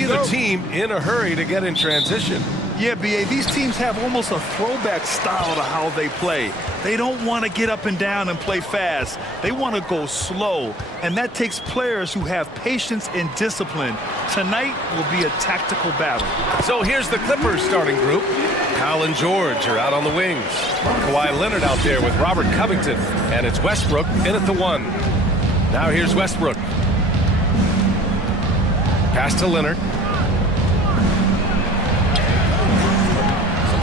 neither team in a hurry to get in transition. Yeah, BA, these teams have almost a throwback style to how they play. They don't want to get up and down and play fast. They want to go slow, and that takes players who have patience and discipline. Tonight will be a tactical battle. So here's the Clippers starting group. Kyle and George are out on the wings. Kawhi Leonard out there with Robert Covington, and it's Westbrook in at the 1. Now here's Westbrook. Pass to Leonard.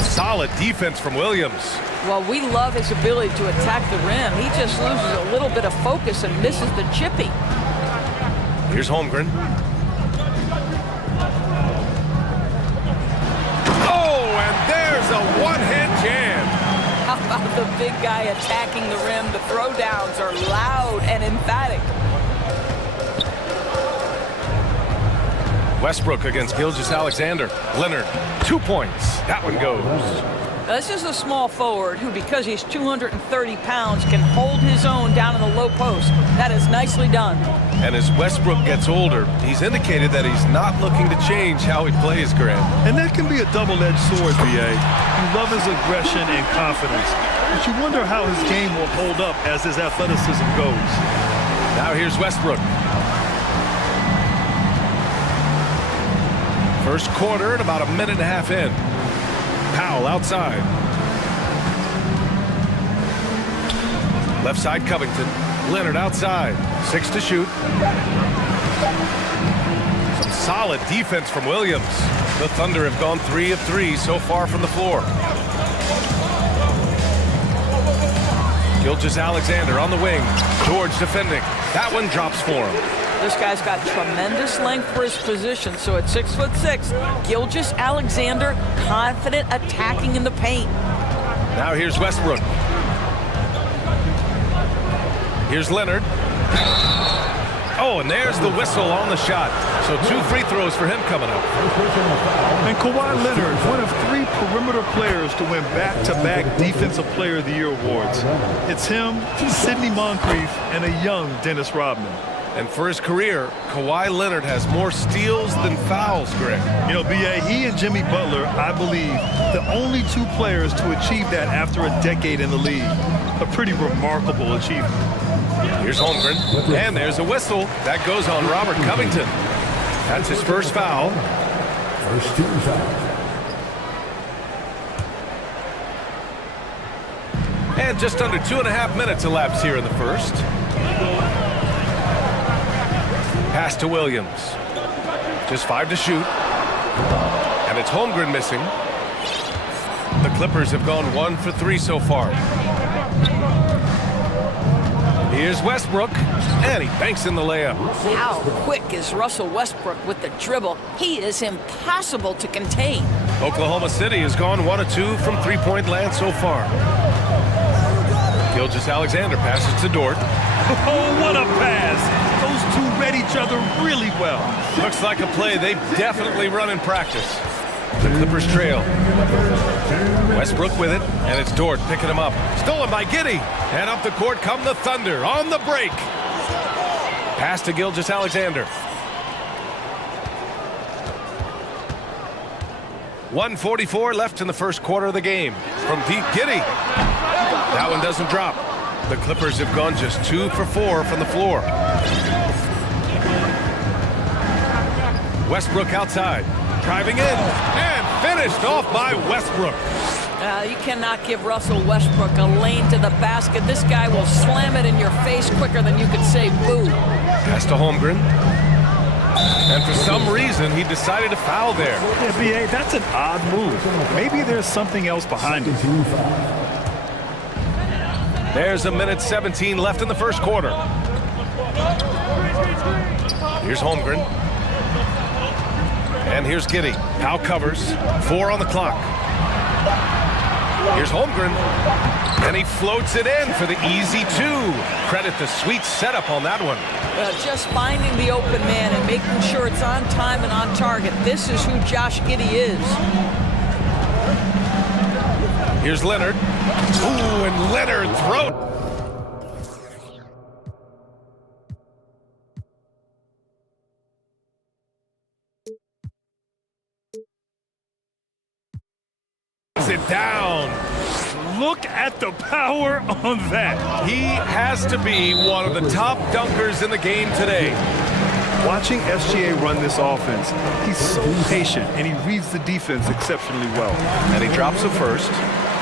Solid defense from Williams. Well, we love his ability to attack the rim. He just loses a little bit of focus and misses the chippy. Here's Holmgren. Oh, and there's a one-hand jam. How about the big guy attacking the rim? The throwdowns are loud and emphatic. Westbrook against Gilgeous-Alexander. Leonard, 2 points. That one goes. Now, this is a small forward who, because he's 230 pounds, can hold his own down in the low post. That is nicely done. And as Westbrook gets older, he's indicated that he's not looking to change how he plays, Grant. And that can be a double-edged sword, BA. You love his aggression and confidence, but you wonder how his game will hold up as his athleticism goes. Now here's Westbrook. First quarter and about a minute and a half in. Powell outside. Left side Covington. Leonard outside. 6 to shoot. Some solid defense from Williams. The Thunder have gone 3 of 3 so far from the floor. Gilgeous-Alexander on the wing. George defending. That one drops for him. This guy's got tremendous length for his position, so at 6'6", Gilgeous-Alexander confident attacking in the paint. Now here's Westbrook. Here's Leonard. Oh, and there's the whistle on the shot. So 2 free throws for him coming up. And Kawhi Leonard, one of 3 perimeter players to win back-to-back Defensive Player of the Year awards. It's him, Sidney Moncrief, and a young Dennis Rodman. And for his career, Kawhi Leonard has more steals than fouls, Greg. You know, B.A., he and Jimmy Butler, I believe, the only 2 players to achieve that after a decade in the league. A pretty remarkable achievement. Here's Holmgren, and there's a whistle. That goes on Robert Covington. That's his first foul. First 2 fouls. And just under 2.5 minutes elapsed here in the first. Pass to Williams. Just 5 to shoot. And it's Holmgren missing. The Clippers have gone 1 for 3 so far. Here's Westbrook, and he banks in the layup. How quick is Russell Westbrook with the dribble? He is impossible to contain. Oklahoma City has gone 1 of 2 from three-point land so far. Gilgeous-Alexander passes to Dort. Oh, what a pass! Those 2 read each other really well. Looks like a play they've definitely run in practice. The Clippers trail. Westbrook with it, and it's Dort picking him up. Stolen by Giddey. And up the court come the Thunder on the break. Pass to Gilgeous-Alexander. 1:44 left in the first quarter of the game. From deep, Giddey. That one doesn't drop. The Clippers have gone just 2 for 4 from the floor. Westbrook outside. Driving in, and finished off by Westbrook. You cannot give Russell Westbrook a lane to the basket. This guy will slam it in your face quicker than you could say boo. Pass to Holmgren. And for some reason, he decided to foul there. Yeah, B.A., that's an odd move. Maybe there's something else behind it. There's a minute 17 left in the first quarter. Here's Holmgren. And here's Giddey. Powell covers. 4 on the clock. Here's Holmgren. And he floats it in for the easy 2. Credit the sweet setup on that one. Just finding the open man and making sure it's on time and on target. This is who Josh Giddey is. Here's Leonard. Ooh, and Leonard throws. down. Look at the power on that. He has to be one of the top dunkers in the game today. Watching SGA run this offense, he's so patient and he reads the defense exceptionally well. And he drops the first.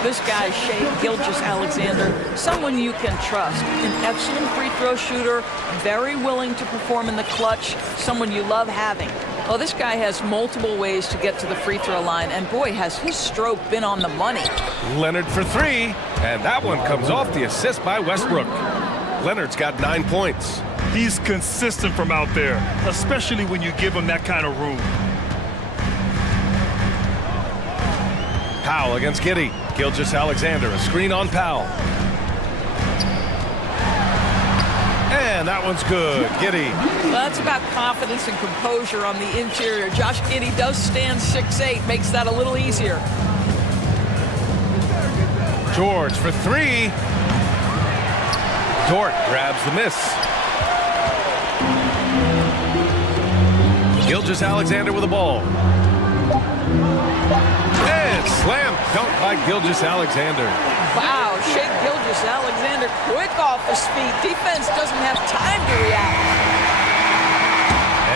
This guy, Shea Gilgeous-Alexander, someone you can trust. An excellent free throw shooter, very willing to perform in the clutch, someone you love having. Well, this guy has multiple ways to get to the free throw line, and boy, has his stroke been on the money. Leonard for three, and that one comes off the assist by Westbrook. Leonard's got 9 points. He's consistent from out there, especially when you give him that kind of room. Powell against Giddey. Gilgeous-Alexander, a screen on Powell. And that one's good. Giddey. Well, that's about confidence and composure on the interior. Josh Giddey does stand 6'8", makes that a little easier. George for three. Dort grabs the miss. Gilgeous-Alexander with the ball. And slam dunk by Gilgeous-Alexander. Wow, Shea Gilgeous-Alexander quick off his feet. Defense doesn't have time to react.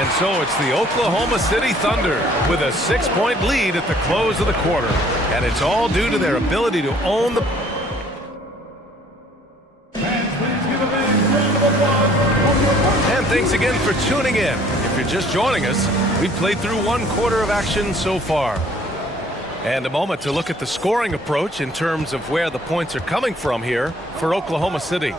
And so it's the Oklahoma City Thunder with a 6-point lead at the close of the quarter. And it's all due to their ability to own the... And thanks again for tuning in. If you're just joining us, we've played through 1 quarter of action so far. And a moment to look at the scoring approach in terms of where the points are coming from here for Oklahoma City.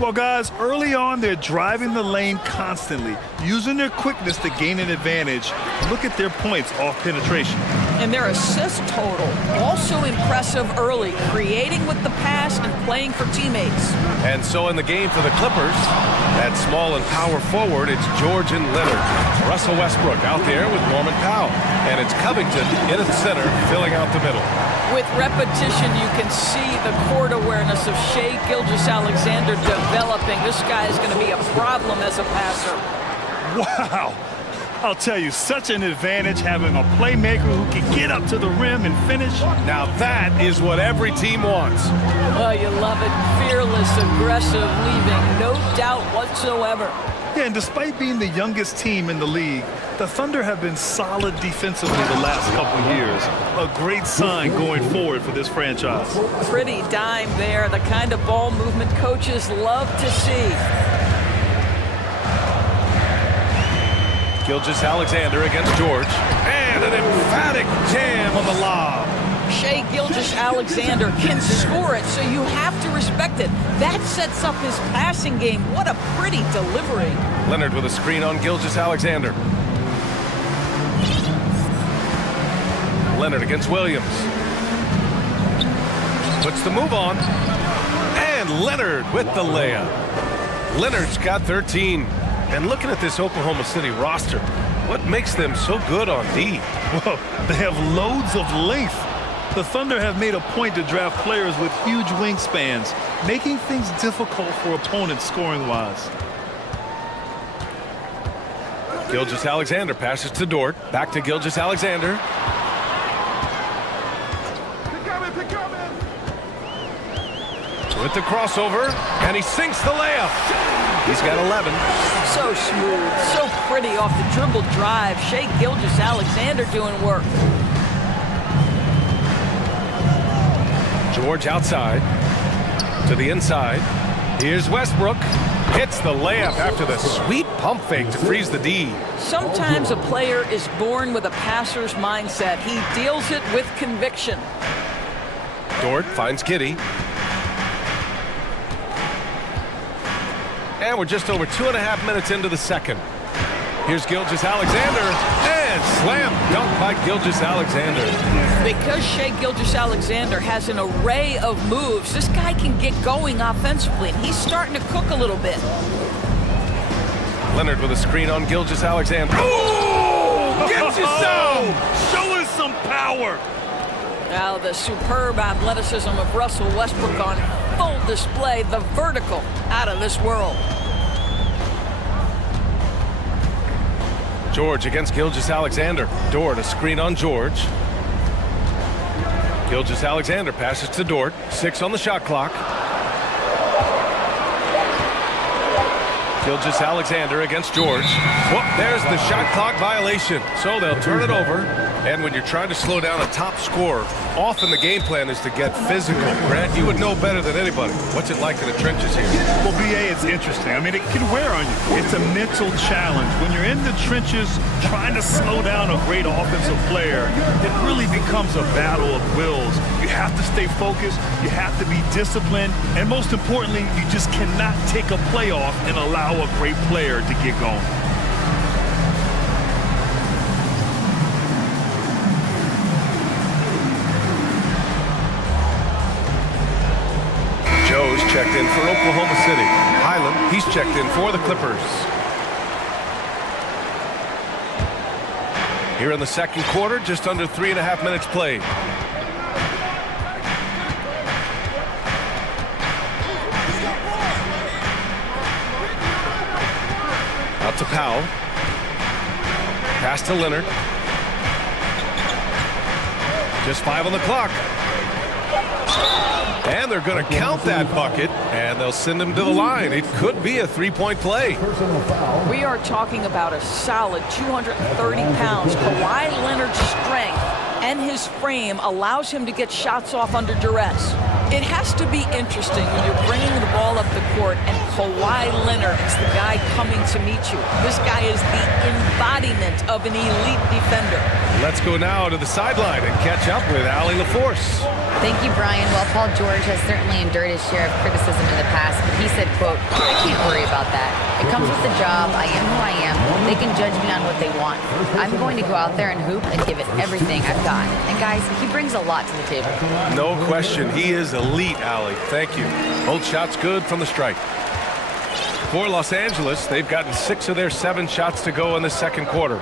Well, guys, early on, they're driving the lane constantly, using their quickness to gain an advantage. Look at their points off penetration. And their assist total, also impressive early, creating with the pass and playing for teammates. And so in the game for the Clippers, at small and power forward, it's George and Leonard. Russell Westbrook out there with Norman Powell. And it's Covington in at center, filling out the middle. With repetition, you can see the court awareness of Shea Gilgeous-Alexander developing. This guy is going to be a problem as a passer. Wow. I'll tell you, such an advantage having a playmaker who can get up to the rim and finish. Now that is what every team wants. Oh, you love it. Fearless, aggressive, leaving no doubt whatsoever. Yeah, and despite being the youngest team in the league, the Thunder have been solid defensively the last couple years. A great sign going forward for this franchise. Pretty dime there, the kind of ball movement coaches love to see. Gilgeous-Alexander against George. And an emphatic jam on the lob. Shea Gilgeous-Alexander can score it, so you have to respect it. That sets up his passing game. What a pretty delivery. Leonard with a screen on Gilgeous-Alexander. Leonard against Williams. Puts the move on. And Leonard with the layup. Leonard's got 13. And looking at this Oklahoma City roster, what makes them so good on D? Well, they have loads of length. The Thunder have made a point to draft players with huge wingspans, making things difficult for opponents scoring-wise. Gilgeous-Alexander passes to Dort. Back to Gilgeous-Alexander. With the crossover, and he sinks the layup. He's got 11. So smooth, so pretty off the dribble drive. Shea Gilgeous-Alexander doing work. George outside to the inside. Here's Westbrook. Hits the layup after the sweet pump fake to freeze the D. Sometimes a player is born with a passer's mindset. He deals it with conviction. Dort finds Giddey. And we're just over 2.5 minutes into the second. Here's Gilgeous-Alexander, and slam dunk by Gilgeous-Alexander. Because Shea Gilgeous-Alexander has an array of moves, this guy can get going offensively, and he's starting to cook a little bit. Leonard with a screen on Gilgeous-Alexander. Oh! Gets you some! Show us some power! Now the superb athleticism of Russell Westbrook on full display, the vertical out of this world. George against Gilgeous-Alexander. Dort a screen on George. Gilgeous-Alexander passes to Dort. 6 on the shot clock. Gilgeous-Alexander against George. Whoop, there's the shot clock violation. So they'll turn it over. And when you're trying to slow down a top scorer, often the game plan is to get physical. Grant, you would know better than anybody. What's it like in the trenches here? Well, BA, it's interesting. I mean, it can wear on you. It's a mental challenge. When you're in the trenches trying to slow down a great offensive player, it really becomes a battle of wills. You have to stay focused. You have to be disciplined. And most importantly, you just cannot take a play off and allow a great player to get going. Joe's checked in for Oklahoma City. Highland, he's checked in for the Clippers. Here in the second quarter, just under 3.5 minutes played. Out to Powell. Pass to Leonard. Just 5 on the clock. And they're going to count that bucket, and they'll send him to the line. It could be a three-point play. We are talking about a solid 230 pounds. Kawhi Leonard's strength and his frame allows him to get shots off under duress. It has to be interesting when you're bringing the ball up the court and Kawhi Leonard is the guy coming to meet you. This guy is the embodiment of an elite defender. Let's go now to the sideline and catch up with Allie LaForce. Thank you, Brian. Well, Paul George has certainly endured his share of criticism in the past, but he said, quote, "I can't worry about that. It comes with the job. I am who I am. They can judge me on what they want. I'm going to go out there and hoop and give it everything I've got." And guys, he brings a lot to the table. No question. He is elite, Allie. Thank you. Both shots good from the stripe. For Los Angeles, they've gotten 6 of their 7 shots to go in the second quarter.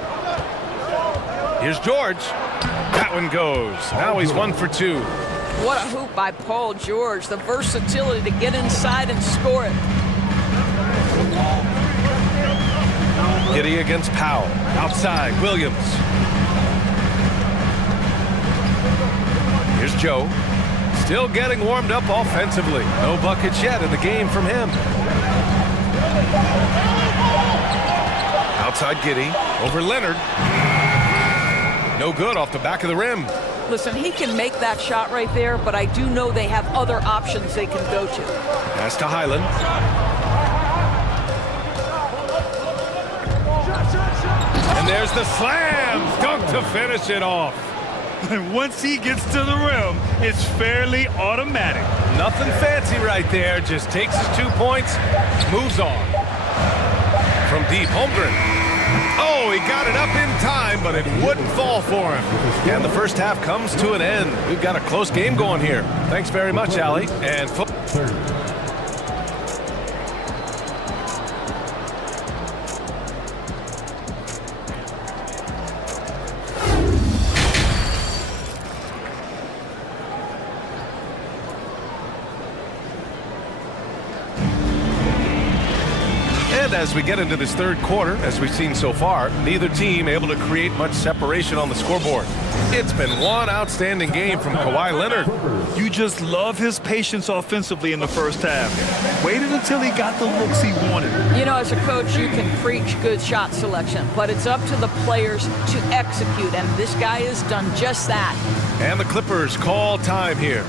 Here's George. That one goes. Now he's 1 for 2. What a hoop by Paul George. The versatility to get inside and score it. Giddey against Powell. Outside, Williams. Here's Joe. Still getting warmed up offensively. No buckets yet in the game from him. Outside Giddey. Over Leonard. No good off the back of the rim. Listen, he can make that shot right there, but I do know they have other options they can go to. Pass to Highland. And there's the slam dunk to finish it off. And once he gets to the rim, it's fairly automatic. Nothing fancy right there. Just takes his 2 points, moves on. From deep, Holmgren. Oh, he got it up in time, but it wouldn't fall for him. And the first half comes to an end. We've got a close game going here. Thanks very much, Allie. And as we get into this third quarter, as we've seen so far, neither team able to create much separation on the scoreboard. It's been one outstanding game from Kawhi Leonard. You just love his patience offensively in the first half. Waited until he got the looks he wanted. You know, as a coach, you can preach good shot selection, but it's up to the players to execute, and this guy has done just that. And the Clippers call time here.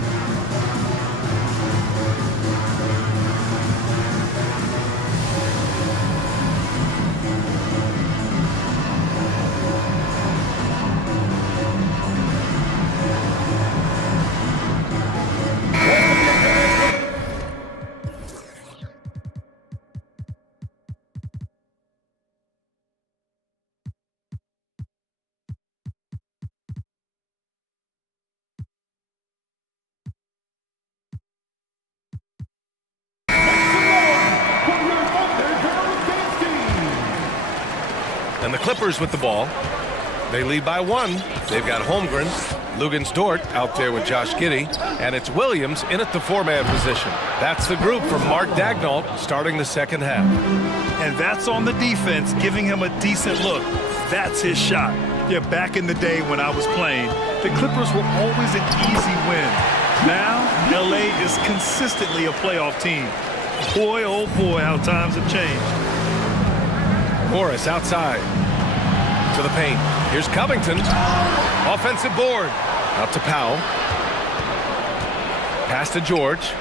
And the Clippers with the ball. They lead by 1. They've got Holmgren, Luguentz-Dort out there with Josh Giddey, and it's Williams in at the 4-man position. That's the group from Mark Daigneault starting the second half. And that's on the defense, giving him a decent look. That's his shot. Yeah, back in the day when I was playing, the Clippers were always an easy win. Now, LA is consistently a playoff team. Boy, oh boy, how times have changed. Morris outside to the paint. Here's Covington. Offensive board. Up to Powell. Pass to George.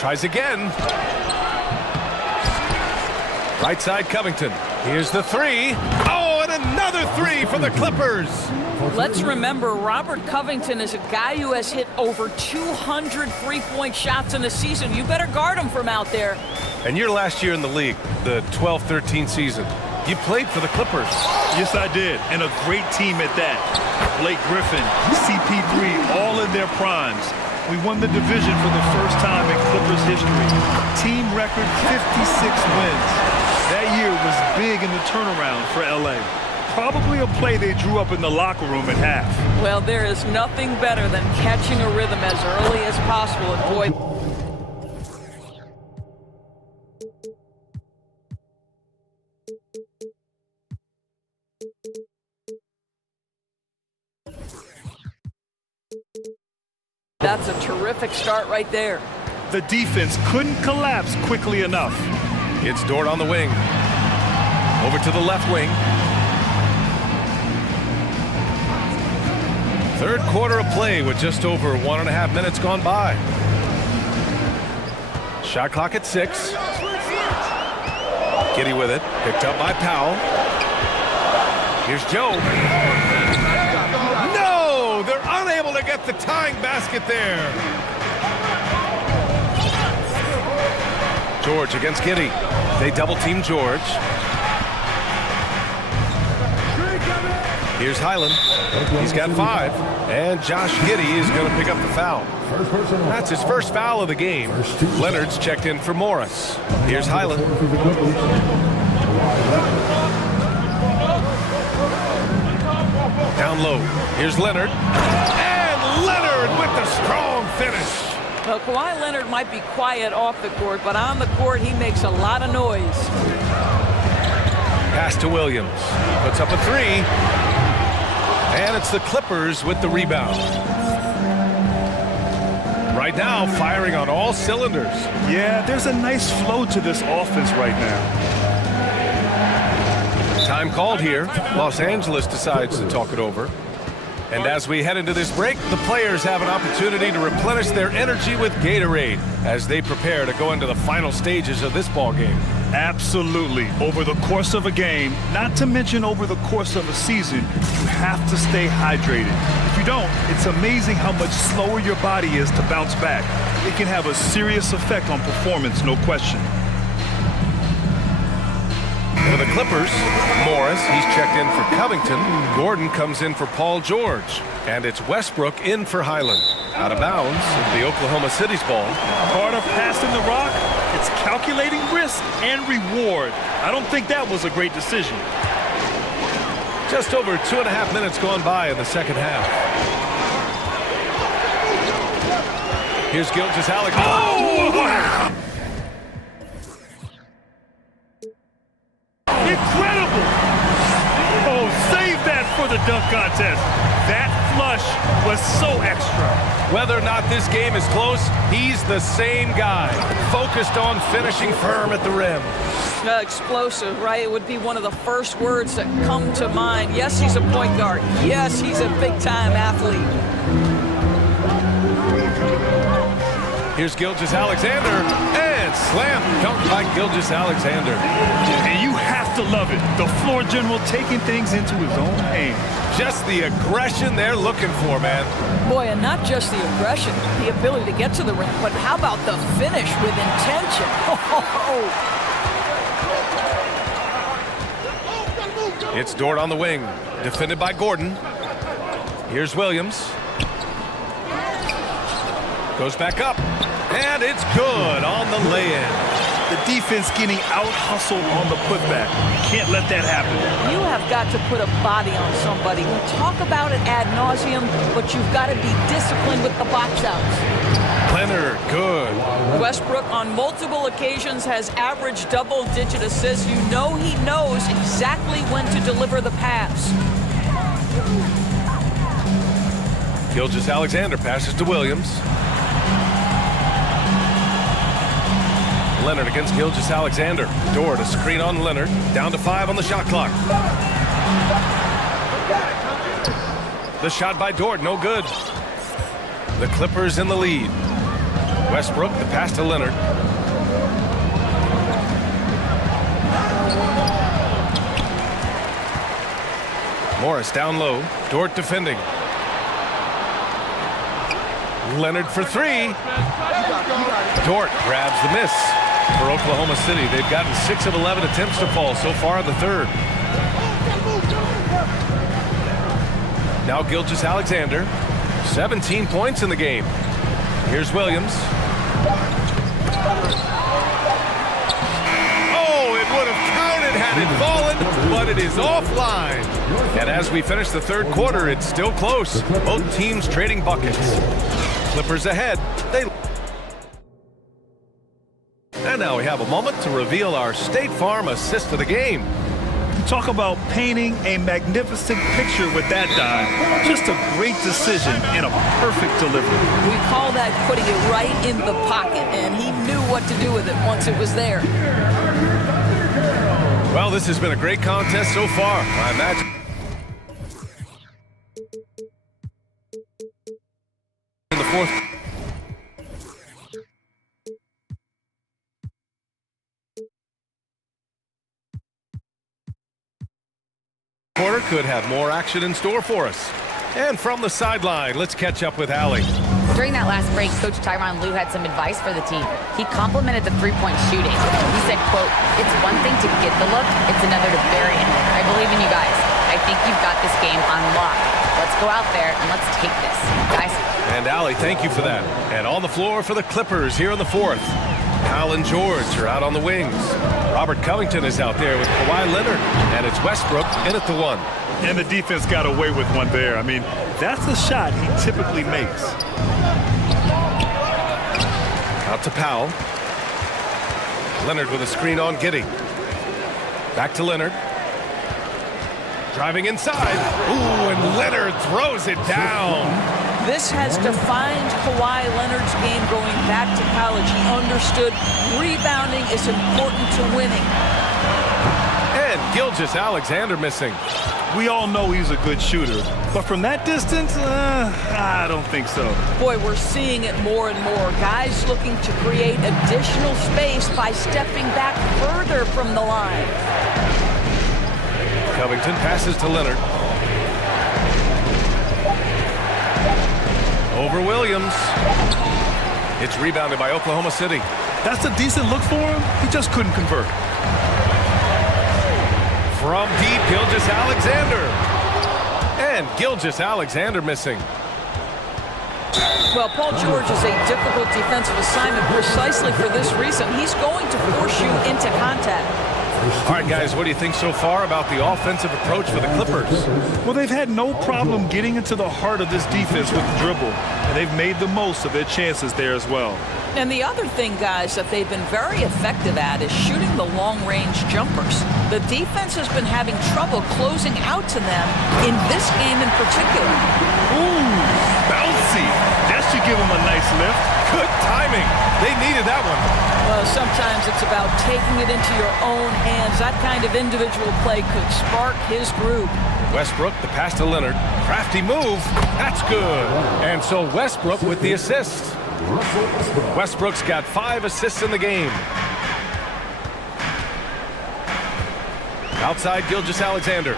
Tries again. Right side, Covington. Here's the three. Oh, and another three for the Clippers. Let's remember, Robert Covington is a guy who has hit over 200 three-point shots in a season. You better guard him from out there. And your last year in the league, the 12-13 season, you played for the Clippers. Yes, I did, and a great team at that. Blake Griffin, CP3, all in their primes. We won the division for the first time in Clippers history. Team record 56 wins. That year was big in the turnaround for LA. Probably a play they drew up in the locker room at half. Well, there is nothing better than catching a rhythm as early as possible, and boy, that's a terrific start right there. The defense couldn't collapse quickly enough. It's Dort on the wing. Over to the left wing. Third quarter of play with just over 1.5 minutes gone by. Shot clock at 6. Giddy with it. Picked up by Powell. Here's Joe. No! They're unable to get the tying basket there. George against Giddy. They double team George. Here's Highland. He's got 5. And Josh Giddey is going to pick up the foul. That's his first foul of the game. Leonard's checked in for Morris. Here's Highland. Down low. Here's Leonard. And Leonard with the strong finish. Well, Kawhi Leonard might be quiet off the court, but on the court, he makes a lot of noise. Pass to Williams. Puts up a 3. And it's the Clippers with the rebound. Right now, firing on all cylinders. Yeah, there's a nice flow to this offense right now. Time called here. Los Angeles decides to talk it over. And as we head into this break, the players have an opportunity to replenish their energy with Gatorade as they prepare to go into the final stages of this ball game. Absolutely. Over the course of a game, not to mention over the course of a season, you have to stay hydrated. If you don't, it's amazing how much slower your body is to bounce back. It can have a serious effect on performance, no question. For the Clippers, Morris, he's checked in for Covington. Gordon comes in for Paul George. And it's Westbrook in for Highland. Out of bounds, the Oklahoma City's ball. Carter passing the rock. It's calculating risk and reward. I don't think that was a great decision. Just over 2.5 minutes gone by in the second half. Here's Gilgeous-Alexander. Oh! Incredible! Oh, save that for the dunk contest. That flush was so extra. Whether or not this game is close, he's the same guy. Focused on finishing firm at the rim. Explosive, right? It would be one of the first words that come to mind. Yes, he's a point guard. Yes, he's a big-time athlete. Here's Gilgeous-Alexander, and slam dunk by Gilgeous-Alexander. And you have to love it. The floor general taking things into his own hands. Just the aggression they're looking for, man. Boy, and not just the aggression, the ability to get to the rim, but how about the finish with intention? It's Dort on the wing, defended by Gordon. Here's Williams. Goes back up, and it's good on the lay-in. The defense getting out-hustled on the putback. You can't let that happen. You have got to put a body on somebody. We talk about it ad nauseum, but you've got to be disciplined with the box outs. Leonard, good. Westbrook on multiple occasions has averaged double-digit assists. You know he knows exactly when to deliver the pass. Gilgeous-Alexander passes to Williams. Leonard against Gilgeous-Alexander. Dort, a screen on Leonard. Down to 5 on the shot clock. The shot by Dort, no good. The Clippers in the lead. Westbrook, the pass to Leonard. Morris down low. Dort defending. Leonard for 3. Dort grabs the miss for Oklahoma City. They've gotten 6 of 11 attempts to fall so far in the third. Now Gilgeous-Alexander, 17 points in the game. Here's Williams. Oh, it would have counted had it fallen, but it is offline. And as we finish the third quarter, it's still close. Both teams trading buckets. Clippers ahead. And now we have a moment to reveal our State Farm assist of the game. Talk about painting a magnificent picture with that dive. Just a great decision and a perfect delivery. We call that putting it right in the pocket, and he knew what to do with it once it was there. Well, this has been a great contest so far. I imagine in the fourth quarter could have more action in store for us. And from the sideline, let's catch up with Allie. During that last break, Coach Tyronn Lue had some advice for the team. He complimented the three-point shooting. He said, quote, "It's one thing to get the look, it's another to bury it. I believe in you guys. I think you've got this game on lock. Let's go out there and let's take this, guys." And Allie, thank you for that. And on the floor for the Clippers here in the fourth. Kyle and George are out on the wings. Robert Covington is out there with Kawhi Leonard. And it's Westbrook in at the 1. And the defense got away with one there. I mean, that's a shot he typically makes. Out to Powell. Leonard with a screen on Giddey. Back to Leonard. Driving inside. Ooh, and Leonard throws it down. This has defined Kawhi Leonard's game going back to college. He understood rebounding is important to winning. And Gilgeous-Alexander missing. We all know he's a good shooter, but from that distance, I don't think so. Boy, we're seeing it more and more. Guys looking to create additional space by stepping back further from the line. Covington passes to Leonard. Over Williams. It's rebounded by Oklahoma City. That's a decent look for him. He just couldn't convert. From deep, Gilgeous-Alexander. And Gilgeous-Alexander missing. Well, Paul George is a difficult defensive assignment precisely for this reason. He's going to force you into contact. All right, guys, what do you think so far about the offensive approach for the Clippers? Well, they've had no problem getting into the heart of this defense with the dribble, and they've made the most of their chances there as well. And the other thing, guys, that they've been very effective at is shooting the long-range jumpers. The defense has been having trouble closing out to them in this game in particular. Ooh, bouncy. That should give them a nice lift. Good timing. They needed that one. Well, sometimes it's about taking it into your own hands. That kind of individual play could spark his group. Westbrook, the pass to Leonard. Crafty move. That's good. And so Westbrook with the assist. Westbrook's got 5 assists in the game. Outside, Gilgeous-Alexander.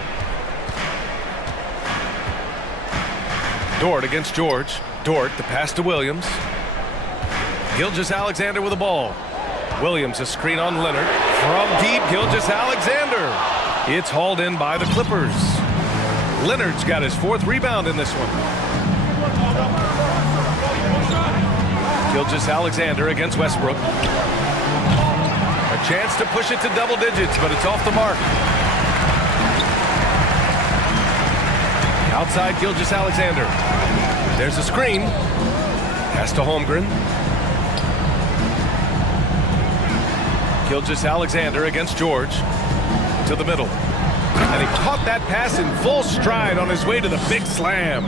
Dort against George. Dort, the pass to Williams. Gilgeous-Alexander with the ball. Williams, a screen on Leonard. From deep, Gilgeous-Alexander. It's hauled in by the Clippers. Leonard's got his 4th rebound in this one. Gilgeous-Alexander against Westbrook. A chance to push it to double digits, but it's off the mark. Outside, Gilgeous-Alexander. There's a screen. Pass to Holmgren. Gilgeous-Alexander against George. To the middle. And he caught that pass in full stride on his way to the big slam.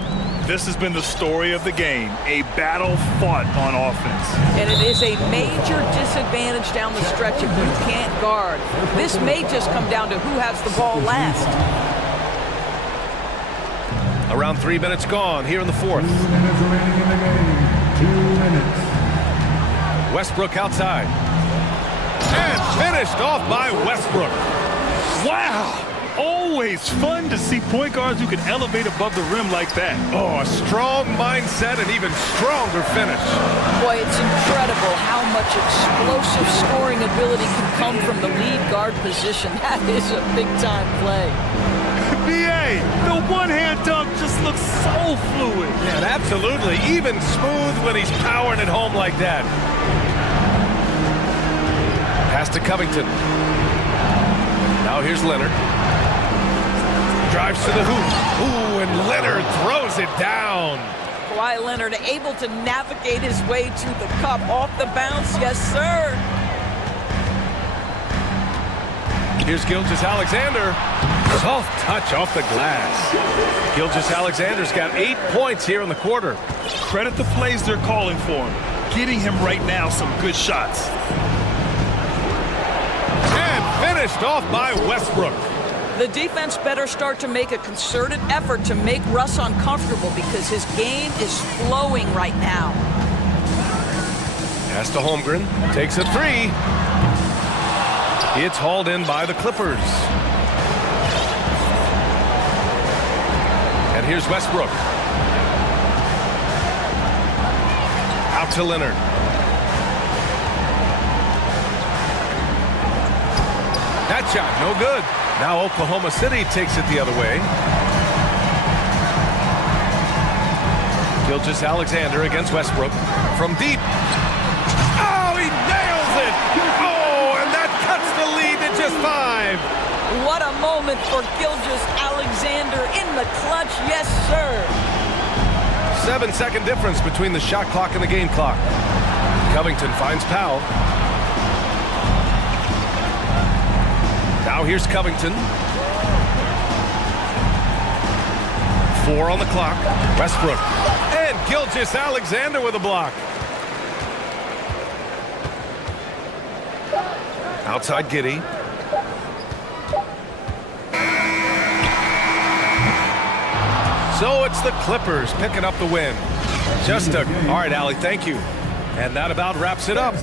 This has been the story of the game, a battle fought on offense. And it is a major disadvantage down the stretch if you can't guard. This may just come down to who has the ball last. Around 3 minutes gone here in the fourth. 2 minutes remaining in the game. 2 minutes. Westbrook outside. And finished off by Westbrook. Wow! Always fun to see point guards who can elevate above the rim like that. Oh, a strong mindset and even stronger finish. Boy, it's incredible how much explosive scoring ability can come from the lead guard position. That is a big-time play. BA, the one-hand dunk just looks so fluid. Yeah, absolutely. Even smooth when he's powering it home like that. Pass to Covington. Now here's Leonard. Drives to the hoop. Ooh, and Leonard throws it down. Kawhi Leonard able to navigate his way to the cup off the bounce. Yes, sir. Here's Gilgeous-Alexander. Soft touch off the glass. Gilgeous-Alexander's got 8 points here in the quarter. Credit the plays they're calling for him. Getting him right now some good shots. And finished off by Westbrook. The defense better start to make a concerted effort to make Russ uncomfortable because his game is flowing right now. Pass to Holmgren. Takes a three. It's hauled in by the Clippers. And here's Westbrook. Out to Leonard. That shot, no good. Now Oklahoma City takes it the other way. Gilgeous-Alexander against Westbrook. From deep. Oh, he nails it! Oh, and that cuts the lead to just 5. What a moment for Gilgeous-Alexander in the clutch. Yes, sir. 7-second difference between the shot clock and the game clock. Covington finds Powell. Now here's Covington. 4 on the clock. Westbrook. And Gilgeous-Alexander with a block. Outside Giddey. So it's the Clippers picking up the win. All right, Allie, thank you. And that about wraps it up.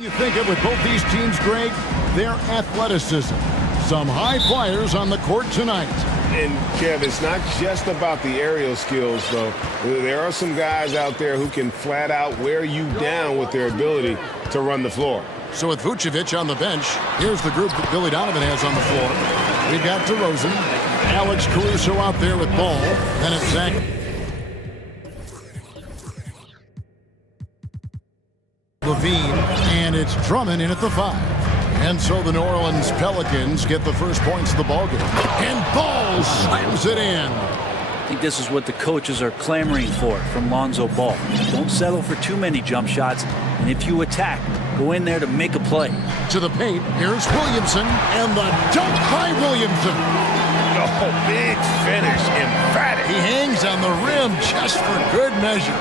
You think of with both these teams, Greg, their athleticism. Some high flyers on the court tonight. And, Kev, it's not just about the aerial skills, though. There are some guys out there who can flat out wear you down with their ability to run the floor. So with Vucevic on the bench, here's the group that Billy Donovan has on the floor. We've got DeRozan, Alex Caruso out there with ball. Then it's Zach. Levine, and it's Drummond in at the 5. And so the New Orleans Pelicans get the first points of the ballgame. And Ball slams it in. I think this is what the coaches are clamoring for from Lonzo Ball. Don't settle for too many jump shots, and if you attack, go in there to make a play. To the paint, here's Williamson, and the dunk by Williamson. Oh, big finish, emphatic. He hangs on the rim just for good measure.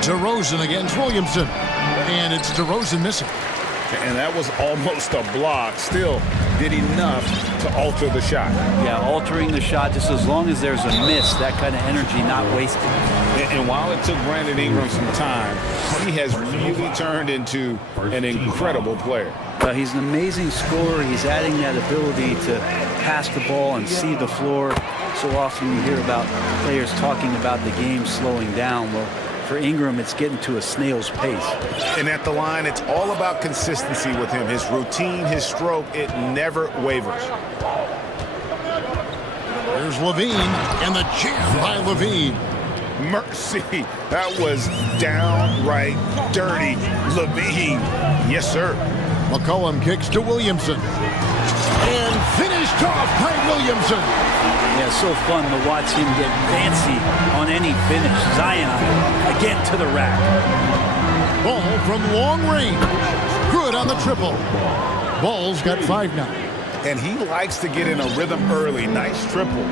DeRozan against Williamson, and it's DeRozan missing. And that was almost a block. Still did enough to alter the shot. Yeah, altering the shot just as long as there's a miss, that kind of energy not wasted. And while it took Brandon Ingram some time, he has really turned into an incredible player. He's an amazing scorer. He's adding that ability to pass the ball and see the floor. So often you hear about players talking about the game slowing down. Well, for Ingram, it's getting to a snail's pace. And at the line, it's all about consistency with him. His routine, his stroke, it never wavers. There's Levine, and the jam by Levine. Mercy, that was downright dirty. Levine, yes, sir. McCollum kicks to Williamson. And finished off by Williamson. Yeah, so fun to watch him get fancy on any finish. Zion, again to the rack. Ball from long range. Good on the triple. Ball's got 5 now. And he likes to get in a rhythm early. Nice triple.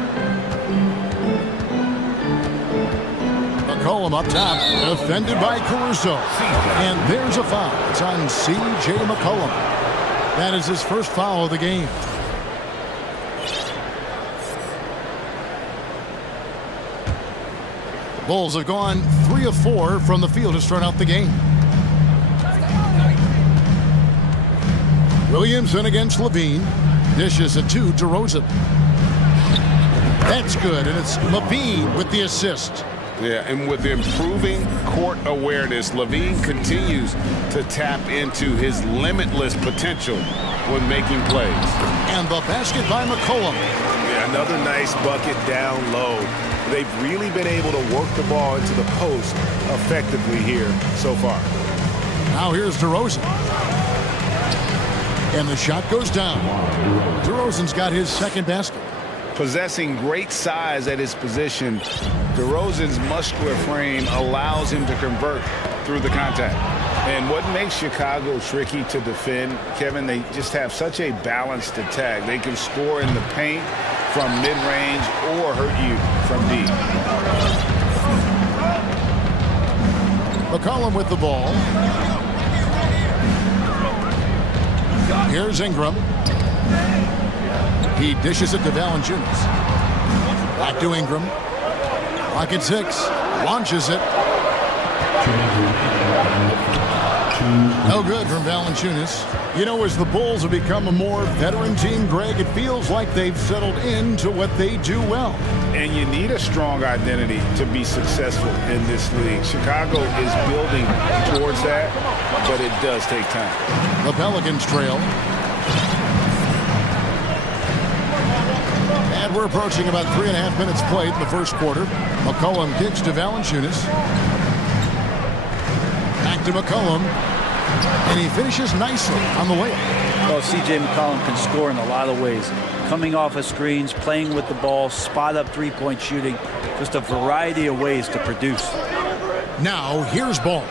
McCollum up top, defended by Caruso. And there's a foul. It's on C.J. McCollum. That is his first foul of the game. The Bulls have gone 3 of 4 from the field to start out the game. Williamson against Levine. Dishes it to DeRozan. That's good, and it's Levine with the assist. Yeah, and with improving court awareness, Levine continues to tap into his limitless potential when making plays. And the basket by McCollum. Yeah, another nice bucket down low. They've really been able to work the ball into the post effectively here so far. Now here's DeRozan. And the shot goes down. DeRozan's got his second basket. Possessing great size at his position, DeRozan's muscular frame allows him to convert through the contact. And what makes Chicago tricky to defend, Kevin, they just have such a balanced attack. They can score in the paint from mid-range or hurt you from deep. McCollum with the ball. Here's Ingram. He dishes it to Valanciunas. Back to Ingram. Clock at 6. Launches it. No good from Valanciunas. You know, as the Bulls have become a more veteran team, Greg, it feels like they've settled into what they do well. And you need a strong identity to be successful in this league. Chicago is building towards that, but it does take time. The Pelicans trail. And we're approaching about 3.5 minutes played in the first quarter. McCollum kicks to Valanciunas. Back to McCollum. And he finishes nicely on the layup. Well, C.J. McCollum can score in a lot of ways. Coming off of screens, playing with the ball, spot-up three-point shooting. Just a variety of ways to produce. Now, here's Ball.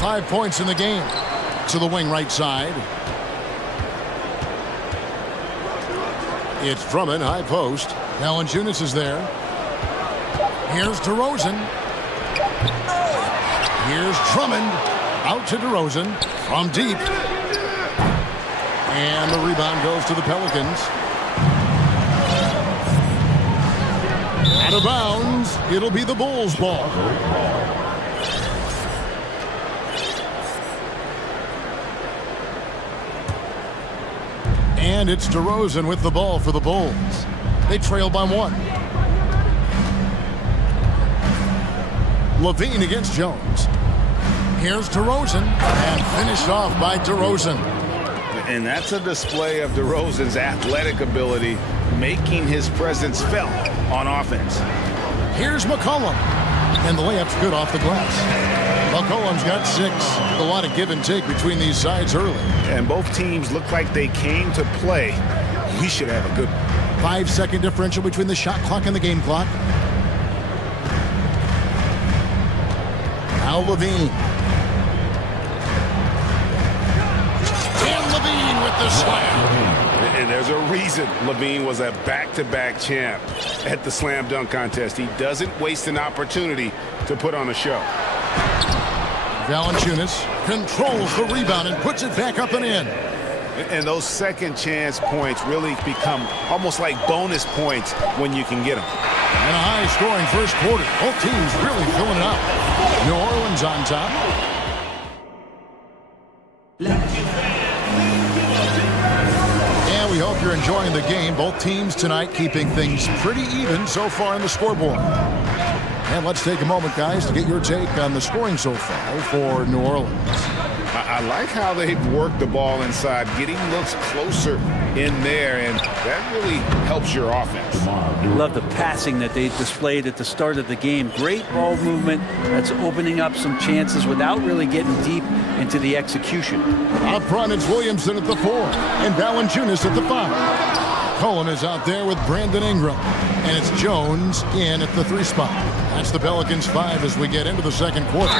5 points in the game. To the wing right side. It's Drummond, high post. Valanciunas is there. Here's DeRozan. Here's Drummond. Out to DeRozan. From deep. And the rebound goes to the Pelicans. Out of bounds. It'll be the Bulls' ball. And it's DeRozan with the ball for the Bulls. They trail by 1. Levine against Jones. Here's DeRozan, and finished off by DeRozan. And that's a display of DeRozan's athletic ability, making his presence felt on offense. Here's McCollum, and the layup's good off the glass. McCollum's got 6. A lot of give and take between these sides early. And both teams look like they came to play. We should have a good one. 5-second differential between the shot clock and the game clock. Now Levine. And Levine with the slam. And there's a reason Levine was a back-to-back champ at the slam dunk contest. He doesn't waste an opportunity to put on a show. Valanciunas controls the rebound and puts it back up and in. And those second chance points really become almost like bonus points when you can get them. And a high-scoring first quarter. Both teams really filling it up. New Orleans on top. And we hope you're enjoying the game. Both teams tonight keeping things pretty even so far on the scoreboard. And let's take a moment, guys, to get your take on the scoring so far for New Orleans. I like how they've worked the ball inside, getting looks closer in there, and that really helps your offense. Love the passing that they displayed at the start of the game. Great ball movement that's opening up some chances without really getting deep into the execution. Up front, it's Williamson at the 4 and Valanciunas at the 5. Cullen is out there with Brandon Ingram, and it's Jones in at the 3 spot. That's the Pelicans 5 as we get into the second quarter.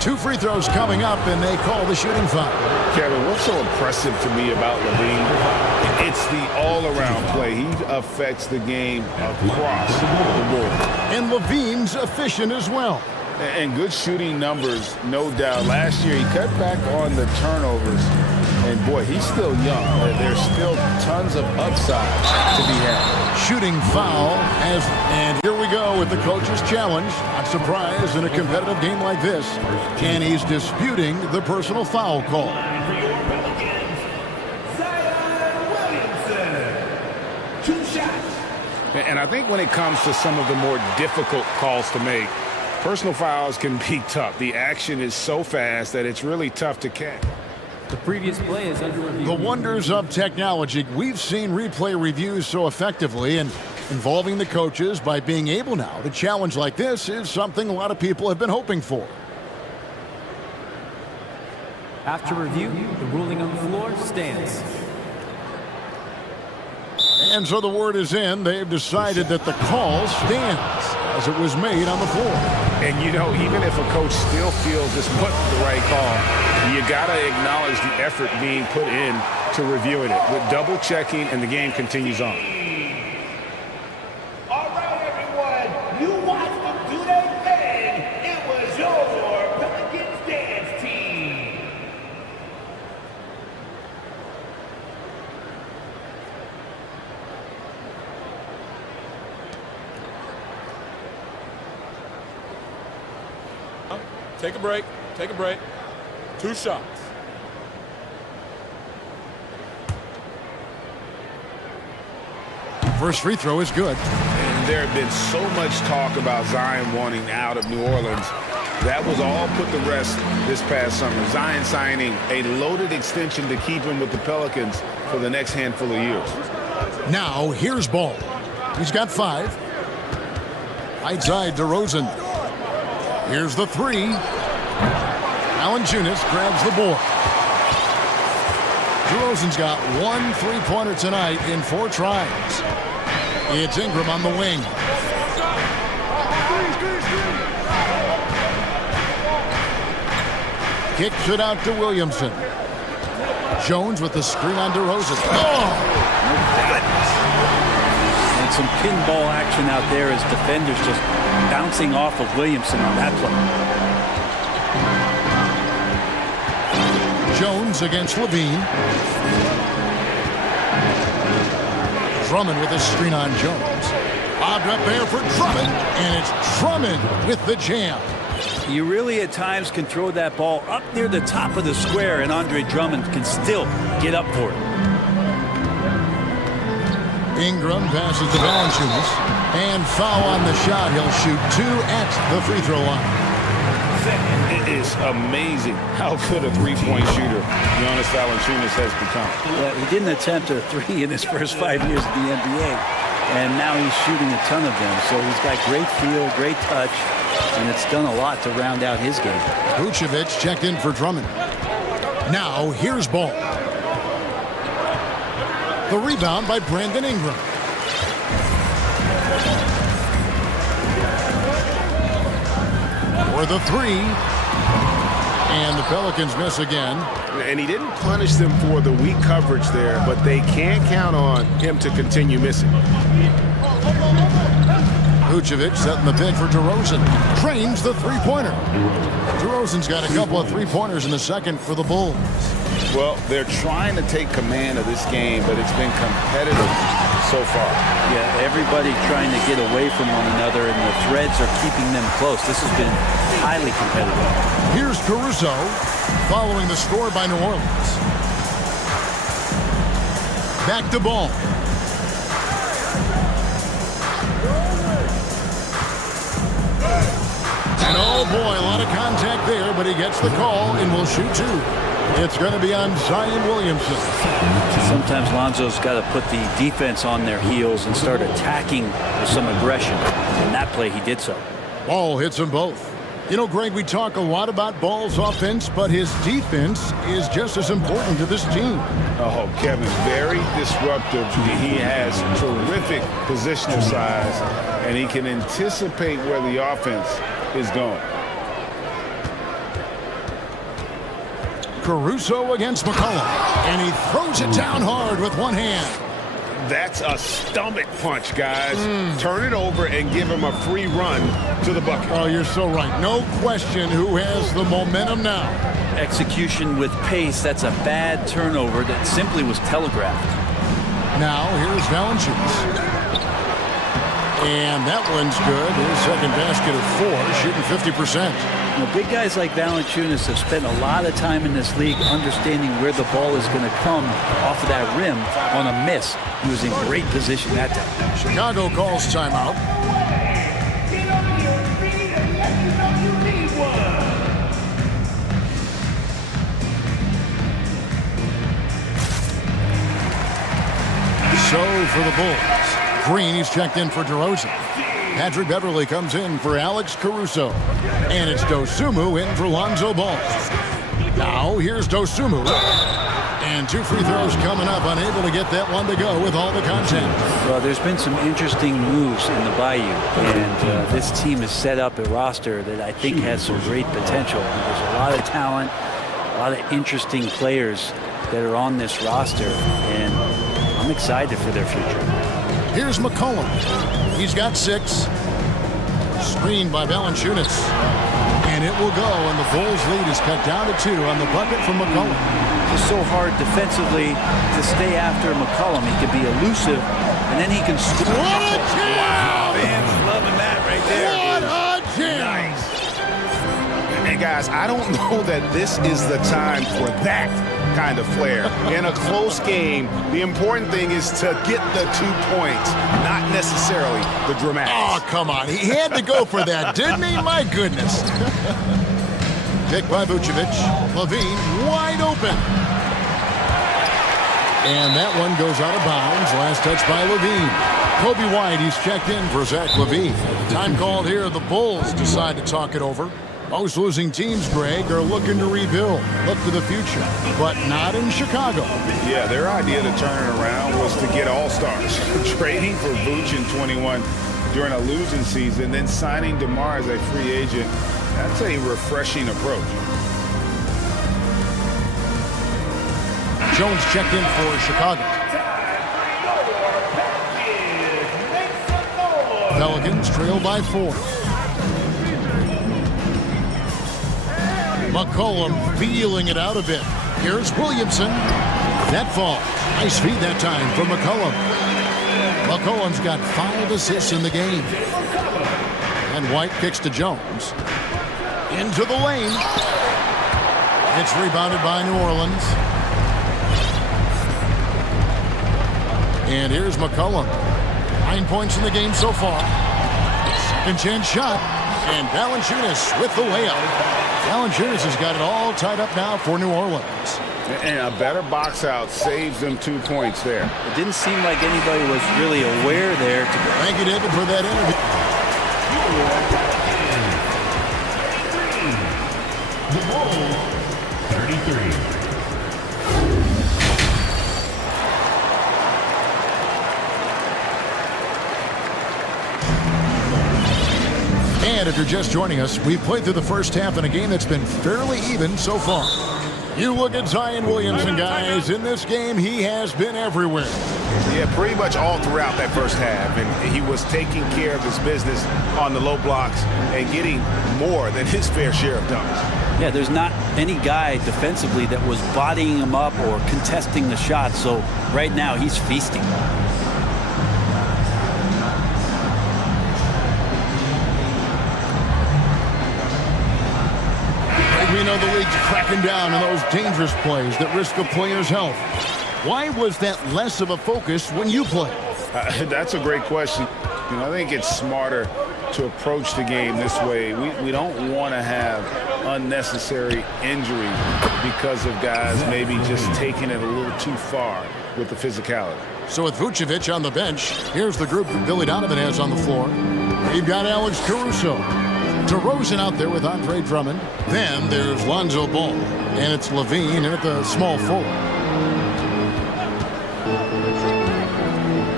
2 free throws coming up, and they call the shooting foul. Kevin, what's so impressive to me about Levine? It's the all-around play. He affects the game across the board. And Levine's efficient as well. And good shooting numbers, no doubt. Last year, he cut back on the turnovers. And, boy, he's still young. There's still tons of upside to be had. Shooting foul. And here we go with the coach's challenge. Not surprised in a competitive game like this. And he's disputing the personal foul call. And I think when it comes to some of the more difficult calls to make, personal fouls can be tough. The action is so fast that it's really tough to catch. The previous play is under review. The wonders of technology. We've seen replay reviews so effectively, and involving the coaches by being able now to challenge like this is something a lot of people have been hoping for. After review, the ruling on the floor stands. And so the word is in. They've decided that the call stands as it was made on the floor. And, you know, even if a coach still feels this wasn't the right call, you got to acknowledge the effort being put in to reviewing it with double checking, and the game continues on. All right, everyone, you watched them do their thing. It was your Pelicans dance team. Take a break. Take a break. 2 shots. First free throw is good. And there had been so much talk about Zion wanting out of New Orleans. That was all put to rest this past summer. Zion signing a loaded extension to keep him with the Pelicans for the next handful of years. Now, here's Ball. He's got 5. Right side, DeRozan. Here's the 3. Valanciunas grabs the board. DeRozan's got 1 3-pointer tonight in 4 tries. It's Ingram on the wing. Kicks it out to Williamson. Jones with the screen on DeRozan. And some pinball action out there as defenders just bouncing off of Williamson on that play. Jones against Levine. Drummond with a screen on Jones. Bobbed up there for Drummond, and it's Drummond with the jam. You really at times can throw that ball up near the top of the square, and Andre Drummond can still get up for it. Ingram passes to Valanciunas. And foul on the shot. He'll shoot 2 at the free throw line. It is amazing how good a three-point shooter Jonas Valanciunas has become. Well, he didn't attempt a three in his first 5 years of the NBA, and now he's shooting a ton of them. So he's got great feel, great touch, and it's done a lot to round out his game. Vucevic checked in for Drummond. Now here's Ball. The rebound by Brandon Ingram. For the three. And the Pelicans miss again. And he didn't punish them for the weak coverage there, but they can't count on him to continue missing. Vucevic setting the pick for DeRozan. Trains the three-pointer. DeRozan's got a couple of three-pointers in the second for the Bulls. Well, they're trying to take command of this game, but it's been competitive so far. Yeah, everybody trying to get away from one another, and the threads are keeping them close. This has been highly competitive. Here's Caruso following the score by New Orleans. Back to Ball. And oh boy, a lot of contact there, but he gets the call and will shoot 2. It's going to be on Zion Williamson. Sometimes Lonzo's got to put the defense on their heels and start attacking with some aggression. In that play, he did so. Ball hits them both. You know, Greg, we talk a lot about Ball's offense, but his defense is just as important to this team. Oh, Kevin, very disruptive. He has terrific positional size, and he can anticipate where the offense is going. Caruso against McCollum, and he throws it down hard with one hand. That's a stomach punch, guys. Turn it over and give him a free run to the bucket. Oh, you're so right. No question who has the momentum now. Execution with pace, that's a bad turnover that simply was telegraphed. Now, here's Valanciunas. And that one's good. His second basket of 4, shooting 50%. You know, big guys like Valanciunas have spent a lot of time in this league understanding where the ball is going to come off of that rim on a miss. He was in great position that time. Chicago calls timeout. Get over your feet and let you know you need one. So for the Bulls, Green, he's checked in for DeRozan. Patrick Beverly comes in for Alex Caruso. And it's Dosunmu in for Lonzo Ball. Now here's Dosunmu. And 2 free throws coming up, unable to get that one to go with all the contact. Well, there's been some interesting moves in the Bayou, and this team has set up a roster that I think has some great potential. There's a lot of talent, a lot of interesting players that are on this roster, and I'm excited for their future. Here's McCollum. He's got 6. Screened by Valanciunas. And it will go, and the Bulls' lead is cut down to 2 on the bucket from McCollum. It's so hard defensively to stay after McCollum. He can be elusive, and then he can score. What a jam! Wow, man's loving that right there. What a jam! Nice. And guys, I don't know that this is the time for that kind of flair. In a close game, the important thing is to get the 2 points, not necessarily the dramatics. Oh, come on. He had to go for that, didn't he? My goodness. Pick by Vucevic. Levine wide open. And that one goes out of bounds. Last touch by Levine. Kobe White, he's checked in for Zach Levine. Time called here. The Bulls decide to talk it over. Most losing teams, Greg, are looking to rebuild, look to the future, but not in Chicago. Yeah, their idea to turn it around was to get all-stars. Trading for Vooch in 21 during a losing season, then signing DeMar as a free agent. That's a refreshing approach. Jones checked in for Chicago. Pelicans trail by 4. McCollum feeling it out a bit. Here's Williamson. That fall. Nice feed that time for McCollum. McCollum's got 5 assists in the game. And White kicks to Jones. Into the lane. It's rebounded by New Orleans. And here's McCollum. 9 points in the game so far. Second chance shot. And Valanciunas with the layup. Valanciunas has got it all tied up now for New Orleans. And a better box out saves them 2 points there. It didn't seem like anybody was really aware there. Thank you, David, for that interview. The Bulls, 33. And if you're just joining us, we've played through the first half in a game that's been fairly even so far. You look at Zion Williamson, guys. In this game, he has been everywhere. Yeah, pretty much all throughout that first half. And he was taking care of his business on the low blocks and getting more than his fair share of dunks. Yeah, there's not any guy defensively that was bodying him up or contesting the shot. So right now, he's feasting. We know the league's cracking down on those dangerous plays that risk a player's health. Why was that less of a focus when you played? That's a great question. You know, I think it's smarter to approach the game this way. We don't want to have unnecessary injuries because of guys maybe just taking it a little too far with the physicality. So with Vucevic on the bench, here's the group that Billy Donovan has on the floor. You've got Alex Caruso. DeRozan out there with Andre Drummond. Then there's Lonzo Ball. And it's Levine in at the small forward.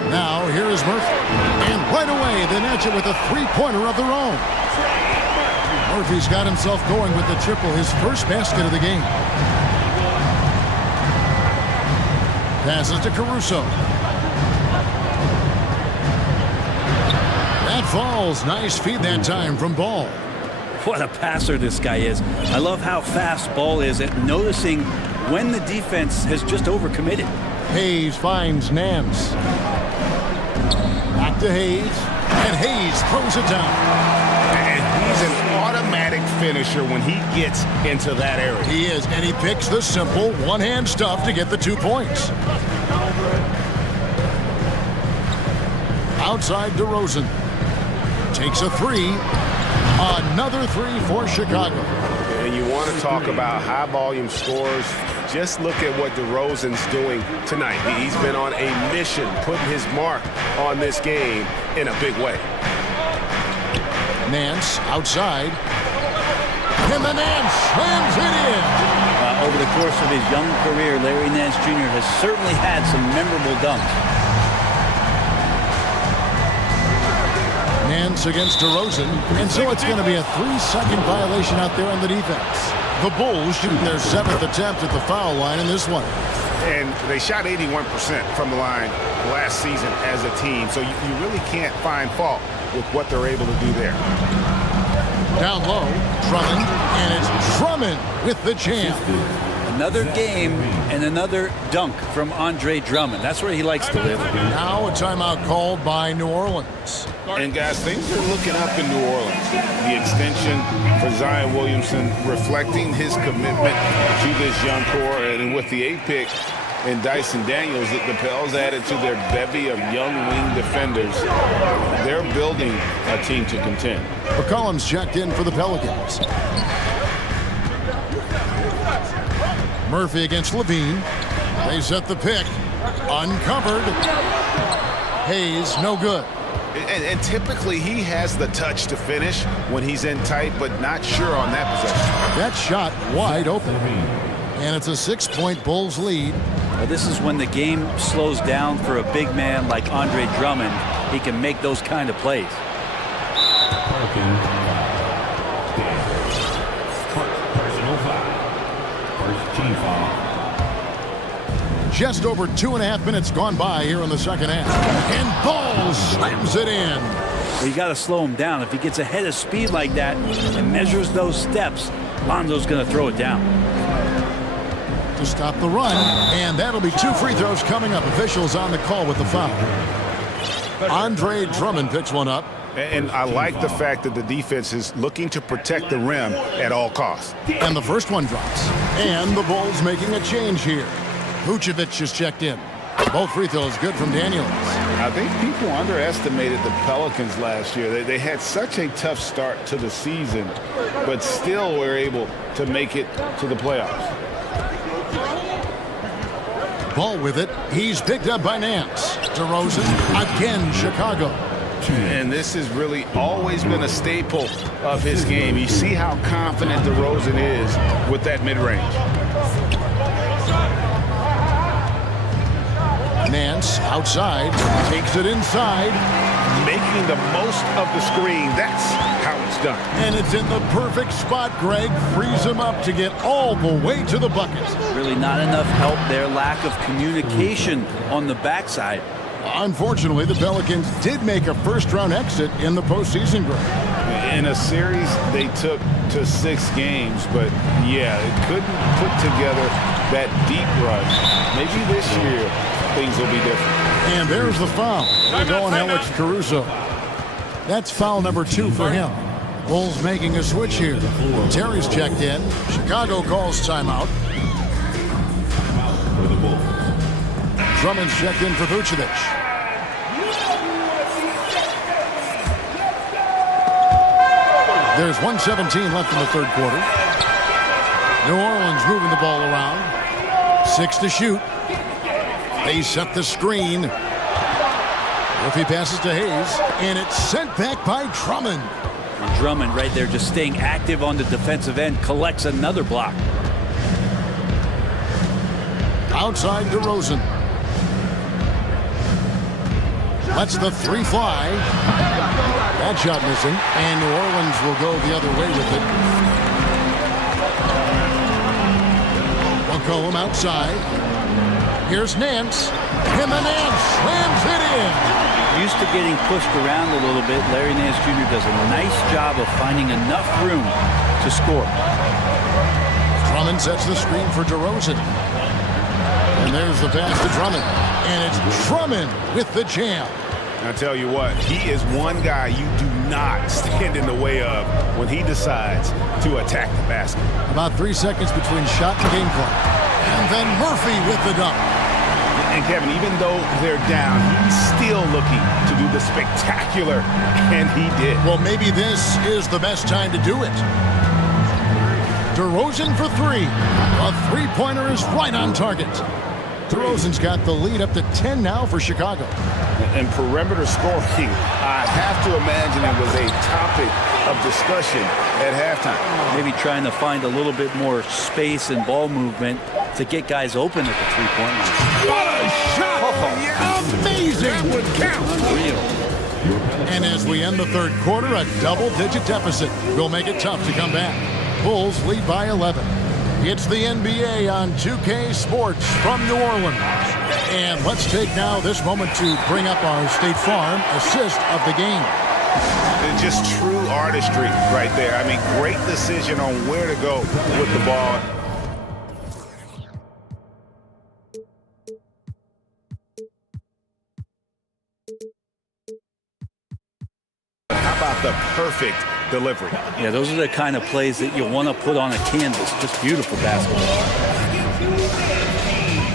Now here is Murphy. And right away they match it with a three-pointer of their own. Murphy's got himself going with the triple, his first basket of the game. Passes to Caruso. That falls. Nice feed that time from Ball. What a passer this guy is. I love how fast Ball is at noticing when the defense has just overcommitted. Hayes finds Nance. Back to Hayes. And Hayes throws it down. And he's an automatic finisher when he gets into that area. He is, and he picks the simple one-hand stuff to get the 2 points. Outside DeRozan. Takes a three. Another three for Chicago. And you want to talk about high-volume scores. Just look at what DeRozan's doing tonight. He's been on a mission, putting his mark on this game in a big way. Nance outside. And the Nance slams it in. Over the course of his young career, Larry Nance Jr. has certainly had some memorable dunks. Nance against DeRozan, and so it's going to be a 3-second violation out there on the defense. The Bulls shooting their 7th attempt at the foul line in this one. And they shot 81% from the line last season as a team, so you really can't find fault with what they're able to do there. Down low, Drummond, and it's Drummond with the jam. Another game and another dunk from Andre Drummond. That's where he likes to live. Now a timeout called by New Orleans. And guys, things are looking up in New Orleans. The extension for Zion Williamson reflecting his commitment to this young core, and with the 8th pick and Dyson Daniels, the Pels added to their bevy of young wing defenders. They're building a team to contend. McCollum's checked in for the Pelicans. Murphy against Levine. They set the pick. Uncovered. Hayes, no good. And typically he has the touch to finish when he's in tight, but not sure on that possession. That shot wide open. And it's a 6-point Bulls lead. Well, this is when the game slows down for a big man like Andre Drummond. He can make those kind of plays. Personal foul. First team foul. Just over 2.5 minutes gone by here in the second half. And Ball slams it in. Well, you got to slow him down. If he gets ahead of speed like that and measures those steps, Lonzo's going to throw it down. To stop the run, and that'll be 2 free throws coming up. Officials on the call with the foul. Andre Drummond picks one up. And I like the fact that the defense is looking to protect the rim at all costs. And the first one drops. And the Bulls making a change here. Vucevic is checked in. Both free throws good from Daniels. I think people underestimated the Pelicans last year. They had such a tough start to the season, but still were able to make it to the playoffs. Ball with it. He's picked up by Nance. DeRozan, again, Chicago. And this has really always been a staple of his game. You see how confident DeRozan is with that mid-range. Nance outside, takes it inside. Making the most of the screen. That's how it's done. And it's in the perfect spot. Greg frees him up to get all the way to the bucket. Really not enough help there. Lack of communication on the backside. Unfortunately, the Pelicans did make a first-round exit in the postseason, Greg. In a series they took to 6 games, but yeah, it couldn't put together that deep run. Maybe this year things will be different. And there's the foul. They're going Alex Caruso. That's foul number 2 for him. Bulls making a switch here. Terry's checked in. Chicago calls timeout. Drummond's checked in for Vucevic. There's 1:17 left in the third quarter. New Orleans moving the ball around. 6 to shoot. They set the screen. Murphy passes to Hayes, and it's sent back by Drummond. And Drummond right there just staying active on the defensive end, collects another block. Outside DeRozan. Lets the 3 fly. That shot missing, and New Orleans will go the other way with it. McCollum outside. Here's Nance, and the Nance slams it in. Used to getting pushed around a little bit, Larry Nance Jr. does a nice job of finding enough room to score. Drummond sets the screen for DeRozan. And there's the pass to Drummond. And it's Drummond with the jam. I tell you what, he is one guy you do not stand in the way of when he decides to attack the basket. About 3 seconds between shot and game clock. And then Murphy with the dunk. And Kevin, even though they're down, he's still looking to do the spectacular, and he did. Well, maybe this is the best time to do it. DeRozan for 3. A three-pointer is right on target. DeRozan's got the lead up to 10 now for Chicago. And perimeter scoring, I have to imagine it was a topic of discussion at halftime. Maybe trying to find a little bit more space and ball movement to get guys open at the three-point line. What a shot! Amazing! That would count. Real. And as we end the third quarter, a double-digit deficit will make it tough to come back. Bulls lead by 11. It's the NBA on 2K Sports from New Orleans. And let's take now this moment to bring up our State Farm assist of the game. It's just true artistry right there. I mean, great decision on where to go with the ball. How about the perfect delivery? Yeah, those are the kind of plays that you want to put on a canvas. Just beautiful basketball.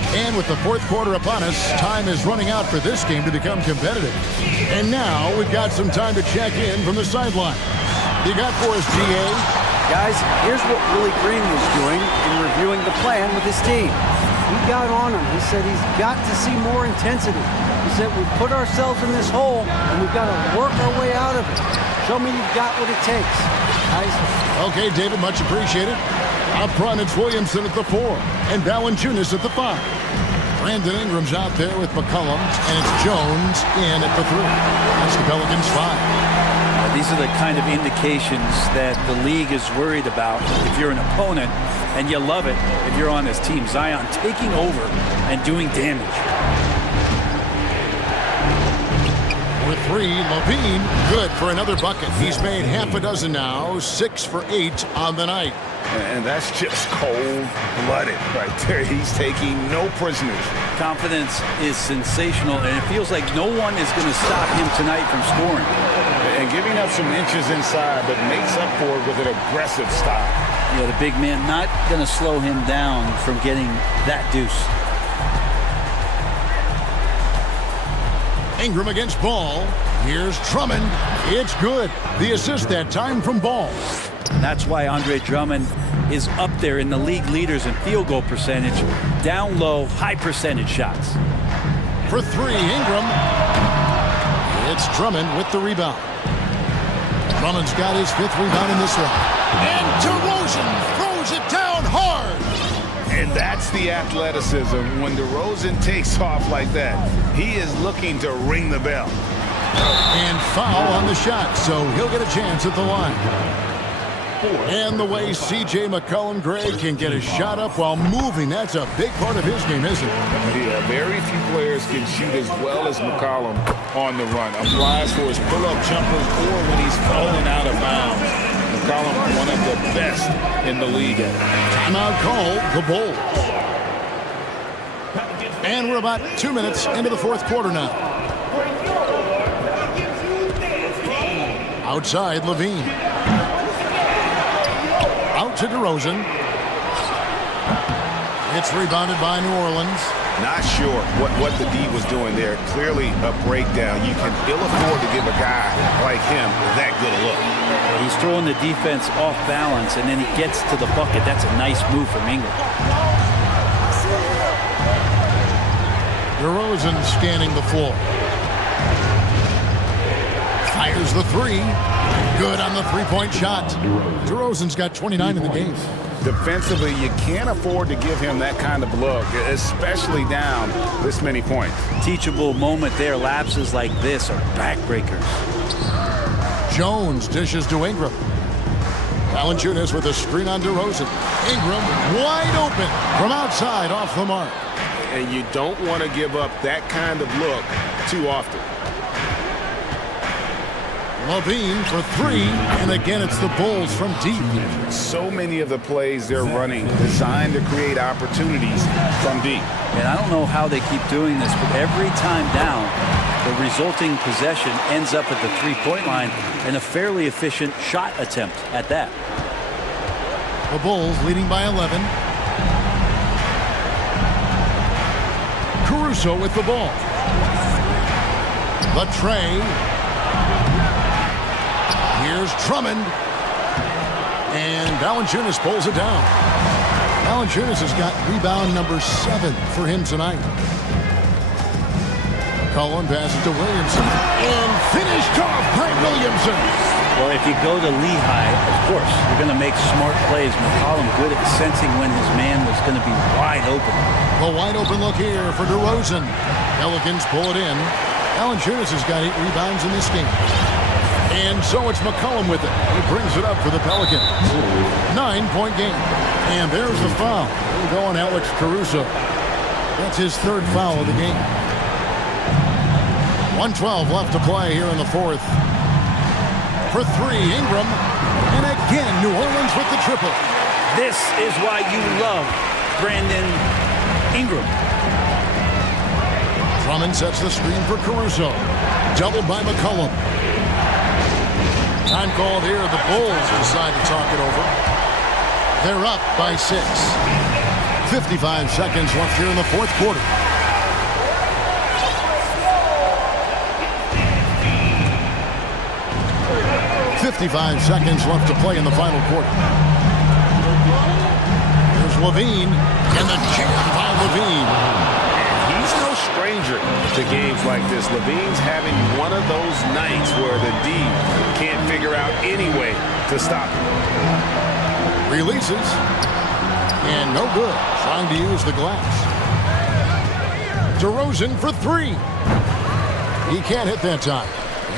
And with the fourth quarter upon us, time is running out for this game to become competitive. And now we've got some time to check in from the sideline. You got for us, GA? Guys, here's what Willie Green was doing in reviewing the plan with his team. He got on him. He said he's got to see more intensity. He said we've put ourselves in this hole and we've got to work our way out of it. Show me you've got what it takes, guys. Okay, David, much appreciated. Up front, it's Williamson at the 4 and Valanciunas at the 5. Brandon Ingram's out there with McCollum, and it's Jones in at the 3. That's the Pelicans 5. These are the kind of indications that the league is worried about if you're an opponent, and you love it if you're on this team. Zion taking over and doing damage. For 3, Levine, good for another bucket. He's made half a dozen now, 6 for 8 on the night. And that's just cold-blooded right there. He's taking no prisoners. Confidence is sensational, and it feels like no one is going to stop him tonight from scoring. And giving up some inches inside, but makes up for it with an aggressive style. Yeah, the big man not going to slow him down from getting that deuce. Ingram against Ball. Here's Drummond. It's good. The assist that time from Ball. And that's why Andre Drummond is up there in the league leaders in field goal percentage. Down low, high percentage shots. For three, Ingram. It's Drummond with the rebound. Drummond's got his 5th rebound in this one. And DeRozan throws it down hard. And that's the athleticism. When DeRozan takes off like that, he is looking to ring the bell. And foul on the shot, so he'll get a chance at the line. And the way C.J. McCollum-Gray can get a shot up while moving, that's a big part of his game, isn't it? Yeah, very few players can shoot as well as McCollum on the run. Applies for his pull-up jumpers or when he's falling out of bounds. McCollum, one of the best in the league. Timeout call, the Bulls. And we're about 2 minutes into the 4th quarter now. Outside, Levine. Out to DeRozan. It's rebounded by New Orleans. Not sure what the D was doing there. Clearly a breakdown. You can ill afford to give a guy like him that good a look. He's throwing the defense off balance, and then he gets to the bucket. That's a nice move from Ingram. DeRozan scanning the floor. Fires the three. Good on the three-point shot. DeRozan's got 29 in the game. Defensively, you can't afford to give him that kind of look, especially down this many points. Teachable moment there. Lapses like this are backbreakers. Jones dishes to Ingram. Valanciunas with a screen on DeRozan. Ingram wide open from outside off the mark. And you don't want to give up that kind of look too often. Levine for three, and again it's the Bulls from deep. So many of the plays they're running designed to create opportunities from deep. And I don't know how they keep doing this, but every time down, the resulting possession ends up at the three-point line and a fairly efficient shot attempt at that. The Bulls leading by 11. Caruso with the ball. The tray. Here's Drummond. And Valanciunas pulls it down. Valanciunas has got rebound number 7 for him tonight. McCollum passes to Williamson. And finished off by Williamson. Well, if you go to Lehigh, of course, you're going to make smart plays. McCollum good at sensing when his man was going to be wide open. A wide open look here for DeRozan. Pelicans pull it in. Valanciunas has got 8 rebounds in this game. And so it's McCollum with it. He brings it up for the Pelicans. 9-point game. And there's the foul. We're going Alex Caruso. That's his 3rd foul of the game. 1:12 left to play here in the 4th. For three, Ingram. And again, New Orleans with the triple. This is why you love Brandon Ingram. Drummond sets the screen for Caruso. Doubled by McCollum. Time called here. The Bulls decide to talk it over. They're up by 6. 55 seconds left here in the 4th quarter. .55 seconds left to play in the final quarter. There's Levine, and the jam by Levine. He's no stranger to games like this. Levine's having one of those nights where the D can't figure out any way to stop him. Releases, and no good. Trying to use the glass. DeRozan for three. He can't hit that time.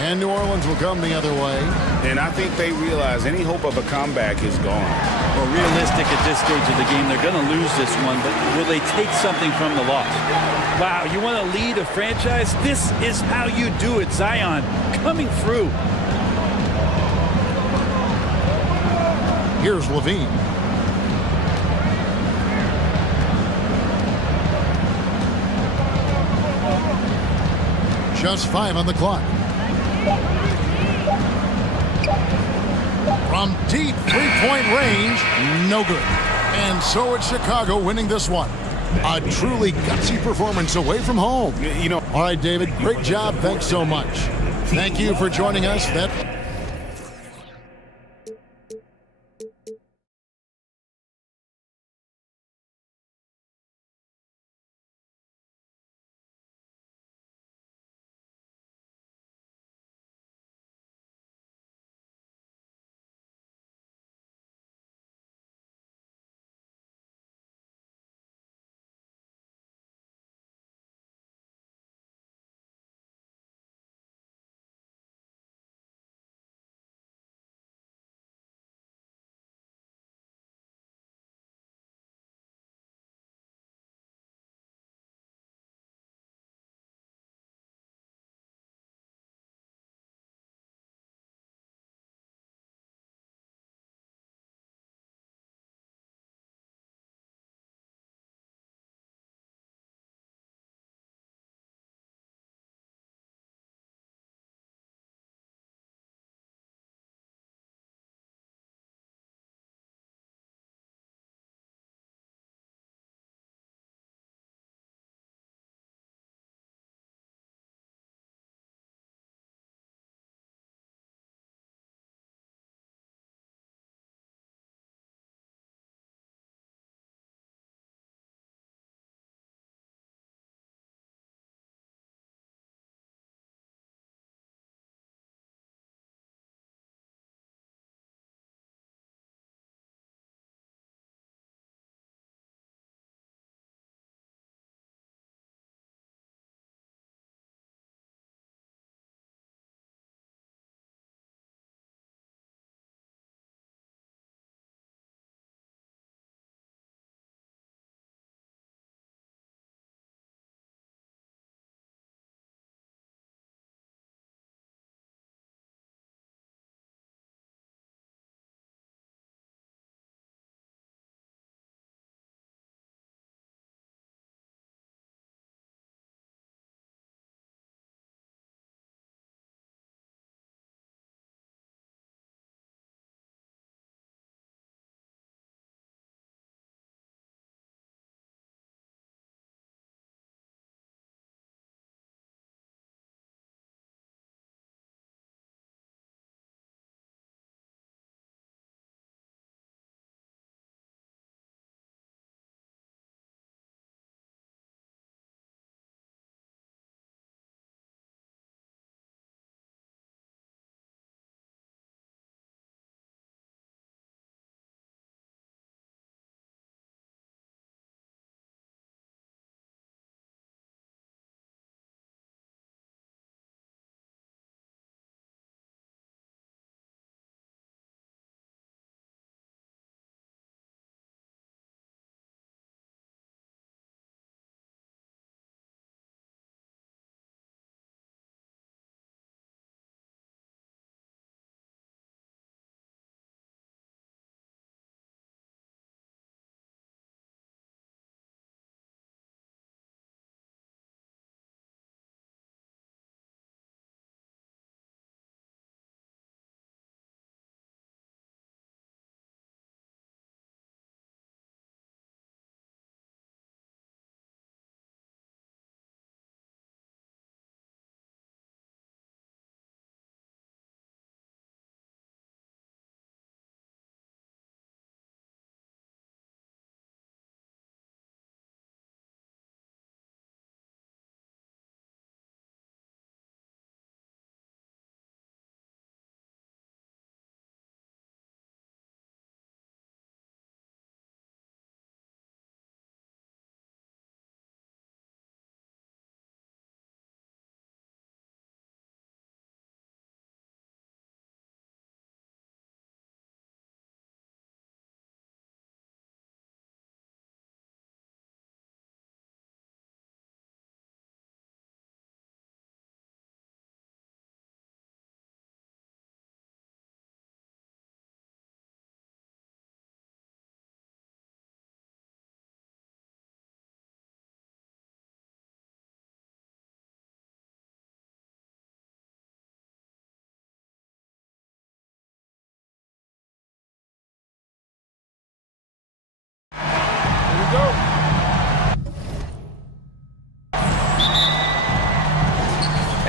And New Orleans will come the other way. And I think they realize any hope of a comeback is gone. Well, realistic at this stage of the game, they're going to lose this one, but will they take something from the loss? Wow, you want to lead a franchise? This is how you do it. Zion coming through. Here's Levine. Just 5 on the clock. From deep three-point range, no good. And so it's Chicago winning this one. A truly gutsy performance away from home. You know. All right, David, great job. Thanks so much. Thank you for joining us. That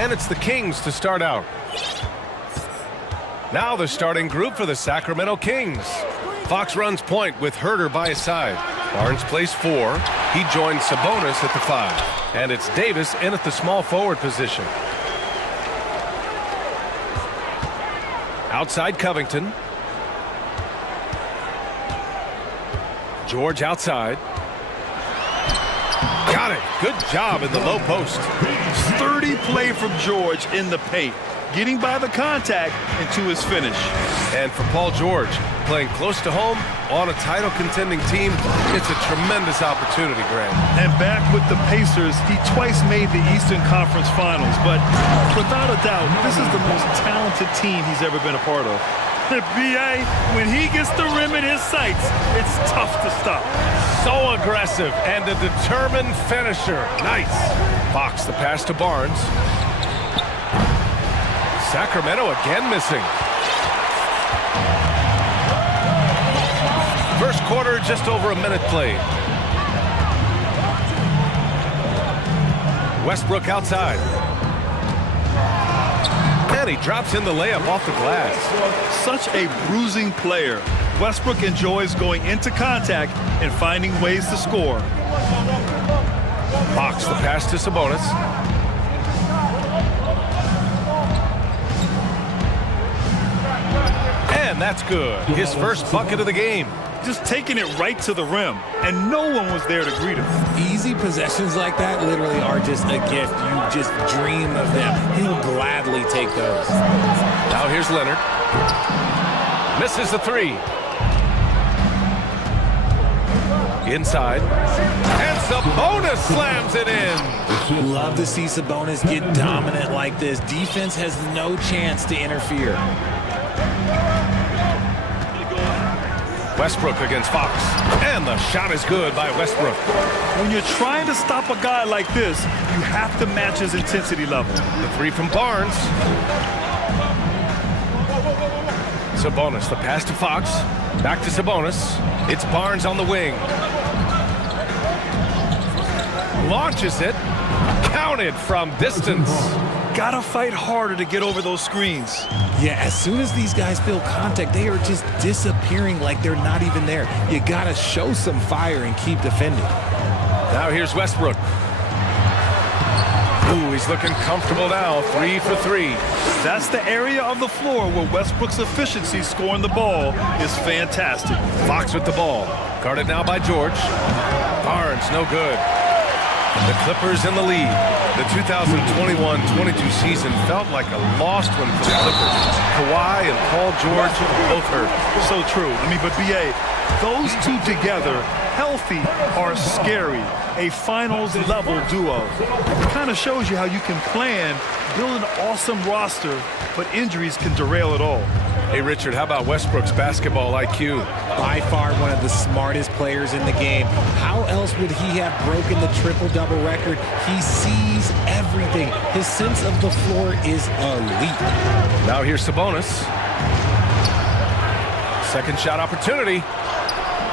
And it's the Kings to start out. Now the starting group for the Sacramento Kings. Fox runs point with Herter by his side. Barnes plays 4. He joins Sabonis at the 5. And it's Davis in at the small forward position. Outside Covington. George outside. Got it. Good job in the low post. Sturdy play from George in the paint, getting by the contact and to his finish. And for Paul George, playing close to home on a title contending team, it's a tremendous opportunity, Graham. And back with the Pacers, he twice made the Eastern Conference Finals, but without a doubt, this is the most talented team he's ever been a part of. BA, when he gets the rim in his sights, it's tough to stop. So aggressive and a determined finisher. Nice. Fox the pass to Barnes. Sacramento again missing. First quarter, just over a minute played. Westbrook outside. And he drops in the layup off the glass. Such a bruising player. Westbrook enjoys going into contact and finding ways to score. Fox the pass to Sabonis. And that's good. His first bucket of the game. Just taking it right to the rim, and no one was there to greet him. Easy possessions like that literally are just a gift. You just dream of them. He'll gladly take those. Now here's Leonard. Misses the 3. Inside. And Sabonis slams it in. Love to see Sabonis get dominant like this. Defense has no chance to interfere. Westbrook against Fox. And the shot is good by Westbrook. When you're trying to stop a guy like this, you have to match his intensity level. The 3 from Barnes. Sabonis, the pass to Fox. Back to Sabonis. It's Barnes on the wing. Launches it. Counted from distance. Gotta fight harder to get over those screens. Yeah, as soon as these guys feel contact, they are just disappearing like they're not even there. You gotta show some fire and keep defending. Now here's Westbrook. Ooh, he's looking comfortable now. 3 for 3. That's the area of the floor where Westbrook's efficiency scoring the ball is fantastic. Fox with the ball. Guarded now by George. Barnes, no good. The Clippers in the lead. The 2021-22 season felt like a lost one for the Clippers. Kawhi and Paul George both hurt. So true. I mean, but BA, those two together, healthy, are scary. A finals-level duo. It kind of shows you how you can plan, build an awesome roster, but injuries can derail it all. Hey, Richard, how about Westbrook's basketball IQ? By far one of the smartest players in the game. How else would he have broken the triple-double record? He sees everything. His sense of the floor is elite. Now here's Sabonis. Second shot opportunity.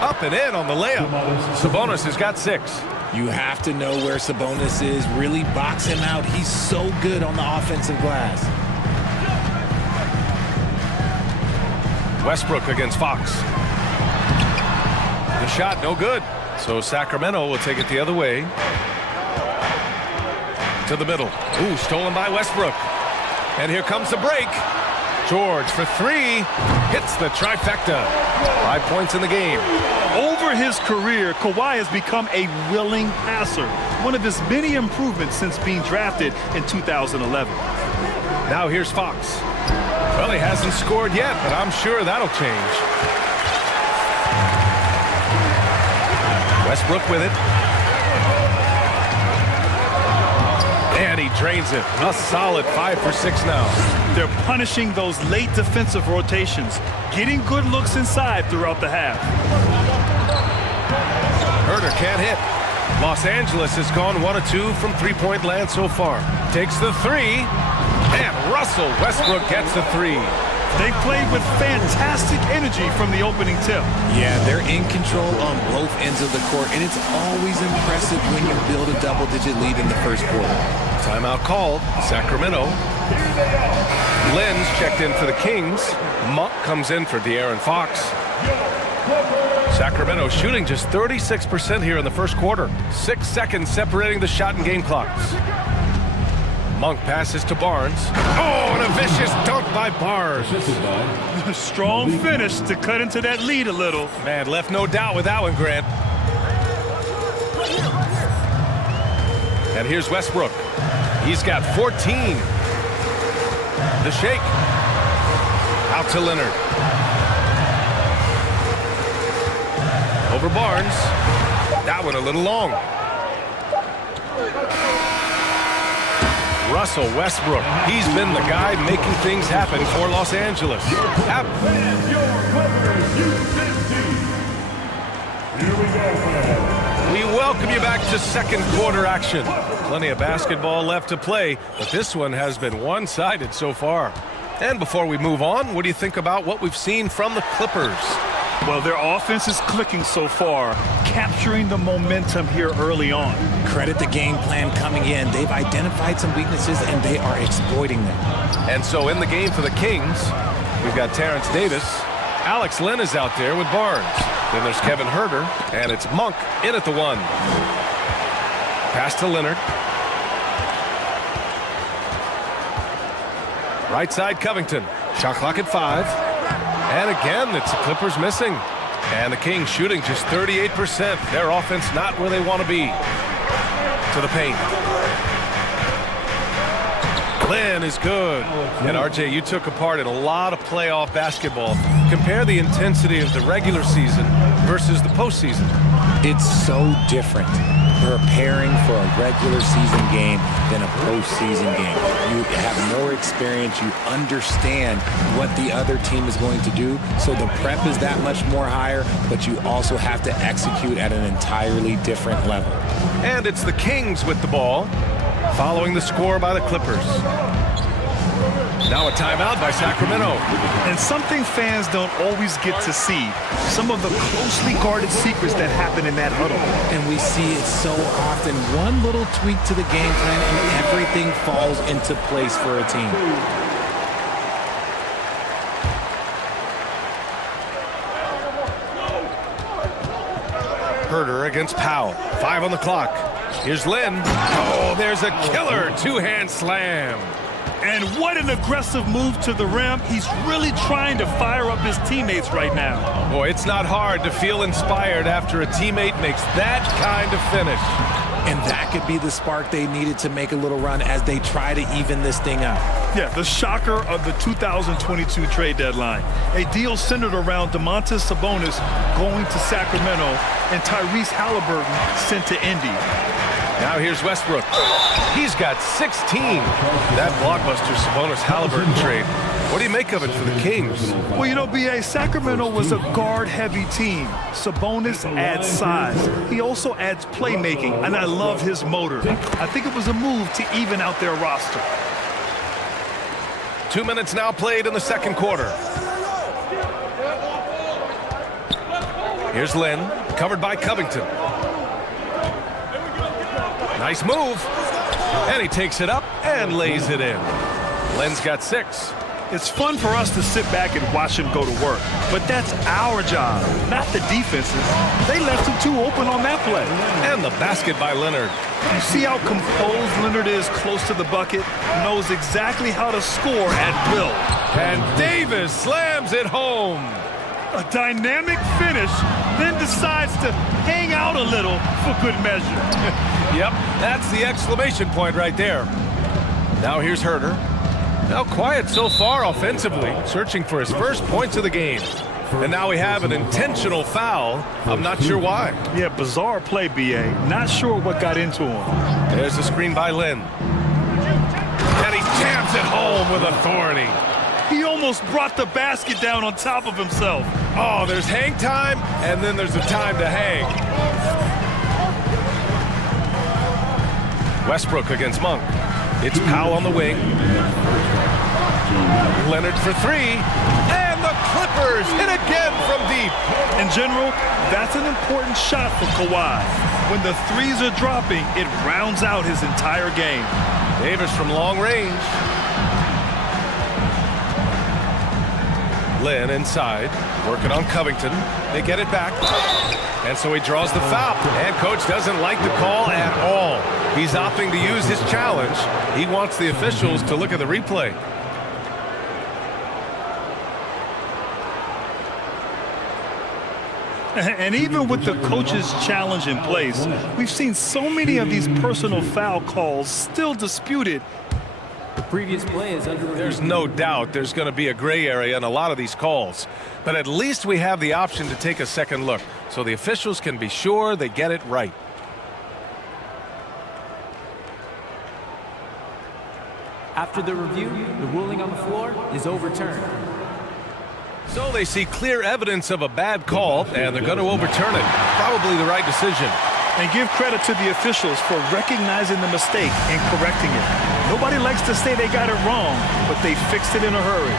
Up and in on the layup. Sabonis has got 6. You have to know where Sabonis is. Really box him out. He's so good on the offensive glass. Westbrook against Fox. The shot, no good. So Sacramento will take it the other way. To the middle. Ooh, stolen by Westbrook. And here comes the break. George for 3. Hits the trifecta. 5 points in the game. Over his career, Kawhi has become a willing passer. One of his many improvements since being drafted in 2011. Now here's Fox. Well, he hasn't scored yet, but I'm sure that'll change. Westbrook with it. And he drains it. A solid 5 for 6 now. They're punishing those late defensive rotations, getting good looks inside throughout the half. Herter can't hit. Los Angeles has gone 1 of 2 from three-point land so far. Takes the 3. And Russell Westbrook gets the 3. They played with fantastic energy from the opening tip. Yeah, they're in control on both ends of the court, and it's always impressive when you build a double-digit lead in the first quarter. Timeout called. Sacramento. Lynn's checked in for the Kings. Monk comes in for De'Aaron Fox. Sacramento shooting just 36% here in the first quarter. 6 seconds separating the shot and game clocks. Monk passes to Barnes. Oh, and a vicious dunk by Barnes. Strong finish to cut into that lead a little. Man, left no doubt with that one, Grant. And here's Westbrook. He's got 14. The shake. Out to Leonard. Over Barnes. That one a little long. Russell Westbrook. He's been the guy making things happen for Los Angeles. We welcome you back to second quarter action. Plenty of basketball left to play, but this one has been one-sided so far. And before we move on, what do you think about what we've seen from the Clippers? Well, their offense is clicking so far, capturing the momentum here early on. Credit the game plan coming in. They've identified some weaknesses, and they are exploiting them. And so in the game for the Kings, we've got Terrence Davis. Alex Len is out there with Barnes. Then there's Kevin Huerter, and it's Monk in at the one. Pass to Leonard. Right side, Covington. Shot clock at 5. And again, it's the Clippers missing. And the Kings shooting just 38%. Their offense not where they want to be. To the paint. Lynn is good. And RJ, you took a part in a lot of playoff basketball. Compare the intensity of the regular season versus the postseason. It's so different preparing for a regular season game than a postseason game. You have more experience. You understand what the other team is going to do. So the prep is that much more higher, but you also have to execute at an entirely different level. And it's the Kings with the ball, following the score by the Clippers. Now a timeout by Sacramento. And something fans don't always get to see, some of the closely guarded secrets that happen in that huddle. And we see it so often. One little tweak to the game plan and everything falls into place for a team. Huerter against Powell. 5 on the clock. Here's Lynn. Oh, there's a killer two-hand slam. And what an aggressive move to the rim. He's really trying to fire up his teammates right now. Boy, it's not hard to feel inspired after a teammate makes that kind of finish. And that could be the spark they needed to make a little run as they try to even this thing out. Yeah, the shocker of the 2022 trade deadline. A deal centered around Domantas Sabonis going to Sacramento and Tyrese Halliburton sent to Indy. Now here's Westbrook. He's got 16. That blockbuster Sabonis-Halliburton trade. What do you make of it for the Kings? Well, you know, B.A., Sacramento was a guard-heavy team. Sabonis adds size. He also adds playmaking, and I love his motor. I think it was a move to even out their roster. 2 minutes now played in the second quarter. Here's Lynn, covered by Covington. Nice move. And he takes it up and lays it in. Lynn's got 6. It's fun for us to sit back and watch him go to work, but that's our job, not the defense's. They left him too open on that play. And the basket by Leonard. You see how composed Leonard is close to the bucket? Knows exactly how to score at will. And Davis slams it home. A dynamic finish, then decides to hang out a little for good measure. Yep, that's the exclamation point right there. Now here's Huerter. Now quiet so far offensively, searching for his first points of the game. And now we have an intentional foul. I'm not sure why. Yeah, bizarre play, B.A. Not sure what got into him. There's the screen by Lynn. And he jams it home with authority. He almost brought the basket down on top of himself. Oh, there's hang time, and then there's the time to hang. Westbrook against Monk. It's Powell on the wing. Leonard for three, and the Clippers hit again from deep. In general, that's an important shot for Kawhi. When the threes are dropping, it rounds out his entire game. Davis from long range. Lynn inside, working on Covington. They get it back. And so he draws the foul. And coach doesn't like the call at all. He's opting to use his challenge. He wants the officials to look at the replay. And even with the coach's challenge in place, we've seen so many of these personal foul calls still disputed. The previous play is under review. There's no doubt there's going to be a gray area in a lot of these calls. But at least we have the option to take a second look, so the officials can be sure they get it right. After the review, the ruling on the floor is overturned. So they see clear evidence of a bad call, and they're going to overturn it. Probably the right decision. And give credit to the officials for recognizing the mistake and correcting it. Nobody likes to say they got it wrong, but they fixed it in a hurry.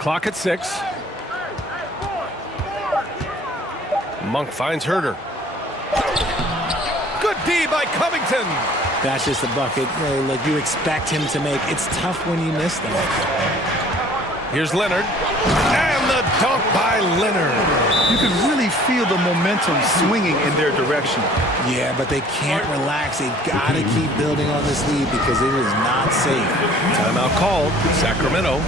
Clock at 6. Monk finds Herter. Good D by Covington. That's just a bucket. Look, you expect him to make. It's tough when you miss that. Here's Leonard. And the dunk by Leonard. You can really feel the momentum swinging in their direction. Yeah, but they can't relax. They've got to keep building on this lead because it is not safe. Timeout called. Sacramento.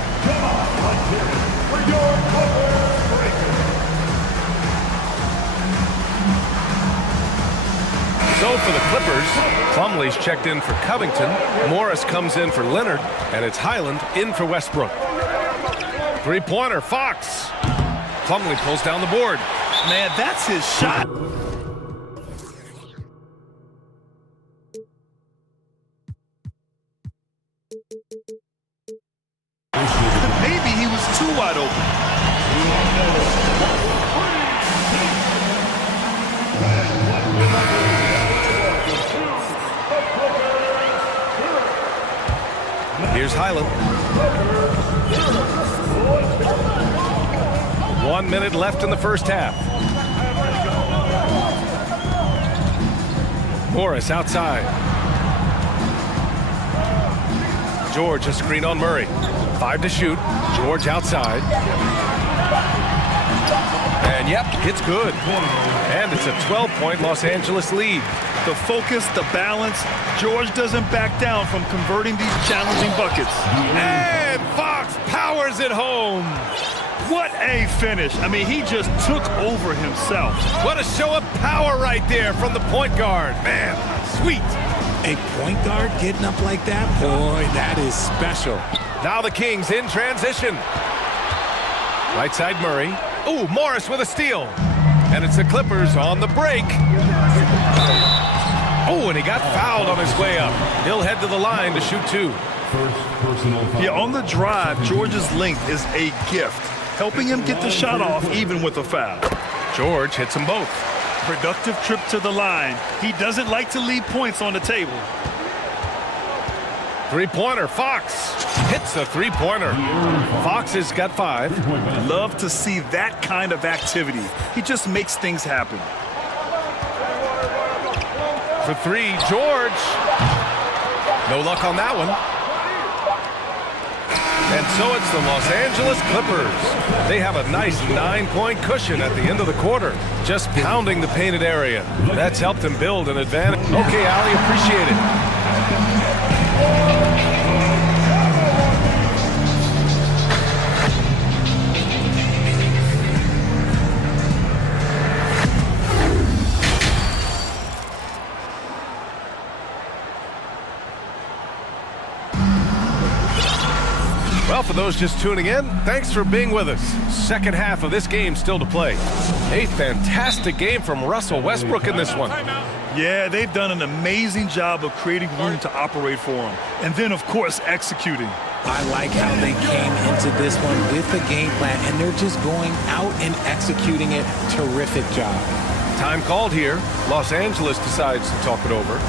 So for the Clippers, Plumlee's checked in for Covington. Morris comes in for Leonard, and it's Highland in for Westbrook. Three-pointer, Fox. Plumlee pulls down the board. Man, that's his shot. Maybe he was too wide open. Here's Highland. 1 minute left in the first half. Morris outside. George a screen on Murray. 5 to shoot. George outside. And yep, it's good. And it's a 12-point Los Angeles lead. The focus, the balance. George doesn't back down from converting these challenging buckets. And Fox powers it home. What a finish. I mean, he just took over himself. What a show of power right there from the point guard. Man, sweet. A point guard getting up like that? Boy, that is special. Now the Kings in transition. Right side Murray. Ooh, Morris with a steal. And it's the Clippers on the break. Oh, and he got fouled on his way up. He'll head to the line to shoot 2. First personal foul. Yeah, on the drive, George's length is a gift, helping him get the shot off even with a foul. George hits them both. Productive trip to the line. He doesn't like to leave points on the table. Three-pointer, Fox hits a three-pointer. Fox has got 5. Love to see that kind of activity. He just makes things happen. For 3, George. No luck on that one. And so it's the Los Angeles Clippers. They have a nice 9-point cushion at the end of the quarter, just pounding the painted area. That's helped them build an advantage. Okay, Ali, appreciate it. Well, for those just tuning in, thanks for being with us. Second half of this game still to play. A fantastic game from Russell Westbrook in this one. Yeah, they've done an amazing job of creating room to operate for him. And then, of course, executing. I like how they came into this one with a game plan, and they're just going out and executing it. Terrific job. Time called here. Los Angeles decides to talk it over.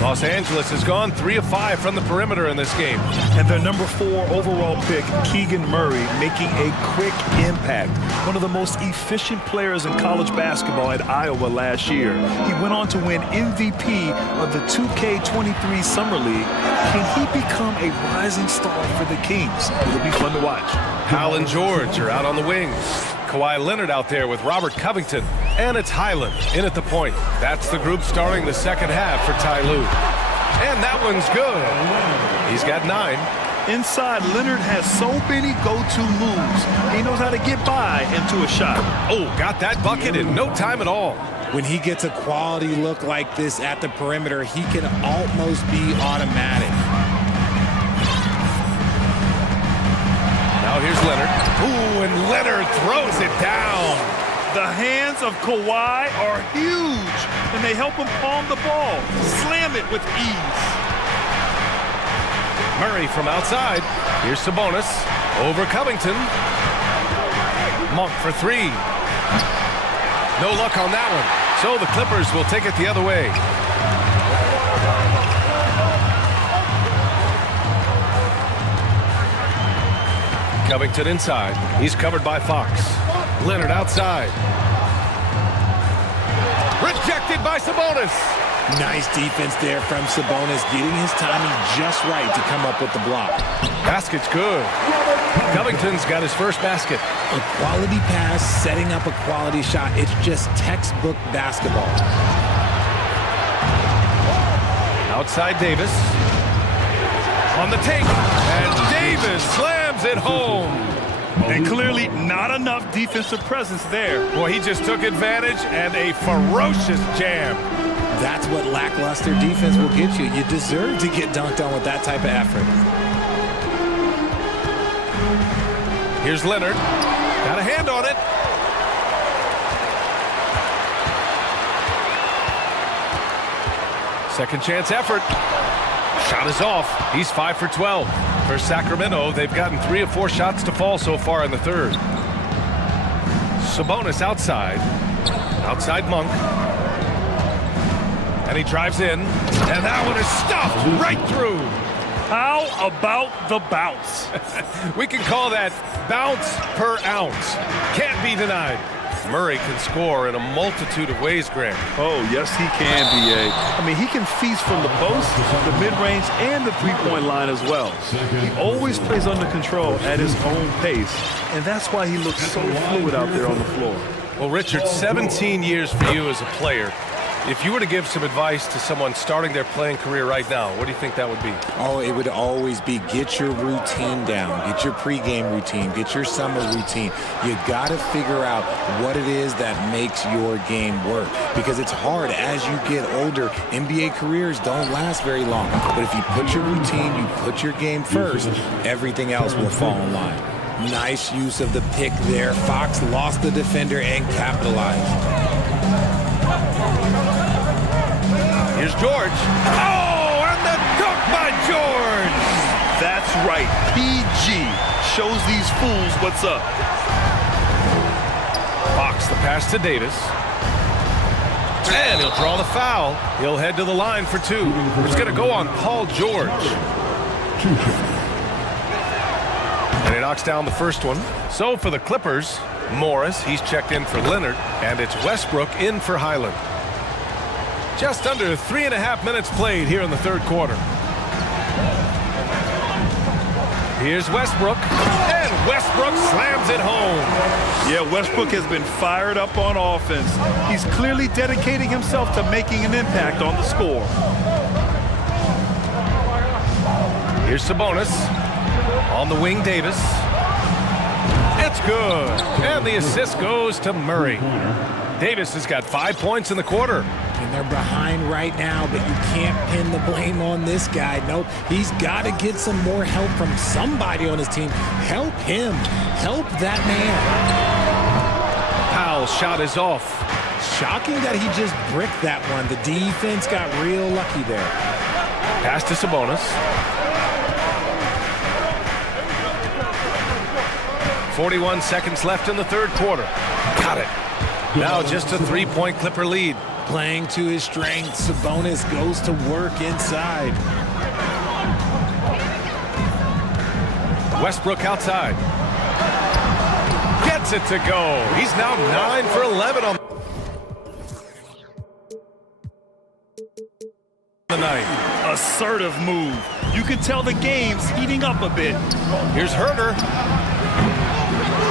Los Angeles has gone 3 of 5 from the perimeter in this game. And their number 4 overall pick, Keegan Murray, making a quick impact. One of the most efficient players in college basketball at Iowa last year. He went on to win MVP of the 2K23 Summer League. Can he become a rising star for the Kings? It'll be fun to watch. Hal and George are out on the wings. Kawhi Leonard out there with Robert Covington. And it's Highland in at the point. That's the group starting the second half for Ty Lue. And that one's good. He's got 9. Inside, Leonard has so many go-to moves. He knows how to get by into a shot. Oh, got that bucket in no time at all. When he gets a quality look like this at the perimeter, he can almost be automatic. Now here's Leonard. Ooh, and Leonard throws it down. The hands of Kawhi are huge, and they help him palm the ball, slam it with ease. Murray from outside. Here's Sabonis over Covington. Monk for 3. No luck on that one. So the Clippers will take it the other way. Covington inside. He's covered by Fox. Leonard outside. Rejected by Sabonis. Nice defense there from Sabonis, getting his timing just right to come up with the block. Basket's good. Covington's got his first basket. A quality pass, setting up a quality shot. It's just textbook basketball. Outside Davis. On the take. And Davis slams it home. And clearly not enough defensive presence there. Boy, he just took advantage and a ferocious jam. That's what lackluster defense will get you. You deserve to get dunked on with that type of effort. Here's Leonard. Got a hand on it. Second chance effort. Shot is off. He's 5 for 12. For Sacramento, they've gotten 3 of 4 shots to fall so far in the third. Sabonis outside. Outside Monk. And he drives in. And that one is stuffed right through. How about the bounce? We can call that bounce per ounce. Can't be denied. Murray can score in a multitude of ways, Greg. Oh, yes, he can, B.A. I mean, he can feast from the post, the mid-range, and the three-point line as well. He always plays under control at his own pace, and that's why he looks so fluid out there on the floor. Well, Richard, 17 years for you as a player. If you were to give some advice to someone starting their playing career right now, what do you think that would be? Oh, it would always be get your routine down. Get your pregame routine. Get your summer routine. You got to figure out what it is that makes your game work. Because it's hard as you get older. NBA careers don't last very long. But if you put your routine, you put your game first, everything else will fall in line. Nice use of the pick there. Fox lost the defender and capitalized. Here's George. Oh, and the dunk by George. That's right. PG shows these fools what's up. Fox the pass to Davis. And he'll draw the foul. He'll head to the line for 2. It's going to go on Paul George. And he knocks down the first one. So for the Clippers, Morris, he's checked in for Leonard. And it's Westbrook in for Highland. Just under 3.5 minutes played here in the third quarter. Here's Westbrook, and Westbrook slams it home. Yeah, Westbrook has been fired up on offense. He's clearly dedicating himself to making an impact on the score. Here's Sabonis. On the wing, Davis. It's good. And the assist goes to Murray. Davis has got 5 points in the quarter. And they're behind right now, but you can't pin the blame on this guy. Nope, he's got to get some more help from somebody on his team. Help him. Help that man. Powell's shot is off. Shocking that he just bricked that one. The defense got real lucky there. Pass to Sabonis. 41 seconds left in the third quarter. Got it. Now just a three-point Clipper lead. Playing to his strengths, Sabonis goes to work inside. Westbrook outside. Gets it to go. He's now 9 for 11 on the night. Assertive move. You can tell the game's heating up a bit. Here's Herter.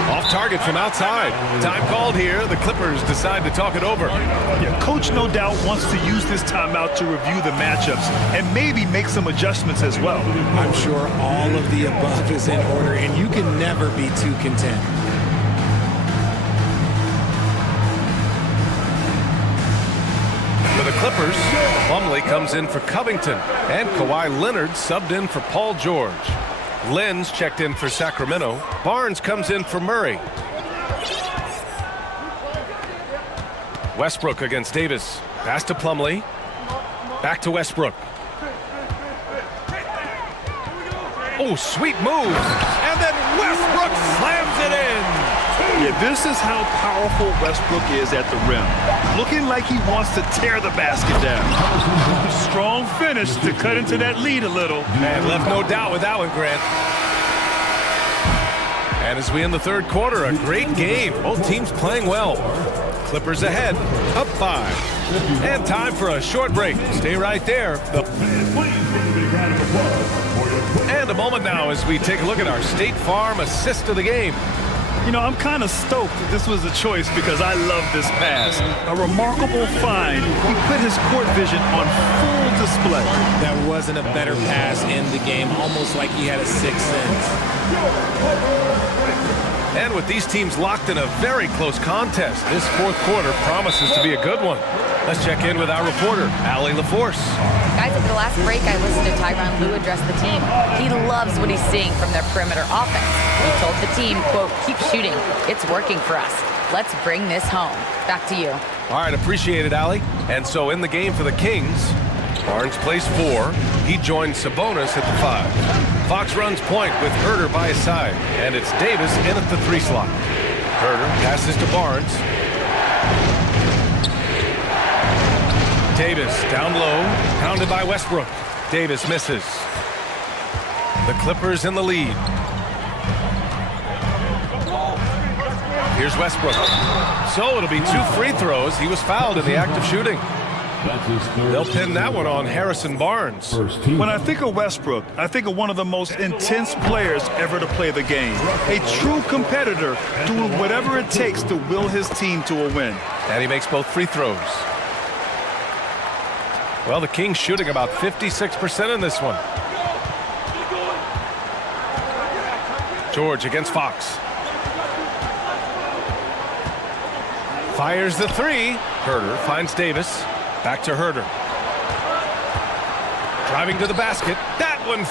Off target from outside. Time called here. The Clippers decide to talk it over. Yeah, coach no doubt wants to use this timeout to review the matchups and maybe make some adjustments as well. I'm sure all of the above is in order, and you can never be too content. For the Clippers, Plumlee comes in for Covington, and Kawhi Leonard subbed in for Paul George. Lenz checked in for Sacramento. Barnes comes in for Murray. Westbrook against Davis. Pass to Plumlee. Back to Westbrook. Oh, sweet move. And then Westbrook slams it in. Yeah, this is how powerful Westbrook is at the rim. Looking like he wants to tear the basket down. Strong finish to cut into that lead a little. And left no doubt with that one, Grant. And as we end the third quarter, a great game. Both teams playing well. Clippers ahead, up 5. And time for a short break. Stay right there. And a moment now as we take a look at our State Farm assist of the game. You know, I'm kind of stoked that this was a choice because I love this pass. A remarkable find. He put his court vision on full display. There wasn't a better pass in the game, almost like he had a sixth sense. And with these teams locked in a very close contest, this fourth quarter promises to be a good one. Let's check in with our reporter, Allie LaForce. Guys, at the last break, I listened to Tyronn Lue address the team. He loves what he's seeing from their perimeter offense. He told the team, quote, keep shooting. It's working for us. Let's bring this home. Back to you. All right, appreciate it, Allie. And so in the game for the Kings, Barnes plays 4. He joins Sabonis at the 5. Fox runs point with Herter by his side. And it's Davis in at the 3 slot. Herter passes to Barnes. Davis down low, pounded by Westbrook. Davis misses. The Clippers in the lead. Here's Westbrook. So it'll be 2 free throws. He was fouled in the act of shooting. They'll pin that one on Harrison Barnes. When I think of Westbrook, I think of one of the most intense players ever to play the game. A true competitor doing whatever it takes to will his team to a win. And he makes both free throws. Well, the Kings shooting about 56% in this one. George against Fox. Fires the 3. Herter finds Davis. Back to Herter. Driving to the basket. That one.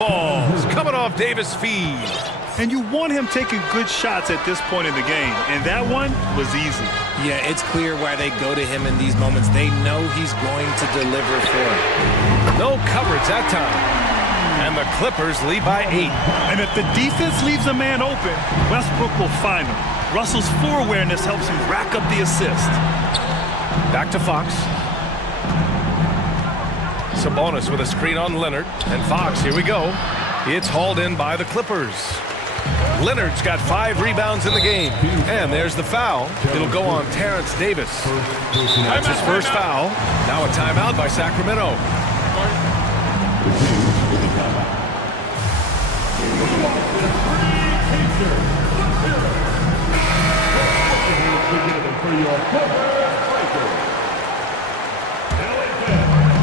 Ball's coming off Davis' feed. And you want him taking good shots at this point in the game. And that one was easy. Yeah, it's clear why they go to him in these moments. They know he's going to deliver for them. No coverage that time. And the Clippers lead by 8. And if the defense leaves a man open, Westbrook will find him. Russell's floor awareness helps him rack up the assist. Back to Fox. Sabonis with a screen on Leonard. And Fox, here we go. It's hauled in by the Clippers. Leonard's got 5 rebounds in the game. And there's the foul. It'll go on Terrence Davis. That's his first foul. Now a timeout by Sacramento.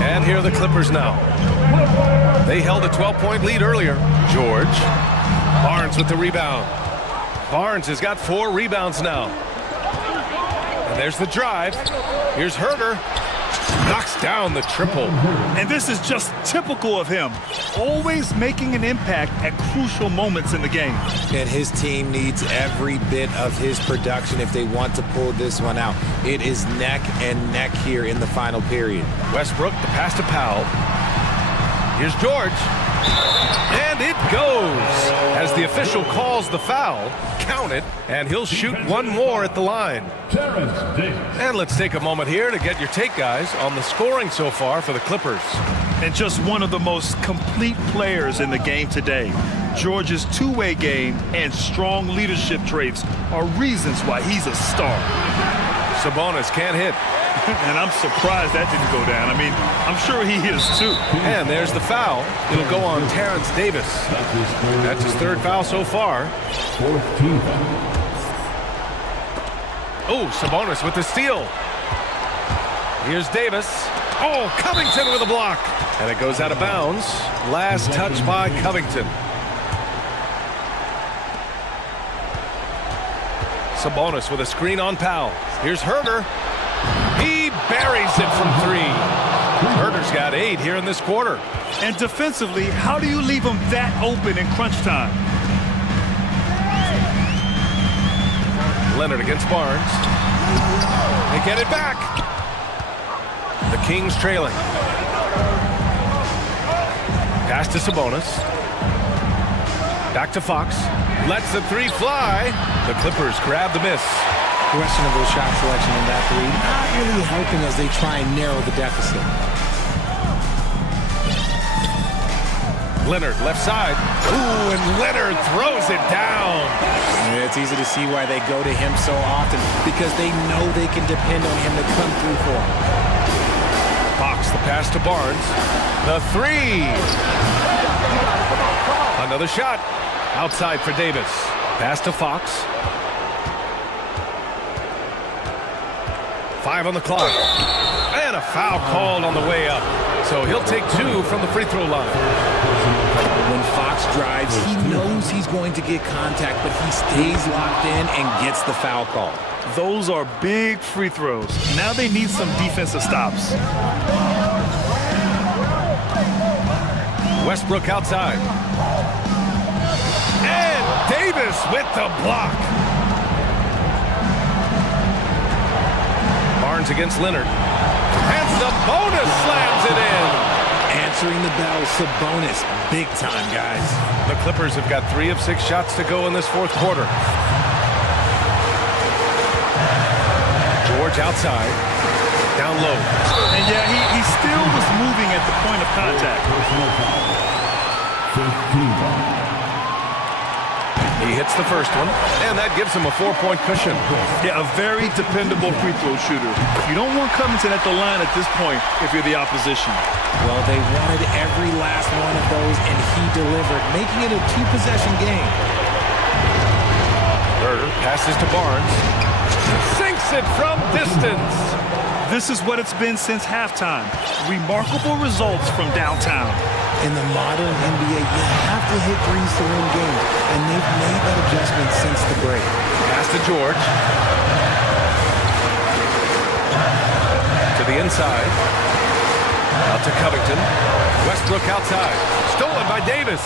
And here are the Clippers now. They held a 12-point lead earlier. George. Barnes with the rebound. Barnes has got 4 rebounds now. And there's the drive. Here's Herter. knocks down the triple. And this is just typical of him, always making an impact at crucial moments in the game. And his team needs every bit of his production if they want to pull this one out. It is neck and neck here in the final period. Westbrook, the pass to Powell. Here's George. And it goes. As the official calls the foul, count it, and he'll shoot one more at the line. And let's take a moment here to get your take, guys, on the scoring so far for the Clippers. And just one of the most complete players in the game today. George's two-way game and strong leadership traits are reasons why he's a star. Sabonis can't hit. And I'm surprised that didn't go down. I mean, I'm sure he is too. And there's the foul. It'll go on Terrence Davis. That's his third foul so far. Oh, Sabonis with the steal. Here's Davis. Oh, Covington with a block. And it goes out of bounds. Last touch by Covington. Sabonis with a screen on Powell. Here's Herter. He buries it from three. Herter's got 8 here in this quarter. And defensively, how do you leave him that open in crunch time? Leonard against Barnes. They get it back. The Kings trailing. Pass to Sabonis. Back to Fox. Lets the three fly. The Clippers grab the miss. Questionable shot selection in that three. Not really helping as they try and narrow the deficit. Leonard, left side. Ooh, and Leonard throws it down. Yeah, it's easy to see why they go to him so often, because they know they can depend on him to come through for them. Fox, the pass to Barnes. The three. Another shot. Outside for Davis. Pass to Fox. 5 on the clock. And a foul called on the way up. So he'll take 2 from the free throw line. When Fox drives, he knows he's going to get contact, but he stays locked in and gets the foul call. Those are big free throws. Now they need some defensive stops. Westbrook outside. And Davis with the block. Barnes against Leonard. And Sabonis slams it in. Answering the bell, Sabonis. Big time, guys. The Clippers have got 3 of 6 shots to go in this fourth quarter. George outside. Down low. And yeah, he still was moving at the point of contact. He hits the first one, and that gives him a 4-point cushion. Yeah, a very dependable free throw shooter. You don't want Covington at the line at this point if you're the opposition. Well, they wanted every last one of those, and he delivered, making it a 2-possession game. Herter passes to Barnes. Sinks it from distance. This is what it's been since halftime. Remarkable results from downtown. In the modern NBA, you have to hit threes to win games, and they've made that adjustment since the break. Pass to George. To the inside. Out to Covington. Westbrook outside. Stolen by Davis.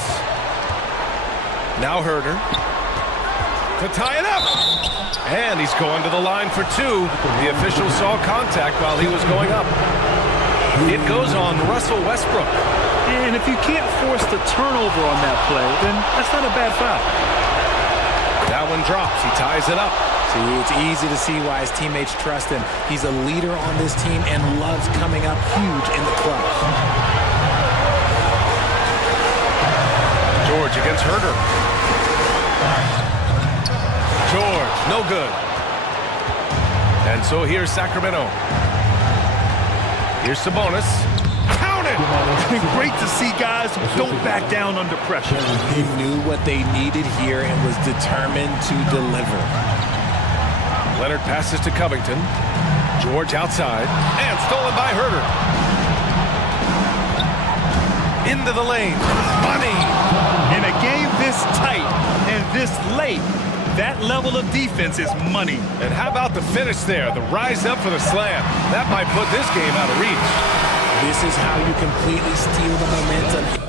Now Herter. To tie it up. And he's going to the line for 2. The official saw contact while he was going up. It goes on Russell Westbrook. And if you can't force the turnover on that play, then that's not a bad foul. That one drops. He ties it up. See, it's easy to see why his teammates trust him. He's a leader on this team and loves coming up huge in the clutch. George against Herter. George, no good. And so here's Sacramento. Here's Sabonis. Counted! Great to see guys who don't back down under pressure. He knew what they needed here and was determined to deliver. Leonard passes to Covington. George outside. And stolen by Herter. Into the lane. Money! In a game this tight and this late, That level of defense is money. And how about the finish there? The rise up for the slam. That might put this game out of reach. This is how you completely steal the momentum.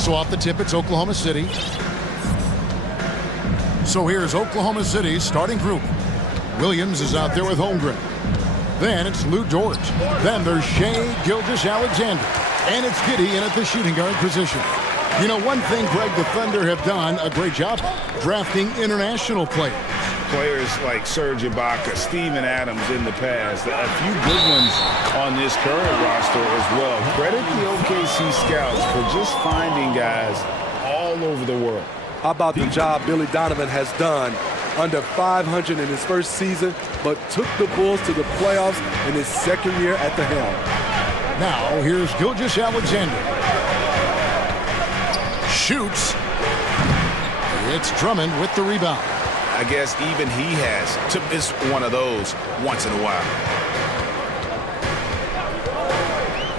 right, so off the tip, it's Oklahoma City. So here's Oklahoma City's starting group. Williams is out there with Holmgren. Then it's Lou Dort. Then there's Shea Gilgeous-Alexander. And it's Giddey in at the shooting guard position. You know, one thing, Greg, the Thunder have done a great job drafting international players. Players like Serge Ibaka, Steven Adams in the past, a few good ones on this current roster as well. Credit the OKC scouts for just finding guys all over the world. How about the job Billy Donovan has done? Under 500 in his first season, but took the Bulls to the playoffs in his second year at the helm. Now, here's Gilgeous-Alexander. Shoots. It's Drummond with the rebound. I guess even he has to miss one of those once in a while.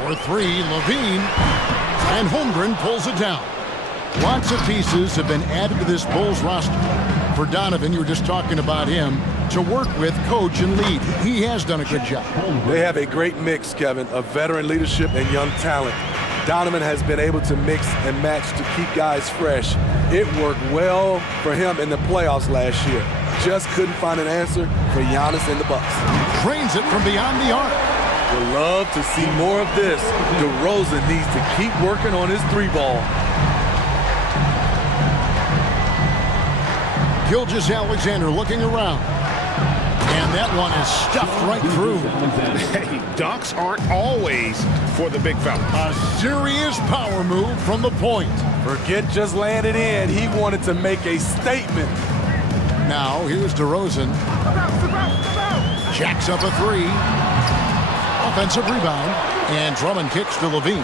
For three, Levine. And Holmgren pulls it down. Lots of pieces have been added to this Bulls roster. For Donovan, you were just talking about him, to work with, coach, and lead. He has done a good job. They have a great mix, Kevin, of veteran leadership and young talent. Donovan has been able to mix and match to keep guys fresh. It worked well for him in the playoffs last year. Just couldn't find an answer for Giannis and the Bucks. Trains it from beyond the arc. Would love to see more of this. DeRozan needs to keep working on his three ball. Gilgeous-Alexander looking around. And that one is stuffed right through. Hey, dunks aren't always for the big fella. A serious power move from the point. Forget just laying it in. He wanted to make a statement. Now, here's DeRozan. Jacks up a three. Offensive rebound. And Drummond kicks to Levine.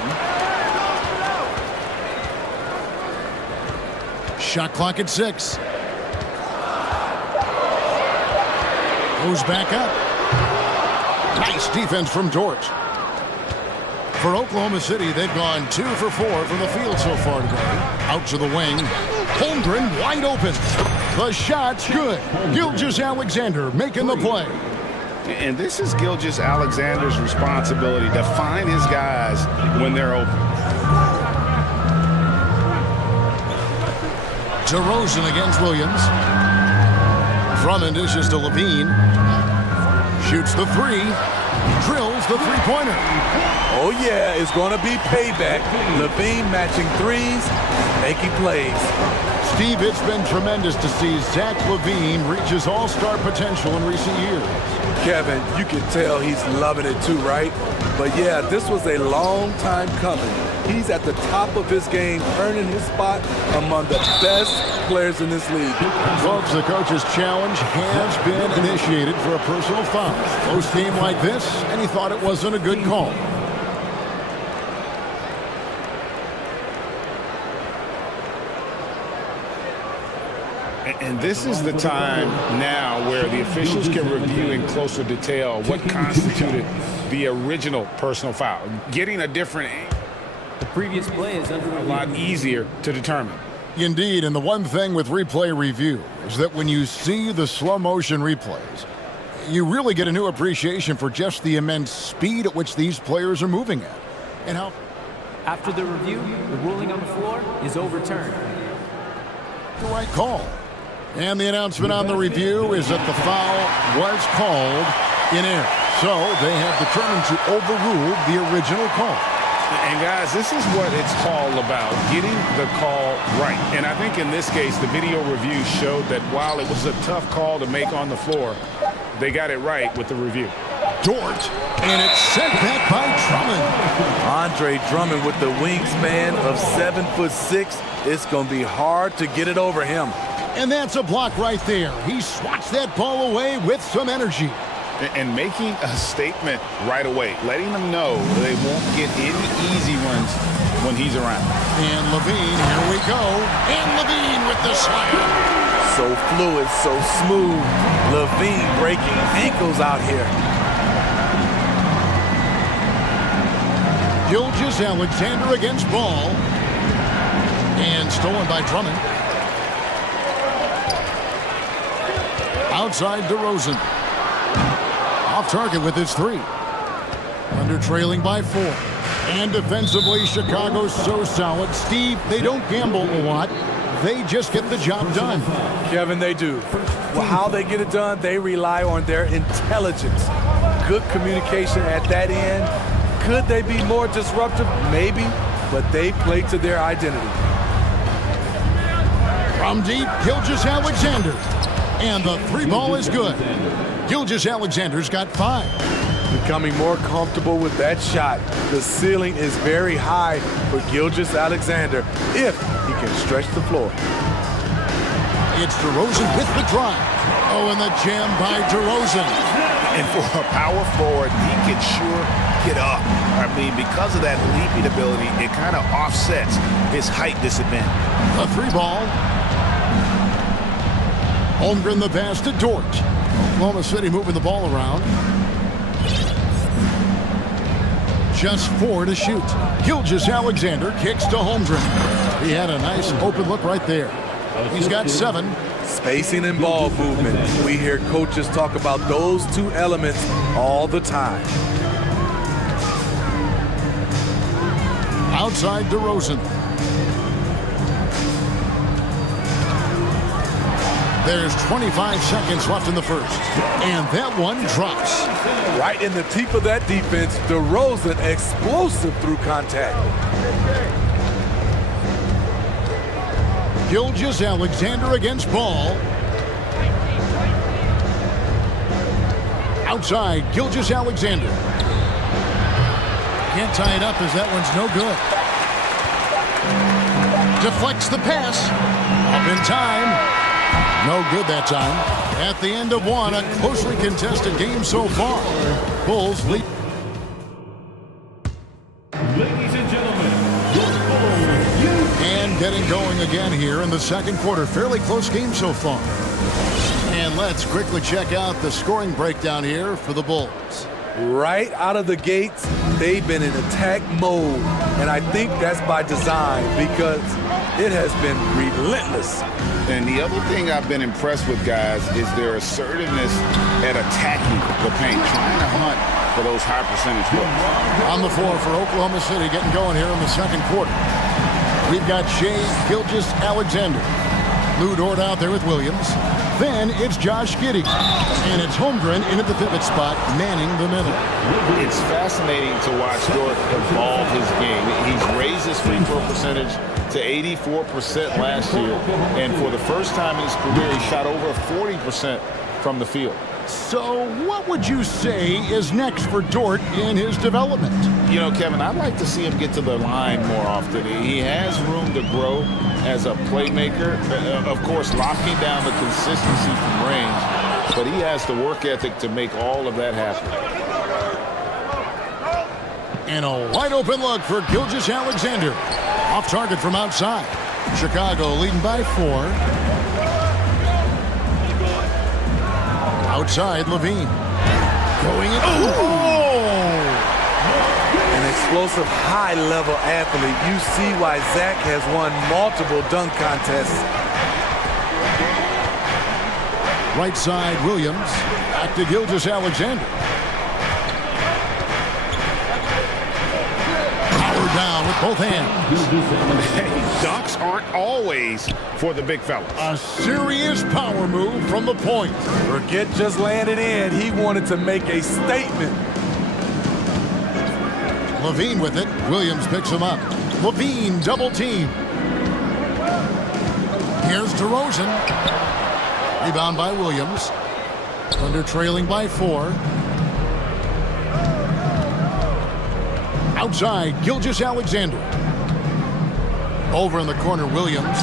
Shot clock at 6. Goes back up. Nice defense from Dort. For Oklahoma City, they've gone 2 for 4 from the field so far today. Out to the wing. Holmgren wide open. The shot's good. Gilgeous-Alexander making the play. And this is Gilgeous-Alexander's responsibility to find his guys when they're open. DeRozan against Williams. Drummond dishes to Levine. Shoots the three. Drills the three-pointer. Oh, yeah, it's going to be payback. Levine matching threes, making plays. Steve, it's been tremendous to see Zach LaVine reach his all-star potential in recent years. Kevin, you can tell he's loving it too, right? But yeah, this was a long time coming. He's at the top of his game, earning his spot among the best players in this league. Folks, the coach's challenge has been initiated for a personal foul. Close game like this, and he thought it wasn't a good call. And this is the time now where the officials can review in closer detail what constituted the original personal foul. Getting a different The previous play is under a lot easier to determine. Indeed, and the one thing with replay review is that when you see the slow motion replays, you really get a new appreciation for just the immense speed at which these players are moving at. And how After the review, the ruling on the floor is overturned. the right call. And the announcement on the review is that the foul was called in error. So they have determined to overrule the original call. And guys, this is what it's all about, getting the call right. And I think in this case, the video review showed that while it was a tough call to make on the floor, they got it right with the review. Dort, and it's sent back by Drummond. Andre Drummond with the wingspan of 7'6". It's going to be hard to get it over him. And that's a block right there. He swats that ball away with some energy. And making a statement right away, letting them know they won't get any easy ones when he's around. And Levine, here we go. And Levine with the slam. So fluid, so smooth. Levine breaking ankles out here. Gilgeous-Alexander against ball. And stolen by Drummond. Outside DeRozan. Off target with his three. Under trailing by 4. And defensively, Chicago's so solid. Steve, they don't gamble a lot. They just get the job done. Kevin, they do. Well, how they get it done, they rely on their intelligence. Good communication at that end. Could they be more disruptive? Maybe, but they play to their identity. From deep, Gilgeous-Alexander. And the three ball is good. Gilgeous-Alexander's got 5. Becoming more comfortable with that shot. The ceiling is very high for Gilgeous-Alexander if he can stretch the floor. It's DeRozan with the drive. Oh, and the jam by DeRozan. And for a power forward, he can sure get up. I mean, because of that leaping ability, it kind of offsets his height disadvantage. A 3 ball. Holmgren the pass to Dort. Oklahoma City moving the ball around. Just 4 to shoot. Gilgeous-Alexander kicks to Holmgren. He had a nice open look right there. He's got 7. Spacing and ball movement. We hear coaches talk about those 2 elements all the time. Outside DeRozan. There's 25 seconds left in the first. And that one drops. Right in the teeth of that defense, DeRozan explosive through contact. Gilgeous-Alexander against Ball. Outside, Gilgeous-Alexander. Can't tie it up as that one's no good. Deflects the pass. Up in time. No good that time. At the end of one, a closely contested game so far. Bulls lead. Ladies and gentlemen, And getting going again here in the second quarter. Fairly close game so far. And let's quickly check out the scoring breakdown here for the Bulls. Right out of the gates, they've been in attack mode. And I think that's by design because it has been relentless. And the other thing I've been impressed with, guys, is their assertiveness at attacking the paint, trying to hunt for those high percentage looks. On the floor for Oklahoma City, getting going here in the second quarter. We've got Shai Gilgeous-Alexander. Lou Dort out there with Williams. Then it's Josh Giddey. And it's Holmgren in at the pivot spot, manning the middle. It's fascinating to watch Dort evolve his game. He's raised his free throw percentage to 84% last year. And for the first time in his career, he shot over 40% from the field. So what would you say is next for Dort in his development? You know, Kevin, I'd like to see him get to the line more often. He has room to grow as a playmaker. Of course, locking down the consistency from range. But he has the work ethic to make all of that happen. And a wide open look for Gilgeous-Alexander. Off target from outside. Chicago leading by 4. Outside, Levine. Going in. Oh! An explosive, high-level athlete. You see why Zach has won multiple dunk contests. Right side, Williams. Back to Gilgeous-Alexander. Power down with both hands. Hey, dunks aren't always for the big fellas. A serious power move from the point. Forget just laying it in. He wanted to make a statement. Levine with it. Williams picks him up. Levine double team. Here's DeRozan. Rebound by Williams. Thunder trailing by 4. Outside, Gilgeous-Alexander. Over in the corner, Williams.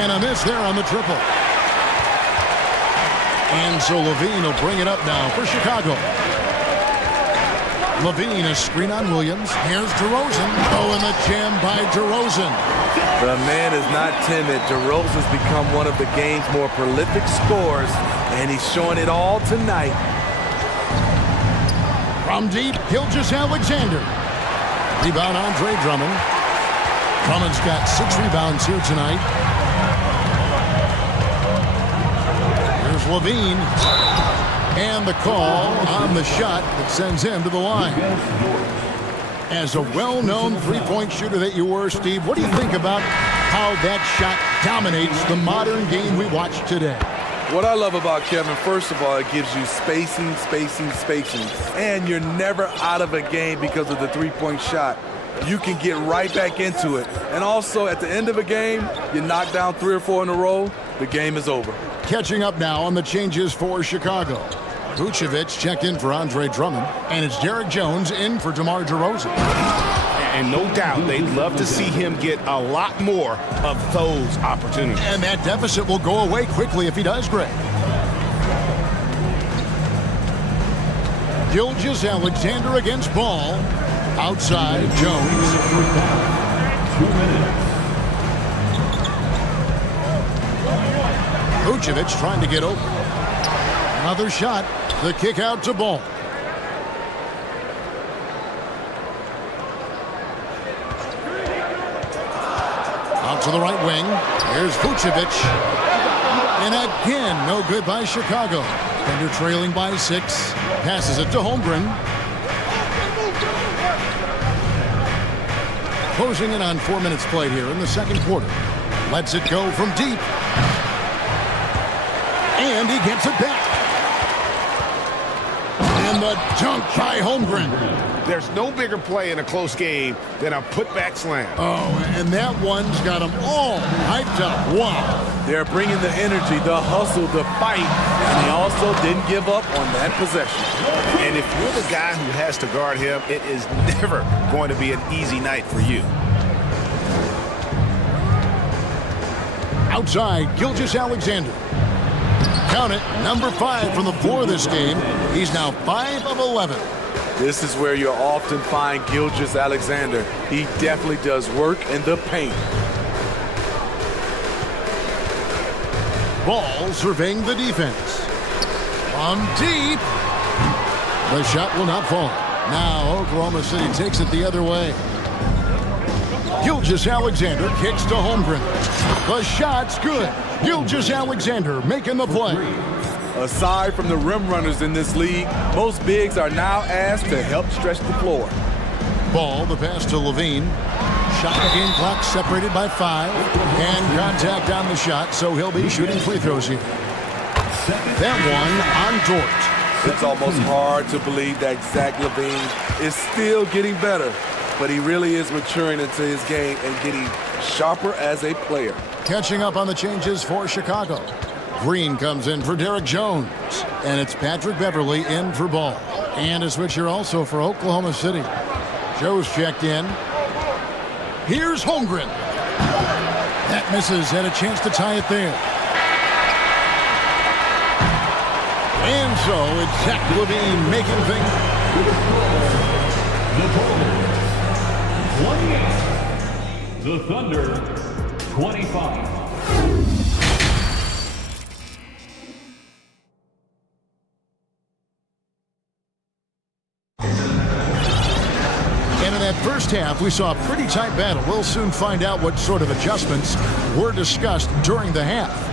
And a miss there on the triple. And so Levine will bring it up now for Chicago. Levine, a screen on Williams. Here's DeRozan. Oh, and the jam by DeRozan. The man is not timid. DeRozan's become one of the game's more prolific scorers, and he's showing it all tonight. From deep, Gilgeous-Alexander. Rebound, Andre Drummond. Drummond's got 6 rebounds here tonight. Here's Levine. And the call on the shot that sends him to the line. As a well-known three-point shooter that you were, Steve, what do you think about how that shot dominates the modern game we watch today? What I love about Kevin, first of all, it gives you spacing, and you're never out of a game because of the three-point shot. You can get right back into it. And also, at the end of a game, you knock down 3 or 4 in a row, the game is over. Catching up now on the changes for Chicago. Vucevic checked in for Andre Drummond, and it's Derek Jones in for DeMar DeRozan. And no doubt they'd love to see him get a lot more of those opportunities. And that deficit will go away quickly if he does, Greg. Gilgeous Alexander against Ball. Outside, Jones. 2 minutes. Vucevic trying to get open. Another shot. The kick out to Ball. Out to the right wing. Here's Vucevic. And again, no good by Chicago. Thunder trailing by 6. Passes it to Holmgren. Closing in on 4 minutes played here in the second quarter. Lets it go from deep. And he gets it back. And the dunk by Holmgren. There's no bigger play in a close game than a putback slam. Oh, and that one's got them all hyped up. Wow. They're bringing the energy, the hustle, the fight, and they also didn't give up on that possession. And if you're the guy who has to guard him, it is never going to be an easy night for you. Outside, Gilgeous Alexander. Count it, number 5 from the floor this game. He's now 5 of 11. This is where you'll often find Gilgeous Alexander. He definitely does work in the paint. Ball surveying the defense. From deep. The shot will not fall. Now Oklahoma City takes it the other way. Gilgeous Alexander kicks to Holmgren. The shot's good. Gilgeous Alexander making the play. Aside from the rim runners in this league, most bigs are now asked to help stretch the floor. Ball, the pass to Levine. Shot game clock separated by 5. And contact on the shot, so he'll be shooting free throws here. That one on Dort. It's almost hard to believe that Zach LaVine is still getting better, but he really is maturing into his game and getting sharper as a player. Catching up on the changes for Chicago. Green comes in for Derek Jones. And it's Patrick Beverly in for Ball. And a switcher also for Oklahoma City. Joe's checked in. Here's Holmgren. That misses. Had a chance to tie it there. And so it's Zach LaVine making things. The 28. The Thunder, 25. And in that first half, we saw a pretty tight battle. We'll soon find out what sort of adjustments were discussed during the half.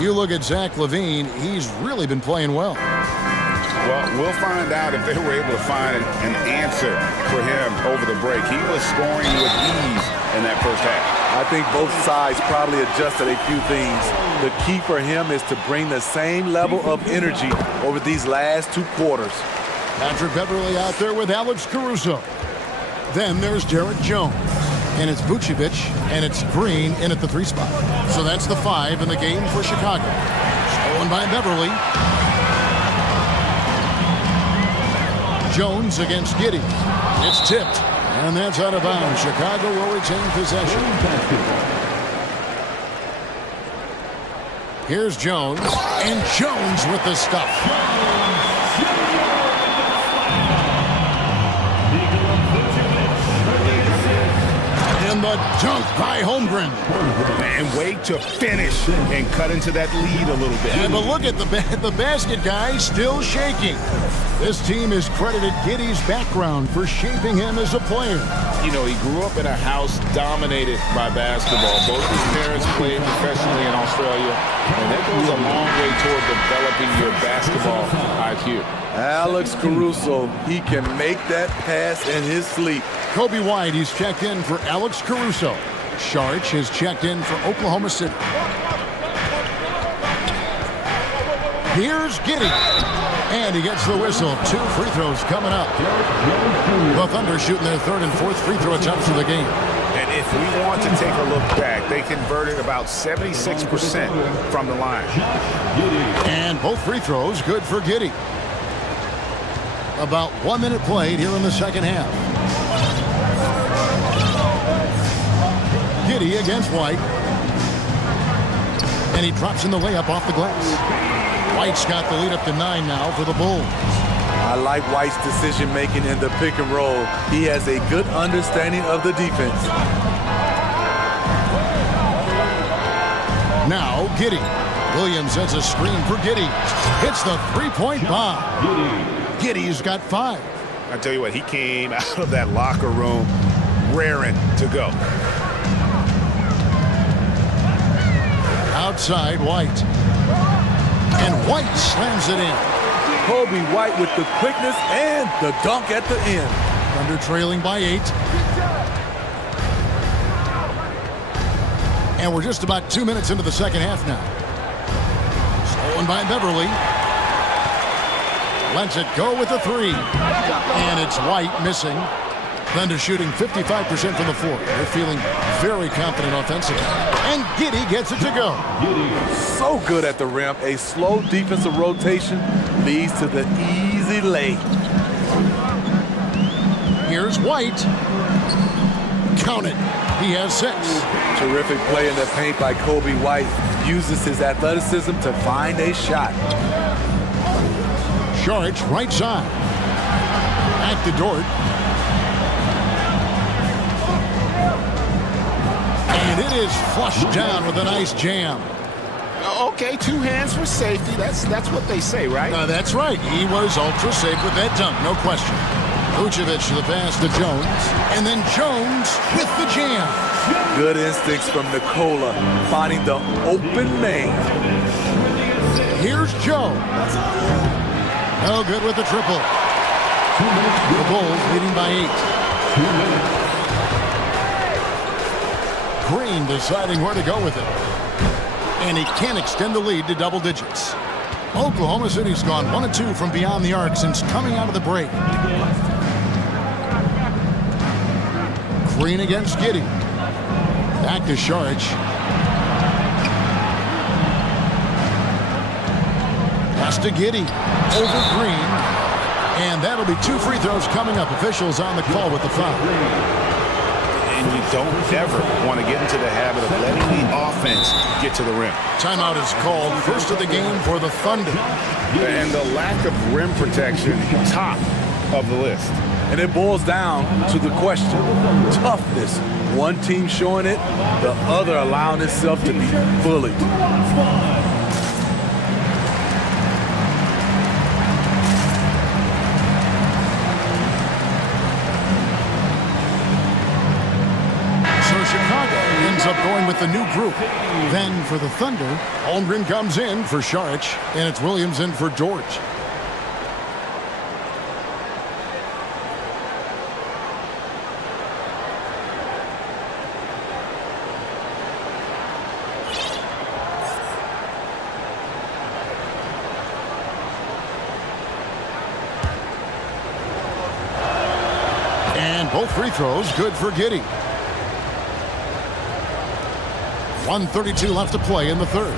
You look at Zach LaVine, he's really been playing well. Well, we'll find out if they were able to find an answer for him over the break. He was scoring with ease in that first half. I think both sides probably adjusted a few things. The key for him is to bring the same level of energy over these last 2 quarters. Patrick Beverly out there with Alex Caruso. Then there's Derek Jones. And it's Vucevic, and it's Green in at the 3 spot. So that's the 5 in the game for Chicago. Stolen by Beverly. Jones against Giddey. It's tipped, and that's out of bounds. Chicago will retain possession. Here's Jones, and Jones with the stuff. And the dunk by Holmgren. And wait to finish and cut into that lead a little bit. Yeah, but look at the basket guy still shaking. This team is credited Giddey's background for shaping him as a player. You know, he grew up in a house dominated by basketball. Both his parents played professionally in Australia, and that goes a long way toward developing your basketball IQ. Alex Caruso, he can make that pass in his sleep. Kobe White, he's checked in for Alex Caruso. Sharch has checked in for Oklahoma City. Here's Giddey. And he gets the whistle. 2 free throws coming up. The Thunder shooting their 3rd and 4th free throw attempts of the game. And if we want to take a look back, they converted about 76% from the line. And both free throws good for Giddey. About 1 minute played here in the second half. Giddey against White. And he drops in the layup off the glass. White's got the lead up to 9 now for the Bulls. I like White's decision-making in the pick and roll. He has a good understanding of the defense. Now Giddey. Williams sets a screen for Giddey. Hits the three-point bomb. Giddey's got 5. I tell you what, he came out of that locker room raring to go. Outside White. And White slams it in. Kobe White with the quickness and the dunk at the end. Thunder trailing by 8. And we're just about 2 minutes into the second half now. Stolen by Beverly. Lets it go with the 3. And it's White missing. Thunder shooting 55% from the floor. They're feeling very confident offensively. And Giddey gets it to go. So good at the rim. A slow defensive rotation leads to the easy lay. Here's White. Count it. He has 6. Terrific play in the paint by Kobe White. Uses his athleticism to find a shot. Sharch right side. Back to Dort. And it is flushed down with a nice jam. Okay, 2 hands for safety. That's what they say, right? That's right. He was ultra safe with that dunk, no question. Vucevic to the pass to Jones. And then Jones with the jam. Good instincts from Nikola, finding the open man. Here's Joe. No good with the triple. The Bulls leading by 8. Green deciding where to go with it. And he can't extend the lead to double digits. Oklahoma City's gone 1-2 from beyond the arc since coming out of the break. Green against Giddey. Back to Sharch. Pass to Giddey. Over Green. And that'll be 2 free throws coming up. Officials on the call with the foul. And you don't ever want to get into the habit of letting the offense get to the rim. Timeout is called. First of the game for the Thunder. And the lack of rim protection, top of the list. And it boils down to the question, toughness. One team showing it, the other allowing itself to be bullied. Chicago ends up going with the new group. Then for the Thunder, Holmgren comes in for Sharch, and it's Williams in for George. And both free throws good for Giddey. 1:32 left to play in the third.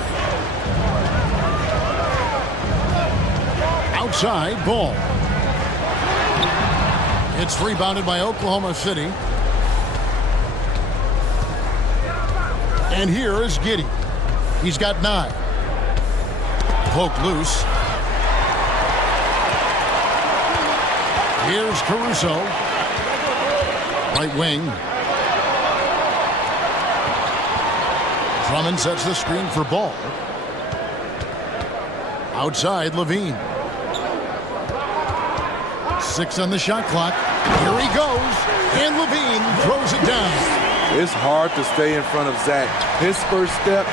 Outside ball. It's rebounded by Oklahoma City. And here is Giddey. He's got 9. Poked loose. Here's Caruso. Right wing. Drummond sets the screen for Ball. 6 on the shot clock. Here he goes, and Levine throws it down. It's hard to stay in front of Zach. His first step,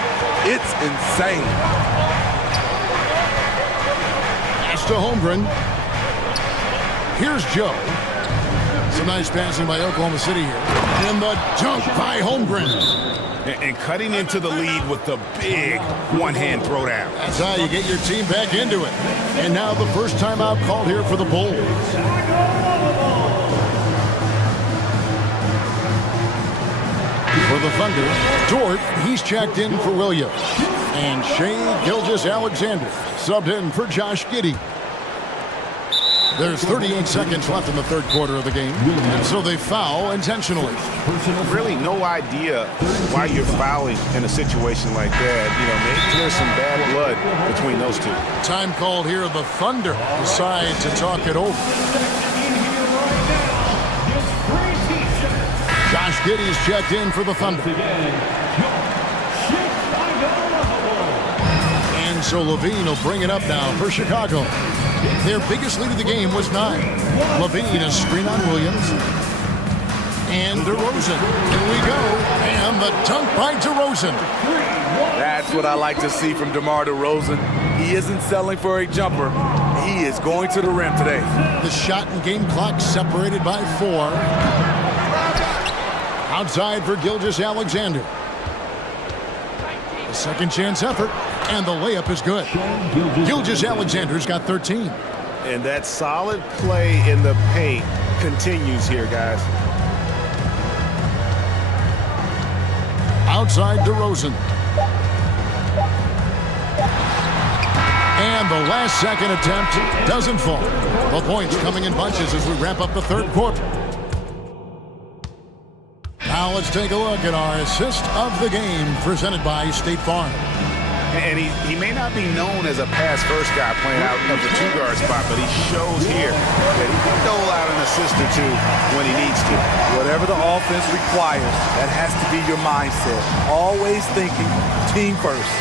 it's insane. Pass to Holmgren. Here's Joe. Some nice passing by Oklahoma City here. And the dunk by Holmgren. And cutting into the lead with the big one-hand throwdown. That's how you get your team back into it. And now the first timeout called here for the Bulls. For the Thunder, Dort, he's checked in for Williams. And Shea Gilgeous-Alexander subbed in for Josh Giddey. There's 38 seconds left in the third quarter of the game, and so they foul intentionally. Really no idea why you're fouling in a situation like that. You know, maybe there's some bad blood between those two. Time called here. The Thunder decide to talk it over. Josh Giddey's checked in for the Thunder. And so Levine will bring it up now for Chicago. Their biggest lead of the game was 9. Levine, a screen on Williams. And DeRozan. Here we go. And the dunk by DeRozan. That's what I like to see from DeMar DeRozan. He isn't settling for a jumper. He is going to the rim today. The shot and game clock separated by 4. Outside for Gilgeous-Alexander. A second chance effort. And the layup is good. Gilgeous-Alexander's got 13. And that solid play in the paint continues here, guys. Outside DeRozan. And the last second attempt doesn't fall. The points coming in bunches as we wrap up the third quarter. Now let's take a look at our assist of the game presented by State Farm. And he may not be known as a pass-first guy playing out of the two-guard spot, but he shows here that he can dole out an assist or two when he needs to. Whatever the offense requires, that has to be your mindset. Always thinking team first.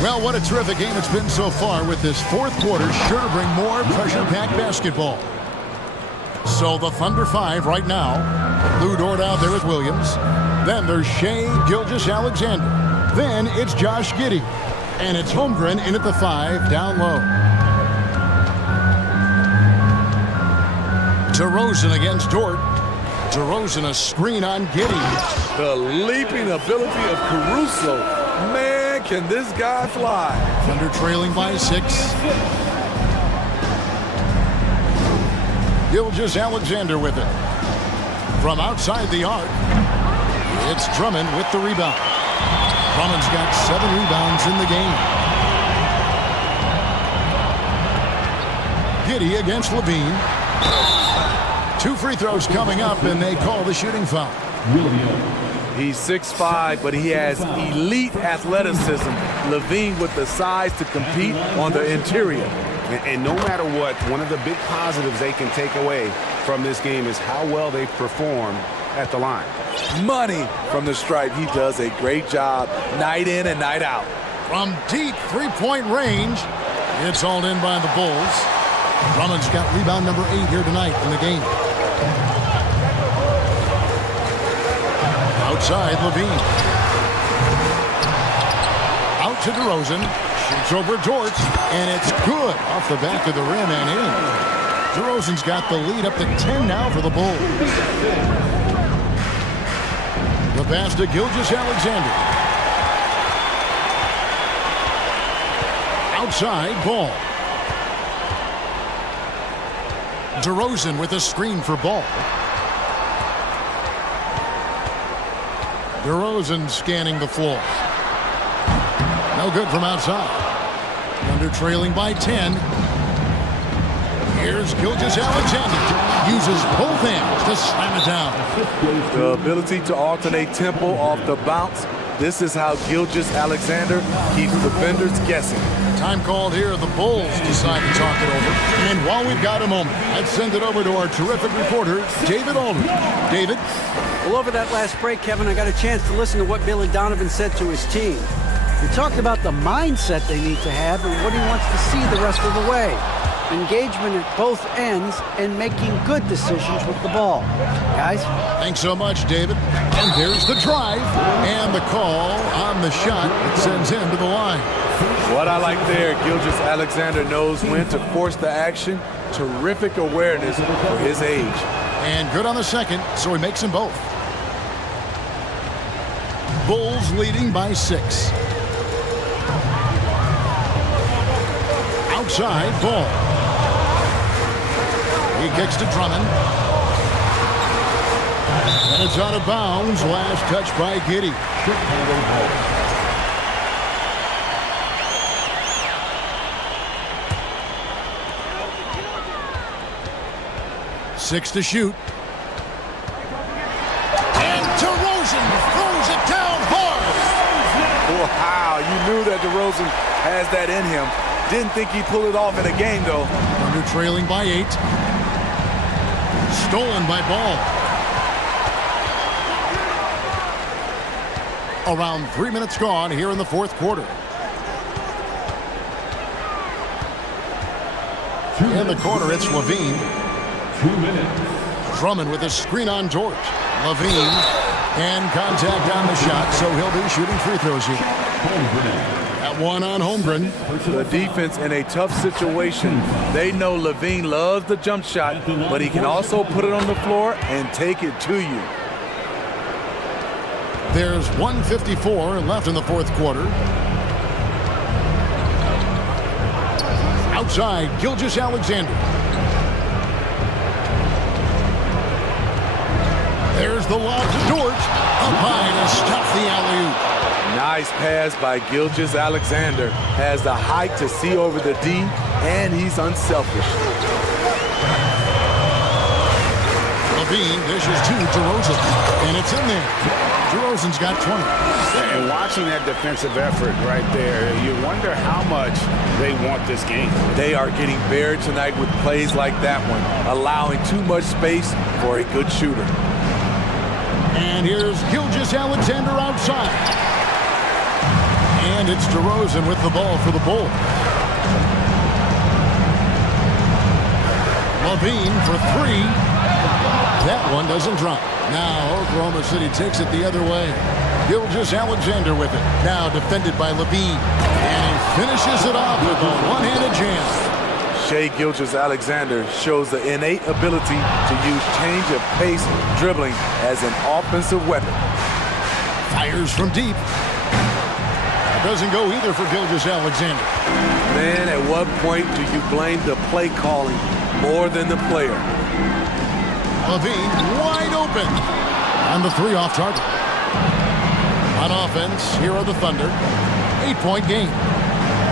Well, what a terrific game it's been so far, with this fourth quarter sure to bring more pressure-packed basketball. So the Thunder 5 right now. Lou Dort out there with Williams. Then there's Shea Gilgeous-Alexander. Then it's Josh Giddey. And it's Holmgren in at the 5 down low. DeRozan against Dort. DeRozan a screen on Giddey. The leaping ability of Caruso. Man, can this guy fly. Thunder trailing by 6. Gilgeous-Alexander with it. From outside the arc, it's Drummond with the rebound. Drummond's got 7 rebounds in the game. Giddey against Levine. 2 free throws coming up, and they call the shooting foul. He's 6'5", but he has elite athleticism. Levine with the size to compete on the interior. And no matter what, one of the big positives they can take away from this game is how well they perform at the line. Money from the stripe. He does a great job night in and night out. From deep three-point range, it's hauled in by the Bulls. Drummond's got rebound number 8 here tonight in the game. Outside, Levine. Out to DeRozan. Shoots over Dort, and it's good off the back of the rim and in. DeRozan's got the lead up to 10 now for the Bulls. The pass to Gilgeous-Alexander. Outside, Ball. DeRozan with a screen for Ball. DeRozan scanning the floor. No good from outside. Thunder trailing by 10. Here's Gilgeous-Alexander. Uses both hands to slam it down. The ability to alternate tempo off the bounce. This is how Gilgeous-Alexander keeps defenders guessing. Time called here. The Bulls decide to talk it over. And while we've got a moment, let's send it over to our terrific reporter, David Aldridge. David? Well, over that last break, Kevin, I got a chance to listen to what Billy Donovan said to his team. He talked about the mindset they need to have and what he wants to see the rest of the way. engagement at both ends, and making good decisions with the ball. Guys? Thanks so much, David. And there's the drive and the call on the shot that sends him to the line. What I like there, Gilgeous-Alexander knows when to force the action. Terrific awareness for his age. And good on the second, so he makes them both. Bulls leading by 6. Outside, ball. He kicks to Drummond. And it's out of bounds. Last touch by Giddey. Six to shoot. And DeRozan throws it down hard. Wow, you knew that DeRozan has that in him. Didn't think he'd pull it off in a game, though. Thunder trailing by 8. Stolen by Ball. Around 3 minutes gone here in the fourth quarter. In the corner, it's Levine. 2 minutes. Drummond with a screen on George. Levine. And contact on the shot, so he'll be shooting free throws here. That one on Holmgren. The defense in a tough situation. They know Levine loves the jump shot, but he can also put it on the floor and take it to you. There's 1:54 left in the fourth quarter. Outside, Gilgeous-Alexander. There's the lob to George. Up high to stop the alley-oop. Nice pass by Gilgeous-Alexander. Has the height to see over the D, and he's unselfish. Levine dishes to DeRozan, and it's in there. DeRozan's got 20. And watching that defensive effort right there, you wonder how much they want this game. They are getting buried tonight with plays like that one, allowing too much space for a good shooter. And here's Gilgeous-Alexander outside. And it's DeRozan with the ball for the Bulls. Levine for 3. That one doesn't drop. Now Oklahoma City takes it the other way. Gilgeous-Alexander with it. Now defended by Levine. And he finishes it off with a one-handed jam. Shai Gilgeous-Alexander shows the innate ability to use change of pace dribbling as an offensive weapon. Fires from deep. That doesn't go either for Gilgeous-Alexander. Man, at what point do you blame the play calling more than the player? Levine wide open. And the 3 off target. On offense, here are the Thunder. 8-point game.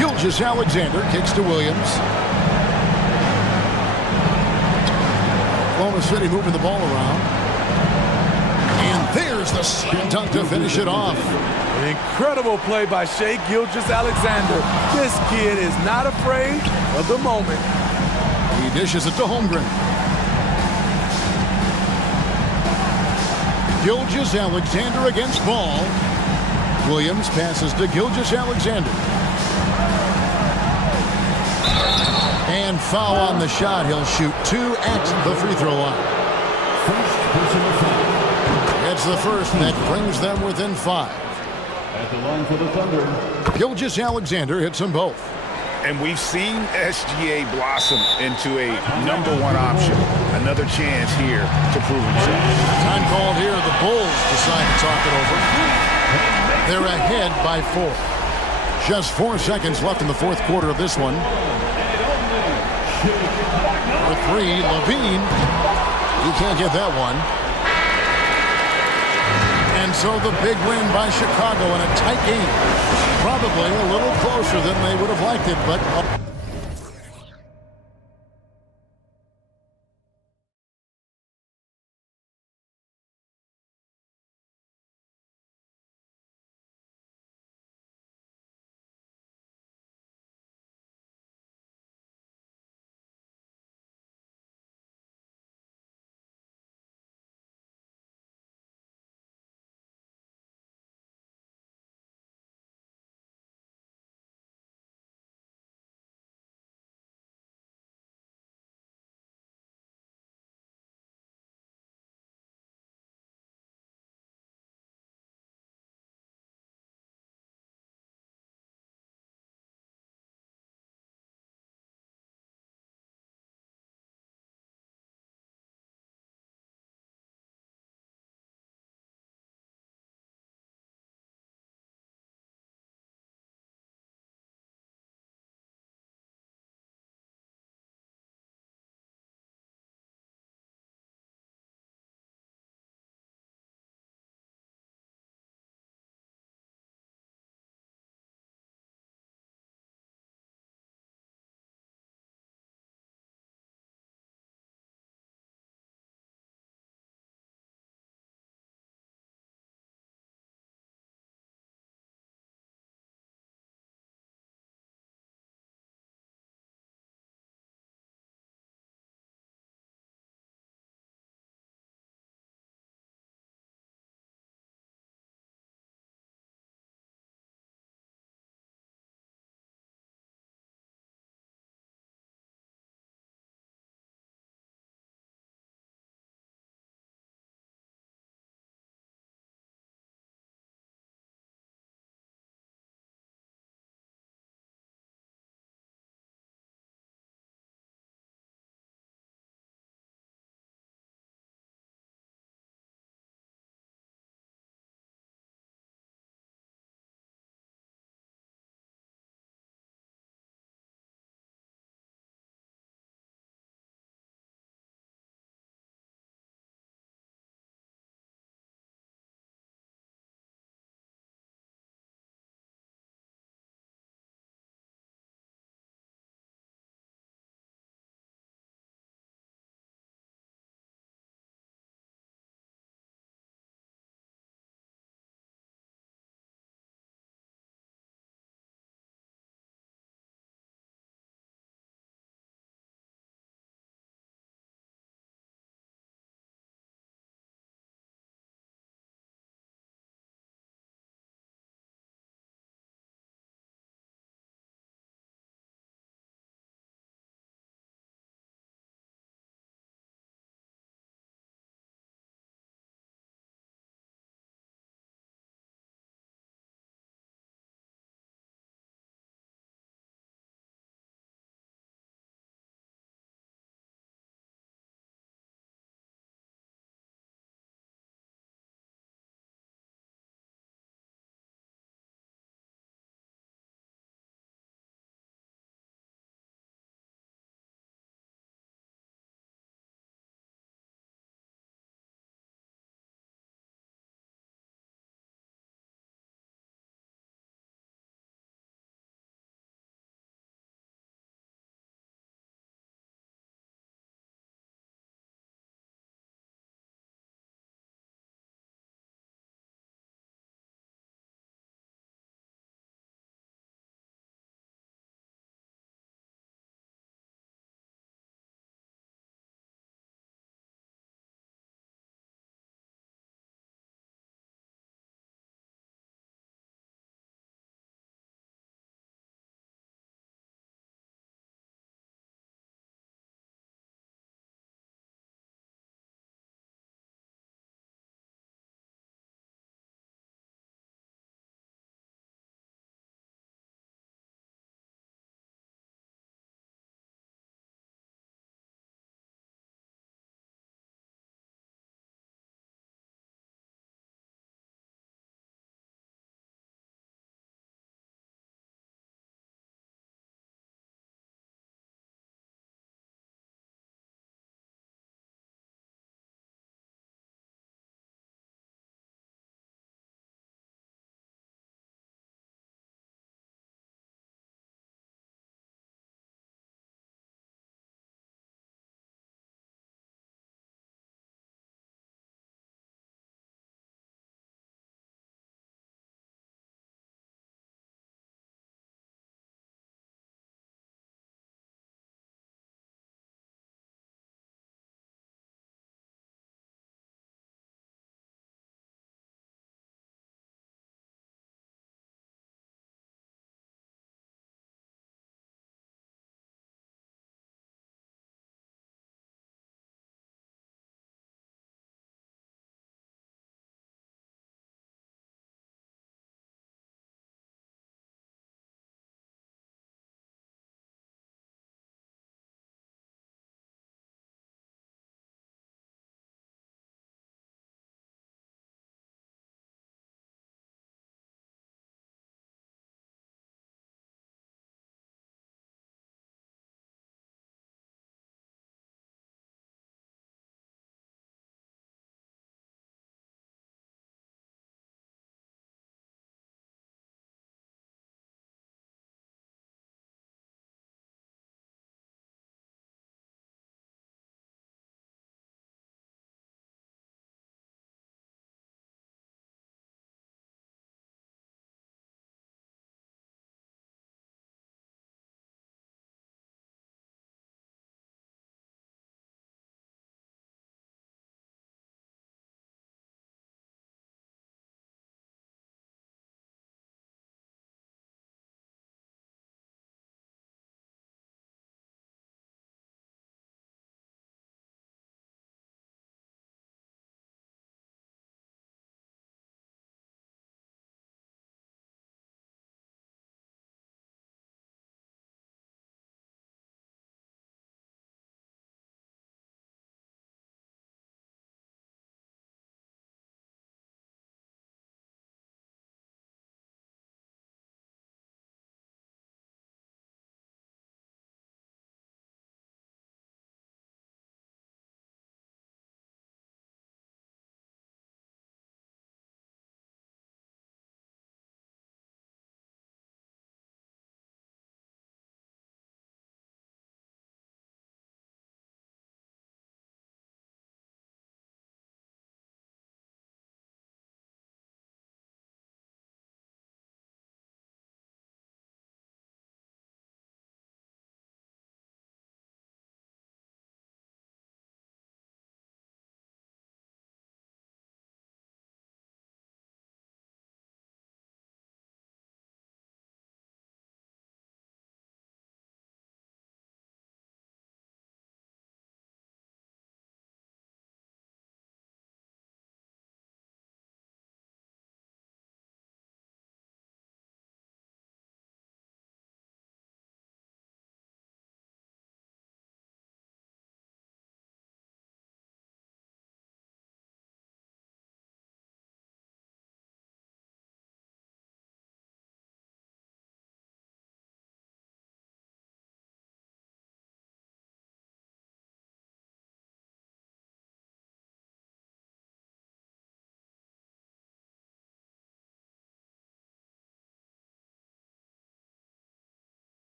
Gilgeous-Alexander kicks to Williams. Oklahoma City moving the ball around. And there's the slam dunk to finish it off. An incredible play by Shai Gilgeous-Alexander. This kid is not afraid of the moment. He dishes it to Holmgren. Gilgeous-Alexander against Ball. Williams passes to Gilgeous-Alexander. And foul on the shot. He'll shoot 2 at the free throw line. It's the first that brings them within 5. At the line for the Thunder. Gilgeous-Alexander hits them both. And we've seen SGA blossom into a #1 option. Another chance here to prove himself. Time called here. The Bulls decide to talk it over. They're ahead by 4. Just 4 seconds left in the fourth quarter of this one. For 3, Levine. He can't get that one. And so the big win by Chicago in a tight game. Probably a little closer than they would have liked it, but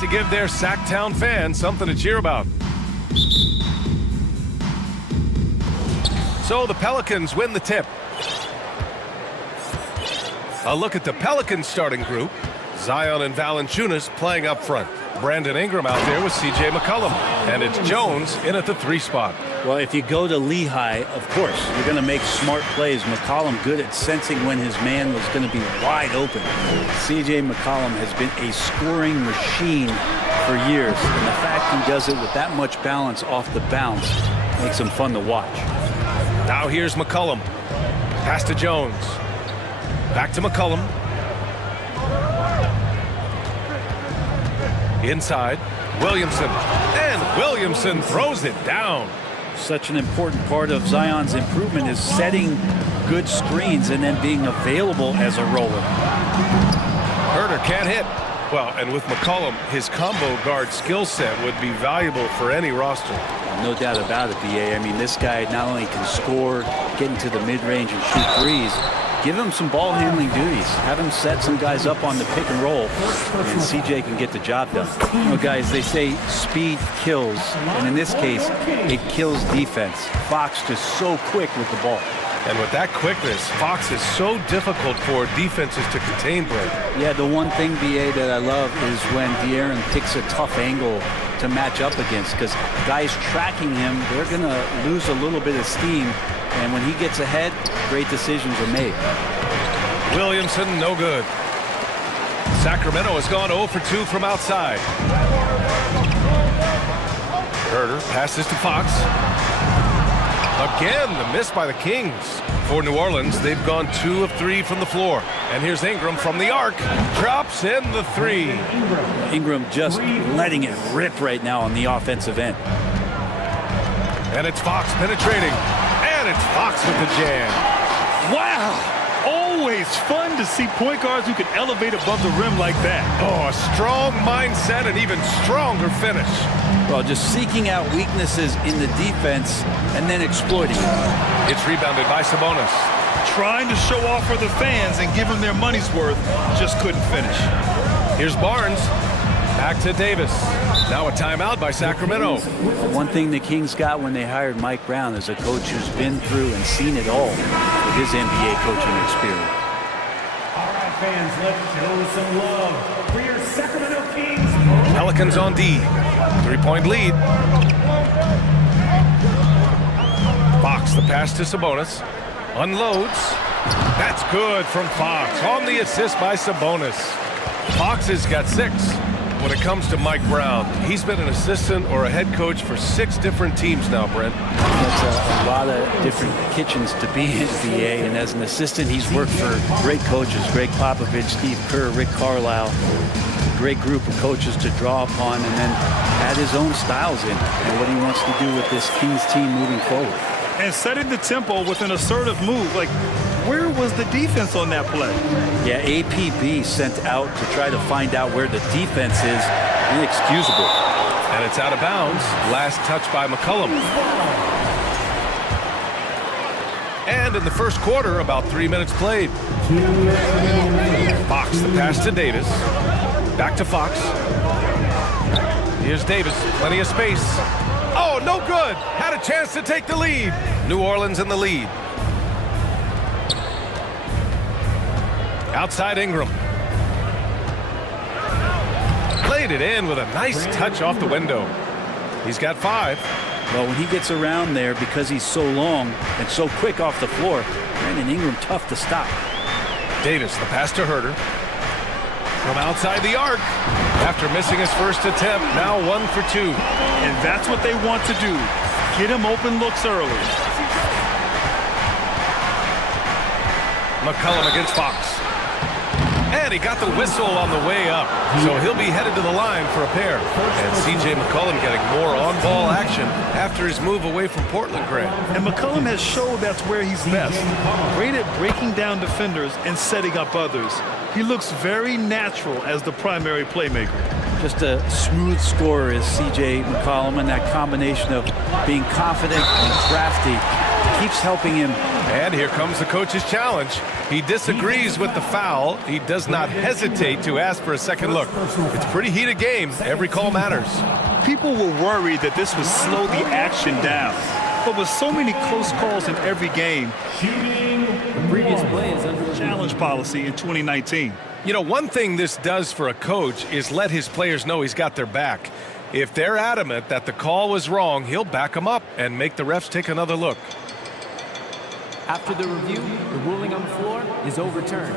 to give their Sacktown fans something to cheer about. So the Pelicans win the tip. A look at the Pelicans starting group. Zion and Valanciunas playing up front. Brandon Ingram out there with C.J. McCollum. And it's Jones in at the 3 spot. Well, if you go to Lehigh, of course, you're going to make smart plays. McCollum good at sensing when his man was going to be wide open. C.J. McCollum has been a scoring machine for years. And the fact he does it with that much balance off the bounce makes him fun to watch. Now here's McCollum. Pass to Jones. Back to McCollum. Inside, Williamson. And Williamson throws it down. Such an important part of Zion's improvement is setting good screens and then being available as a roller. Herter can't hit. Well, and with McCollum, his combo guard skill set would be valuable for any roster. No doubt about it, BA. I mean, this guy not only can score, get into the mid-range and shoot threes, give him some ball handling duties. Have him set some guys up on the pick and roll, and CJ can get the job done. You know, guys, they say speed kills, and in this case, it kills defense. Fox just so quick with the ball. And with that quickness, Fox is so difficult for defenses to contain, Brent. Yeah, the one thing, BA, that I love is when De'Aaron picks a tough angle to match up against, because guys tracking him, they're going to lose a little bit of steam, and when he gets ahead, great decisions are made. Williamson, no good. Sacramento has gone 0 for 2 from outside. Herter passes to Fox. Again, the miss by the Kings. For New Orleans, they've gone 2 of 3 from the floor. And here's Ingram from the arc. Drops in the 3. Ingram just letting it rip right now on the offensive end. And it's Fox penetrating. And it's Fox with the jam. Wow! Always fun to see point guards who can elevate above the rim like that. Oh, a strong mindset and even stronger finish. Well, just seeking out weaknesses in the defense and then exploiting it. It's rebounded by Sabonis. Trying to show off for the fans and give them their money's worth, just couldn't finish. Here's Barnes. Back to Davis. Now a timeout by Sacramento. One thing the Kings got when they hired Mike Brown is a coach who's been through and seen it all with his NBA coaching experience. All right, fans, let's show some love for your Sacramento Kings. Pelicans on D. 3-point lead. Fox, the pass to Sabonis. Unloads. That's good from Fox. On the assist by Sabonis. Fox has got 6. When it comes to Mike Brown, he's been an assistant or a head coach for 6 different teams now, Brent. That's a lot of different kitchens to be in, VA. And as an assistant, he's worked for great coaches, Greg Popovich, Steve Kerr, Rick Carlisle. Great group of coaches to draw upon, and then add his own styles in and what he wants to do with this Kings team moving forward. And setting the tempo with an assertive move. Like, where was the defense on that play? Yeah, APB sent out to try to find out where the defense is. Inexcusable. And it's out of bounds. Last touch by McCollum. And in the first quarter, about 3 minutes played. Fox, the pass to Davis. Back to Fox. Here's Davis. Plenty of space. Oh, no good. Had a chance to take the lead. New Orleans in the lead. Outside Ingram. Played it in with a nice touch off the window. He's got 5. Well, when he gets around there, because he's so long and so quick off the floor, Brandon Ingram tough to stop. Davis, the pass to Herter. From outside the arc. After missing his first attempt, now 1 for 2. And that's what they want to do. Get him open looks early. McCollum against Fox. And he got the whistle on the way up. So he'll be headed to the line for a pair. And C.J. McCollum getting more on-ball action after his move away from Portland, Grant. And McCollum has showed that's where he's best. Great at breaking down defenders and setting up others. He looks very natural as the primary playmaker. Just a smooth scorer is C.J. McCollum, and that combination of being confident and crafty keeps helping him. And here comes the coach's challenge. He disagrees with the foul. He does not hesitate to ask for a second look. It's a pretty heated game. Every call matters. People were worried that this would slow the action down. But with so many close calls in every game, The previous play is under challenge policy in 2019. You know, one thing this does for a coach is let his players know he's got their back. If they're adamant that the call was wrong, he'll back them up and make the refs take another look. After the review, the ruling on the floor is overturned.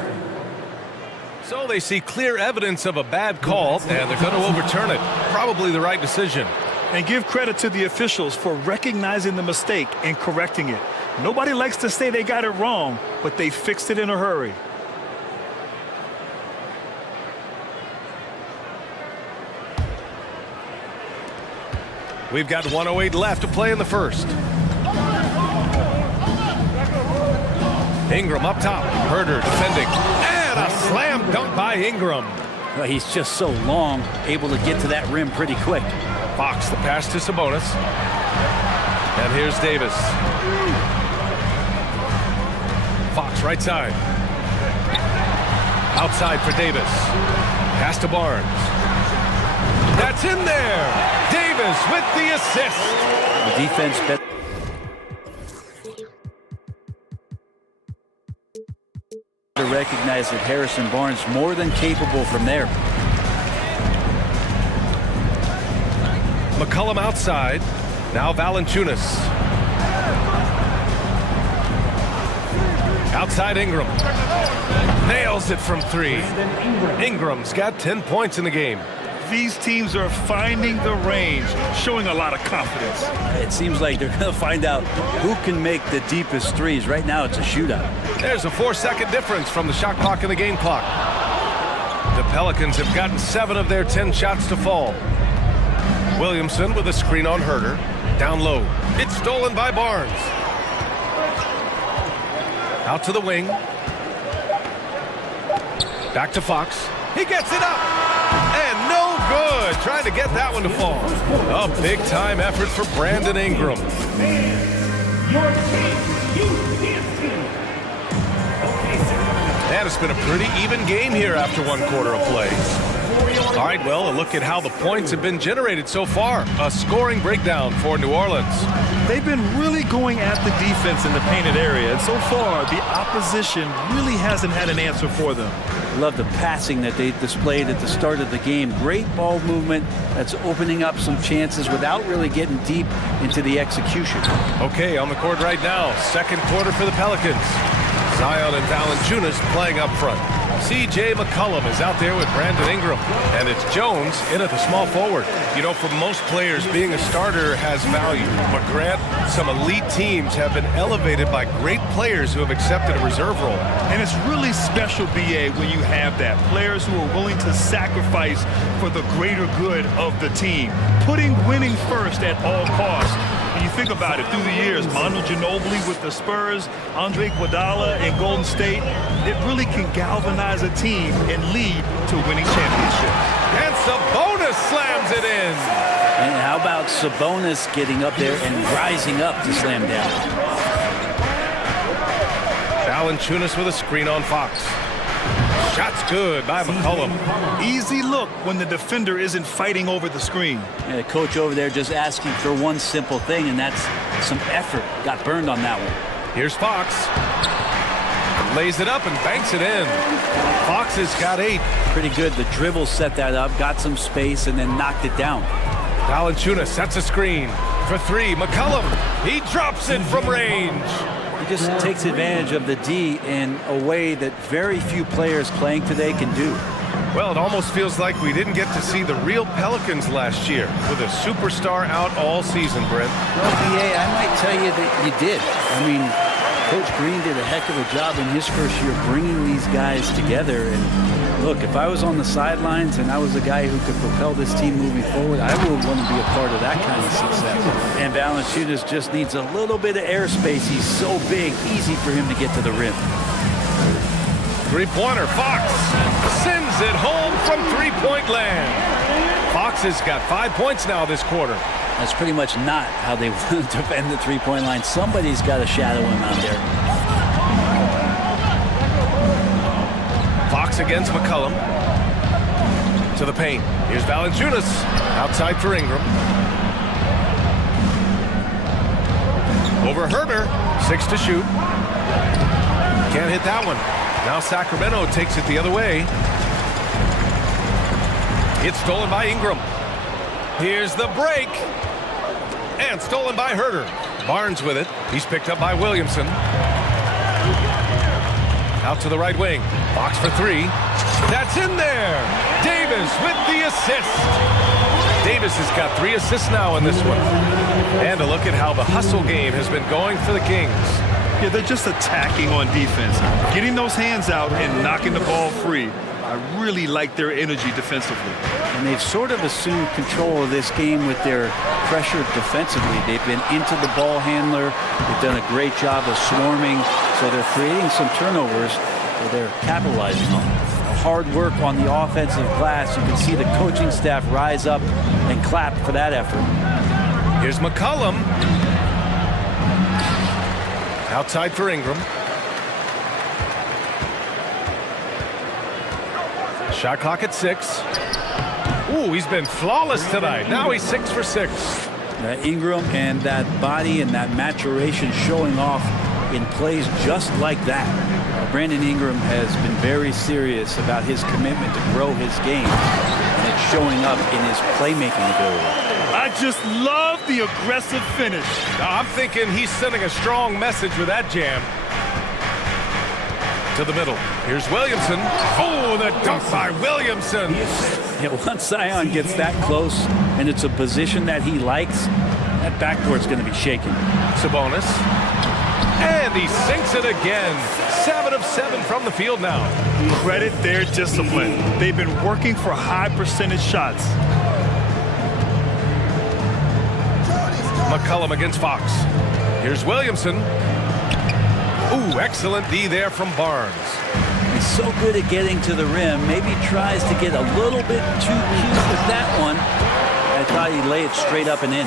So they see clear evidence of a bad call, and they're going to overturn it. Probably the right decision. And give credit to the officials for recognizing the mistake and correcting it. Nobody likes to say they got it wrong, but they fixed it in a hurry. We've got 1:08 left to play in the first. Ingram up top. Herder defending. And a slam dunk by Ingram. Well, he's just so long, able to get to that rim pretty quick. Fox, the pass to Sabonis. And here's Davis. Fox, right side. Outside for Davis. Pass to Barnes. That's in there. Davis with the assist. The defense bet. To recognize that Harrison Barnes more than capable from there. McCollum outside. Now Valanciunas. Outside Ingram. Nails it from three. Ingram's got 10 points in the game. These teams are finding the range, showing a lot of confidence. It seems like they're going to find out who can make the deepest threes. Right now, it's a shootout. There's a 4-second difference from the shot clock and the game clock. The Pelicans have gotten 7 of their 10 shots to fall. Williamson with a screen on Herder. Down low. It's stolen by Barnes. Out to the wing. Back to Fox. He gets it up. And no good. Trying to get that one to fall. A big-time effort for Brandon Ingram. Your team, And it's been a pretty even game here after one quarter of play. All right, well, a look at how the points have been generated so far. A scoring breakdown for New Orleans. They've been really going at the defense in the painted area, and so far, the opposition really hasn't had an answer for them. Love the passing that they displayed at the start of the game. Great ball movement that's opening up some chances without really getting deep into the execution. Okay, on the court right now, second quarter for the Pelicans. Zion and Valanciunas playing up front. C.J. McCollum is out there with Brandon Ingram. And it's Jones in at the small forward. You know, for most players, being a starter has value. But Grant, some elite teams have been elevated by great players who have accepted a reserve role. And it's really special, B.A., when you have that. Players who are willing to sacrifice for the greater good of the team. Putting winning first at all costs. When you think about it, through the years, Manu Ginobili with the Spurs, Andre Iguodala in Golden State, it really can galvanize a team and lead to winning championships. And Sabonis slams it in. And how about Sabonis getting up there and rising up to slam down? Valanciunas with a screen on Fox. Shot's good by McCollum. Easy look when the defender isn't fighting over the screen. And the coach over there just asking for one simple thing, and that's some effort. Got burned on that one. Here's Fox. Lays it up and banks it in. Fox has got 8. Pretty good. The dribble set that up, got some space, and then knocked it down. Valanciunas sets a screen for 3. McCollum, he drops it from range. He just takes advantage of the D in a way that very few players playing today can do. Well, it almost feels like we didn't get to see the real Pelicans last year with a superstar out all season, Brent. Well, BA, I might tell you that you did. I mean, Coach Green did a heck of a job in his first year bringing these guys together. And look, if I was on the sidelines and I was a guy who could propel this team moving forward, I would want to be a part of that kind of success. And Valanciunas just needs a little bit of airspace. He's so big, easy for him to get to the rim. Three-pointer, Fox sends it home from three-point land. Fox has got 5 points now this quarter. That's pretty much not how they want to defend the three-point line. Somebody's got to shadow him out there. Fox against McCollum. To the paint. Here's Valanciunas. Outside for Ingram. Over Herter. 6 to shoot. Can't hit that one. Now Sacramento takes it the other way. It's stolen by Ingram. Here's the break. And stolen by Herter. Barnes with it. He's picked up by Williamson. Out to the right wing. Fox for 3. That's in there. Davis with the assist. Davis has got 3 assists now in this one. And a look at how the hustle game has been going for the Kings. Yeah, they're just attacking on defense. Getting those hands out and knocking the ball free. I really like their energy defensively. And they've sort of assumed control of this game with their pressure defensively. They've been into the ball handler. They've done a great job of swarming. So they're creating some turnovers that they're capitalizing on. Hard work on the offensive glass. You can see the coaching staff rise up and clap for that effort. Here's McCollum. Outside for Ingram. Shot clock at 6. Ooh, he's been flawless tonight. Now he's 6 for 6. Ingram and that body and that maturation showing off in plays just like that. Brandon Ingram has been very serious about his commitment to grow his game, and it's showing up in his playmaking ability. I just love the aggressive finish. I'm thinking he's sending a strong message with that jam. To the middle. Here's Williamson. Oh, the dunk by Williamson. Yeah, once Zion gets that close, and it's a position that he likes, that backboard's going to be shaking. Sabonis. And he sinks it again. 7 of 7 from the field now. Credit their discipline. They've been working for high percentage shots. McCollum against Fox. Here's Williamson. Ooh, excellent D there from Barnes. He's so good at getting to the rim. Maybe tries to get a little bit too cute with that one. I thought he'd lay it straight up and in.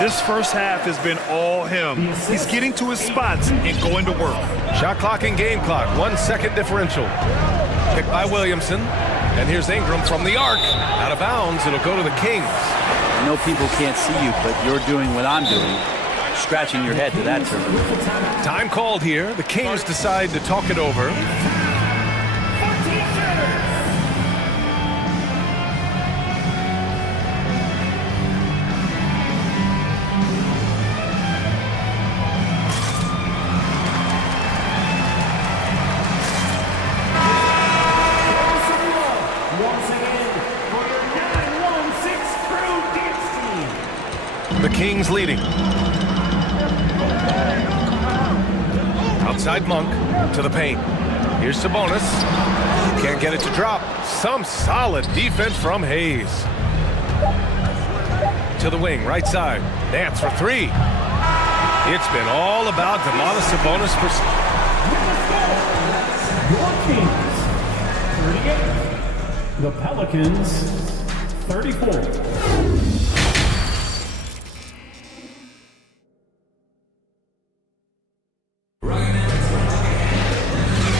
This first half has been all him. He's getting to his spots and going to work. Shot clock and game clock. 1 second differential. Picked by Williamson. And here's Ingram from the arc. Out of bounds. It'll go to the Kings. I know people can't see you, but you're doing what I'm doing. Scratching your head to that term. Time called here. The Kings decide to talk it over. The Kings leading. Outside Monk to the paint. Here's Sabonis. Can't get it to drop. Some solid defense from Hayes. To the wing, right side. Nance for 3. It's been all about Domantas Sabonis for... Your Kings, 38. The Pelicans, 34.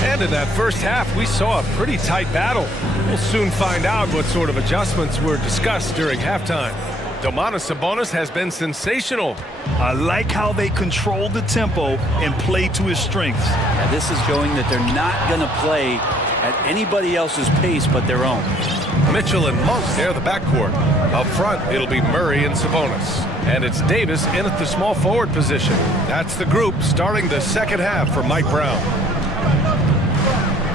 And in that first half, we saw a pretty tight battle. We'll soon find out what sort of adjustments were discussed during halftime. Domantas Sabonis has been sensational. I like how they control the tempo and play to his strengths. Yeah, this is showing that they're not going to play at anybody else's pace but their own. Mitchell and Monk, they're the backcourt. Up front, it'll be Murray and Sabonis. And it's Davis in at the small forward position. That's the group starting the second half for Mike Brown.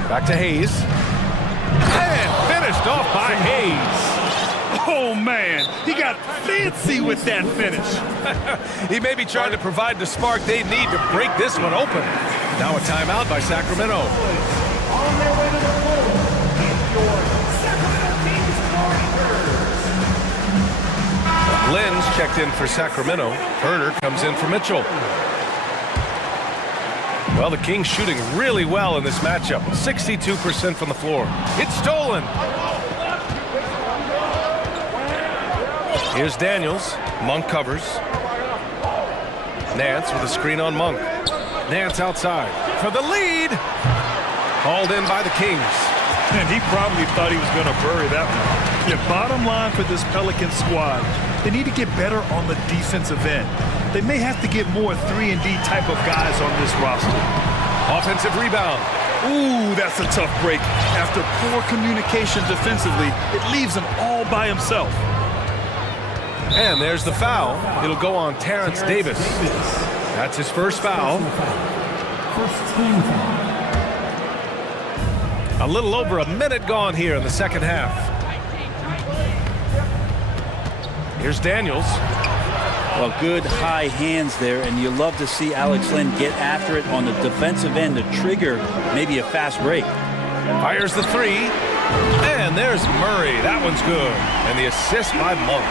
Back to Hayes. And finished off by Hayes. Oh, man, he got fancy with that finish. He may be trying to provide the spark they need to break this one open. Now a timeout by Sacramento. On their way to the floor, it's your Sacramento Kings starting Lynn's checked in for Sacramento. Herter comes in for Mitchell. Well, the Kings shooting really well in this matchup. 62% from the floor. It's stolen. Here's Daniels. Monk covers. Nance with a screen on Monk. Nance outside for the lead. Hauled in by the Kings. And he probably thought he was going to bury that one. The bottom line for this Pelican squad, they need to get better on the defensive end. They may have to get more 3-and-D type of guys on this roster. Offensive rebound. Ooh, that's a tough break. After poor communication defensively, it leaves him all by himself. And there's the foul. It'll go on Terrence Davis. That's his first foul. First team foul. A little over a minute gone here in the second half. Here's Daniels. Well, good high hands there, and you love to see Alex Len get after it on the defensive end to trigger maybe a fast break. Fires the three. And there's Murray. That one's good. And the assist by Monk.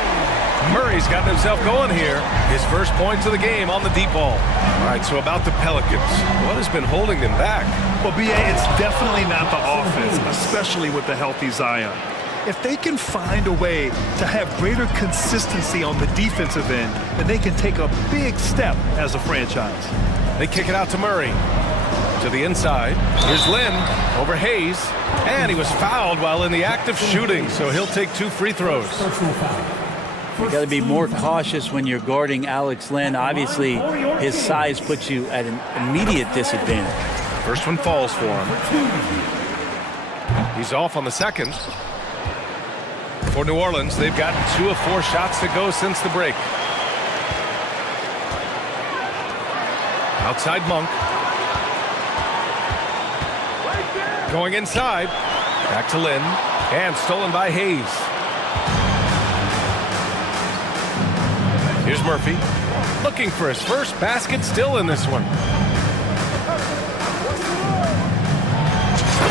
Murray's gotten himself going here. His first points of the game on the deep ball. All right, so about the Pelicans. What has been holding them back? Well, B.A., it's definitely not the offense, especially with the healthy Zion. If they can find a way to have greater consistency on the defensive end, then they can take a big step as a franchise. They kick it out to Murray. To the inside. Here's Lynn over Hayes. And he was fouled while in the act of shooting, so he'll take 2 free throws. Personal foul. You got to be more cautious when you're guarding Alex Len. Obviously, his size puts you at an immediate disadvantage. First one falls for him. He's off on the second. For New Orleans, they've gotten 2 of 4 shots to go since the break. Outside Monk. Going inside. Back to Lynn. And stolen by Hayes. Here's Murphy. Looking for his first basket still in this one.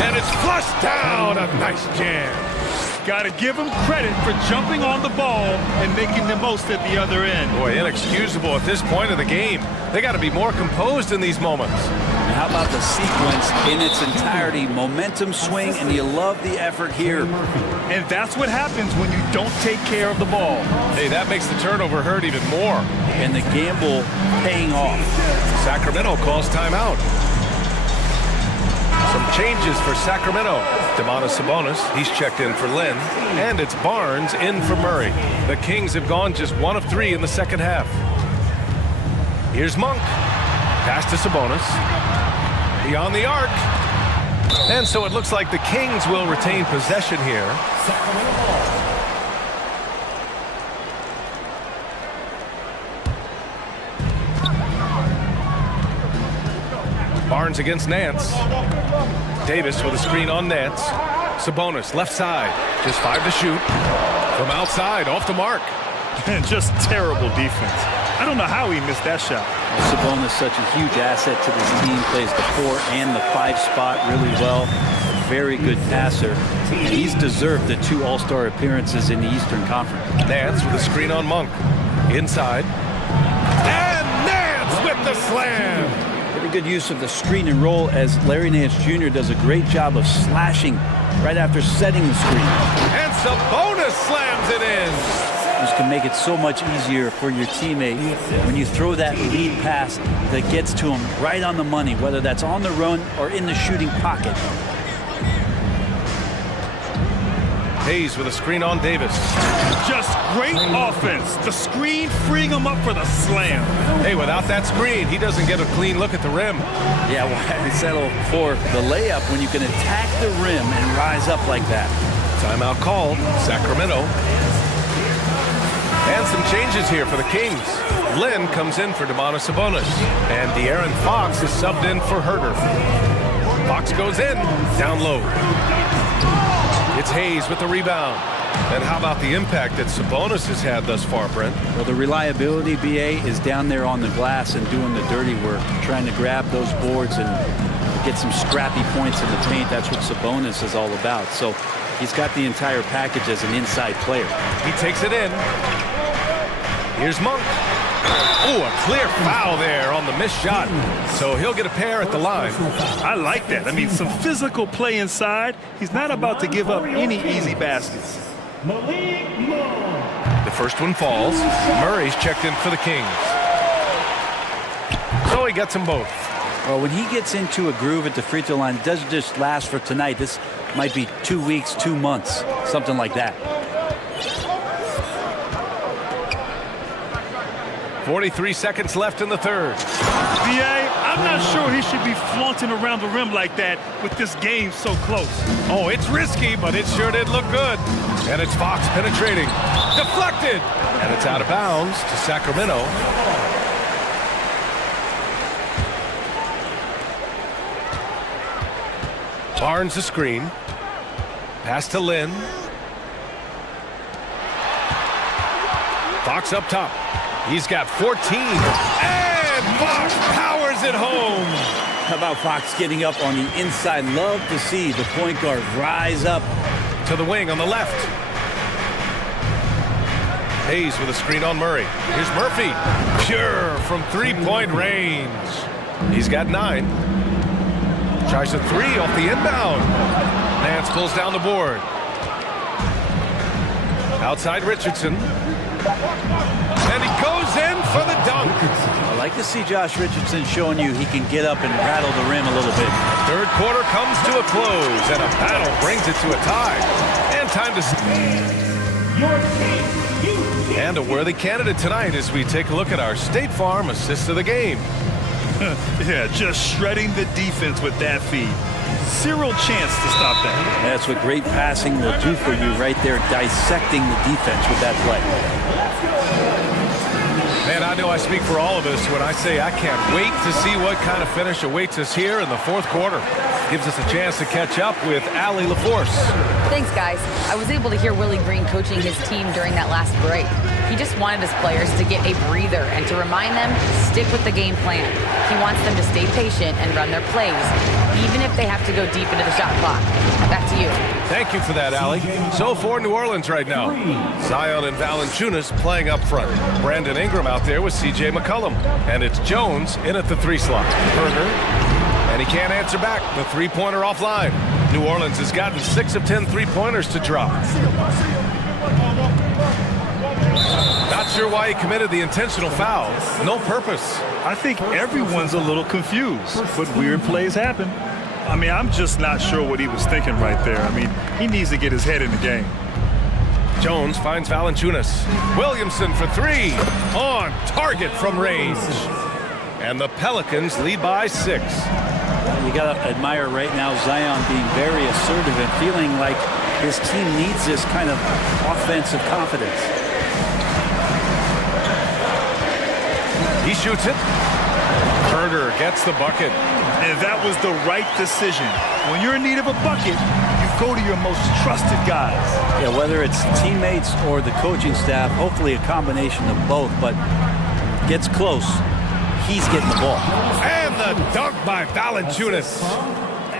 And it's flushed down. A nice jam. Got to give him credit for jumping on the ball and making the most at the other end. Boy, inexcusable at this point of the game. They got to be more composed in these moments. And how about the sequence in its entirety? Momentum swing, and you love the effort here. And that's what happens when you don't take care of the ball. Hey, that makes the turnover hurt even more. And the gamble paying off. Sacramento calls timeout. Some changes for Sacramento. Domantas Sabonis, he's checked in for Lynn. And it's Barnes in for Murray. The Kings have gone just 1 of 3 in the second half. Here's Monk. Pass to Sabonis. Beyond the arc. And so it looks like the Kings will retain possession here. Barnes against Nance. Davis with a screen on Nance. Sabonis, left side. Just 5 to shoot. From outside, off the mark. And just terrible defense. I don't know how he missed that shot. Well, Sabonis such a huge asset to this team. Plays the 4 and the 5 spot really well. A very good passer. He's deserved the 2 All-Star appearances in the Eastern Conference. Nance with a screen on Monk. Inside. And Nance with the slam. Pretty good use of the screen and roll as Larry Nance Jr. does a great job of slashing right after setting the screen. And Sabonis slams it in. This can make it so much easier for your teammate when you throw that lead pass that gets to him right on the money, whether that's on the run or in the shooting pocket. Hayes with a screen on Davis. Just great offense. The screen freeing him up for the slam. Hey, without that screen, he doesn't get a clean look at the rim. Yeah, why settle for the layup when you can attack the rim and rise up like that? Timeout called. Sacramento. And some changes here for the Kings. Lynn comes in for Domantas Sabonis. And De'Aaron Fox is subbed in for Herter. Fox goes in. Down low. It's Hayes with the rebound. And how about the impact that Sabonis has had thus far, Brent? Well, the reliability, BA, is down there on the glass and doing the dirty work, trying to grab those boards and get some scrappy points in the paint. That's what Sabonis is all about. So he's got the entire package as an inside player. He takes it in. Here's Monk. Oh, a clear foul there on the missed shot. So he'll get a pair at the line. I like that. I mean, some physical play inside. He's not about to give up any easy baskets. The first one falls. Murray's checked in for the Kings. So he gets them both. Well, when he gets into a groove at the free throw line, it doesn't just last for tonight. This might be 2 weeks, 2 months, something like that. 43 seconds left in the third. BA, I'm not sure he should be flaunting around the rim like that with this game so close. Oh, it's risky, but it sure did look good. And it's Fox penetrating. Deflected! And it's out of bounds to Sacramento. Barnes the screen. Pass to Lynn. Fox up top. He's got 14. And Fox powers it home. How about Fox getting up on the inside? Love to see the point guard rise up. To the wing on the left. Hayes with a screen on Murray. Here's Murphy. Pure from three-point range. He's got 9. Tries a 3 off the inbound. Nance pulls down the board. Outside Richardson. And he goes in for the dunk. I like to see Josh Richardson showing you he can get up and rattle the rim a little bit. Third quarter comes to a close, and a battle brings it to a tie. And time to... And a worthy candidate tonight as we take a look at our State Farm assist of the game. Yeah, just shredding the defense with that feed. Zero chance to stop that. That's what great passing will do for you right there, dissecting the defense with that play. Man, I know I speak for all of us when I say I can't wait to see what kind of finish awaits us here in the fourth quarter. Gives us a chance to catch up with Allie LaForce. Thanks, guys. I was able to hear Willie Green coaching his team during that last break. He just wanted his players to get a breather and to remind them, stick with the game plan. He wants them to stay patient and run their plays, even if they have to go deep into the shot clock. Back to you. Thank you for that, Allie. So for New Orleans right now, Zion and Valanciunas playing up front. Brandon Ingram out there with C.J. McCollum. And it's Jones in at the 3 slot. Berger. And he can't answer back. The three-pointer offline. New Orleans has gotten 6 of 10 three-pointers to drop. Not sure why he committed the intentional foul. No purpose. I think everyone's a little confused, but weird plays happen. I mean, I'm just not sure what he was thinking right there. I mean, he needs to get his head in the game. Jones finds Valanciunas. Williamson for 3. On target from range. And the Pelicans lead by 6. You got to admire right now Zion being very assertive and feeling like his team needs this kind of offensive confidence. He shoots it. Herder gets the bucket. And that was the right decision. When you're in need of a bucket, you go to your most trusted guys. Yeah, whether it's teammates or the coaching staff, hopefully a combination of both, but gets close. He's getting the ball. And the dunk by Valanciunas.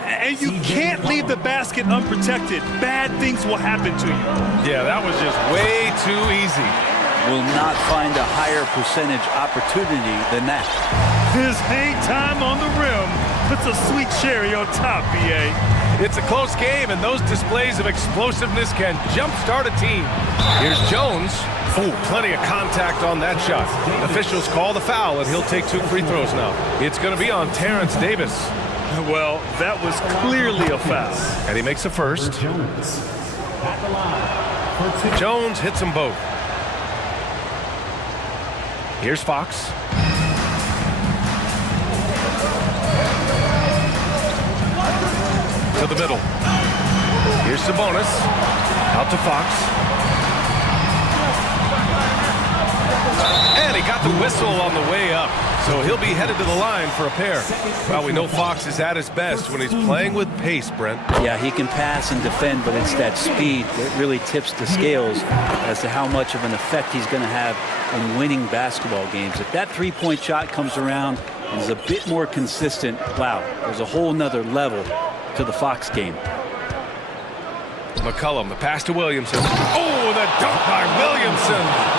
And you can't leave the basket unprotected. Bad things will happen to you. Yeah, that was just way too easy. Will not find a higher percentage opportunity than that. His hang time on the rim puts a sweet cherry on top, BA. It's a close game, and those displays of explosiveness can jumpstart a team. Here's Jones. Oh, plenty of contact on that shot. Officials call the foul, and he'll take 2 free throws now. It's going to be on Terrence Davis. Well, that was clearly a foul. And he makes the first. Jones hits them both. Here's Fox. To the middle. Here's Sabonis. Out to Fox. And he got the whistle on the way up. So he'll be headed to the line for a pair. Well, we know Fox is at his best when he's playing with pace, Brent. Yeah, he can pass and defend, but it's that speed that really tips the scales as to how much of an effect he's going to have in winning basketball games. If that three-point shot comes around and is a bit more consistent, wow, there's a whole nother level to the Fox game. McCollum, the pass to Williamson. Oh, the dunk by Williamson.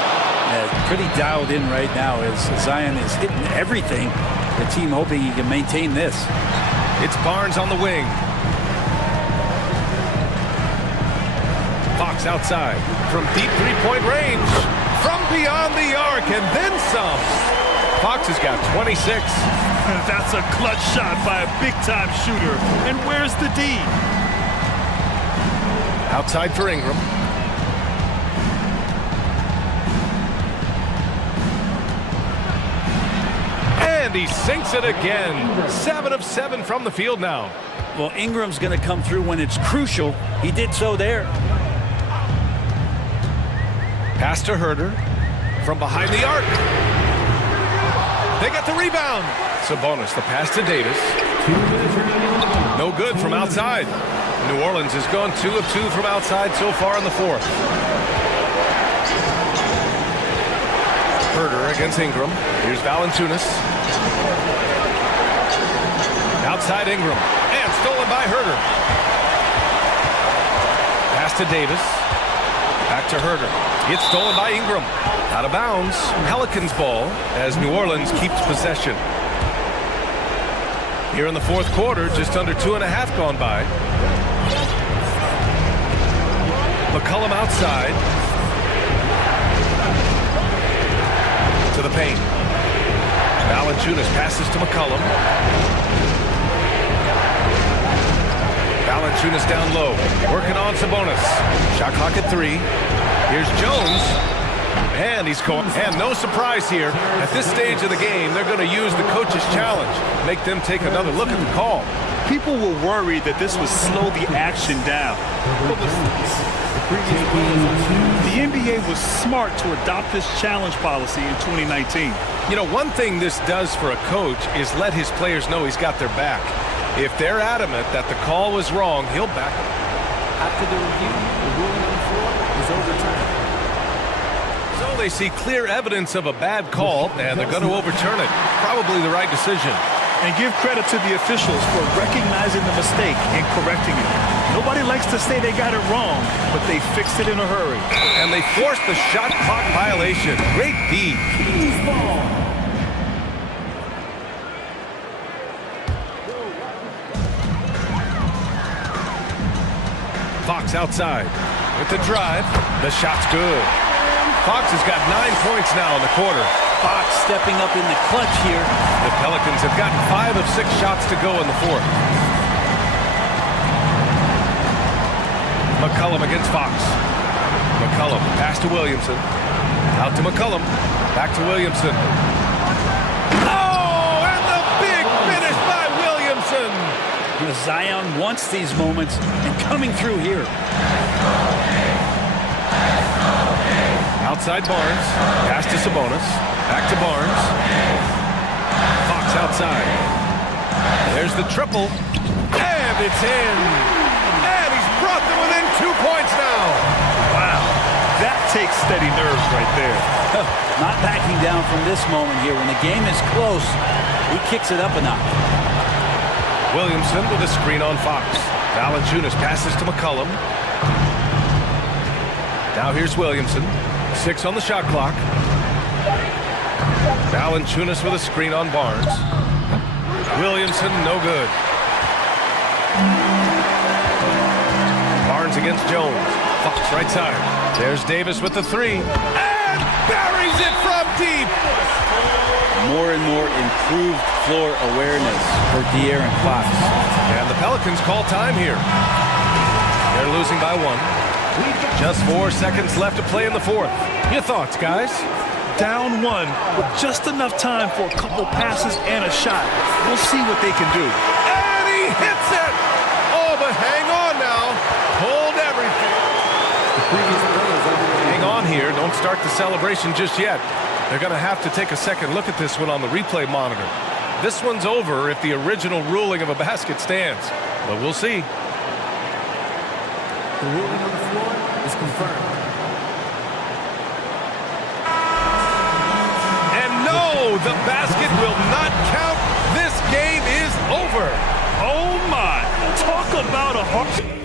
Pretty dialed in right now as Zion is hitting everything. The team hoping he can maintain this. It's Barnes on the wing. Fox outside from deep three-point range, from beyond the arc, and then some. Fox has got 26. That's a clutch shot by a big-time shooter. And where's the D? Outside for Ingram. And he sinks it again. 7 of 7 from the field now. Well, Ingram's going to come through when it's crucial. He did so there. Pass to Herder from behind the arc. They got the rebound. Sabonis, the pass to Davis. No good from outside. New Orleans has gone 2 of 2 from outside so far in the fourth. Herder against Ingram. Here's Valanciunas. Outside Ingram. And stolen by Herder. Pass to Davis. Back to Herder. It's stolen by Ingram. Out of bounds. Pelicans ball as New Orleans keeps possession. Here in the fourth quarter, just under 2.5 gone by. McCollum outside. To the paint. Valanciunas passes to McCollum. Valanciunas down low. Working on Sabonis. Shot clock at 3. Here's Jones. And he's going. And no surprise here. At this stage of the game, they're going to use the coach's challenge. Make them take another look at the call. People were worried that this would slow the action down. The NBA was smart to adopt this challenge policy in 2019. You know, one thing this does for a coach is let his players know he's got their back. If they're adamant that the call was wrong, he'll back them. After the review, the ruling on the floor is overturned. So they see clear evidence of a bad call, and they're going to overturn it. Probably the right decision. And give credit to the officials for recognizing the mistake and correcting it. Nobody likes to say they got it wrong, but they fixed it in a hurry. And they forced the shot clock violation. Great D. Fox outside with the drive. The shot's good. Fox has got 9 points now in the quarter. Fox stepping up in the clutch here. The Pelicans have gotten 5 of 6 shots to go in the fourth. McCollum against Fox. McCollum, pass to Williamson. Out to McCollum. Back to Williamson. Oh, and the big finish by Williamson. Zion wants these moments and coming through here. Outside Barnes. Pass to Sabonis. Back to Barnes. Fox outside. There's the triple. And it's in. And he's brought them within 2 points now. Wow. That takes steady nerves right there. Not backing down from this moment here. When the game is close, he kicks it up a notch. Williamson with a screen on Fox. Valanciunas passes to McCollum. Now here's Williamson. 6 on the shot clock. Valanciunas with a screen on Barnes. Williamson, no good. Barnes against Jones. Fox right side. There's Davis with the 3. And buries it from deep. More and more improved floor awareness for De'Aaron Fox. And the Pelicans call time here. They're losing by 1. Just 4 seconds left to play in the fourth. Your thoughts, guys? Down 1 with just enough time for a couple passes and a shot. We'll see what they can do. And he hits it! Oh, but hang on now. Hold everything. Hang on here. Don't start the celebration just yet. They're going to have to take a second look at this one on the replay monitor. This one's over if the original ruling of a basket stands. But we'll see. The ruling on the floor is confirmed. And no, the basket will not count. This game is over. Oh my, talk about a heart.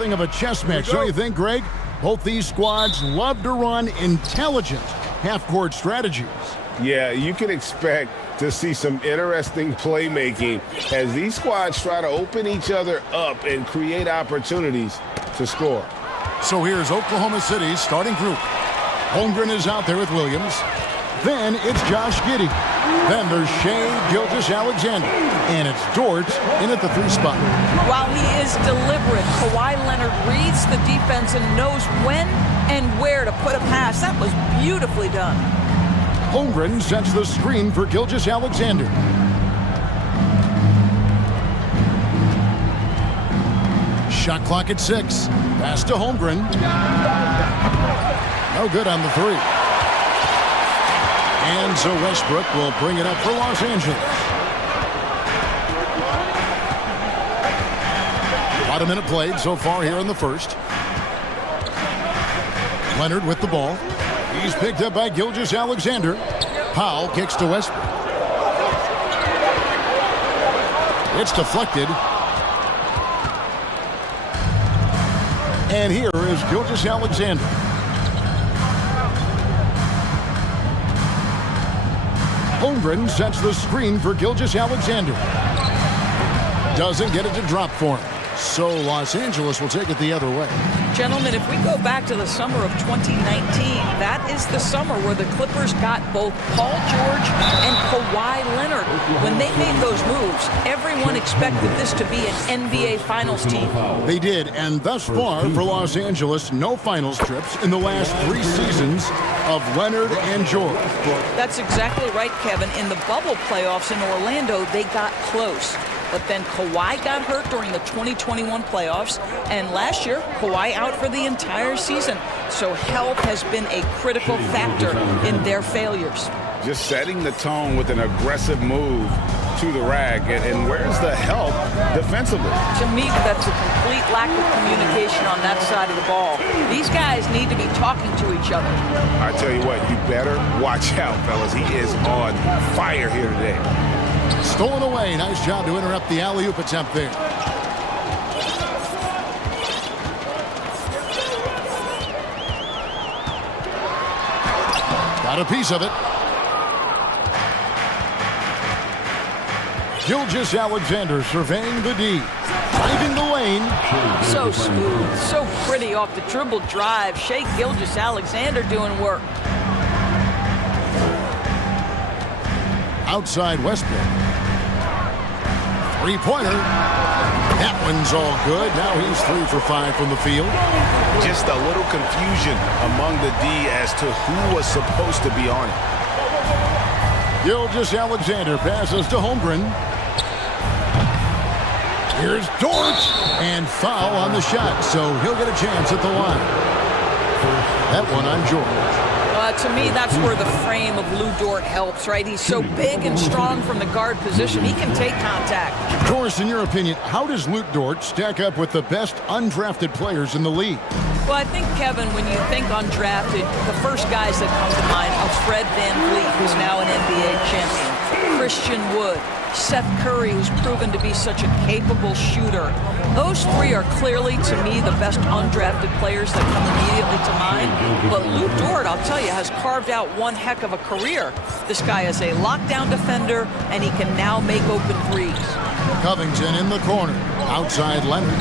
something of a chess match, don't you think, Greg? Both these squads love to run intelligent half-court strategies. Yeah, you can expect to see some interesting playmaking as these squads try to open each other up and create opportunities to score. So here's Oklahoma City's starting group. Holmgren is out there with Williams. Then it's Josh Giddey. Then there's Shea Gilgeous-Alexander. And it's Dort in at the 3 spot. While he is deliberate, Kawhi Leonard reads the defense and knows when and where to put a pass. That was beautifully done. Holmgren sets the screen for Gilgeous-Alexander. Shot clock at 6. Pass to Holmgren. No good on the 3. And so Westbrook will bring it up for Los Angeles. About a minute played so far here in the first. Leonard with the ball. He's picked up by Gilgeous-Alexander. Powell kicks to Westbrook. It's deflected. And here is Gilgeous-Alexander. Holmgren sets the screen for Gilgeous-Alexander. Doesn't get it to drop for him. So Los Angeles will take it the other way. Gentlemen, if we go back to the summer of 2019, that is the summer where the Clippers got both Paul George and Kawhi Leonard. When they made those moves, everyone expected this to be an NBA Finals team. They did, and thus far for Los Angeles, no finals trips in the last 3 seasons of Leonard and George. That's exactly right, Kevin. In the bubble playoffs in Orlando, they got close. But then Kawhi got hurt during the 2021 playoffs, and last year, Kawhi out for the entire season. So health has been a critical factor in their failures. Just setting the tone with an aggressive move to the rack, and where's the help defensively? To me, that's a complete lack of communication on that side of the ball. These guys need to be talking to each other. I tell you what, you better watch out, fellas. He is on fire here today. Stolen away. Nice job to interrupt the alley-oop attempt there. Got a piece of it. Gilgeous-Alexander surveying the D. Driving the lane. So smooth, so pretty off the dribble drive. Shea Gilgeous-Alexander doing work. Outside Westbrook. Three-pointer. That one's all good. Now he's 3 for 5 from the field. Just a little confusion among the D as to who was supposed to be on it. Gilgeous-Alexander passes to Holmgren. Here's Dort. And foul on the shot, so he'll get a chance at the line. That one on George. To me, that's where the frame of Lou Dort helps, right? He's so big and strong from the guard position. He can take contact. Doris, in your opinion, how does Lou Dort stack up with the best undrafted players in the league? Well, I think, Kevin, when you think undrafted, the first guys that come to mind are Fred VanVleet, who's now an NBA champion, Christian Wood, Seth Curry, who's proven to be such a capable shooter. Those 3 are clearly, to me, the best undrafted players that come immediately to mind. But Lou Dort, I'll tell you, has carved out one heck of a career. This guy is a lockdown defender, and he can now make open threes. Covington in the corner. Outside Leonard.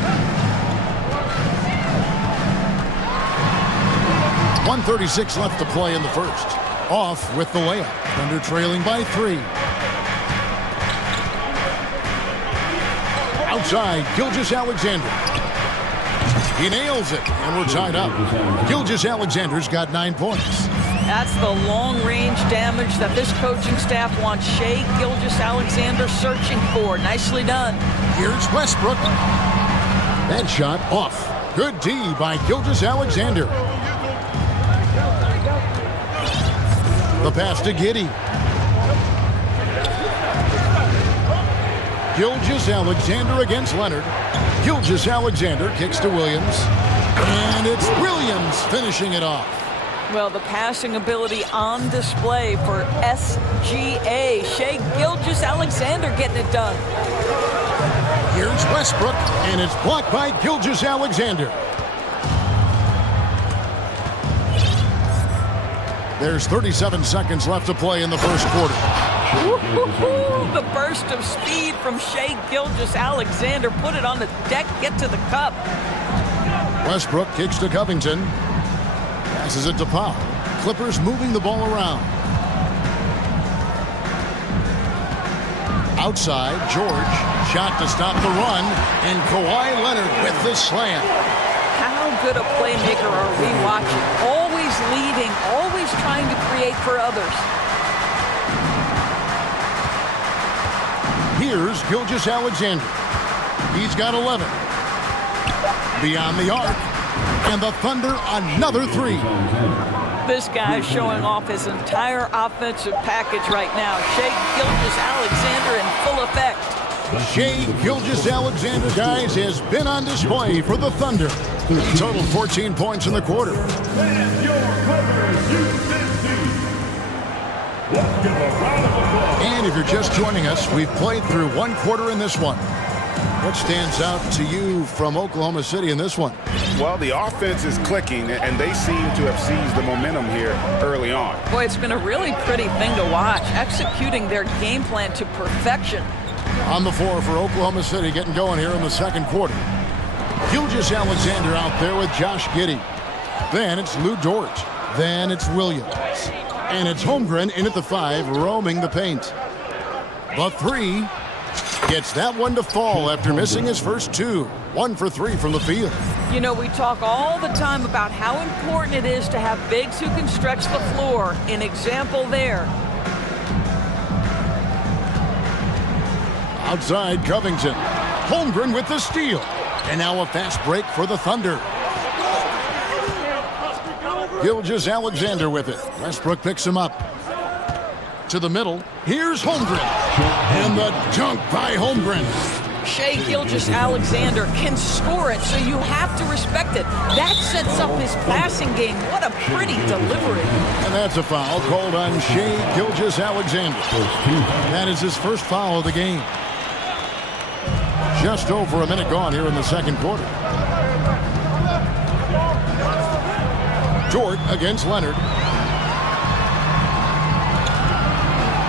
1:36 left to play in the first. Off with the layup. Thunder trailing by 3. Outside, Gilgeous-Alexander. He nails it, and we're tied up. Gilgeous-Alexander's got 9 points. That's the long-range damage that this coaching staff wants Shea Gilgeous-Alexander searching for. Nicely done. Here's Westbrook. That shot off. Good D by Gilgeous-Alexander. The pass to Giddey. Gilgeous-Alexander against Leonard. Gilgeous-Alexander kicks to Williams. And it's Williams finishing it off. Well, the passing ability on display for SGA. Shea Gilgeous-Alexander getting it done. Here's Westbrook, and it's blocked by Gilgeous-Alexander. There's 37 seconds left to play in the first quarter. The burst of speed from Shai Gilgeous-Alexander. Put it on the deck, get to the cup. Westbrook kicks to Covington. Passes it to Powell. Clippers moving the ball around. Outside, George. Shot to stop the run. And Kawhi Leonard with the slam. How good a playmaker are we watching? Always leading, always trying to create for others. Here's Gilgeous-Alexander. He's got 11. Beyond the arc. And the Thunder another three. This guy is showing off his entire offensive package right now. Shai Gilgeous-Alexander in full effect. Shai Gilgeous-Alexander, guys, has been on display for the Thunder. Total 14 points in the quarter. And if you're just joining us, we've played through one quarter in this one. What stands out to you from Oklahoma City in this one? Well, the offense is clicking, and they seem to have seized the momentum here early on. Boy, it's been a really pretty thing to watch, executing their game plan to perfection. On the floor for Oklahoma City, getting going here in the second quarter. Gilgeous-Alexander out there with Josh Giddey. Then it's Lou Dort. Then it's Williams. And it's Holmgren in at the 5, roaming the paint. The 3 gets that one to fall after missing his first 2. 1 for 3 from the field. You know, we talk all the time about how important it is to have bigs who can stretch the floor. An example there. Outside, Covington. Holmgren with the steal. And now a fast break for the Thunder. Gilgeous-Alexander with it. Westbrook picks him up. To the middle. Here's Holmgren. And the dunk by Holmgren. Shai Gilgeous-Alexander can score it, so you have to respect it. That sets up his passing game. What a pretty delivery. And that's a foul called on Shai Gilgeous-Alexander. That is his first foul of the game. Just over a minute gone here in the second quarter. Dort against Leonard.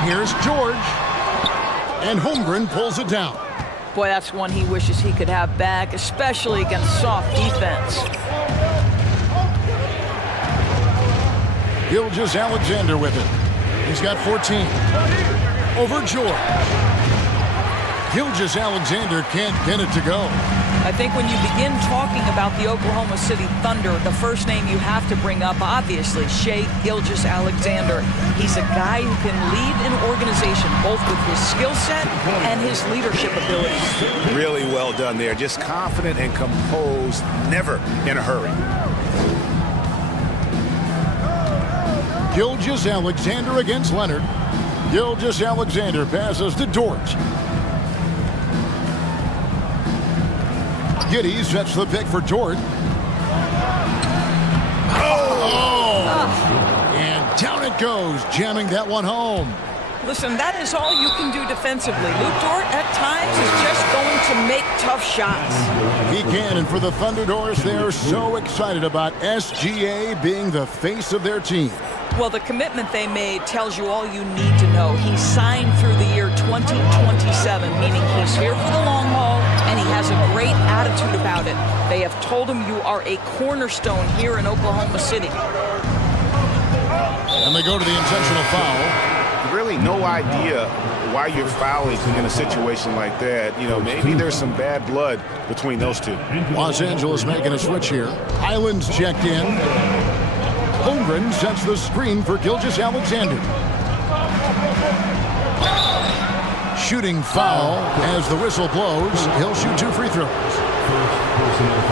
Here's George. And Holmgren pulls it down. Boy, that's one he wishes he could have back, especially against soft defense. Gilgeous-Alexander with it. He's got 14. Over George. Gilgeous-Alexander can't get it to go. I think when you begin talking about the Oklahoma City Thunder, the first name you have to bring up, obviously, Shai Gilgeous-Alexander. He's a guy who can lead an organization, both with his skill set and his leadership abilities. Really well done there. Just confident and composed, never in a hurry. Gilgeous-Alexander against Leonard. Gilgeous-Alexander passes to Dort. Giddey sets the pick for Dort. And down it goes, jamming that one home. Listen, that is all you can do defensively. Lou Dort, at times, is just going to make tough shots. He can, and for the Thunderdors, they're so excited about SGA being the face of their team. Well, the commitment they made tells you all you need to know. He's signed through the year 2027, meaning he's here for the long haul, and he has a great attitude about it. They have told him you are a cornerstone here in Oklahoma City. And they go to the intentional foul. Really no idea why you're fouling in a situation like that. You know, maybe there's some bad blood between those two. Los Angeles making a switch here. Islands checked in. Holmgren sets the screen for Gilgeous-Alexander. Shooting foul as the whistle blows. He'll shoot 2 free throws.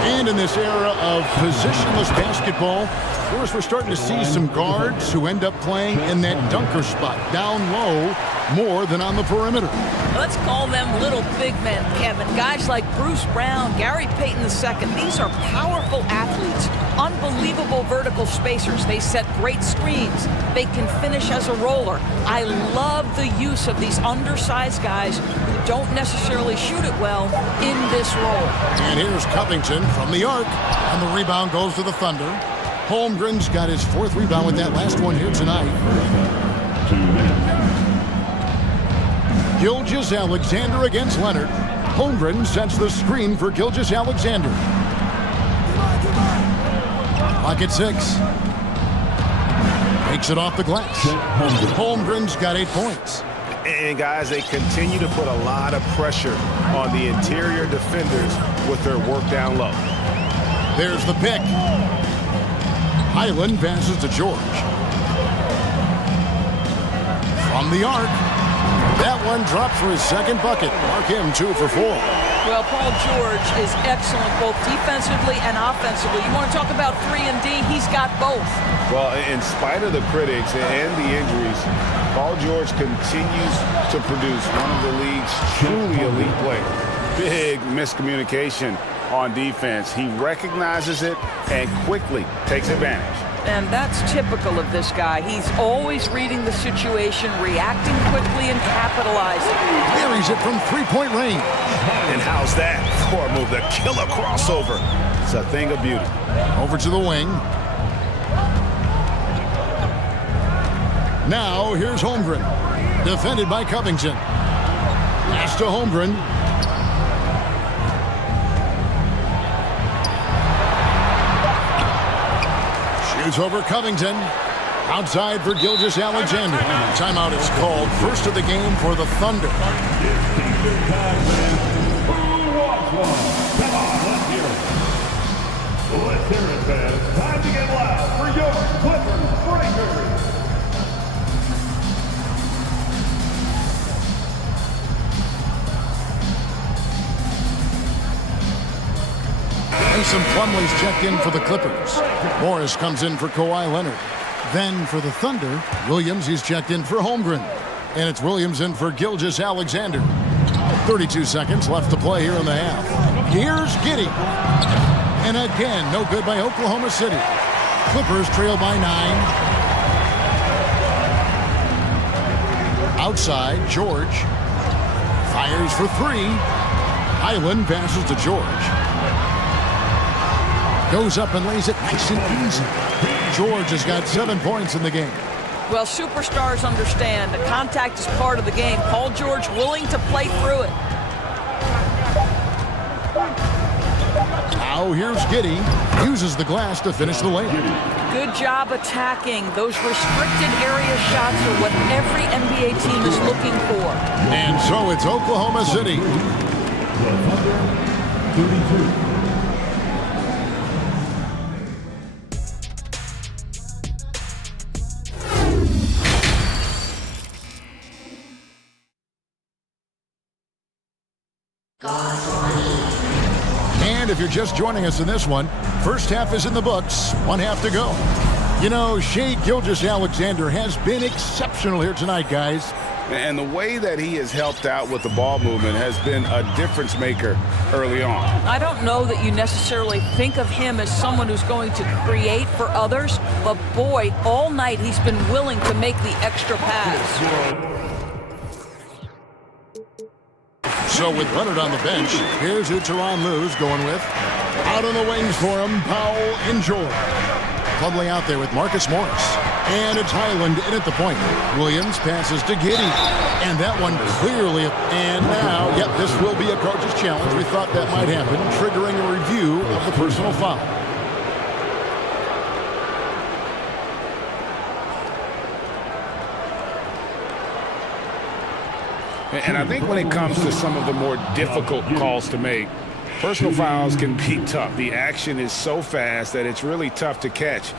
And in this era of positionless basketball, of course, we're starting to see some guards who end up playing in that dunker spot, down low, more than on the perimeter. Let's call them little big men, Kevin. Guys like Bruce Brown, Gary Payton II. These are powerful athletes, unbelievable vertical spacers. They set great screens. They can finish as a roller. I love the use of these undersized guys who don't necessarily shoot it well in this role. And here's Covington from the arc, and the rebound goes to the Thunder. Holmgren's got his 4th rebound with that last one here tonight. Gilgeous-Alexander against Leonard. Holmgren sets the screen for Gilgeous-Alexander. Clock at 6. Takes it off the glass. Holmgren's got 8 points. And guys, they continue to put a lot of pressure on the interior defenders with their work down low. There's the pick. Highland passes to George. From the arc. That one dropped for his 2nd bucket. Mark him 2 for 4. Well, Paul George is excellent both defensively and offensively. You want to talk about 3 and D? He's got both. Well, in spite of the critics and the injuries, Paul George continues to produce one of the league's truly elite players. Big miscommunication on defense. He recognizes it and quickly takes advantage. And that's typical of this guy. He's always reading the situation, reacting quickly, and capitalizing. Buries it from 3-point range. And how's that for a move? The killer crossover. It's a thing of beauty. Over to the wing. Now, here's Holmgren. Defended by Covington. Pass to Holmgren. Shoots over Covington. Outside for Gilgeous-Alexander. Timeout is called. First of the game for the Thunder. Let's hear it, fans. Time to get loud for your Clippers Breakers. Mason Plumlee's checked in for the Clippers. Morris comes in for Kawhi Leonard. Then for the Thunder, Williams, he's checked in for Holmgren. And it's Williams in for Gilgeous-Alexander. 32 seconds left to play here in the half. Here's Giddey. And again, no good by Oklahoma City. Clippers trail by 9. Outside, George. Fires for 3. Highland passes to George. Goes up and lays it nice and easy. George has got 7 points in the game. Well, superstars understand the contact is part of the game. Paul George willing to play through it. Now here's Giddey. Uses the glass to finish the layup. Good job attacking. Those restricted area shots are what every NBA team is looking for. And so it's Oklahoma City. 32. And if you're just joining us in this one, first half is in the books, 1 half to go. You know, Shai Gilgeous-Alexander has been exceptional here tonight, guys. And the way that he has helped out with the ball movement has been a difference maker early on. I don't know that you necessarily think of him as someone who's going to create for others, but boy, all night he's been willing to make the extra pass. So with Leonard on the bench, here's who Tyronn Lue's going with. Out on the wings for him, Powell and George. Plumlee out there with Marcus Morris. And it's Highland in at the point. Williams passes to Giddey. And that one clearly. And now, yep, this will be a coach's challenge. We thought that might happen, triggering a review of the personal foul. And I think when it comes to some of the more difficult calls to make, personal fouls can be tough. The action is so fast that it's really tough to catch.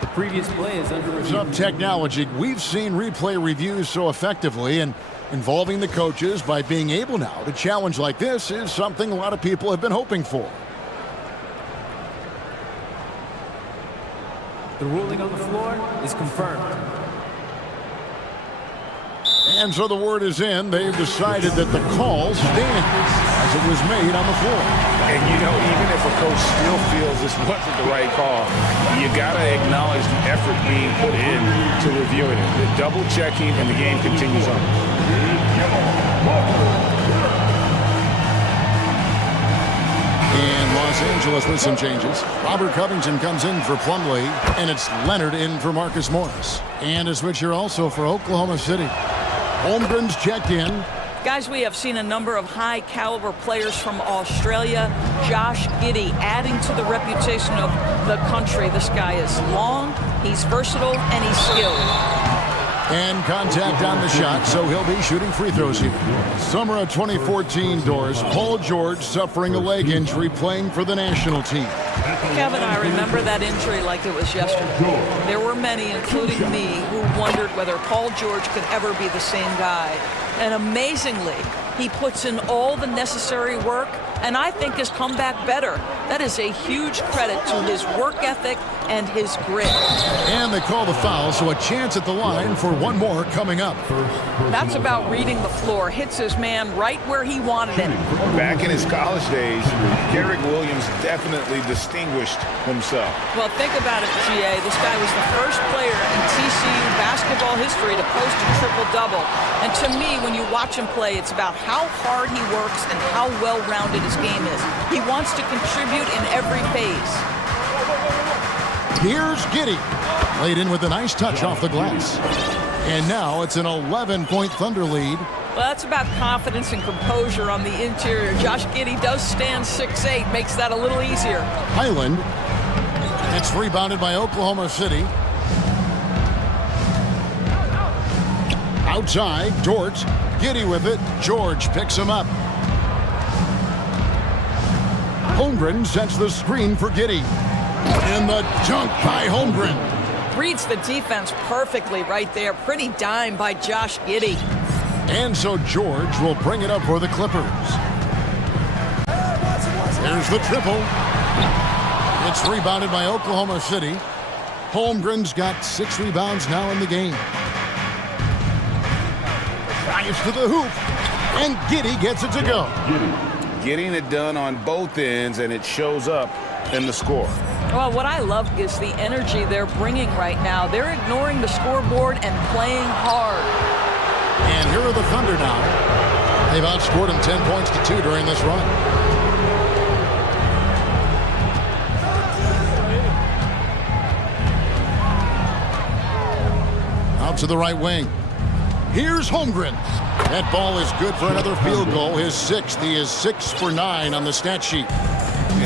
The previous play is under review. Some technology. We've seen replay reviews so effectively, and involving the coaches by being able now to challenge like this is something a lot of people have been hoping for. The ruling on the floor is confirmed. And so the word is in. They've decided that the call stands as it was made on the floor. And you know, even if a coach still feels this wasn't the right call, you got to acknowledge the effort being put in to reviewing it. The double checking, and the game continues on. In Los Angeles with some changes. Robert Covington comes in for Plumlee, and it's Leonard in for Marcus Morris. And a switch here also for Oklahoma City. Holmgren's checked in. Guys, we have seen a number of high-caliber players from Australia. Josh Giddey adding to the reputation of the country. This guy is long, he's versatile, and he's skilled. And contact on the shot, so he'll be shooting free throws here. Summer of 2014 doors, Paul George suffering a leg injury playing for the national team. Kevin, I remember that injury like it was yesterday. There were many, including me, who wondered whether Paul George could ever be the same guy. And amazingly, he puts in all the necessary work, and I think has come back better. That is a huge credit to his work ethic and his grit. And they call the foul, so a chance at the line for one more coming up. That's about reading the floor. Hits his man right where he wanted it. Back in his college days, Garrick Williams definitely distinguished himself. Well, think about it, GA. This guy was the first player in TCU basketball history to post a triple-double. And to me, when you watch him play, it's about how hard he works and how well-rounded his game is. He wants to contribute in every phase. Here's Giddey. Laid in with a nice touch off the glass. And now it's an 11-point Thunder lead. Well, that's about confidence and composure on the interior. Josh Giddey does stand 6'8", makes that a little easier. Highland. It's rebounded by Oklahoma City. Outside, George. Giddey with it. George picks him up. Holmgren sets the screen for Giddey. And the dunk by Holmgren. Reads the defense perfectly right there. Pretty dime by Josh Giddey. And so George will bring it up for the Clippers. There's the triple. It's rebounded by Oklahoma City. Holmgren's got 6 rebounds now in the game. Drives to the hoop. And Giddey gets it to go. Getting it done on both ends, and it shows up in the score. Well, what I love is the energy they're bringing right now. They're ignoring the scoreboard and playing hard. And here are the Thunder now. They've outscored them 10 points to 2 during this run. Out to the right wing. Here's Holmgren. That ball is good for another field goal, his 6th. He is 6 for 9 on the stat sheet.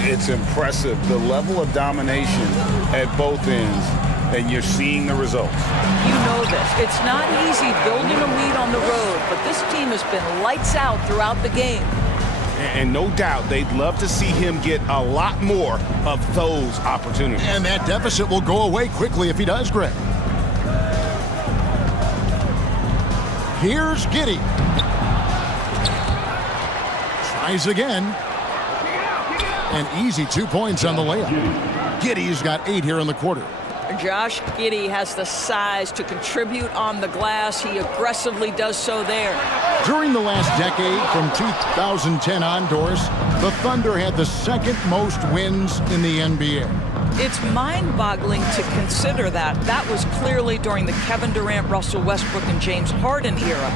It's impressive, the level of domination at both ends, and you're seeing the results. You know this. It's not easy building a lead on the road, but this team has been lights out throughout the game. And no doubt they'd love to see him get a lot more of those opportunities. And that deficit will go away quickly if he does, Greg. Here's Giddey. Tries again. An easy 2 points on the layup. Giddey's got 8 here in the quarter. Josh Giddey has the size to contribute on the glass. He aggressively does so there. During the last decade, from 2010 on, Doris, the Thunder had the 2nd most wins in the NBA. It's mind-boggling to consider that. That was clearly during the Kevin Durant, Russell Westbrook, and James Harden era.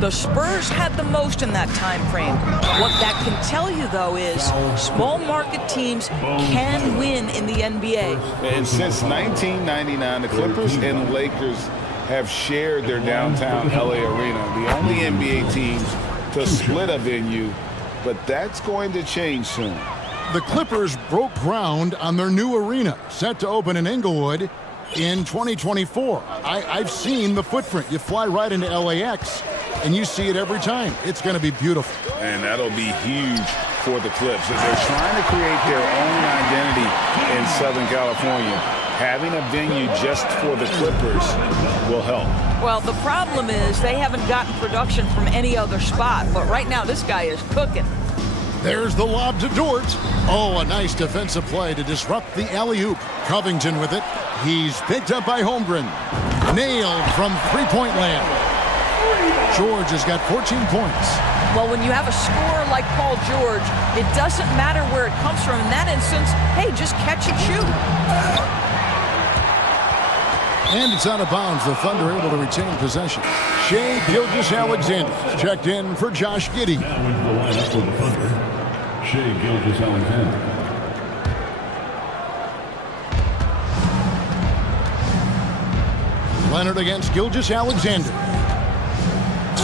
The Spurs had the most in that time frame. What that can tell you, though, is small market teams can win in the NBA. And since 1999, the Clippers and the Lakers have shared their downtown LA arena, the only NBA teams to split a venue, but that's going to change soon. The Clippers broke ground on their new arena, set to open in Inglewood in 2024. I've seen the footprint. You fly right into LAX, and you see it every time. It's going to be beautiful. And that'll be huge for the Clips. As they're trying to create their own identity in Southern California, having a venue just for the Clippers will help. Well, the problem is they haven't gotten production from any other spot, but right now this guy is cooking. There's the lob to Dort. Oh, a nice defensive play to disrupt the alley-oop. Covington with it. He's picked up by Holmgren. Nailed from three-point land. George has got 14 points. Well, when you have a scorer like Paul George, it doesn't matter where it comes from. In that instance, hey, just catch and shoot. And it's out of bounds. The Thunder able to retain possession. Shai Gilgeous-Alexander checked in for Josh Giddey. Now into the lineup for the Thunder, Shai Gilgeous-Alexander. Leonard against Gilgeous-Alexander.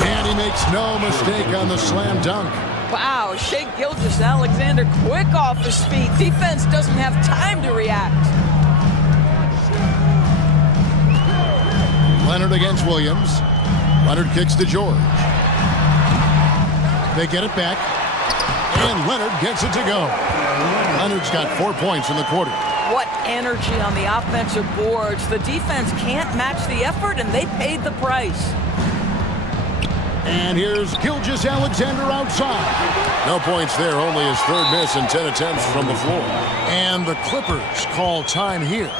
And he makes no mistake on the slam dunk. Wow, Shai Gilgeous-Alexander quick off his feet. Defense doesn't have time to react. Leonard against Williams. Leonard kicks to George. They get it back. And Leonard gets it to go. Leonard's got 4 points in the quarter. What energy on the offensive boards. The defense can't match the effort, and they paid the price. And here's Gilgeous-Alexander outside. No points there, only his third miss in 10 attempts from the floor. And the Clippers call time here.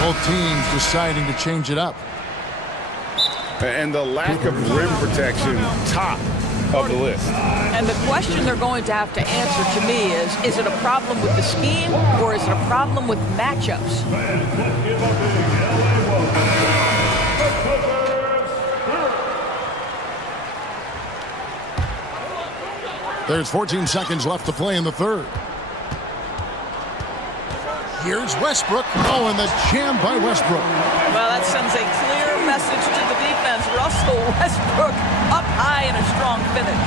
Both teams deciding to change it up. And the lack of rim protection, top of the list. And the question they're going to have to answer to me is it a problem with the scheme or is it a problem with matchups? There's 14 seconds left to play in the third. Here's Westbrook. Oh, and the jam by Westbrook. Well, that sends a clear message to the defense. Russell Westbrook up high in a strong finish.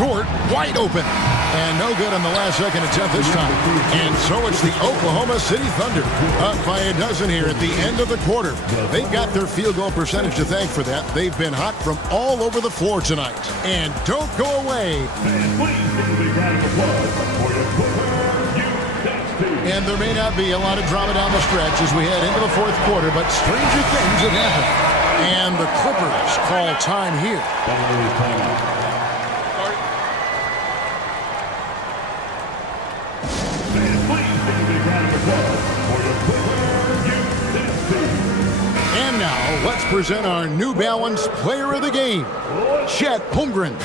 Dort wide open. And no good on the last second attempt this time. And so it's the Oklahoma City Thunder up by a dozen here at the end of the quarter. They've got their field goal percentage to thank for that. They've been hot from all over the floor tonight. And don't go away. And there may not be a lot of drama down the stretch as we head into the fourth quarter, but stranger things have happened. And the Clippers call time here. And now, let's present our New Balance Player of the Game, Chet Holmgren.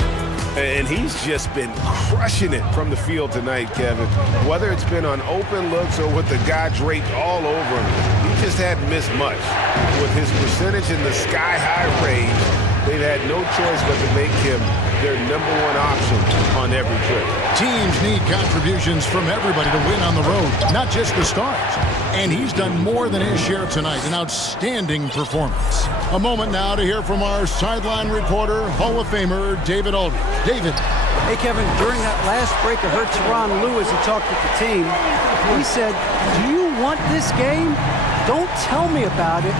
And he's just been crushing it from the field tonight, Kevin. Whether it's been on open looks or with the guy draped all over him, he just hadn't missed much. With his percentage in the sky-high range, they've had no choice but to make him their number one option on every trip. Teams need contributions from everybody to win on the road, not just the stars. And he's done more than his share tonight, an outstanding performance. A moment now to hear from our sideline reporter, Hall of Famer David Aldridge. David. Hey, Kevin, during that last break, I heard Teron Lewis, he talked with the team. He said, do you want this game? Don't tell me about it.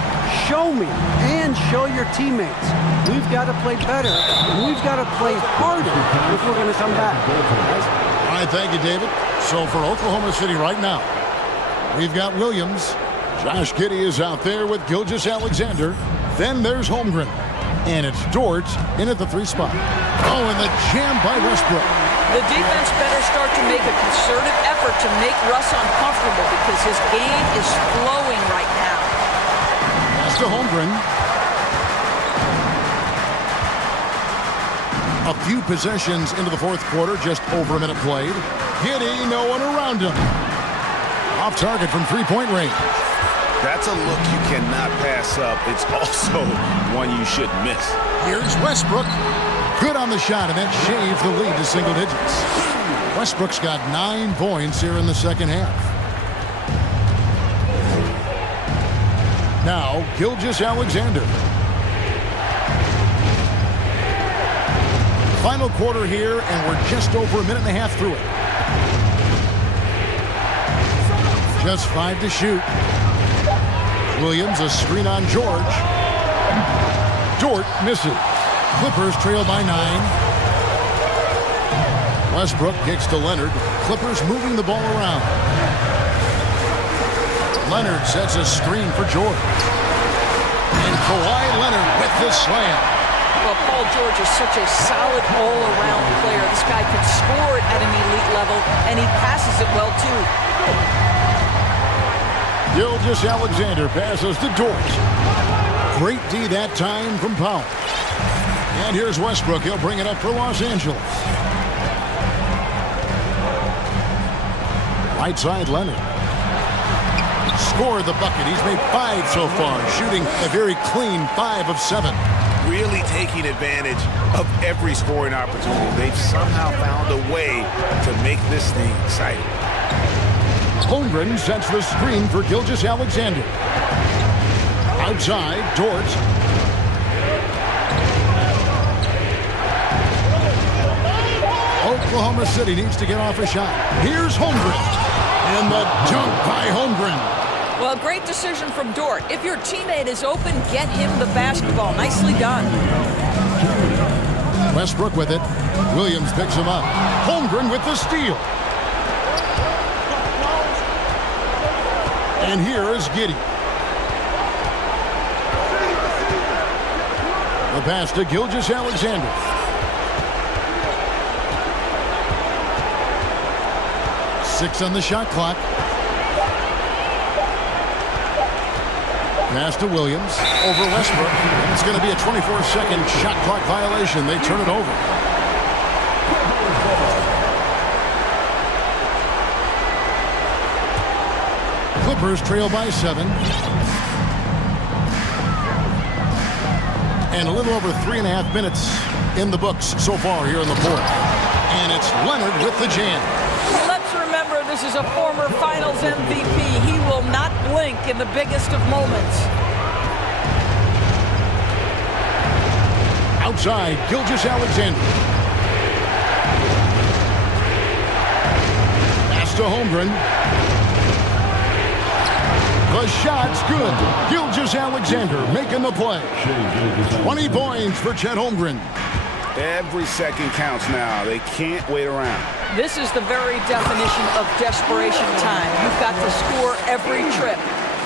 Show me and show your teammates. We've got to play better, and we've got to play harder if we're going to come back. All right, thank you, David. So for Oklahoma City right now, we've got Williams. Josh Giddey is out there with Gilgeous-Alexander. Then there's Holmgren. And it's Dort in at the 3 spot. Oh, and the jam by Westbrook. The defense better start to make a concerted effort to make Russ uncomfortable because his game is flowing right now. Pass to Holmgren. A few possessions into the fourth quarter, just over a minute played. Giddey, no one around him. Off target from three-point range. That's a look you cannot pass up. It's also one you shouldn't miss. Here's Westbrook. Good on the shot, and that shaves the lead to single digits. Westbrook's got 9 points here in the second half. Now, Gilgeous-Alexander. Final quarter here, and we're just over a minute and a half through it. Just 5 to shoot. Williams, a screen on George. Dort misses. Clippers trail by 9. Westbrook kicks to Leonard. Clippers moving the ball around. Leonard sets a screen for George. Kawhi Leonard with the slam. Well, Paul George is such a solid all-around player. This guy can score it at an elite level, and he passes it well, too. Gilgeous-Alexander passes to Dort. Great D that time from Powell. And here's Westbrook. He'll bring it up for Los Angeles. Right side, Leonard. Scored the bucket. He's made 5 so far, shooting a very clean 5 of 7. Really taking advantage of every scoring opportunity. They've somehow found a way to make this thing exciting. Holmgren sets the screen for Gilgeous-Alexander. Outside, Dort. Oklahoma City needs to get off a shot. Here's Holmgren. And the dunk by Holmgren. Well, great decision from Dort. If your teammate is open, get him the basketball. Nicely done. Westbrook with it. Williams picks him up. Holmgren with the steal. And here is Giddey. The pass to Gilgeous-Alexander. Six on the shot clock. Pass to Williams over Westbrook. And it's going to be a 24-second shot clock violation. They turn it over. Clippers trail by 7. And a little over 3.5 minutes in the books so far here in the fourth. And it's Leonard with the jam. Let's remember, this is a former Finals MVP. He will not blink in the biggest of moments. Outside, Gilgeous-Alexander. Pass to Holmgren. The shot's good. Gilgeous-Alexander making the play. 20 points for Chet Holmgren. Every second counts now. They can't wait around. This is the very definition of desperation time. You've got to score every trip.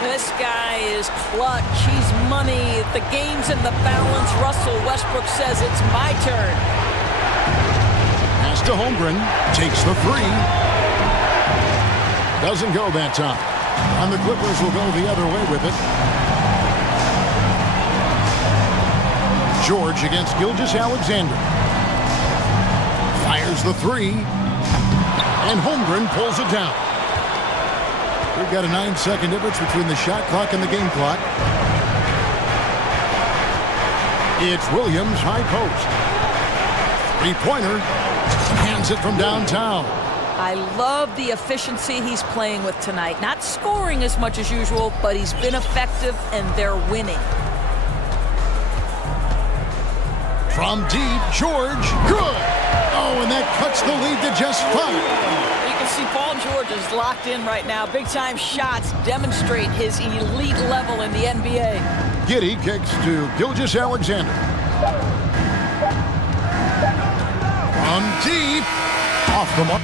This guy is clutch. He's money. The game's in the balance. Russell Westbrook says it's my turn. Pass to Holmgren. Takes the 3. Doesn't go that time. And the Clippers will go the other way with it. George against Gilgeous-Alexander. Fires the 3. And Holmgren pulls it down. We've got a 9-second difference between the shot clock and the game clock. It's Williams, high post. 3-pointer. Hands it from downtown. I love the efficiency he's playing with tonight. Not scoring as much as usual, but he's been effective and they're winning. From deep, George, good! Oh, and that cuts the lead to just 5. You can see Paul George is locked in right now. Big-time shots demonstrate his elite level in the NBA. Giddey kicks to Gilgeous-Alexander. From deep, off the mark.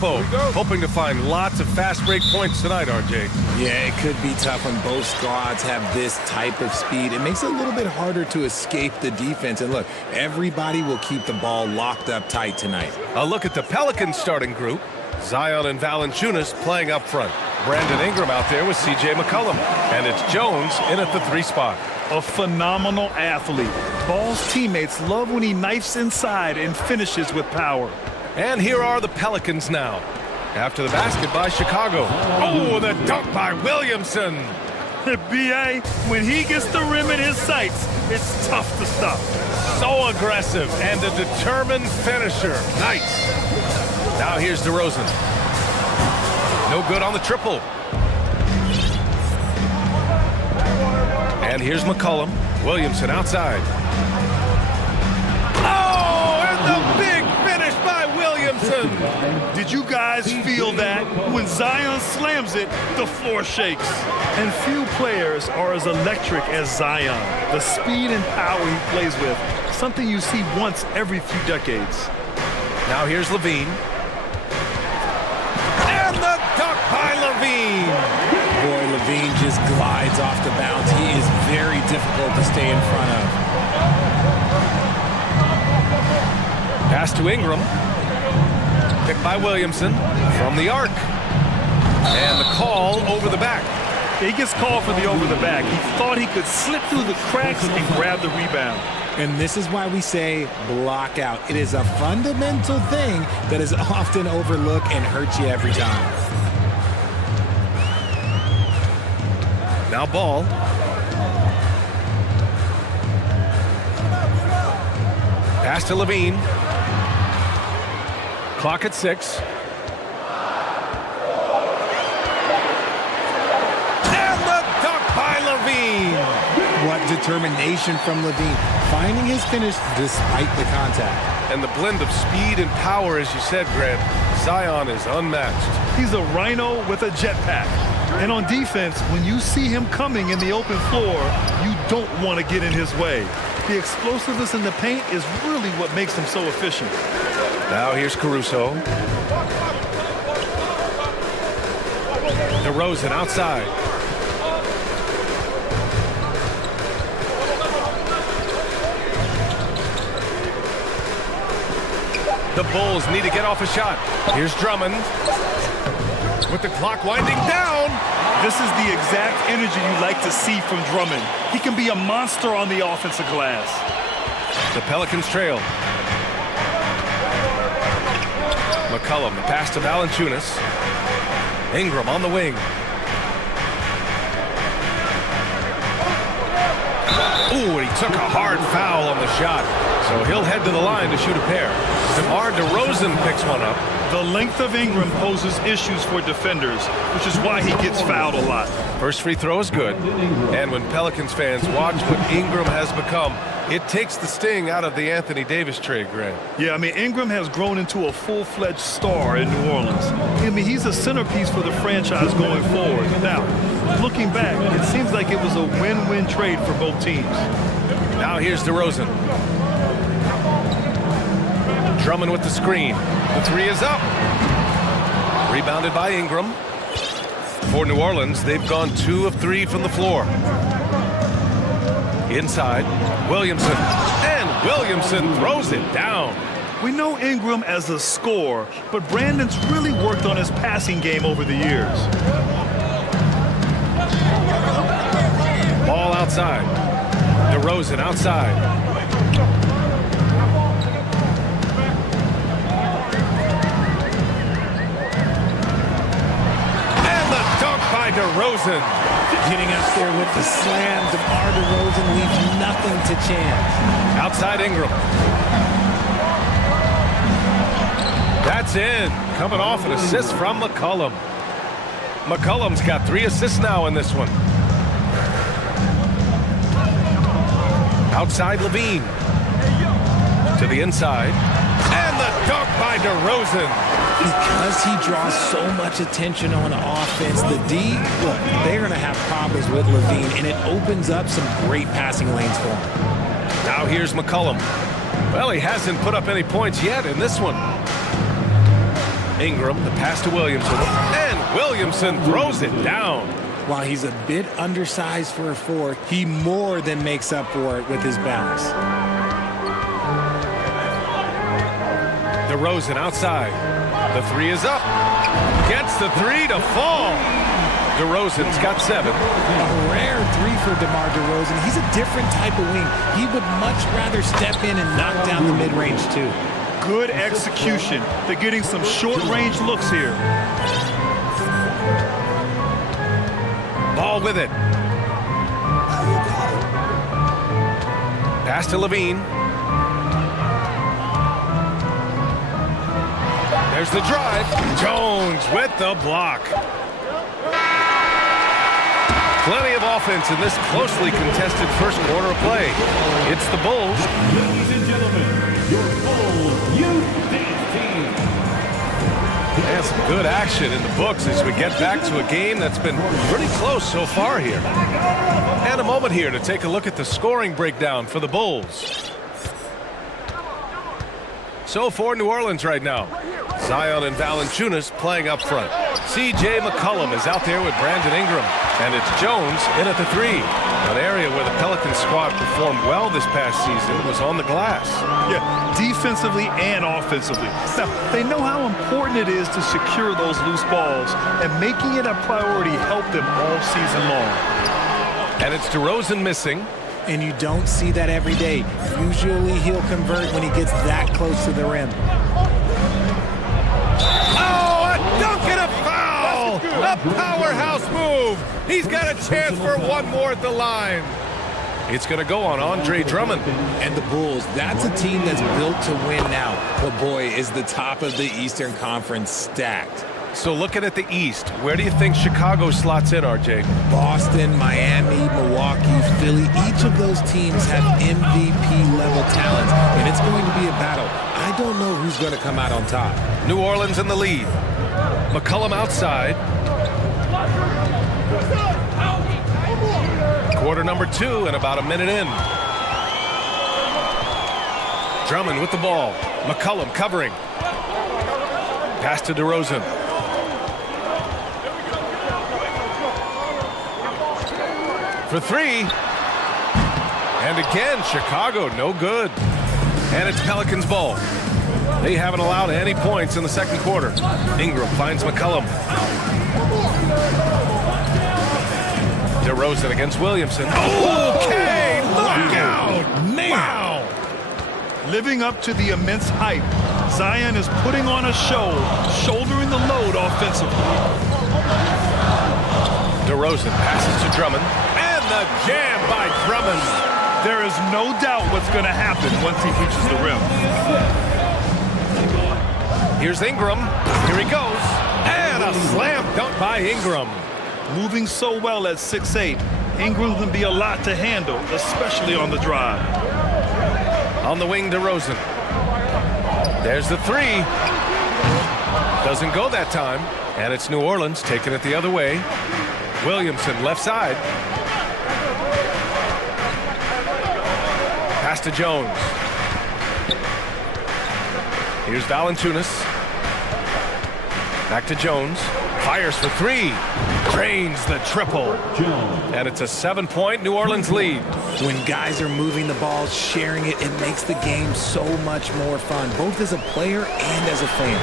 tempo, hoping to find lots of fast break points tonight, RJ. Yeah, it could be tough when both squads have this type of speed. It makes it a little bit harder to escape the defense. And look, everybody will keep the ball locked up tight tonight. A look at the Pelicans starting group. Zion and Valanciunas playing up front. Brandon Ingram out there with C.J. McCollum. And it's Jones in at the 3 spot. A phenomenal athlete. Ball's teammates love when he knifes inside and finishes with power. And here are the Pelicans now. After the basket by Chicago. Oh, the dunk by Williamson. B.A., when he gets the rim in his sights, it's tough to stop. So aggressive and a determined finisher. Nice. Now here's DeRozan. No good on the triple. And here's McCollum. Williamson outside. Oh, and the big finish by Williamson. Did you guys feel that? When Zion slams it, the floor shakes. And few players are as electric as Zion. The speed and power he plays with, something you see once every few decades. Now here's Levine. And the dunk by Levine. Boy, Levine just glides off the bounce. He is very difficult to stay in front of. Pass to Ingram. Picked by Williamson from the arc. And the call over the back. He gets called for the over the back. He thought he could slip through the cracks and grab the rebound. And this is why we say block out. It is a fundamental thing that is often overlooked and hurts you every time. Now Ball. Pass to Levine. Clock at 6. And the dunk by Levine. What determination from Levine. Finding his finish despite the contact. And the blend of speed and power, as you said, Grant, Zion is unmatched. He's a rhino with a jetpack. And on defense, when you see him coming in the open floor, you don't want to get in his way. The explosiveness in the paint is really what makes him so efficient. Now here's Caruso. DeRozan outside. The Bulls need to get off a shot. Here's Drummond. With the clock winding down. This is the exact energy you like to see from Drummond. He can be a monster on the offensive glass. The Pelicans trail. McCollum, the pass to Valanciunas. Ingram on the wing. Ooh, and he took a hard foul on the shot. So he'll head to the line to shoot a pair. DeMar DeRozan picks one up. The length of Ingram poses issues for defenders, which is why he gets fouled a lot. First free throw is good. And when Pelicans fans watch what Ingram has become, it takes the sting out of the Anthony Davis trade, Grant. Yeah, I mean, Ingram has grown into a full-fledged star in New Orleans. I mean, he's a centerpiece for the franchise going forward. Now, looking back, it seems like it was a win-win trade for both teams. Now here's DeRozan. Drummond with the screen. The three is up. Rebounded by Ingram. For New Orleans, they've gone 2 of 3 from the floor. Inside, Williamson. And Williamson throws it down. We know Ingram as a scorer, but Brandon's really worked on his passing game over the years. Ball outside. DeRozan outside. DeRozan getting up there with the slam. DeMar DeRozan leaves nothing to chance. Outside Ingram. That's in. Coming off an assist from McCollum. McCollum's got 3 assists now in this one. Outside Levine. To the inside. And the dunk by DeRozan. Because he draws so much attention on offense, the D, look, they're going to have problems with Levine, and it opens up some great passing lanes for him. Now here's McCollum. Well, he hasn't put up any points yet in this one. Ingram, the pass to Williamson, and Williamson throws it down. While he's a bit undersized for a 4, he more than makes up for it with his balance. DeRozan outside. The 3 is up. Gets the 3 to fall. DeRozan's got 7. A rare 3 for DeMar DeRozan. He's a different type of wing. He would much rather step in and knock down the mid-range too. Good execution. They're getting some short-range looks here. Ball with it. Pass to Levine. There's the drive. Jones with the block. Plenty of offense in this closely contested first quarter of play. It's the Bulls. Ladies and gentlemen, your Bulls Youth Dance Team. And some good action in the books as we get back to a game that's been pretty close so far here. And a moment here to take a look at the scoring breakdown for the Bulls. So for New Orleans right now, Zion and Valanciunas playing up front. C.J. McCollum is out there with Brandon Ingram. And it's Jones in at the 3. An area where the Pelicans squad performed well this past season was on the glass. Yeah, defensively and offensively. Now, they know how important it is to secure those loose balls, and making it a priority helped them all season long. And it's DeRozan missing. And you don't see that every day. Usually he'll convert when he gets that close to the rim. Oh, a dunk and a foul! A powerhouse move! He's got a chance for one more at the line. It's going to go on Andre Drummond. And the Bulls, that's a team that's built to win now. But boy, is the top of the Eastern Conference stacked. So looking at the East, where do you think Chicago slots in, RJ? Boston, Miami, Milwaukee, Philly, each of those teams have MVP-level talent, and it's going to be a battle. I don't know who's going to come out on top. New Orleans in the lead. McCollum outside. Quarter number 2 and about a minute in. Drummond with the ball. McCollum covering. Pass to DeRozan. For 3. And again, Chicago no good. And it's Pelicans ball. They haven't allowed any points in the second quarter. Ingram finds McCollum. DeRozan against Williamson. Okay, look out! Wow! Living up to the immense hype, Zion is putting on a show, shouldering the load offensively. DeRozan passes to Drummond. And the jam by Drummond. There is no doubt what's going to happen once he reaches the rim. Here's Ingram. Here he goes. And a slam dunk by Ingram. Moving so well at 6'8", Ingram can be a lot to handle, especially on the drive. On the wing, DeRozan. There's the 3. Doesn't go that time. And it's New Orleans taking it the other way. Williamson left side. Pass to Jones. Here's Valanciunas. Back to Jones. Fires for 3. Drains the triple. And it's a 7-point New Orleans lead. When guys are moving the ball, sharing it, it makes the game so much more fun, both as a player and as a fan.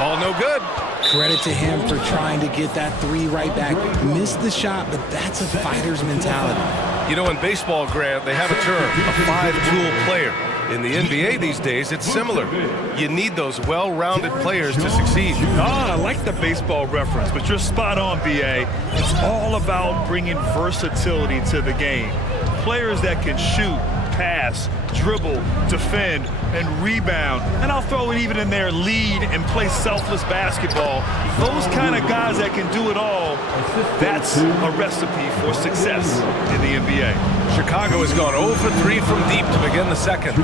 Ball no good. Credit to him for trying to get that 3 right back. Missed the shot, but that's a fighter's mentality. You know, in baseball, Grant, they have a term, a 5-tool player. In the NBA these days, it's similar. You need those well-rounded players to succeed. I like the baseball reference, but you're spot on, BA. It's all about bringing versatility to the game. Players that can shoot, pass, dribble, defend, and rebound. And I'll throw it even in there, lead and play selfless basketball. Those kind of guys that can do it all, that's a recipe for success in the NBA. Chicago has gone 0 for 3 from deep to begin the second.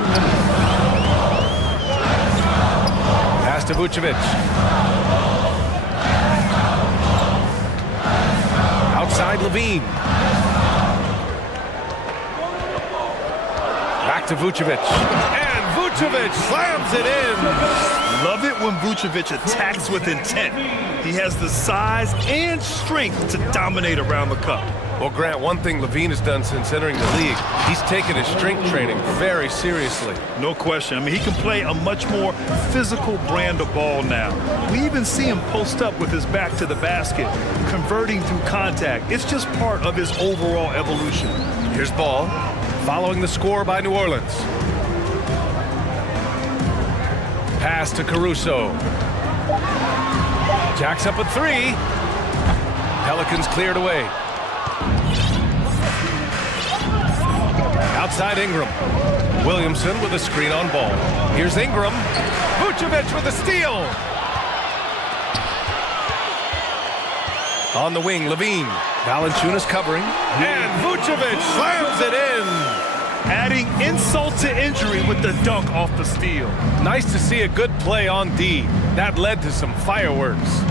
Pass to Vucevic. Outside Levine. Back to Vucevic. And Vucevic slams it in. Love it when Vucevic attacks with intent. He has the size and strength to dominate around the cup. Well, Grant, one thing Levine has done since entering the league, he's taken his strength training very seriously. No question. I mean, he can play a much more physical brand of ball now. We even see him post up with his back to the basket, converting through contact. It's just part of his overall evolution. Here's Ball, following the score by New Orleans. Pass to Caruso. Jacks up a three. Pelicans cleared away. Outside Ingram. Williamson with a screen on Ball. Here's Ingram. Vucevic with a steal. On the wing, Levine. Valanciunas covering. And Vucevic slams it in. Adding insult to injury with the dunk off the steal. Nice to see a good play on D. That led to some fireworks.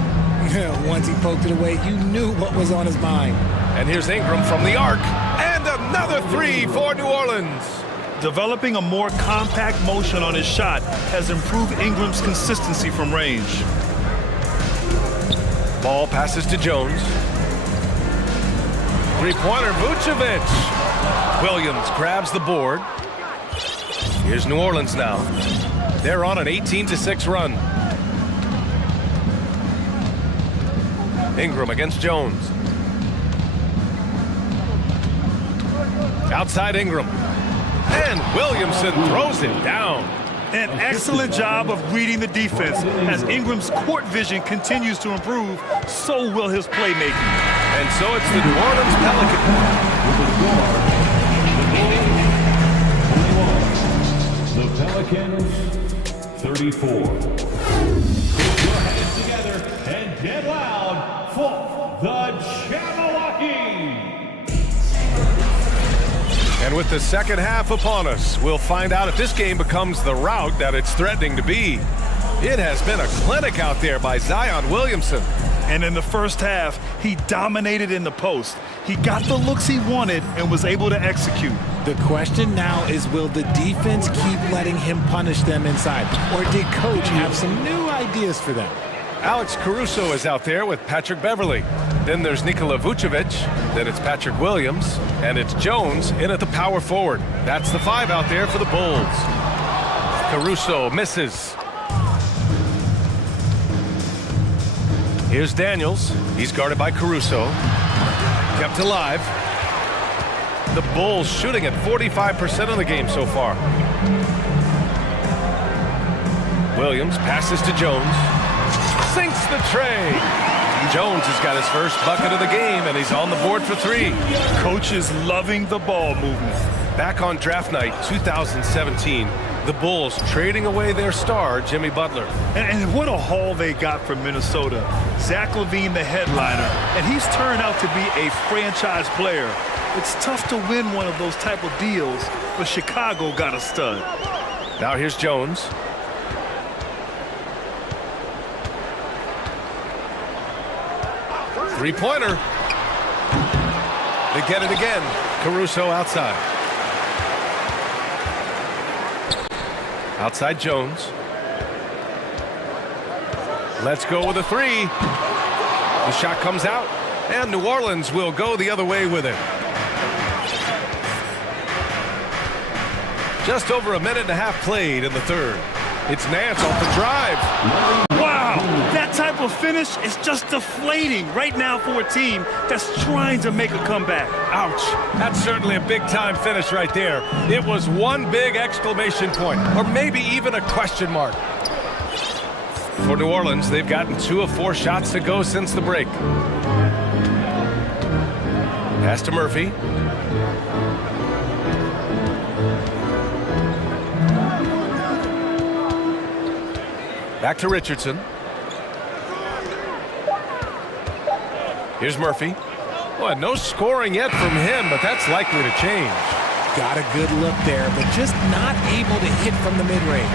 Once he poked it away, you knew what was on his mind. And here's Ingram from the arc. And another three for New Orleans. Developing a more compact motion on his shot has improved Ingram's consistency from range. Ball passes to Jones. Three-pointer, Vucevic. Williams grabs the board. Here's New Orleans now. They're on an 18-6 run. Ingram against Jones. Outside Ingram. And Williamson throws it down. An excellent job of reading the defense. As Ingram's court vision continues to improve, so will his playmaking. And so it's the New Orleans Pelicans. The Pelicans, 34. Put your hands together and get loud for the Jabberwocky. And with the second half upon us, we'll find out if this game becomes the rout that it's threatening to be. It has been a clinic out there by Zion Williamson. And in the first half, he dominated in the post. He got the looks he wanted and was able to execute. The question now is, will the defense keep letting him punish them inside? Or did coach have some new ideas for them? Alex Caruso is out there with Patrick Beverley. Then there's Nikola Vucevic. Then it's Patrick Williams. And it's Jones in at the power forward. That's the five out there for the Bulls. Caruso misses. Here's Daniels. He's guarded by Caruso. Kept alive. The Bulls shooting at 45% of the game so far. Williams passes to Jones. Sinks the tray. Jones has got his first bucket of the game, and he's on the board for three. Coach is loving the ball movement. Back on draft night 2017, the Bulls trading away their star, Jimmy Butler. And what a haul they got from Minnesota. Zach LaVine, the headliner, and he's turned out to be a franchise player. It's tough to win one of those type of deals, but Chicago got a stud. Now here's Jones. Three-pointer. They get it again. Caruso outside. Outside Jones. Let's go with a three. The shot comes out, and New Orleans will go the other way with it. Just over a minute and a half played in the third. It's Nance off the drive. Wow, that type of finish is just deflating right now for a team that's trying to make a comeback. Ouch. That's certainly a big-time finish right there. It was one big exclamation point, or maybe even a question mark. For New Orleans, they've gotten 2 of 4 shots to go since the break. Pass to Murphy. Back to Richardson. Here's Murphy. Well, no scoring yet from him, but that's likely to change. Got a good look there, but just not able to hit from the mid-range.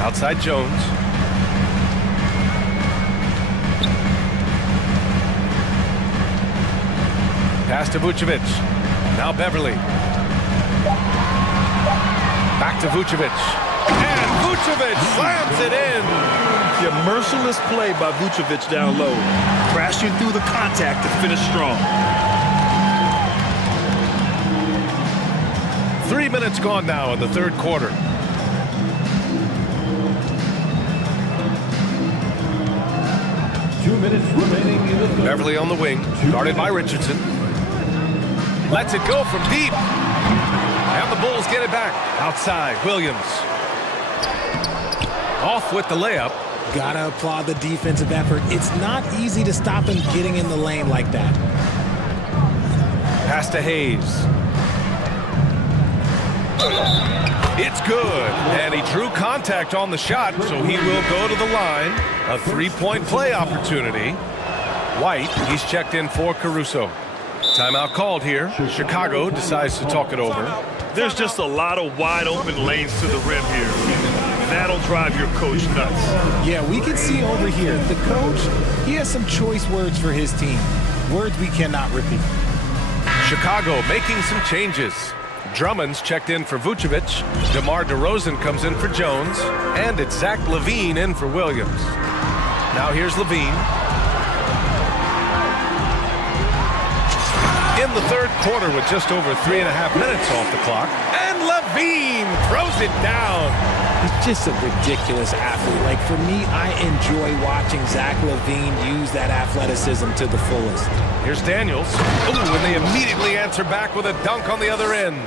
Outside Jones. Pass to Vucevic. Now Beverly. Back to Vucevic. And Vucevic slams it in. Yeah, merciless play by Vucevic down low. Crashing through the contact to finish strong. 3 minutes gone now in the third quarter. Beverly on the wing, guarded by Richardson. Lets it go from deep. And the Bulls get it back. Outside, Williams. Off with the layup. Gotta applaud the defensive effort. It's not easy to stop him getting in the lane like that. Pass to Hayes. It's good. And he drew contact on the shot, so he will go to the line. A three-point play opportunity. White, he's checked in for Caruso. Timeout called here. Chicago decides to talk it over. There's just a lot of wide open lanes to the rim here. That'll drive your coach nuts. Yeah, we can see over here, the coach, he has some choice words for his team. Words we cannot repeat. Chicago making some changes. Drummond's checked in for Vucevic. DeMar DeRozan comes in for Jones. And it's Zach LaVine in for Williams. Now here's LaVine. In the third quarter with just over 3.5 minutes off the clock. And LaVine throws it down. He's just a ridiculous athlete. Like, for me, I enjoy watching Zach LaVine use that athleticism to the fullest. Here's Daniels. Ooh, and they immediately answer back with a dunk on the other end.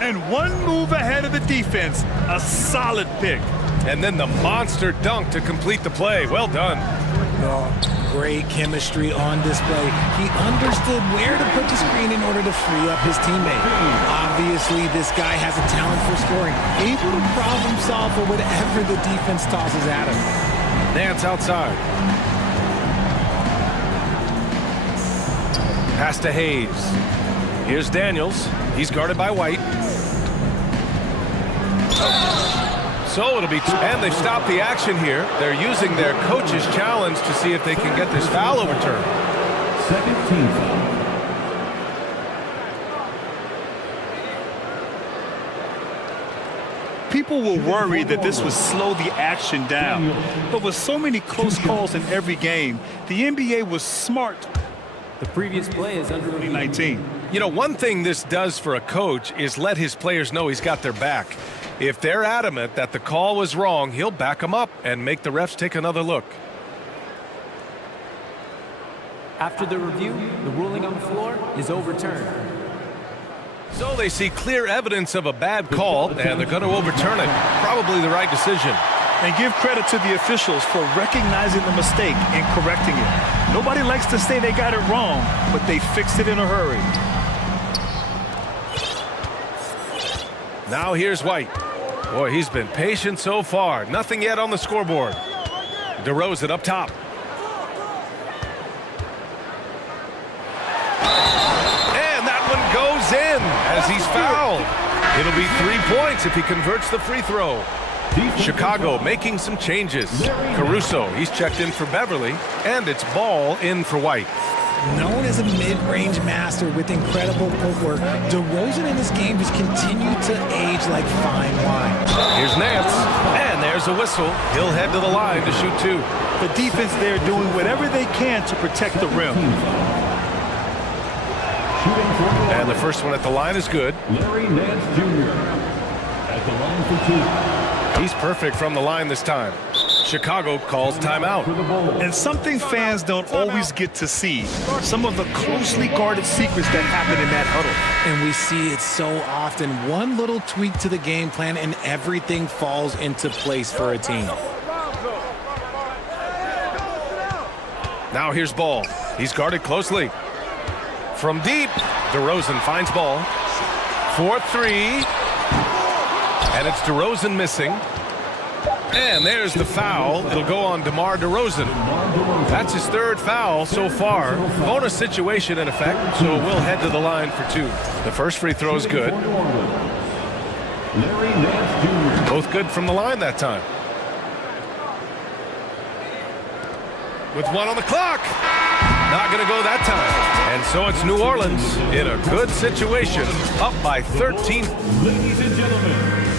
And one move ahead of the defense. A solid pick. And then the monster dunk to complete the play. Well done. Oh, great chemistry on display. He understood where to put the screen in order to free up his teammate. Obviously, this guy has a talent for scoring, able to problem solve for whatever the defense tosses at him. Nance outside. Pass to Hayes. Here's Daniels. He's guarded by White. So it'll be, and they've stopped the action here. They're using their coach's challenge to see if they can get this foul overturned. Second team foul. People were worried that this would slow the action down. But with so many close calls in every game, the NBA was smart. The previous play is under 2019. You know, one thing this does for a coach is let his players know he's got their back. If they're adamant that the call was wrong, he'll back them up and make the refs take another look. After the review, the ruling on the floor is overturned. So they see clear evidence of a bad call, and they're going to overturn it. Probably the right decision. And give credit to the officials for recognizing the mistake and correcting it. Nobody likes to say they got it wrong, but they fixed it in a hurry. Now here's White. Boy, he's been patient so far. Nothing yet on the scoreboard. DeRozan up top. And that one goes in as he's fouled. It'll be 3 points if he converts the free throw. Chicago making some changes. Caruso, he's checked in for Beverly, and it's Ball in for White. Known as a mid-range master with incredible footwork, DeRozan in this game has continued to age like fine wine. Here's Nance, and there's a whistle. He'll head to the line to shoot two. The defense there doing whatever they can to protect the rim. And the first one at the line is good. Larry Nance Jr. at the line for two. He's perfect from the line this time. Chicago calls timeout. And something fans don't always get to see. Some of the closely guarded secrets that happen in that huddle. And we see it so often. One little tweak to the game plan and everything falls into place for a team. Now here's Ball. He's guarded closely. From deep, DeRozan finds Ball. 4-3. And it's DeRozan missing. And there's the foul. It'll go on DeMar DeRozan. That's his third foul so far. Bonus situation in effect, so we'll head to the line for two. The first free throw is good. Both good from the line that time. With one on the clock. Not going to go that time. And so it's New Orleans in a good situation, up by 13. Ladies and gentlemen,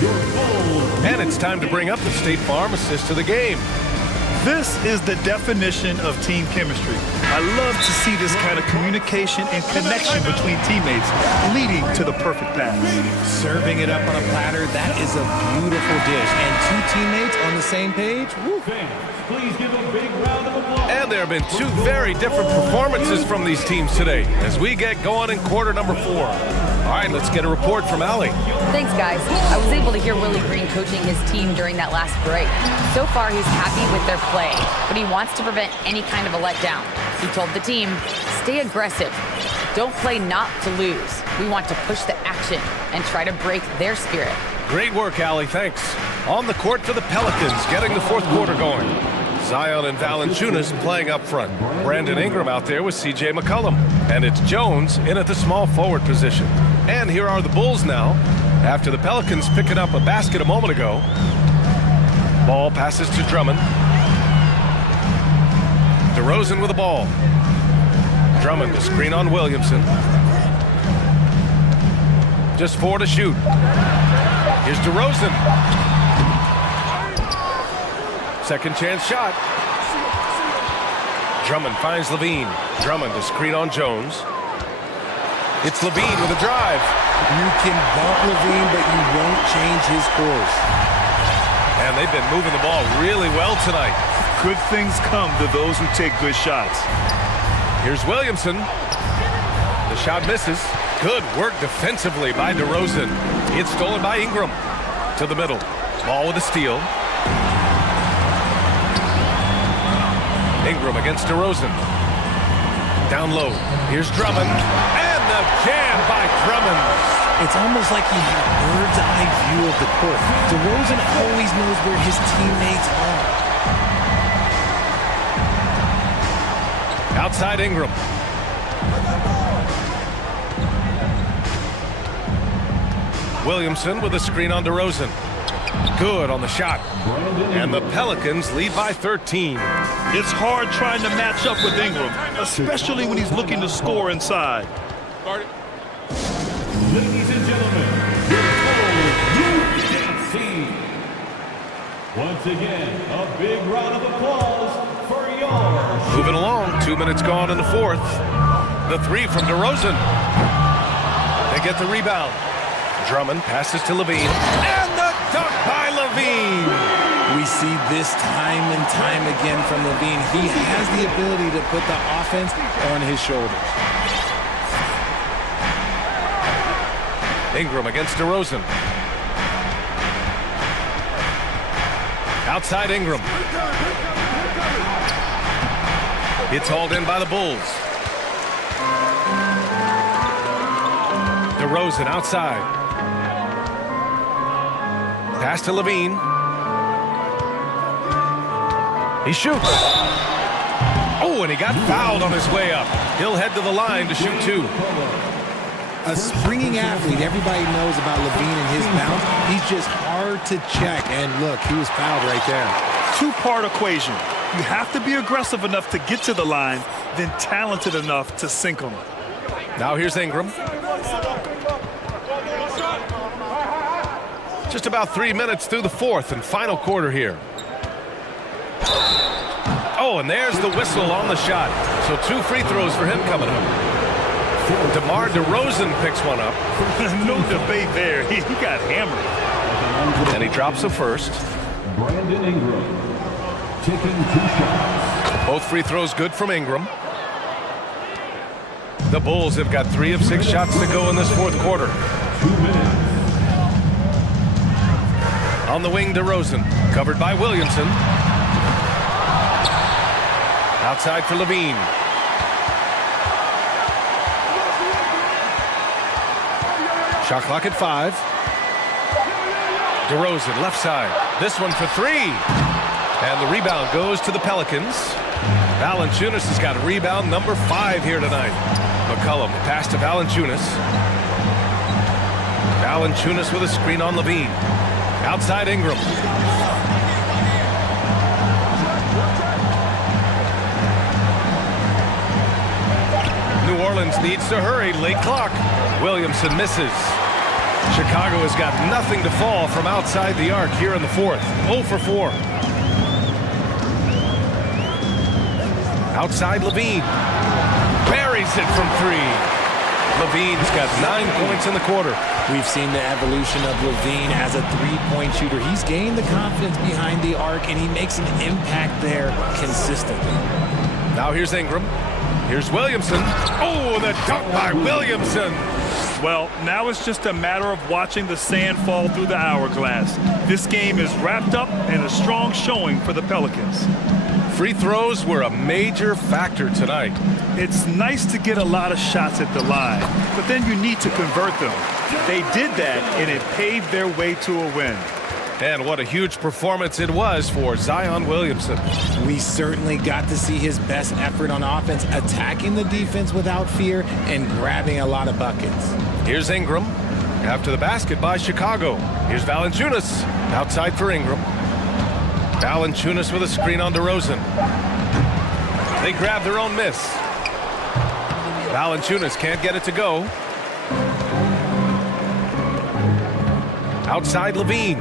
your Bulls. And it's time to bring up the State Farm assist of the game. This is the definition of team chemistry. I love to see this kind of communication and connection between teammates leading to the perfect pass. Serving it up on a platter, that is a beautiful dish. And two teammates on the same page, woo. Fans, please give a big round of applause. And there have been two very different performances from these teams today as we get going in quarter number 4. All right, let's get a report from Allie. Thanks, guys. I was able to hear Willie Green coaching his team during that last break. So far, he's happy with their play, but he wants to prevent any kind of a letdown. He told the team, stay aggressive. Don't play not to lose. We want to push the action and try to break their spirit. Great work, Allie. Thanks. On the court for the Pelicans, getting the fourth quarter going. Zion and Valanciunas playing up front. Brandon Ingram out there with C.J. McCollum. And it's Jones in at the small forward position. And here are the Bulls now, after the Pelicans picking up a basket a moment ago. Ball passes to Drummond. DeRozan with the ball. Drummond, the screen on Williamson. Just 4 to shoot. Here's DeRozan. Second chance shot. Drummond finds Levine. Drummond, the screen on Jones. It's Levine with a drive. You can bump Levine, but you won't change his course. And they've been moving the ball really well tonight. Good things come to those who take good shots. Here's Williamson. The shot misses. Good work defensively by DeRozan. It's stolen by Ingram. To the middle. Ball with a steal. Ingram against DeRozan. Down low. Here's Drummond. And the jam by Drummond. It's almost like he had a bird's eye view of the court. DeRozan always knows where his teammates are. Outside Ingram. Williamson with a screen on DeRozan. Good on the shot. And the Pelicans lead by 13. It's hard trying to match up with Ingram, especially when he's looking to score inside. Ladies and gentlemen, your Bulls team. Once again, a big round of applause for yours. Moving along, 2 minutes gone in the fourth. The three from DeRozan. They get the rebound. Drummond passes to Levine. And the dunk by Levine. We see this time and time again from Levine. He has the ability to put the offense on his shoulders. Ingram against DeRozan. Outside Ingram. It's hauled in by the Bulls. DeRozan outside. Pass to Levine. He shoots. Oh, and he got fouled on his way up. He'll head to the line to shoot 2. A springing athlete, everybody knows about Levine and his bounce. He's just hard to check. And look, he was fouled right there. Two-part equation. You have to be aggressive enough to get to the line, then talented enough to sink them. Now here's Ingram. Just about 3 minutes through the fourth and final quarter here. Oh, and there's the whistle on the shot. So 2 free throws for him coming up. DeMar DeRozan picks one up. No debate there. He got hammered. And he drops the first. Brandon Ingram taking 2 shots. Both free throws good from Ingram. The Bulls have got 3 of 6 shots to go in this fourth quarter. 2 minutes. On the wing, DeRozan, covered by Williamson. Outside for Levine. Shot clock at 5. DeRozan, left side. This one for 3. And the rebound goes to the Pelicans. Valanciunas has got rebound number 5 here tonight. McCollum, pass to Valanciunas. Valanciunas with a screen on Levine. Outside Ingram. New Orleans needs to hurry. Late clock. Williamson misses. Chicago has got nothing to fall from outside the arc here in the fourth. 0 for 4. Outside Levine. Buries it from 3. Levine's got 9 points in the quarter. We've seen the evolution of Levine as a three-point shooter. He's gained the confidence behind the arc, and he makes an impact there consistently. Now here's Ingram. Here's Williamson. Oh, the dunk by Williamson. Well, now it's just a matter of watching the sand fall through the hourglass. This game is wrapped up in a strong showing for the Pelicans. Free throws were a major factor tonight. It's nice to get a lot of shots at the line, but then you need to convert them. They did that, and it paved their way to a win. And what a huge performance it was for Zion Williamson. We certainly got to see his best effort on offense, attacking the defense without fear and grabbing a lot of buckets. Here's Ingram. After the basket by Chicago. Here's Valanciunas. Outside for Ingram. Valanciunas with a screen on DeRozan. They grab their own miss. Valanciunas can't get it to go. Outside Levine.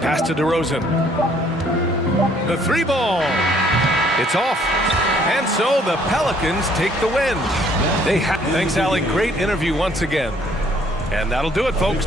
Pass to DeRozan. The 3 ball. It's off. And so the Pelicans take the win. Thanks, Allie. Great interview once again. And that'll do it, folks.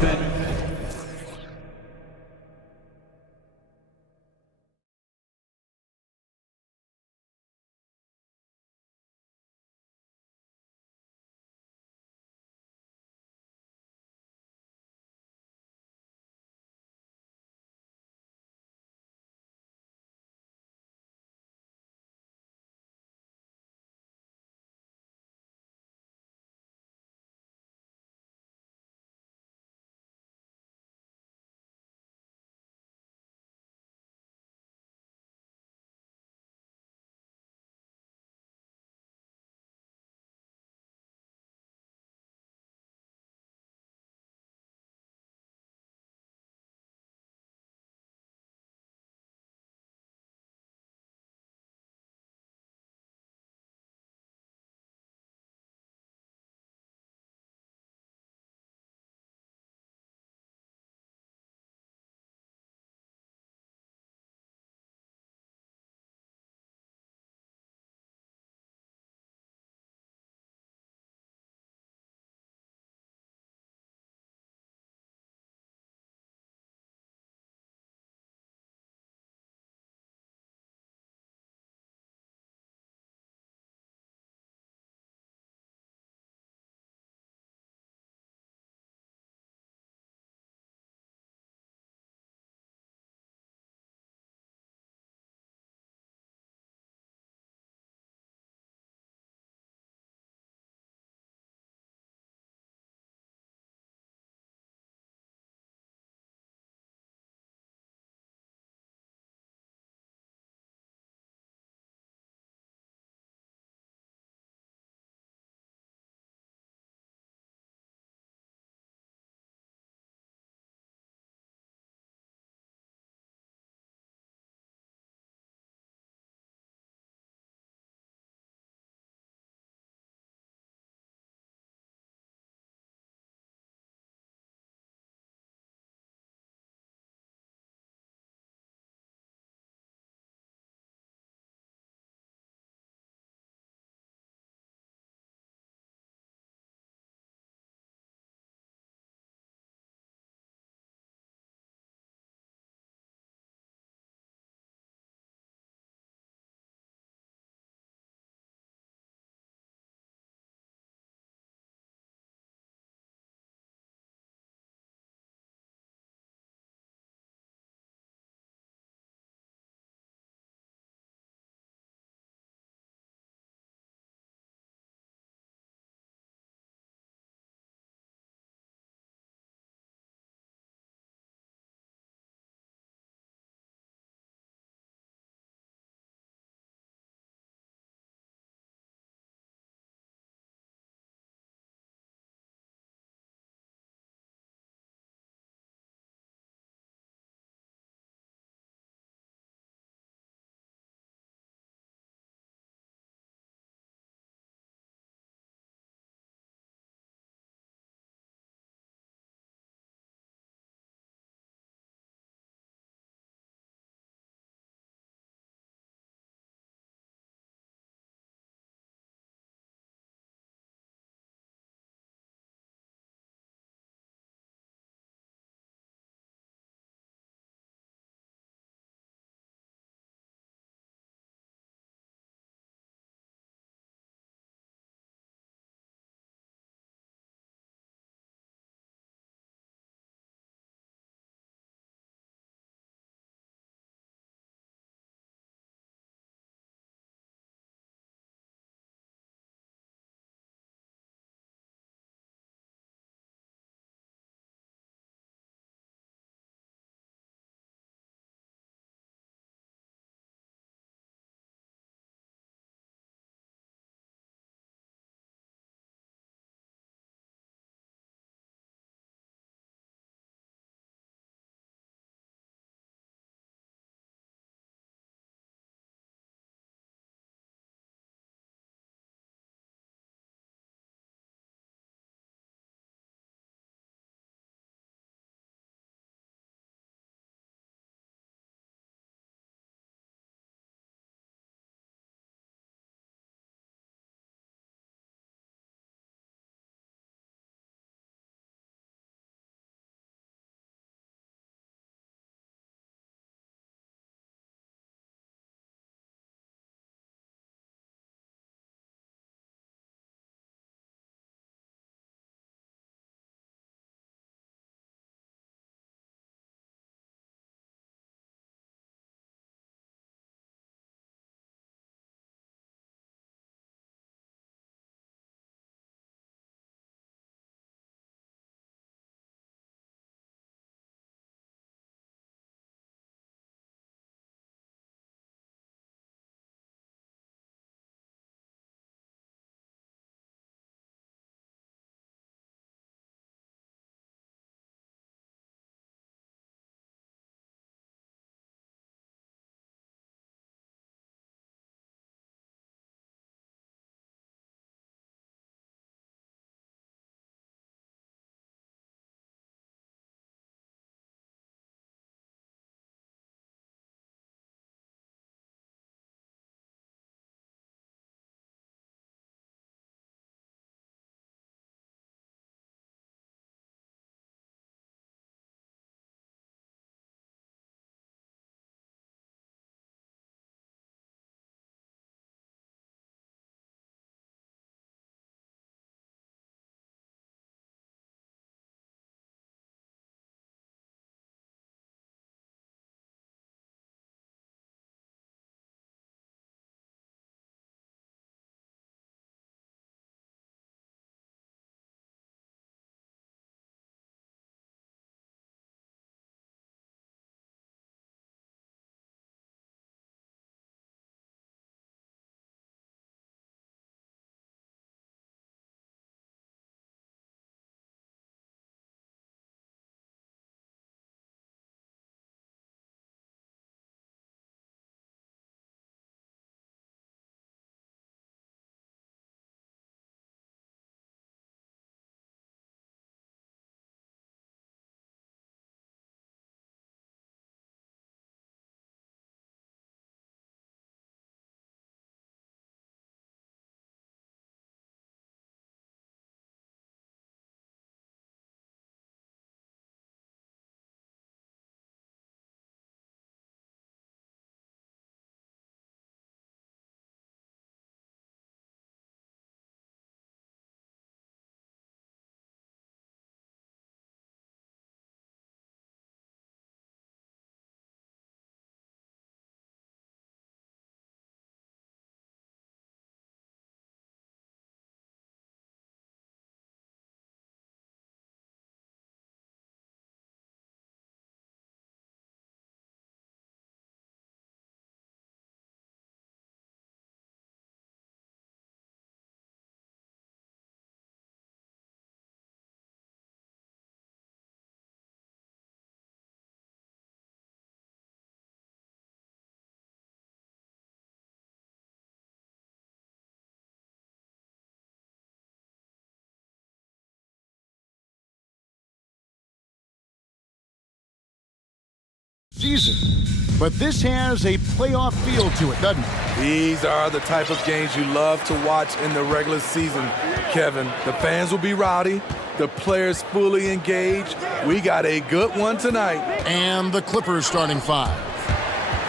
postseason. But this has a playoff feel to it, doesn't it? These are the type of games you love to watch in the regular season, Kevin. The fans will be rowdy. The players fully engaged. We got a good one tonight. And the Clippers starting five.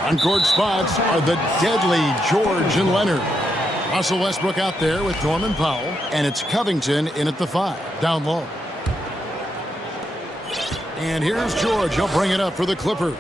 On-court spots are the deadly George and Leonard. Russell Westbrook out there with Norman Powell. And it's Covington in at the 5, down low. And here's George. He'll bring it up for the Clippers.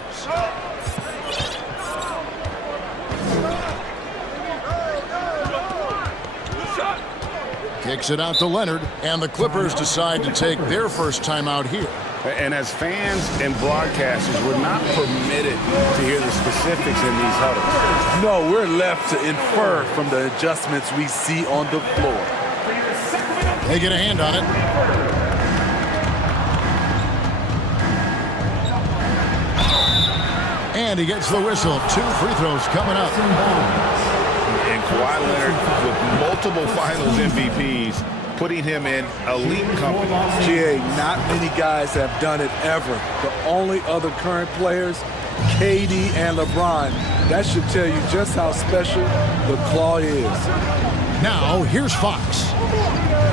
Kicks it out to Leonard, and the Clippers decide to take their first time out here. And as fans and broadcasters, we're not permitted to hear the specifics in these huddles. No, we're left to infer from the adjustments we see on the floor. They get a hand on it. And he gets the whistle. 2 free throws coming up. And Kawhi Leonard with multiple finals MVPs, putting him in elite company. GA, not many guys have done it ever. The only other current players, KD and LeBron. That should tell you just how special the Claw is. Now, here's Fox.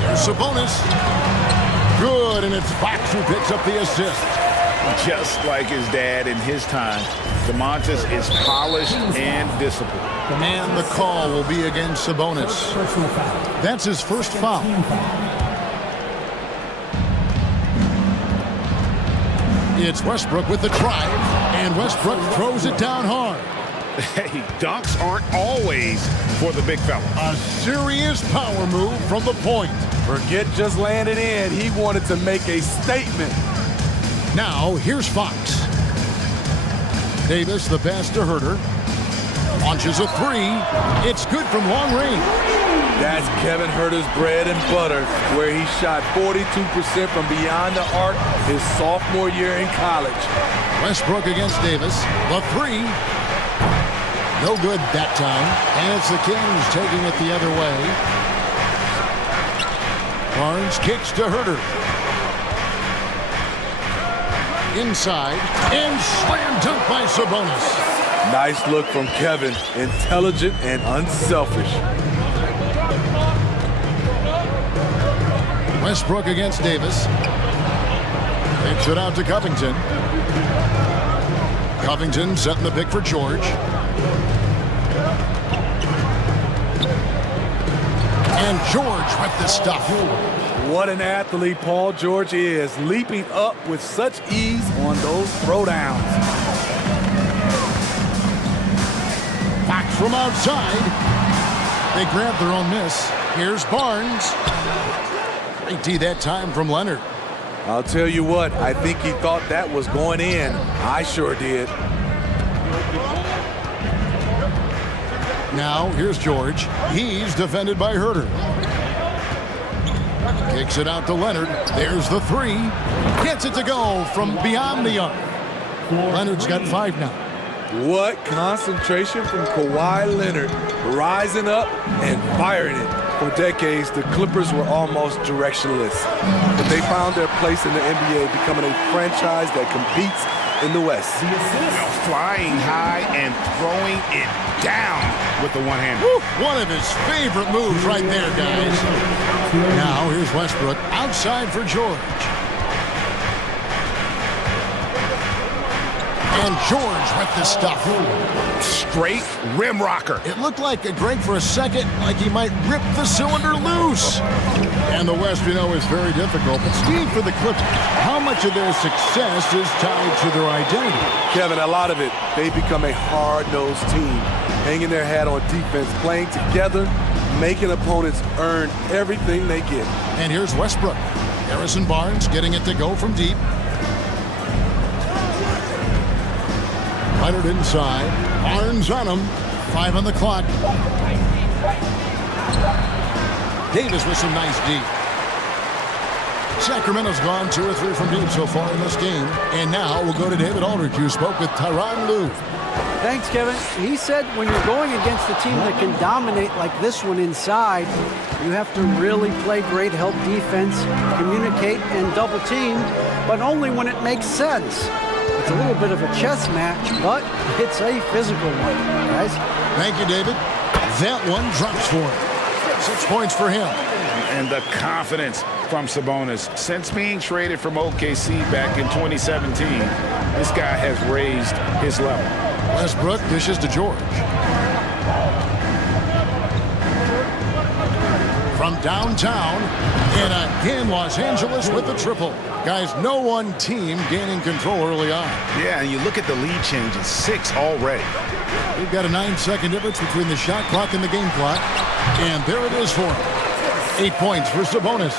Here's Sabonis. Good, and it's Fox who picks up the assist. Just like his dad in his time, DeMontis is polished and disciplined. And the call will be against Sabonis. That's his first foul. It's Westbrook with the drive, and Westbrook throws it down hard. Hey, dunks aren't always for the big fella. A serious power move from the point. Forget just laying it in. He wanted to make a statement. Now, here's Fox. Davis, the pass to Herter. Launches a 3. It's good from long range. That's Kevin Herter's bread and butter, where he shot 42% from beyond the arc his sophomore year in college. Westbrook against Davis. The 3. No good that time. And it's the Kings taking it the other way. Barnes kicks to Herter. Inside, and slam dunk by Sabonis. Nice look from Kevin. Intelligent and unselfish. Westbrook against Davis. Takes it out to Covington. Covington setting the pick for George. And George with the stuff. What an athlete Paul George is, leaping up with such ease on those throwdowns. Fox from outside. They grab their own miss. Here's Barnes. Great D that time from Leonard. I'll tell you what, I think he thought that was going in. I sure did. Now, here's George. He's defended by Herter. Kicks it out to Leonard. There's the 3. Gets it to go from beyond the arc. Leonard's got 5 now. What concentration from Kawhi Leonard, rising up and firing it. For decades, the Clippers were almost directionless, but they found their place in the NBA, becoming a franchise that competes in the West. Flying high and throwing it down with the one-hander. One of his favorite moves right there, guys. Now, here's Westbrook outside for George. And George with the stuff. Straight rim rocker. It looked like a Greg for a second, like he might rip the cylinder loose. And the West, we know, is very difficult. But Steve, for the Clippers, how much of their success is tied to their identity? Kevin, a lot of it. They become a hard-nosed team, hanging their hat on defense, playing together, making opponents earn everything they get. And here's Westbrook. Harrison Barnes getting it to go from deep. Leonard inside. Barnes on him. 5 on the clock. Davis with some nice deep. Sacramento's gone 2 or 3 from deep so far in this game. And now we'll go to David Aldridge, who spoke with Tyronn Lue. Thanks, Kevin. He said when you're going against a team that can dominate like this one inside, you have to really play great help defense, communicate, and double team, but only when it makes sense. It's a little bit of a chess match, but it's a physical one, guys. Thank you, David. That one drops for him. 6 points for him. And the confidence from Sabonis. Since being traded from OKC back in 2017, this guy has raised his level. Westbrook dishes to George. From downtown, and again Los Angeles with the triple. Guys, no one team gaining control early on. Yeah, and you look at the lead changes, 6 already. We've got a 9-second difference between the shot clock and the game clock. And there it is for him. 8 points for Sabonis.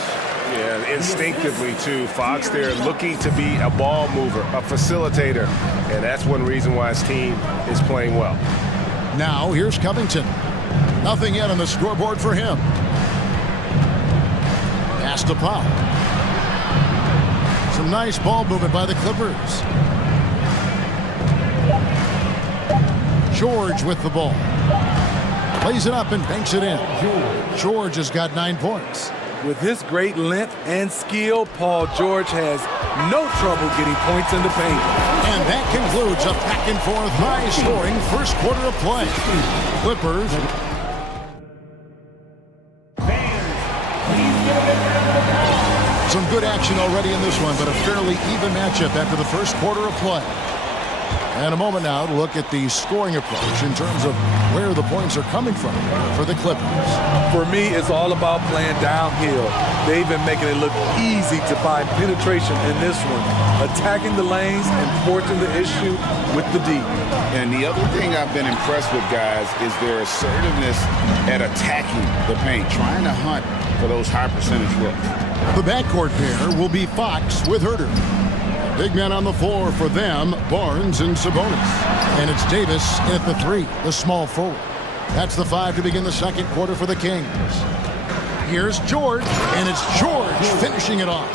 Yeah, instinctively, too. Fox there looking to be a ball mover, a facilitator. And that's one reason why his team is playing well. Now, here's Covington. Nothing yet on the scoreboard for him. Pass to Powell. Some nice ball movement by the Clippers. George with the ball. Plays it up and banks it in. George has got 9 points. With his great length and skill, Paul George has no trouble getting points in the paint. And that concludes a back-and-forth high-scoring first quarter of play. Clippers. Some good action already in this one, but a fairly even matchup after the first quarter of play. And a moment now to look at the scoring approach in terms of where the points are coming from for the Clippers. For me, it's all about playing downhill. They've been making it look easy to find penetration in this one, attacking the lanes and forcing the issue with the D. And the other thing I've been impressed with, guys, is their assertiveness at attacking the paint, trying to hunt for those high percentage looks. The backcourt pair will be Fox with Herter. Big men on the floor for them, Barnes and Sabonis. And it's Davis in at the 3, the small forward. That's the 5 to begin the second quarter for the Kings. Here's George, and it's George finishing it off.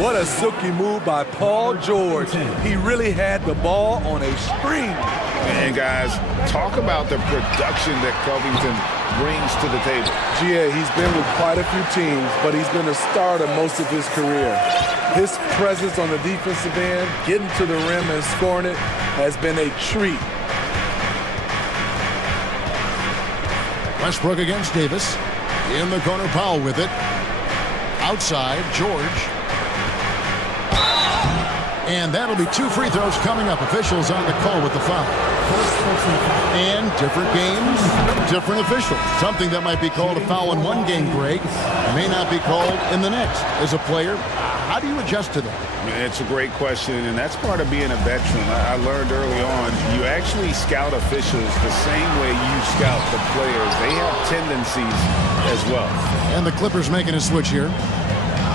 What a silky move by Paul George. He really had the ball on a string. And guys, talk about the production that Covington brings to the table. Yeah, he's been with quite a few teams, but he's been a starter most of his career. His presence on the defensive end, getting to the rim and scoring it, has been a treat. Westbrook against Davis. In the corner, Powell with it. Outside, George. And that'll be 2 free throws coming up. Officials on the call with the foul. And different games, different officials. Something that might be called a foul in one game, Greg, may not be called in the next. As a player, how do you adjust to that? It's a great question, and that's part of being a veteran. I learned early on, you actually scout officials the same way you scout the players. They have tendencies as well. And the Clippers making a switch here.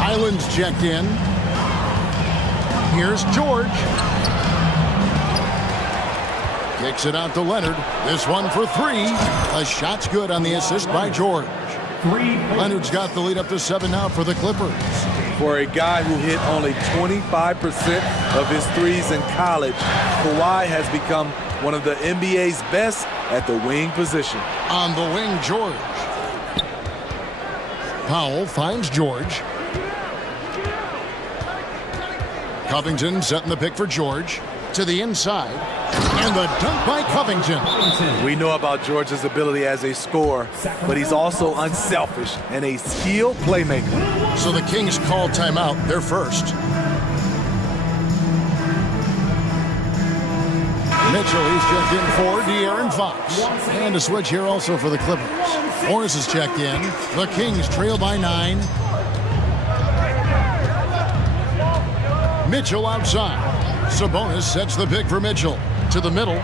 Island's checked in. Here's George. Kicks it out to Leonard. This one for 3. A shot's good on the assist by George. Leonard's got the lead up to 7 now for the Clippers. For a guy who hit only 25% of his threes in college, Kawhi has become one of the NBA's best at the wing position. On the wing, George. Powell finds George. Covington setting the pick for George. To the inside. And the dunk by Covington. We know about George's ability as a scorer, but he's also unselfish and a skilled playmaker. So the Kings call timeout. They're first. Mitchell, he's checked in for De'Aaron Fox. And a switch here also for the Clippers. Morris is checked in. The Kings trail by 9. Mitchell outside. Sabonis sets the pick for Mitchell. To the middle.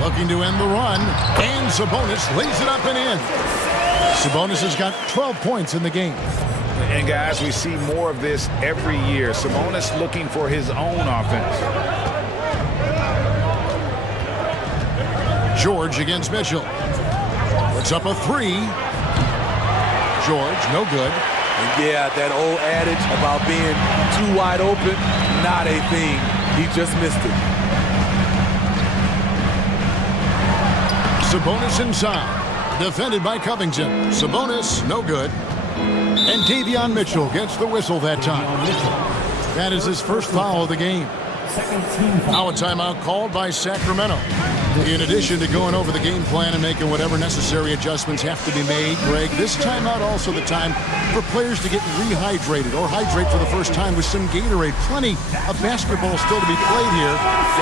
Looking to end the run. And Sabonis lays it up and in. Sabonis has got 12 points in the game. And guys, we see more of this every year. Sabonis looking for his own offense. George against Mitchell. Puts up a 3. George, no good. And yeah, that old adage about being too wide open, not a thing. He just missed it. Sabonis inside. Defended by Covington. Sabonis, no good. And Davion Mitchell gets the whistle that time. That is his first foul of the game. Now a timeout called by Sacramento. In addition to going over the game plan and making whatever necessary adjustments have to be made, Greg, this timeout also the time for players to get rehydrated or hydrate for the first time with some Gatorade. Plenty of basketball still to be played here,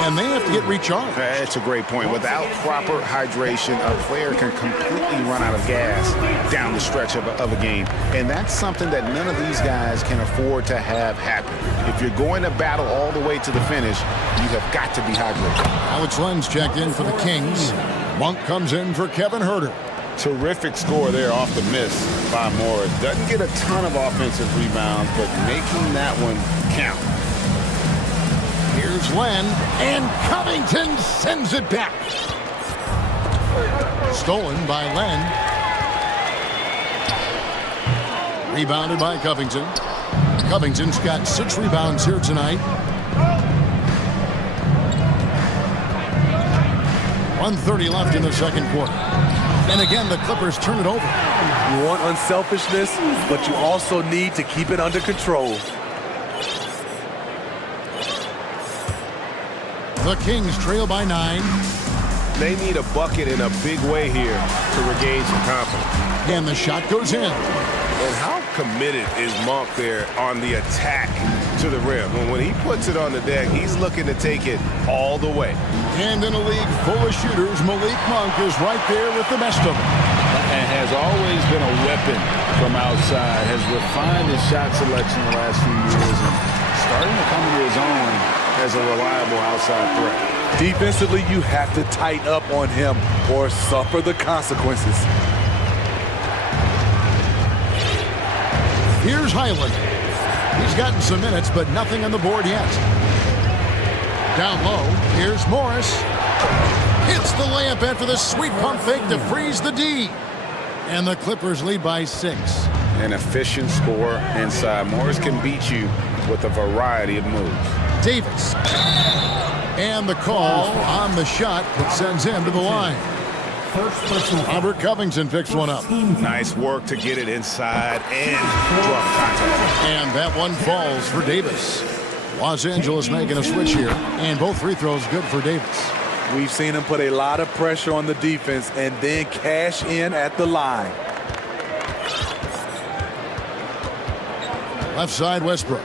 and they have to get recharged. That's a great point. Without proper hydration, a player can completely run out of gas down the stretch of a game, and that's something that none of these guys can afford to have happen. If you're going to battle all the way to the finish, you have got to be hydrated. Alex Lenz checked in for the Kings. Monk comes in for Kevin Huerter. Terrific score there off the miss by Morris. Doesn't get a ton of offensive rebounds, but making that one count. Here's Len, and Covington sends it back. Stolen by Len. Rebounded by Covington. Covington's got 6 rebounds here tonight. 1:30 left in the second quarter. And again, the Clippers turn it over. You want unselfishness, but you also need to keep it under control. The Kings trail by 9. They need a bucket in a big way here to regain some confidence. And the shot goes in. And how committed is Monk there on the attack to the rim? When he puts it on the deck, he's looking to take it all the way. And in a league full of shooters, Malik Monk is right there with the best of them. And has always been a weapon from outside, has refined his shot selection the last few years, and starting to come into his own as a reliable outside threat. Defensively, you have to tighten up on him or suffer the consequences. Here's Highland. He's gotten some minutes, but nothing on the board yet. Down low, here's Morris. Hits the layup after the sweet pump fake to freeze the D. And the Clippers lead by 6. An efficient score inside. Morris can beat you with a variety of moves. Davis. And the call on the shot that sends him to the line. Robert Covington picks one up. Nice work to get it inside and draw contact. And that one falls for Davis. Los Angeles making a switch here, and both free throws good for Davis. We've seen him put a lot of pressure on the defense and then cash in at the line. Left side, Westbrook.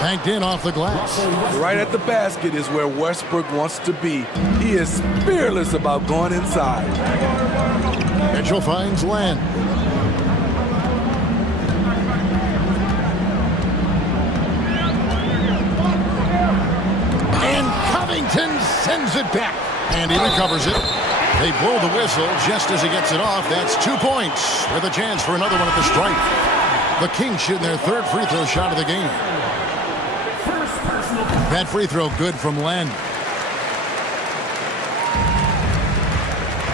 Banked in off the glass. Right at the basket is where Westbrook wants to be. He is fearless about going inside. Mitchell finds Len. And Covington sends it back. And he recovers it. They blow the whistle just as he gets it off. That's 2 points with a chance for another one at the stripe. The Kings shooting their 3rd free throw shot of the game. That free throw good from Len.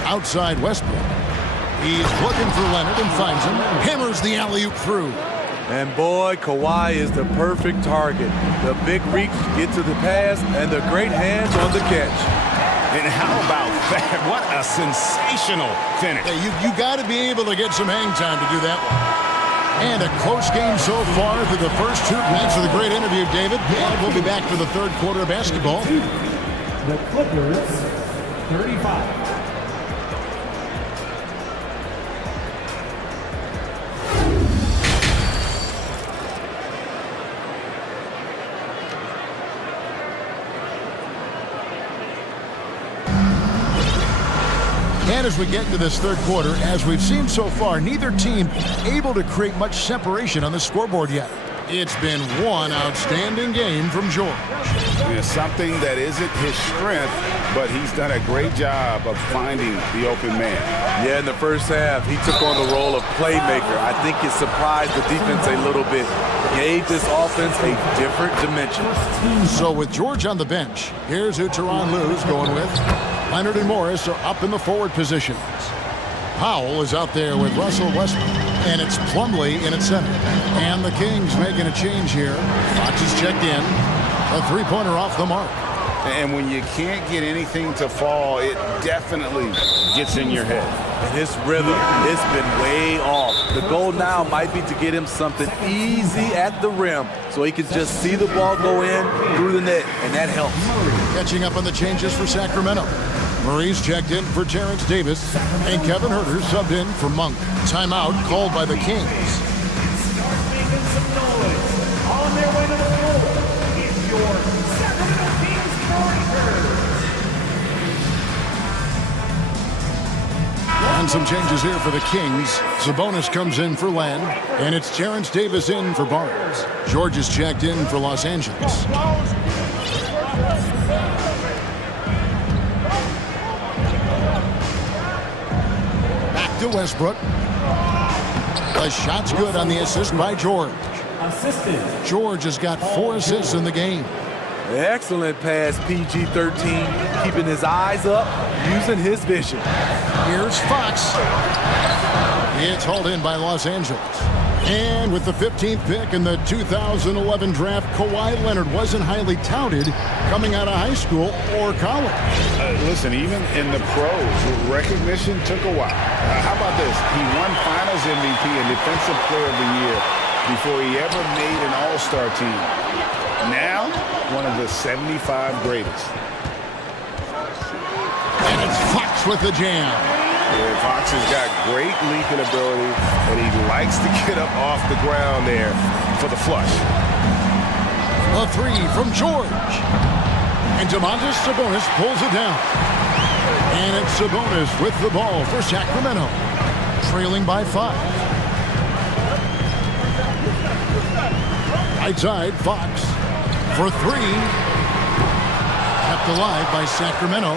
Outside Westbrook. He's looking for Leonard and finds him. Hammers the alley-oop through. And boy, Kawhi is the perfect target. The big reach to get to the pass and the great hands on the catch. And how about that? What a sensational finish. Hey, you got to be able to get some hang time to do that one. And a close game so far through the first 2. Thanks for the great interview, David. And we'll be back for the 3rd quarter of basketball. The Clippers, 35. And as we get into this 3rd quarter, as we've seen so far, neither team able to create much separation on the scoreboard yet. It's been one outstanding game from George. It's something that isn't his strength, but he's done a great job of finding the open man. Yeah, in the first half, he took on the role of playmaker. I think it surprised the defense a little bit. Gave this offense a different dimension. So with George on the bench, here's who Tyronn Lue's going with. Leonard and Morris are up in the forward positions. Powell is out there with Russell Westbrook, and it's Plumlee in at center. And the Kings making a change here. Fox is checked in. A 3-pointer off the mark. And when you can't get anything to fall, it definitely gets in your head. And his rhythm, it's been way off. The goal now might be to get him something easy at the rim so he can just see the ball go in through the net, and that helps. Catching up on the changes for Sacramento. Murray's checked in for Terrence Davis, and Kevin Huerter subbed in for Monk. Timeout called by the Kings. Making some noise. On their way to the floor is your Sacramento Kings Warriors. And some changes here for the Kings. Sabonis comes in for Len, and it's Terrence Davis in for Barnes. George is checked in for Los Angeles. Back to Westbrook. The shot's good on the assist by George. George has got 4 assists in the game. Excellent pass, PG-13, keeping his eyes up, using his vision. Here's Fox. It's hauled in by Los Angeles. And with the 15th pick in the 2011 draft, Kawhi Leonard wasn't highly touted coming out of high school or college. Listen, even in the pros, recognition took a while. How about this? He won Finals MVP and Defensive Player of the Year before he ever made an All-Star team. Now, one of the 75 greatest. And it's Fox with the jam. Yeah, Fox has got great leaping ability, and he likes to get up off the ground there for the flush. A 3 from George. And Domantas Sabonis pulls it down. And it's Sabonis with the ball for Sacramento, trailing by 5. Right side, Fox for 3. Kept alive by Sacramento.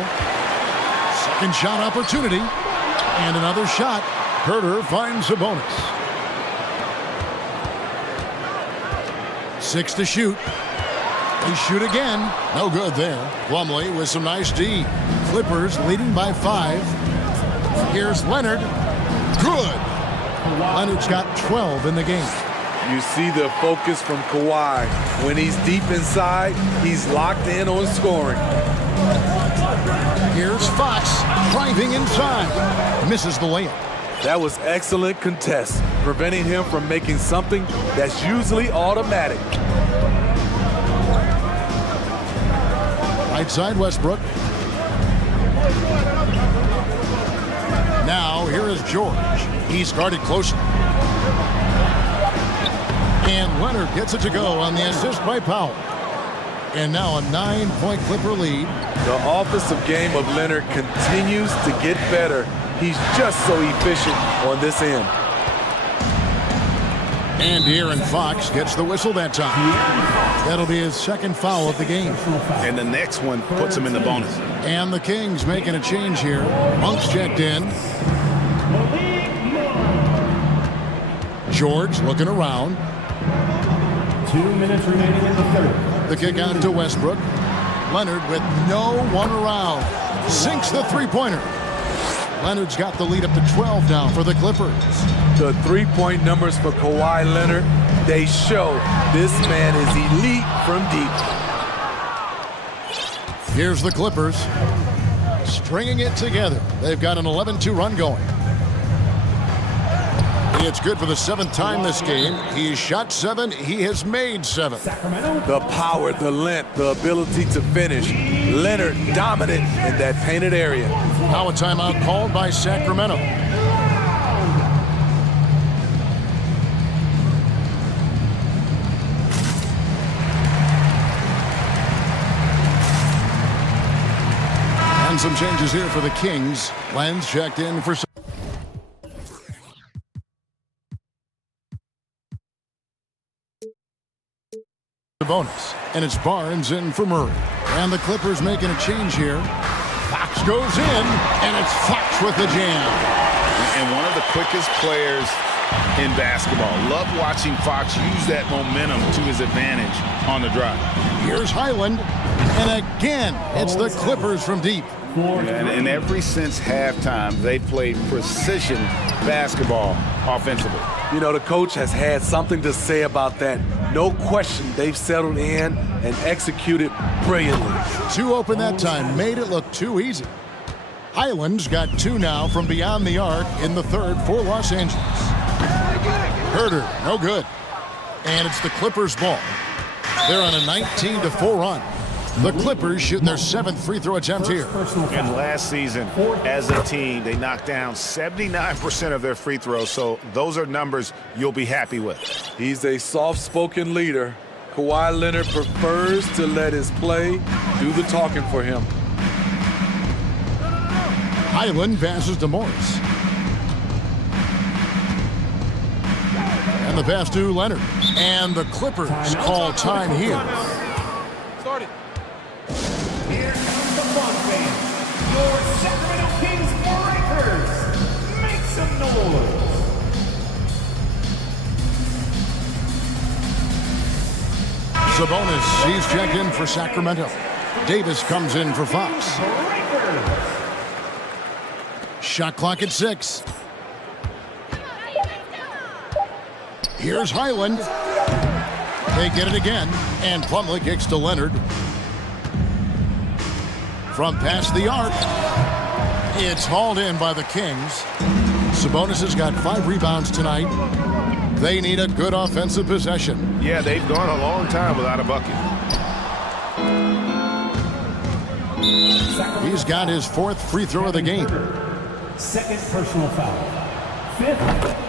Second shot opportunity. And another shot. Huerter finds Sabonis. 6 to shoot. They shoot again. No good there. Plumlee with some nice D. Clippers leading by 5. Here's Leonard. Good. Leonard's got 12 in the game. You see the focus from Kawhi. When he's deep inside, he's locked in on scoring. Here's Fox driving inside. Misses the layup. That was excellent contest, preventing him from making something that's usually automatic. Right side, Westbrook. Now, here is George. He's guarded closely. And Leonard gets it to go on the assist by Powell. And now a 9-point Clipper lead. The offensive game of Leonard continues to get better. He's just so efficient on this end. And De'Aaron Fox gets the whistle that time. That'll be his second foul of the game. And the next one puts him in the bonus. And the Kings making a change here. Monk's checked in. George looking around. 2 minutes remaining in the third. The kick out to Westbrook. Leonard with no one around. Sinks the three-pointer. Leonard's got the lead up to 12 now for the Clippers. The three-point numbers for Kawhi Leonard, they show this man is elite from deep. Here's the Clippers stringing it together. They've got an 11-2 run going. It's good for the 7th time this game. He's shot 7. He has made 7. The power, the length, the ability to finish. Leonard dominant in that painted area. Now a timeout called by Sacramento. And some changes here for the Kings. Len's checked in for bonus, and it's Barnes in for Murray. And the Clippers making a change here. Fox goes in, and it's Fox with the jam. And one of the quickest players in basketball. Love watching Fox use that momentum to his advantage on the drive. Here's Highland, and again, it's the Clippers from deep. And ever since halftime, they played precision basketball offensively. You know, the coach has had something to say about that. No question, they've settled in and executed brilliantly. 2 open that time, made it look too easy. Highland's got 2 now from beyond the arc in the third for Los Angeles. Herder, no good. And it's the Clippers' ball. They're on a 19-4 run. The Clippers shooting their 7th free throw attempt here. And last season, as a team, they knocked down 79% of their free throws, so those are numbers you'll be happy with. He's a soft-spoken leader. Kawhi Leonard prefers to let his play do the talking for him. Highland passes to Morris. And the pass to Leonard. And the Clippers call time here. Started. Here comes the fun fans. Your Sacramento Kings Breakers. Make some noise. Sabonis, he's checked in for Sacramento. Davis comes in for Fox. Shot clock at 6. Here's Highland. They get it again, and Plumlee kicks to Leonard. From past the arc, it's hauled in by the Kings. Sabonis has got 5 rebounds tonight. They need a good offensive possession. Yeah, they've gone a long time without a bucket. He's got his 4th free throw of the game. Second personal foul. 5th.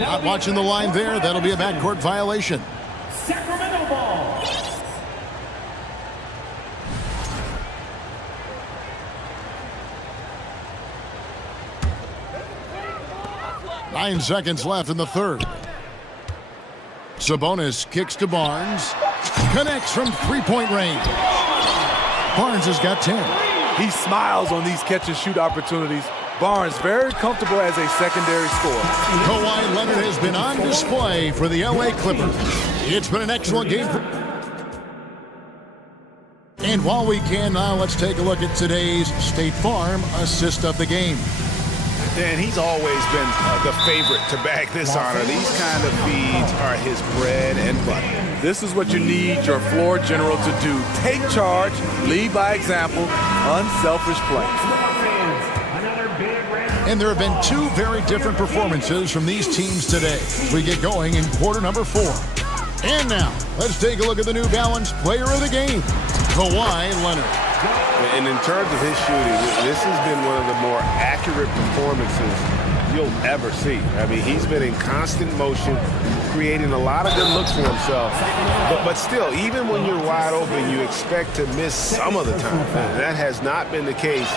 Not watching the line there. That'll be a backcourt violation. Sacramento ball. Nine seconds left in the third. Sabonis kicks to Barnes. Connects from three-point range. Barnes has got 10. He smiles on these catch-and-shoot opportunities. Barnes very comfortable as a secondary scorer. Kawhi Leonard has been on display for the LA Clippers. It's been an excellent game. And while we can now, let's take a look at today's State Farm assist of the game. And he's always been the favorite to bag this honor. These kind of feeds are his bread and butter. This is what you need your floor general to do. Take charge, lead by example, unselfish play. And there have been 2 very different performances from these teams today. We get going in quarter number 4. And now, let's take a look at the New Balance player of the game, Kawhi Leonard. And in terms of his shooting, this has been one of the more accurate performances you'll ever see. I mean, he's been in constant motion, creating a lot of good looks for himself. But still, even when you're wide open, you expect to miss some of the time. And that has not been the case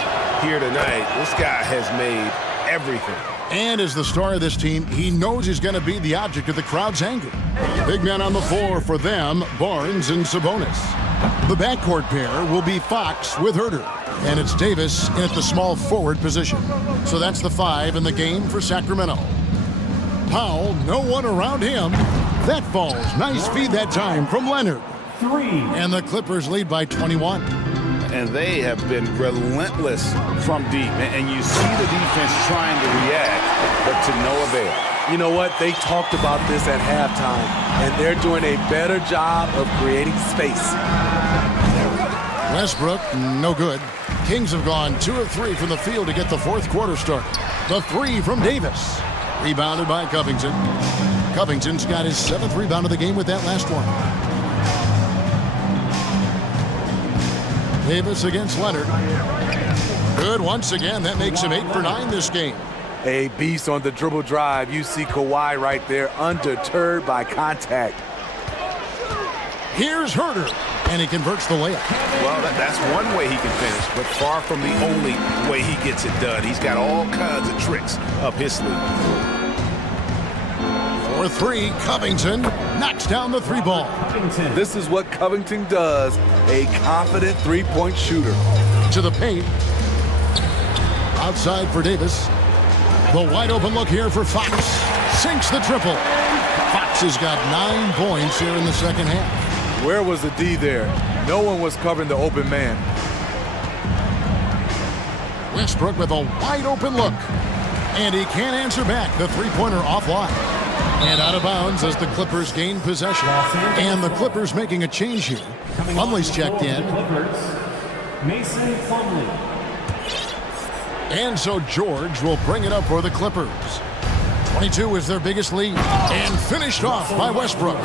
here tonight. This guy has made everything. And as the star of this team, he knows he's going to be the object of the crowd's anger. Big man on the floor for them, Barnes and Sabonis. The backcourt pair will be Fox with Herder. And it's Davis in at the small forward position. So that's the 5 in the game for Sacramento. Powell, no one around him. That falls. Nice feed that time from Leonard. 3. And the Clippers lead by 21. And they have been relentless from deep. And you see the defense trying to react, but to no avail. You know what? They talked about this at halftime, and they're doing a better job of creating space. Westbrook, no good. Kings have gone 2 of 3 from the field to get the 4th quarter started. The 3 from Davis. Rebounded by Covington. Covington's got his 7th rebound of the game with that last one. Davis against Leonard. Good once again. That makes him 8 for 9 this game. A beast on the dribble drive. You see Kawhi right there, undeterred by contact. Here's Herder, and he converts the layup. Well, that's one way he can finish, but far from the only way he gets it done. He's got all kinds of tricks up his sleeve. For 3, Covington knocks down the 3 ball. This is what Covington does, a confident three-point shooter. To the paint. Outside for Davis. The wide open look here for Fox. Sinks the triple. Fox has got 9 points here in the second half. Where was the D there? No one was covering the open man. Westbrook with a wide open look. And he can't answer back. The three-pointer offline. And out of bounds as the Clippers gain possession. And the Clippers making a change here. Plumlee's checked in. Mason Plumlee. And so George will bring it up for the Clippers. 22 is their biggest lead. And finished off by Westbrook.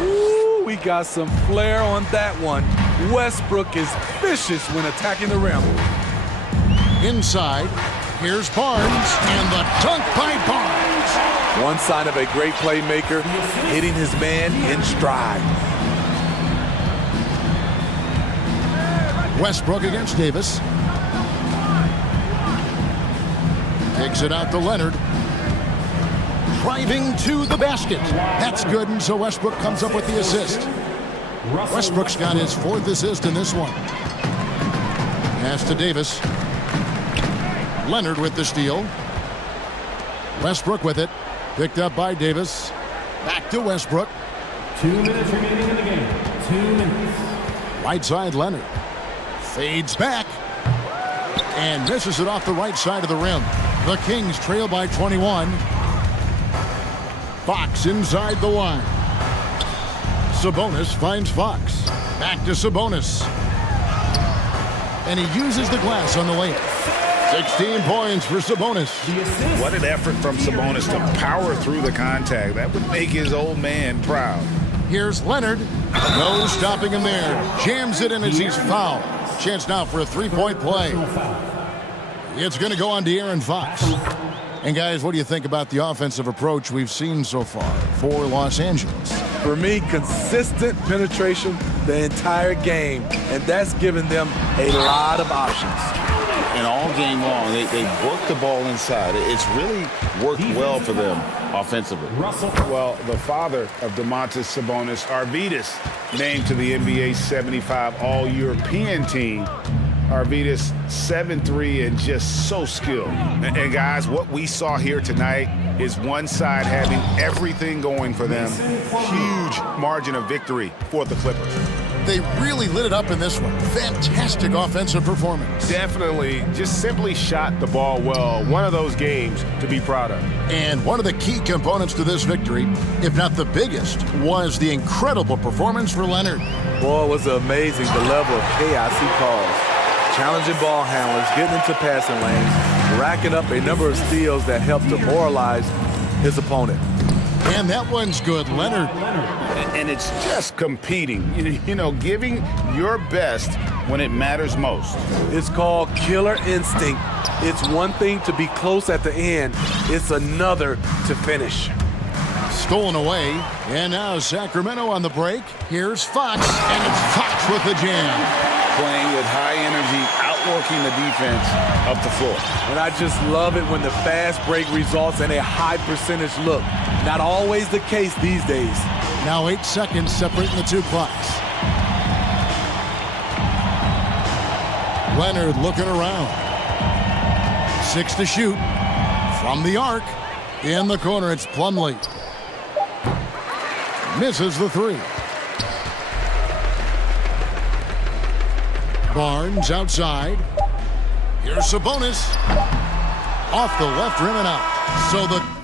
Ooh, we got some flair on that one. Westbrook is vicious when attacking the rim. Inside, here's Barnes, and the dunk by Barnes. One sign of a great playmaker, hitting his man in stride. Westbrook against Davis. Takes it out to Leonard. Driving to the basket. That's good, and so Westbrook comes up with the assist. Westbrook's got his 4th assist in this one. Pass to Davis. Leonard with the steal. Westbrook with it. Picked up by Davis. Back to Westbrook. 2 minutes remaining in the game. 2 minutes. Right side, Leonard. Fades back. And misses it off the right side of the rim. The Kings trail by 21. Fox inside the line. Sabonis finds Fox. Back to Sabonis. And he uses the glass on the layup. 16 points for Sabonis. What an effort from Sabonis to power through the contact. That would make his old man proud. Here's Leonard. No stopping him there. Jams it in as he's fouled. Chance now for a three-point play. It's going to go on to Aaron Fox. And guys, what do you think about the offensive approach we've seen so far for Los Angeles? For me, consistent penetration the entire game, and that's given them a lot of options. And all game long, they work the ball inside. It's really worked well for them offensively. Well, the father of Domantas Sabonis, Arvydas, named to the NBA 75 All-European team. Arvydas 7'3" and just so skilled. And guys, what we saw here tonight is one side having everything going for them. Huge margin of victory for the Clippers. They really lit it up in this one. Fantastic offensive performance. Definitely just simply shot the ball well. One of those games to be proud of. And one of the key components to this victory, if not the biggest, was the incredible performance for Leonard. Boy, it was amazing the level of chaos he caused. Challenging ball handlers, getting into passing lanes, racking up a number of steals that helped demoralize his opponent. And that one's good, Leonard. And it's just competing, you know, giving your best when it matters most. It's called killer instinct. It's one thing to be close at the end. It's another to finish. Stolen away, and now Sacramento on the break. Here's Fox, and it's Fox with the jam. Playing with high energy, outworking the defense up the floor. And I just love it when the fast break results in a high percentage look. Not always the case these days. Now 8 seconds separating the two clocks. Leonard looking around. 6 to shoot. From the arc. In the corner, it's Plumlee. Misses the 3. Barnes outside. Here's Sabonis. Off the left rim and out. So the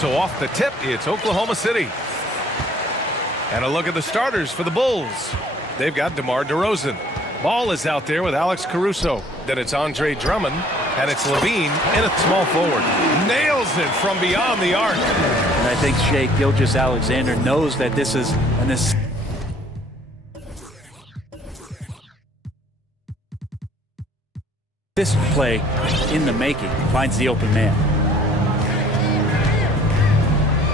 so off the tip, it's Oklahoma City. And a look at the starters for the Bulls. They've got DeMar DeRozan. Ball is out there with Alex Caruso. Then it's Andre Drummond, and it's Levine in a small forward. Nails it from beyond the arc. And I think Shai Gilgeous-Alexander knows that this is this play in the making. Finds the open man.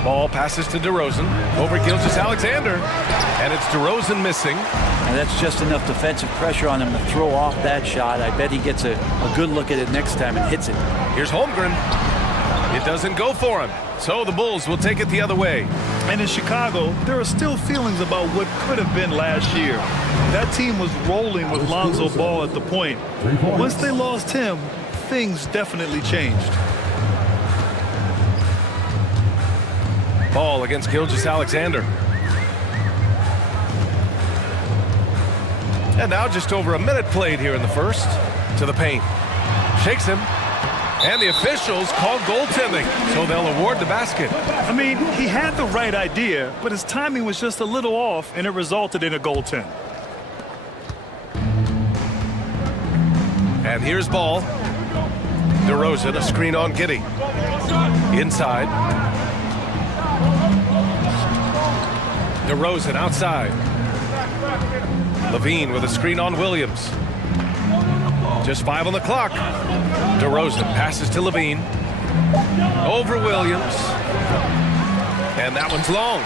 Ball passes to DeRozan over Gilgeous-Alexander, and it's DeRozan missing. And that's just enough defensive pressure on him to throw off that shot. I bet he gets a good look at it next time and hits it. Here's Holmgren. It doesn't go for him, so the Bulls will take it the other way. And in Chicago, there are still feelings about what could have been last year. That team was rolling with Lonzo Ball at the point. Once they lost him, things definitely changed. Ball against Gilgeous-Alexander. And now just over a minute played here in the first. To the paint. Shakes him. And the officials call goaltending, so they'll award the basket. I mean, he had the right idea, but his timing was just a little off, and it resulted in a goaltend. And here's Ball. DeRozan, a screen on Giddey. Inside. DeRozan outside. Levine with a screen on Williams. Just 5 on the clock. DeRozan passes to Levine. Over Williams. And that one's long.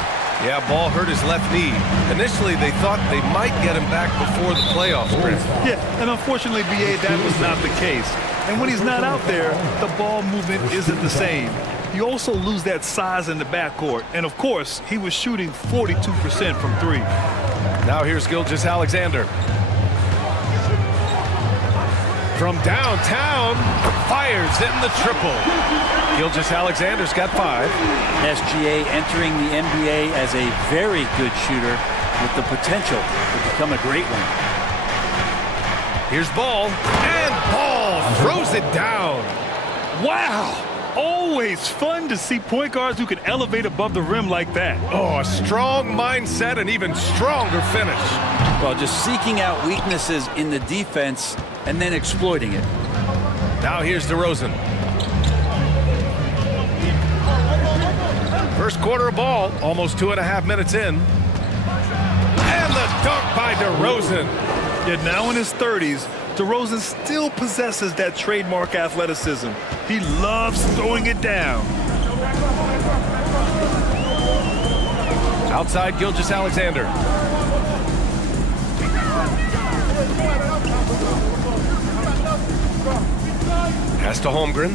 Yeah, Ball hurt his left knee. Initially, they thought they might get him back before the playoffs, Chris. Yeah, and unfortunately, BA, that was not the case. And when he's not out there, the ball movement isn't the same. You also lose that size in the backcourt. And of course, he was shooting 42% from 3. Now here's Gilgeous-Alexander. From downtown, fires in the triple. Gilgeous-Alexander's got 5. SGA entering the NBA as a very good shooter with the potential to become a great one. Here's Ball, and Ball throws it down. Wow! Always fun to see point guards who can elevate above the rim like that. Oh, a strong mindset and even stronger finish. Well, just seeking out weaknesses in the defense and then exploiting it. Now here's DeRozan. First quarter of ball, almost 2.5 minutes in. And the dunk by DeRozan. Yet now in his 30s, DeRozan still possesses that trademark athleticism. He loves throwing it down. Outside Gilgeous-Alexander. Pass to Holmgren.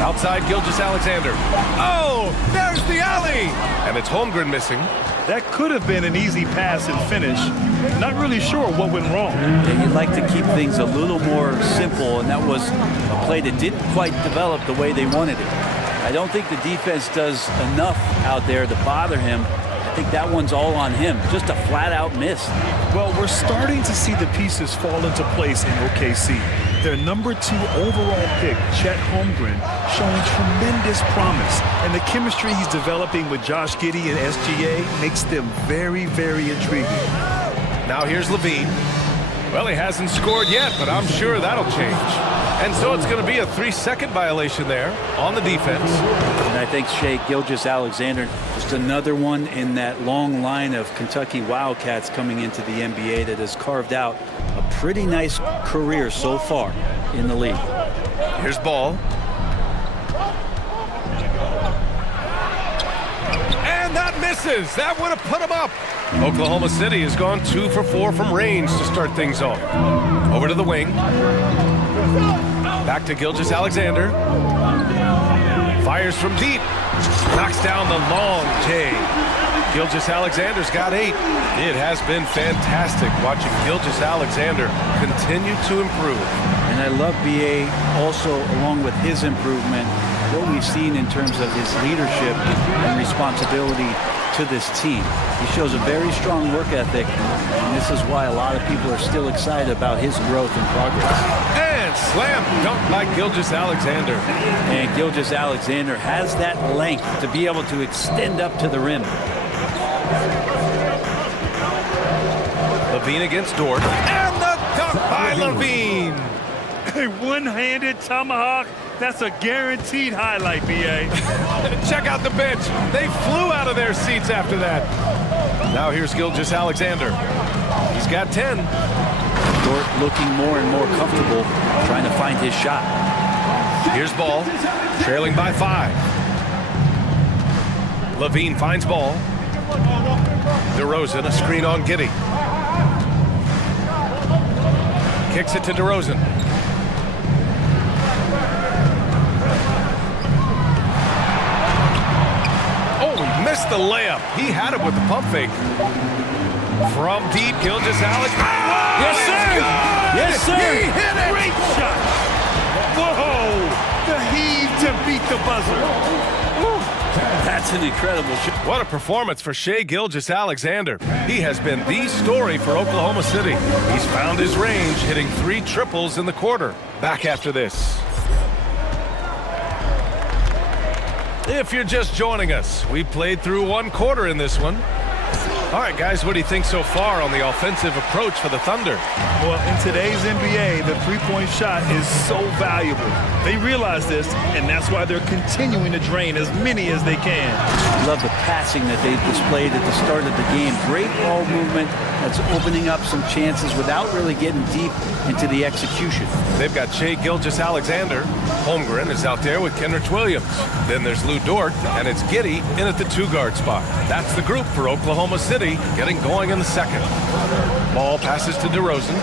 Outside Gilgeous-Alexander. Oh, there's the alley! And it's Holmgren missing. That could have been an easy pass and finish. Not really sure what went wrong. Yeah, you'd like to keep things a little more simple, and that was a play that didn't quite develop the way they wanted it. I don't think the defense does enough out there to bother him. I think that one's all on him. Just a flat-out miss. Well, we're starting to see the pieces fall into place in OKC. Their number 2 overall pick, Chet Holmgren, showing tremendous promise. And the chemistry he's developing with Josh Giddey and SGA makes them very, very intriguing. Now here's Levine. Well, he hasn't scored yet, but I'm sure that'll change. And so it's going to be a 3-second violation there on the defense. And I think Shai Gilgeous-Alexander, just another one in that long line of Kentucky Wildcats coming into the NBA that has carved out a pretty nice career so far in the league. Here's Ball. And that misses. That would have put him up. Oklahoma City has gone 2 for 4 from range to start things off. Over to the wing. Back to Gilgeous-Alexander. Fires from deep. Knocks down the long J. Gilgeous-Alexander's got 8. It has been fantastic watching Gilgeous-Alexander continue to improve. And I love BA also, along with his improvement, what we've seen in terms of his leadership and responsibility to this team. He shows a very strong work ethic, and this is why a lot of people are still excited about his growth and progress. And slam dunk by Gilgeous-Alexander. And Gilgeous-Alexander has that length to be able to extend up to the rim. Levine against Dort. And the dunk by Levine. A one-handed tomahawk. That's a guaranteed highlight, B.A. Check out the bench. They flew out of their seats after that. Now here's Gilgeous-Alexander. He's got 10. Dort looking more and more comfortable trying to find his shot. Here's Ball, trailing by 5. Levine finds Ball. DeRozan, a screen on Giddey. Kicks it to DeRozan. Missed the layup. He had it with the pump fake. From deep, Gilgeous-Alexander. Oh, yes, sir! Yes, sir! He hit it! Great shot! Whoa! The heave to beat the buzzer. That's an incredible shot. What a performance for Shai Gilgeous-Alexander. He has been the story for Oklahoma City. He's found his range, hitting 3 triples in the quarter. Back after this. If you're just joining us, we played through 1 quarter in this one. All right, guys, what do you think so far on the offensive approach for the Thunder? Well, in today's NBA, the three-point shot is so valuable. They realize this, and that's why they're continuing to drain as many as they can. Love the passing that they displayed at the start of the game. Great ball movement that's opening up some chances without really getting deep into the execution. They've got Shai Gilgeous-Alexander. Holmgren is out there with Kenrich Williams. Then there's Lou Dort, and it's Giddey in at the 2-guard spot. That's the group for Oklahoma City, getting going in the second. Ball passes to DeRozan.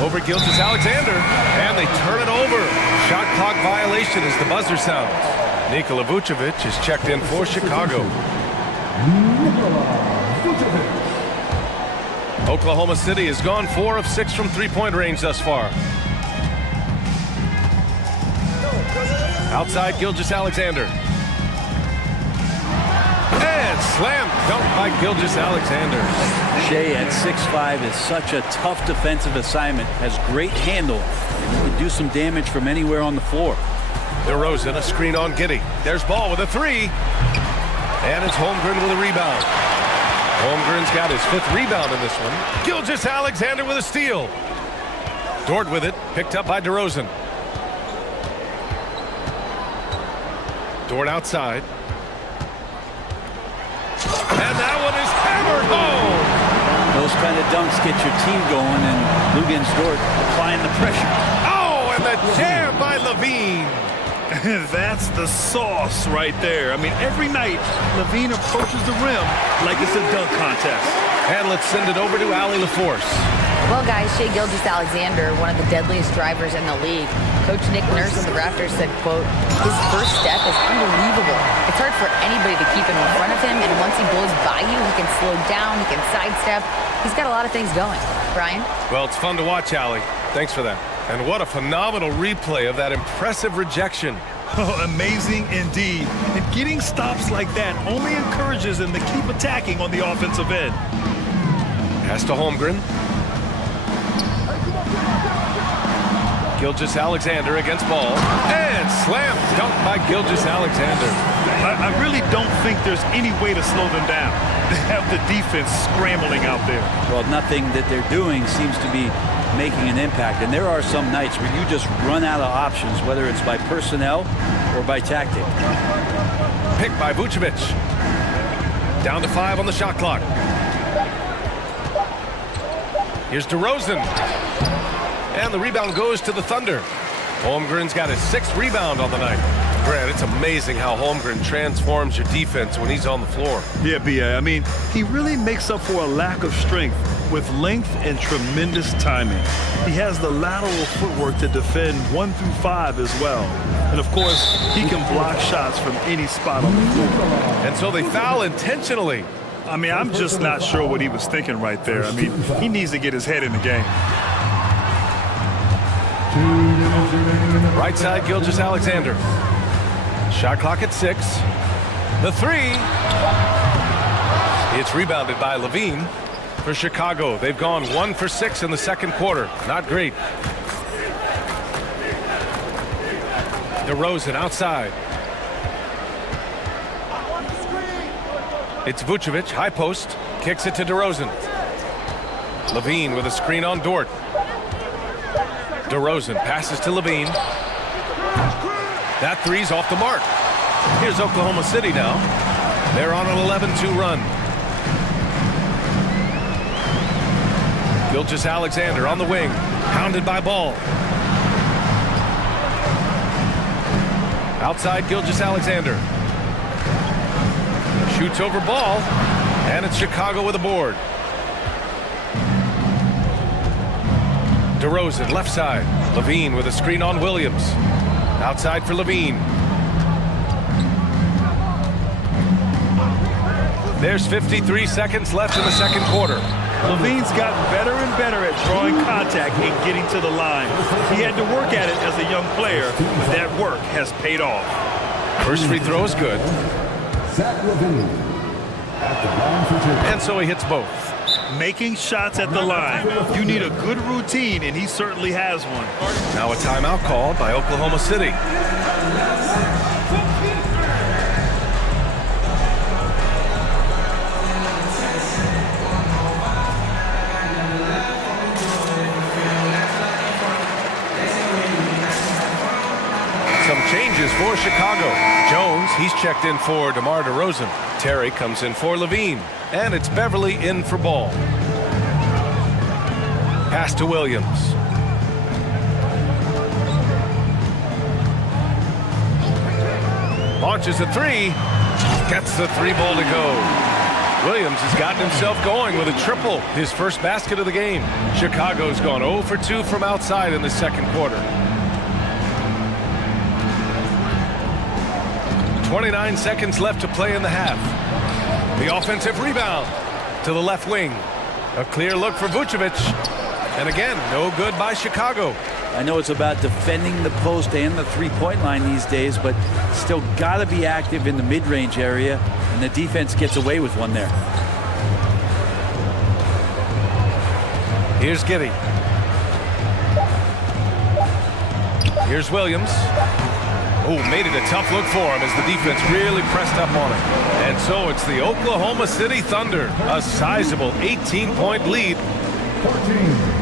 Over Gilgeous-Alexander, and they turn it over. Shot clock violation as the buzzer sounds. Nikola Vucevic is checked in for Chicago. Oklahoma City has gone 4 of 6 from three-point range thus far. Outside Gilgeous-Alexander. And slam dunk by Gilgeous-Alexander. Shai at 6'5" is such a tough defensive assignment, has great handle, and he can do some damage from anywhere on the floor. DeRozan, a screen on Giddey. There's Ball with a 3. And it's Holmgren with a rebound. Holmgren's got his 5th rebound in this one. Gilgeous-Alexander with a steal. Dort with it, picked up by DeRozan. Dort outside. And that one is hammered home. Those kind of dunks get your team going, and Lugens Dort applying the pressure. Oh, and the jam by Levine. That's the sauce right there. I mean, every night, Levine approaches the rim like it's a dunk contest. And let's send it over to Allie LaForce. Well, guys, Shai Gilgeous-Alexander, one of the deadliest drivers in the league. Coach Nick Nurse of the Raptors said, quote, his first step is unbelievable. It's hard for anybody to keep him in front of him, and once he blows by you, he can slow down, he can sidestep. He's got a lot of things going. Brian? Well, it's fun to watch, Allie. Thanks for that. And what a phenomenal replay of that impressive rejection. Oh, amazing indeed. And getting stops like that only encourages them to keep attacking on the offensive end. Pass to Holmgren. Gilgeous-Alexander against Ball. And slam dunk by Gilgeous-Alexander. I really don't think there's any way to slow them down. They have the defense scrambling out there. Well, nothing that they're doing seems to be making an impact. And there are some nights where you just run out of options, whether it's by personnel or by tactic. Picked by Vucevic. Down to 5 on the shot clock. Here's DeRozan. And the rebound goes to the Thunder. Holmgren's got his 6th rebound on the night. Grant, it's amazing how Holmgren transforms your defense when he's on the floor. Yeah, B.A. I mean, he really makes up for a lack of strength with length and tremendous timing. He has the lateral footwork to defend 1 through 5 as well. And, of course, he can block shots from any spot on the floor. And so they foul intentionally. I mean, I'm just not sure what he was thinking right there. I mean, he needs to get his head in the game. Right side, Gilgeous-Alexander. Shot clock at 6. The three. It's rebounded by Levine for Chicago. They've gone 1 for 6 in the second quarter. Not great. DeRozan outside. It's Vucevic, high post, kicks it to DeRozan. Levine with a screen on Dort. DeRozan passes to Levine. That three's off the mark. Here's Oklahoma City now. They're on an 11-2 run. Gilgeous-Alexander on the wing, pounded by Ball. Outside Gilgeous-Alexander. Shoots over Ball, and it's Chicago with a board. DeRozan, left side. Levine with a screen on Williams. Outside for Levine. There's 53 seconds left in the second quarter. Levine's gotten better and better at drawing contact and getting to the line. He had to work at it as a young player, but that work has paid off. First free throw is good. And so he hits both. Making shots at the line. You need a good routine, and he certainly has one. Now a timeout called by Oklahoma City. Some changes for Chicago. Jones, he's checked in for DeMar DeRozan. Terry comes in for Levine. And it's Beverly in for Ball. Pass to Williams. Launches a three. Gets the three ball to go. Williams has gotten himself going with a triple. His first basket of the game. Chicago's gone 0 for 2 from outside in the second quarter. 29 seconds left to play in the half. The offensive rebound to the left wing. A clear look for Vucevic. And again, no good by Chicago. I know it's about defending the post and the three-point line these days, but still got to be active in the mid-range area, and the defense gets away with one there. Here's Giddey. Here's Williams. Oh, made it a tough look for him as the defense really pressed up on him. And so it's the Oklahoma City Thunder, a sizable 18-point lead. 14.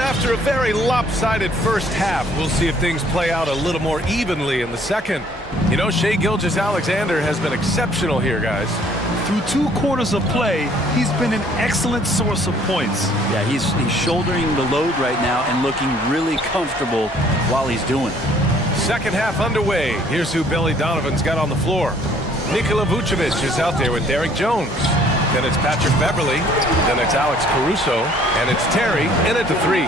After a very lopsided first half, we'll see if things play out a little more evenly in the second. You know, Shai Gilgeous-Alexander has been exceptional here, guys. Through 2 quarters of play, he's been an excellent source of points. Yeah, he's shouldering the load right now and looking really comfortable while he's doing it. Second half underway. Here's who Billy Donovan's got on the floor. Nikola Vucevic is out there with Derek Jones. Then it's Patrick Beverly, then it's Alex Caruso, and it's Terry in at the 3.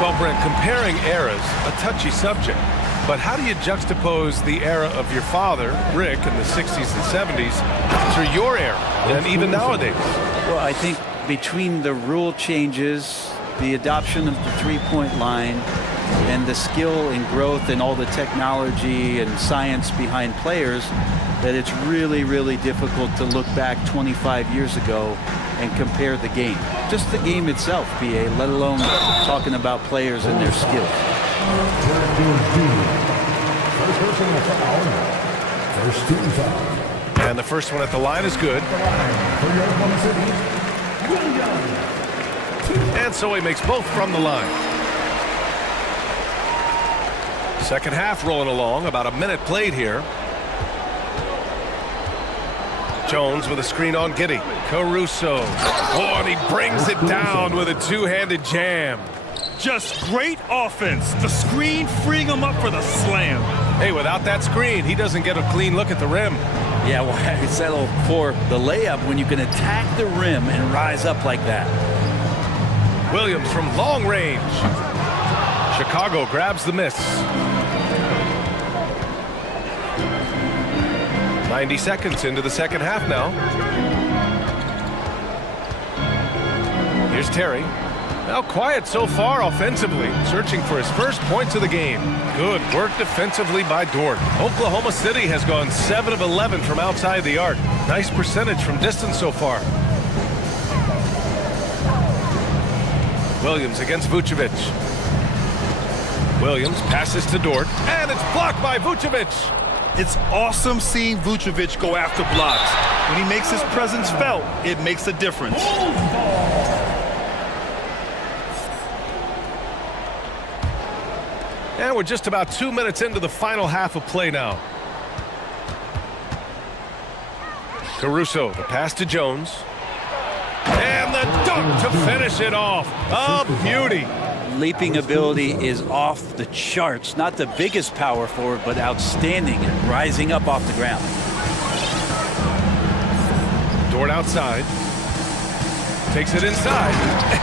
Well, Brent, comparing eras, a touchy subject. But how do you juxtapose the era of your father, Rick, in the 60s and 70s, to your era, and even nowadays? Well, I think between the rule changes, the adoption of the three-point line, and the skill and growth and all the technology and science behind players, that it's really, really difficult to look back 25 years ago and compare the game. Just the game itself, PA, let alone talking about players and their skills. And the first one at the line is good. And so he makes both from the line. Second half rolling along, about a minute played here. Jones with a screen on Giddey. Caruso. Oh, and he brings it down with a two-handed jam. Just great offense. The screen freeing him up for the slam. Hey, without that screen, he doesn't get a clean look at the rim. Yeah, why settle for the layup when you can attack the rim and rise up like that? Williams from long range. Chicago grabs the miss. 90 seconds into the second half now. Here's Terry. Now quiet so far offensively, searching for his first points of the game. Good work defensively by Dort. Oklahoma City has gone 7 of 11 from outside the arc. Nice percentage from distance so far. Williams against Vucevic. Williams passes to Dort, and it's blocked by Vucevic. It's awesome seeing Vucevic go after blocks. When he makes his presence felt, it makes a difference. And we're just about 2 minutes into the final half of play now. Caruso, the pass to Jones. And the dunk to finish it off. A beauty. Leaping ability is off the charts. Not the biggest power forward, but outstanding at rising up off the ground. Dort outside. Takes it inside.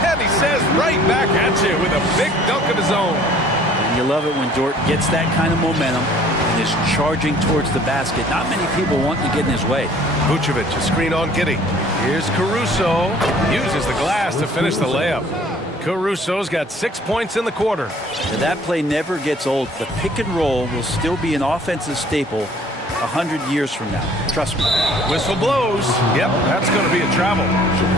And he says right back at you with a big dunk of his own. And you love it when Dort gets that kind of momentum and is charging towards the basket. Not many people want to get in his way. Vucevic, a screen on Giddey. Here's Caruso. Uses the glass to finish the layup. Caruso's got 6 points in the quarter. Now that play never gets old. The pick and roll will still be an offensive staple 100 years from now. Trust me. Whistle blows. Yep, that's going to be a travel.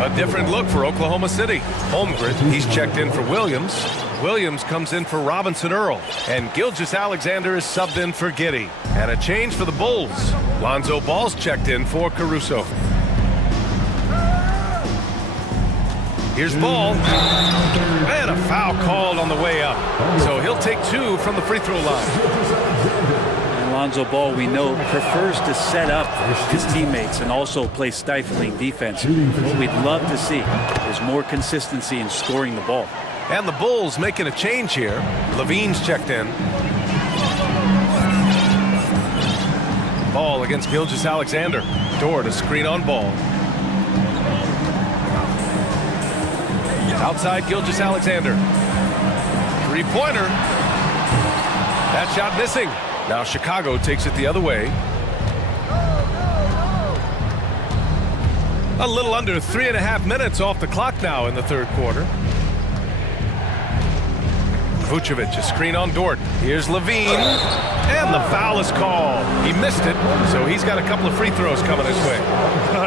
A different look for Oklahoma City. Holmgren, he's checked in for Williams. Williams comes in for Robinson Earl. And Gilgeous-Alexander is subbed in for Giddey. And a change for the Bulls. Lonzo Ball's checked in for Caruso. Here's Ball. And a foul called on the way up. So he'll take 2 from the free throw line. And Lonzo Ball, we know, prefers to set up his teammates and also play stifling defense. What we'd love to see is more consistency in scoring the ball. And the Bulls making a change here. Levine's checked in. Ball against Gilgeous-Alexander. Dort, a screen on Ball. Outside Gilgeous-Alexander. Three-pointer. That shot missing. Now Chicago takes it the other way. A little under 3.5 minutes off the clock now in the third quarter. Vucevic, a screen on Dort. Here's Levine. And the foul is called. He missed it, so he's got a couple of free throws coming his way.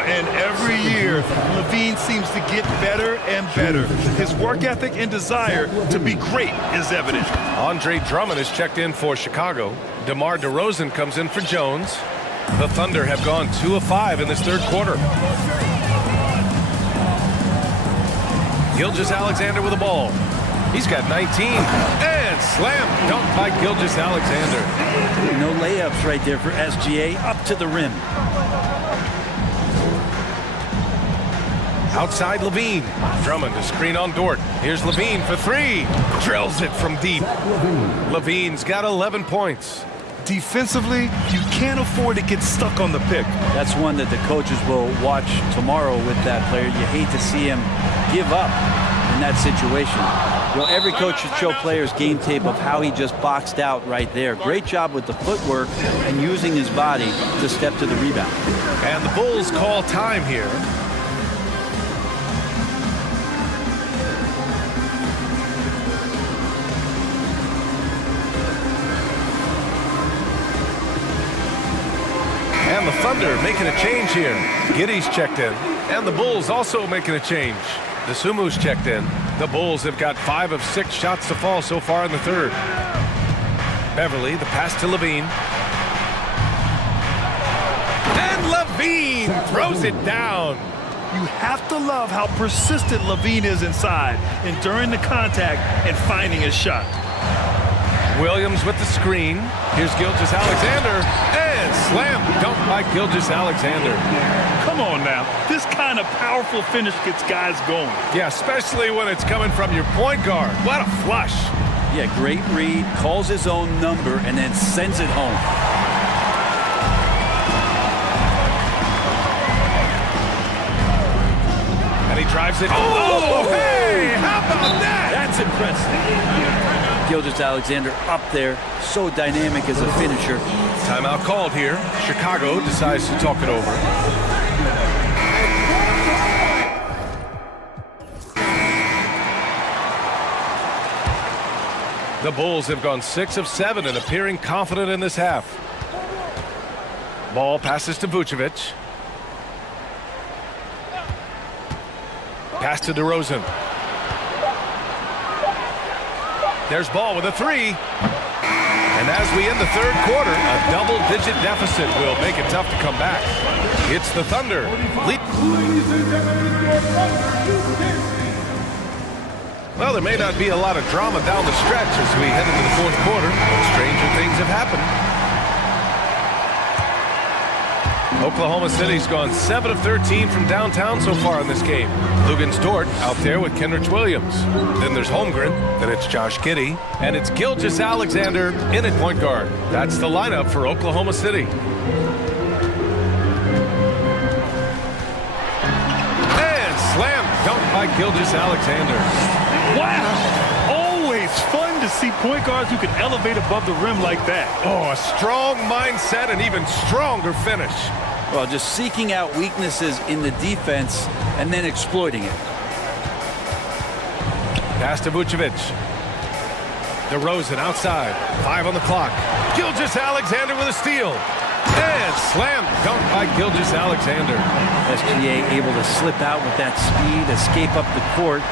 And every year, Levine seems to get better and better. His work ethic and desire to be great is evident. Andre Drummond is checked in for Chicago. DeMar DeRozan comes in for Jones. The Thunder have gone 2 of 5 in this third quarter. Gilgeous-Alexander with the ball. He's got 19. And slam dunk by Gilgeous-Alexander. No layups right there for SGA up to the rim. Outside Levine. Drummond to screen on Dort. Here's Levine for 3. Drills it from deep. Levine's got 11 points. Defensively, you can't afford to get stuck on the pick. That's one that the coaches will watch tomorrow with that player. You hate to see him give up in that situation. You know, every coach should show players game tape of how he just boxed out right there. Great job with the footwork and using his body to step to the rebound. And the Bulls call time here. And the Thunder making a change here. Giddey's checked in. And the Bulls also making a change. DeSumu's checked in. The Bulls have got 5 of 6 shots to fall so far in the third. Beverly, the pass to Levine. And Levine throws it down. You have to love how persistent Levine is inside, enduring the contact and finding his shot. Williams with the screen. Here's Gilgeous-Alexander. And slam dunk by Gilgeous-Alexander. Come on now. This kind of powerful finish gets guys going. Yeah, especially when it's coming from your point guard. What a flush. Yeah, great read, calls his own number, and then sends it home. And he drives it. Oh, hey, how about that? That's impressive. Gilgeous-Alexander up there, so dynamic as a finisher. Timeout called here. Chicago decides to talk it over. The Bulls have gone 6 of 7 and appearing confident in this half. Ball passes to Vucevic. Pass to DeRozan. There's Ball with a three. And as we end the third quarter, a double-digit deficit will make it tough to come back. It's the Thunder. Well, there may not be a lot of drama down the stretch as we head into the fourth quarter, but stranger things have happened. Oklahoma City's gone 7 of 13 from downtown so far in this game. Lugens Dort out there with Kenrich Williams. Then there's Holmgren, then it's Josh Giddey, and it's Gilgeous-Alexander in at point guard. That's the lineup for Oklahoma City. And slam dunk by Gilgeous-Alexander. Wow! Always fun to see point guards who can elevate above the rim like that. Oh, a strong mindset and even stronger finish. Well, just seeking out weaknesses in the defense and then exploiting it. Pass to Vucevic. DeRozan outside. 5 on the clock. Gilgeous-Alexander with a steal. And slam dunk by Gilgeous-Alexander. SGA able to slip out with that speed, escape up the court.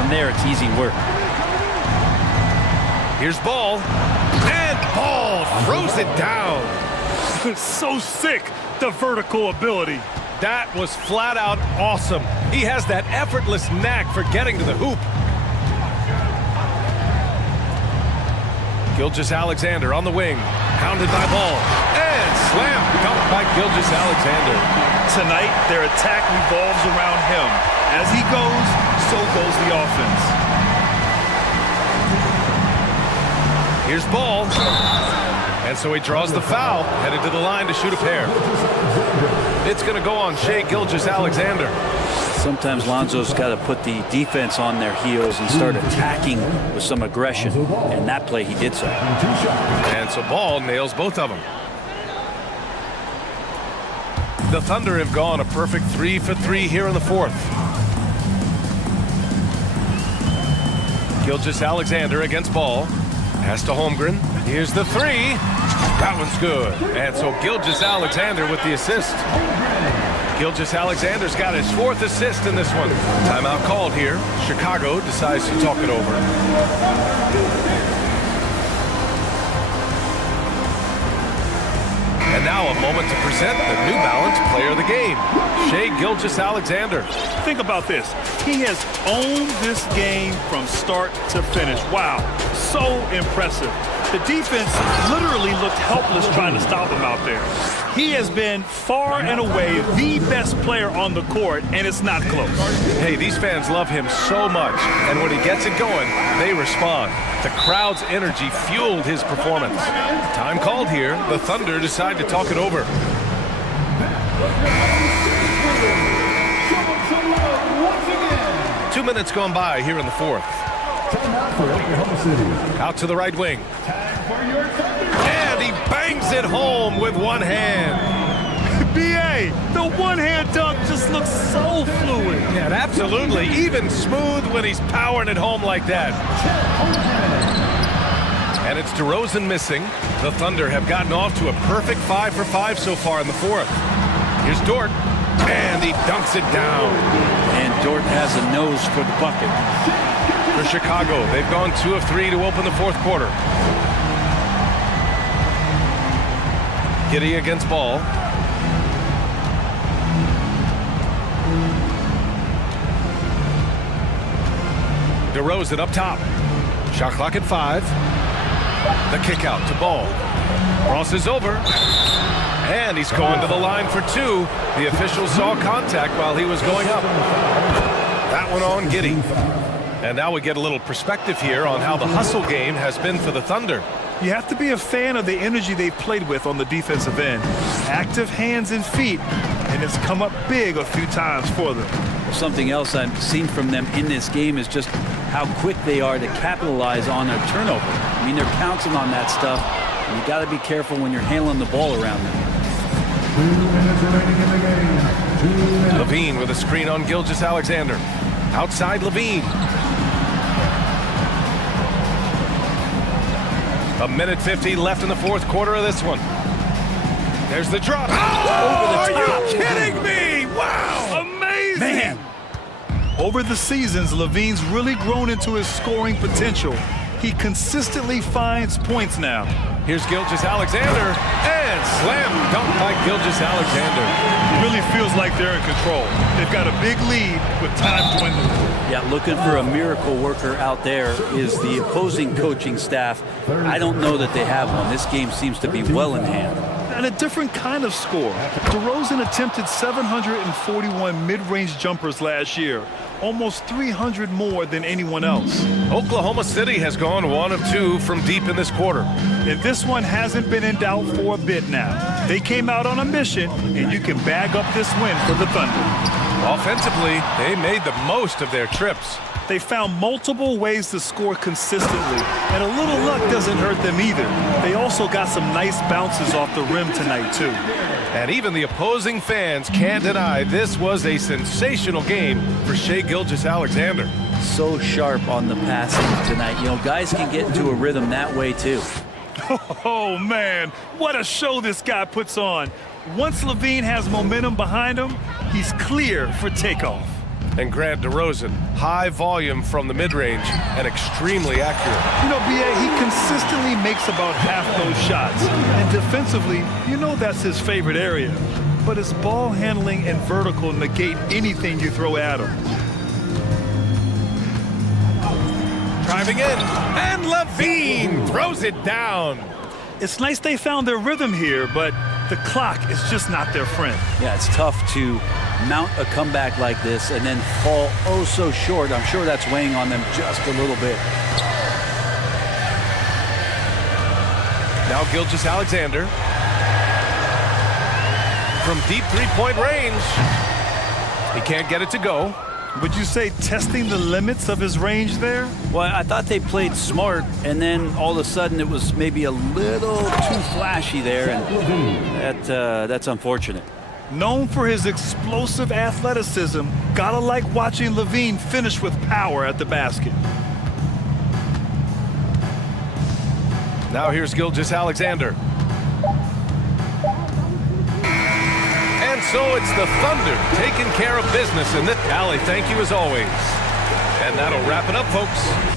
From there, it's easy work. Here's Ball. And Ball throws it down. So sick, the vertical ability. That was flat out awesome. He has that effortless knack for getting to the hoop. Gilgeous-Alexander on the wing. Pounded by Ball. And slam dunk by Gilgeous-Alexander. Tonight, their attack revolves around him. As he goes, so goes the offense. Here's Ball. And so he draws the foul, headed to the line to shoot a pair. It's going to go on Shai Gilgeous-Alexander. Sometimes Lonzo's got to put the defense on their heels and start attacking with some aggression. And that play, he did so. And so Ball nails both of them. The Thunder have gone a perfect 3 for 3 here in the fourth. Gilgeous-Alexander against Ball. Pass to Holmgren. Here's the three. That one's good. And so Gilgeous-Alexander with the assist. Gilgeous-Alexander's got his 4th assist in this one. Timeout called here. Chicago decides to talk it over. And now a moment to present the New Balance Player of the Game, Shai Gilgeous-Alexander. Think about this. He has owned this game from start to finish. Wow, so impressive. The defense literally looked helpless trying to stop him out there. He has been far and away the best player on the court, and it's not close. Hey, these fans love him so much, and when he gets it going, they respond. The crowd's energy fueled his performance. Time called here. The Thunder decide to talk it over. Two minutes gone by here in the fourth. Out to the right wing. And he bangs it home with one hand. B.A., the one-hand dunk just looks so fluid. Yeah, absolutely. Even smooth when he's powering it home like that. And it's DeRozan missing. The Thunder have gotten off to a perfect 5 for 5 so far in the fourth. Here's Dort. And he dunks it down. And Dort has a nose for the bucket. For Chicago, they've gone 2 of 3 to open the fourth quarter. Giddey against Ball. DeRozan up top. Shot clock at 5. The kick out to Ball. Crosses over. And he's going to the line for 2. The official saw contact while he was going up. That one on Giddey. And now we get a little perspective here on how the hustle game has been for the Thunder. You have to be a fan of the energy they've played with on the defensive end. Active hands and feet, and it's come up big a few times for them. Something else I've seen from them in this game is just how quick they are to capitalize on a turnover. I mean, they're pouncing on that stuff. And you got to be careful when you're handling the ball around them. 2 minutes remaining in the game. Levine with a screen on Gilgeous-Alexander. Outside Levine. A minute 50 left in the fourth quarter of this one. There's the drop. Oh, are you kidding me? Wow, amazing. Man. Over the seasons, Levine's really grown into his scoring potential. He consistently finds points now. Here's Gilgeous-Alexander, and slam dunk by Gilgeous-Alexander. It really feels like they're in control. They've got a big lead with time dwindling. Yeah, looking for a miracle worker out there is the opposing coaching staff. I don't know that they have one. This game seems to be well in hand. And a different kind of score. DeRozan attempted 741 mid-range jumpers last year, almost 300 more than anyone else. Oklahoma City has gone 1 of 2 from deep in this quarter. And this one hasn't been in doubt for a bit now. They came out on a mission, and you can bag up this win for the Thunder. Offensively, they made the most of their trips. They found multiple ways to score consistently, and a little luck doesn't hurt them either. They also got some nice bounces off the rim tonight, too. And even the opposing fans can't deny this was a sensational game for Shai Gilgeous-Alexander. So sharp on the passing tonight. You know, guys can get into a rhythm that way, too. Oh, man, what a show this guy puts on. Once Levine has momentum behind him, he's clear for takeoff. And Grant DeRozan, high volume from the mid-range and extremely accurate. You know, B.A., he consistently makes about half those shots. And defensively, you know that's his favorite area. But his ball handling and vertical negate anything you throw at him. Driving in, and Levine throws it down. It's nice they found their rhythm here, but the clock is just not their friend. Yeah, it's tough to mount a comeback like this and then fall oh so short. I'm sure that's weighing on them just a little bit. Now Gilgeous-Alexander. From deep three-point range. He can't get it to go. Would you say testing the limits of his range there? Well, I thought they played smart, and then all of a sudden it was maybe a little too flashy there, and that's unfortunate. Known for his explosive athleticism, gotta like watching Levine finish with power at the basket. Now here's Gilgeous-Alexander. And so it's the Thunder taking care of business in this. Allie, thank you as always. And that'll wrap it up, folks.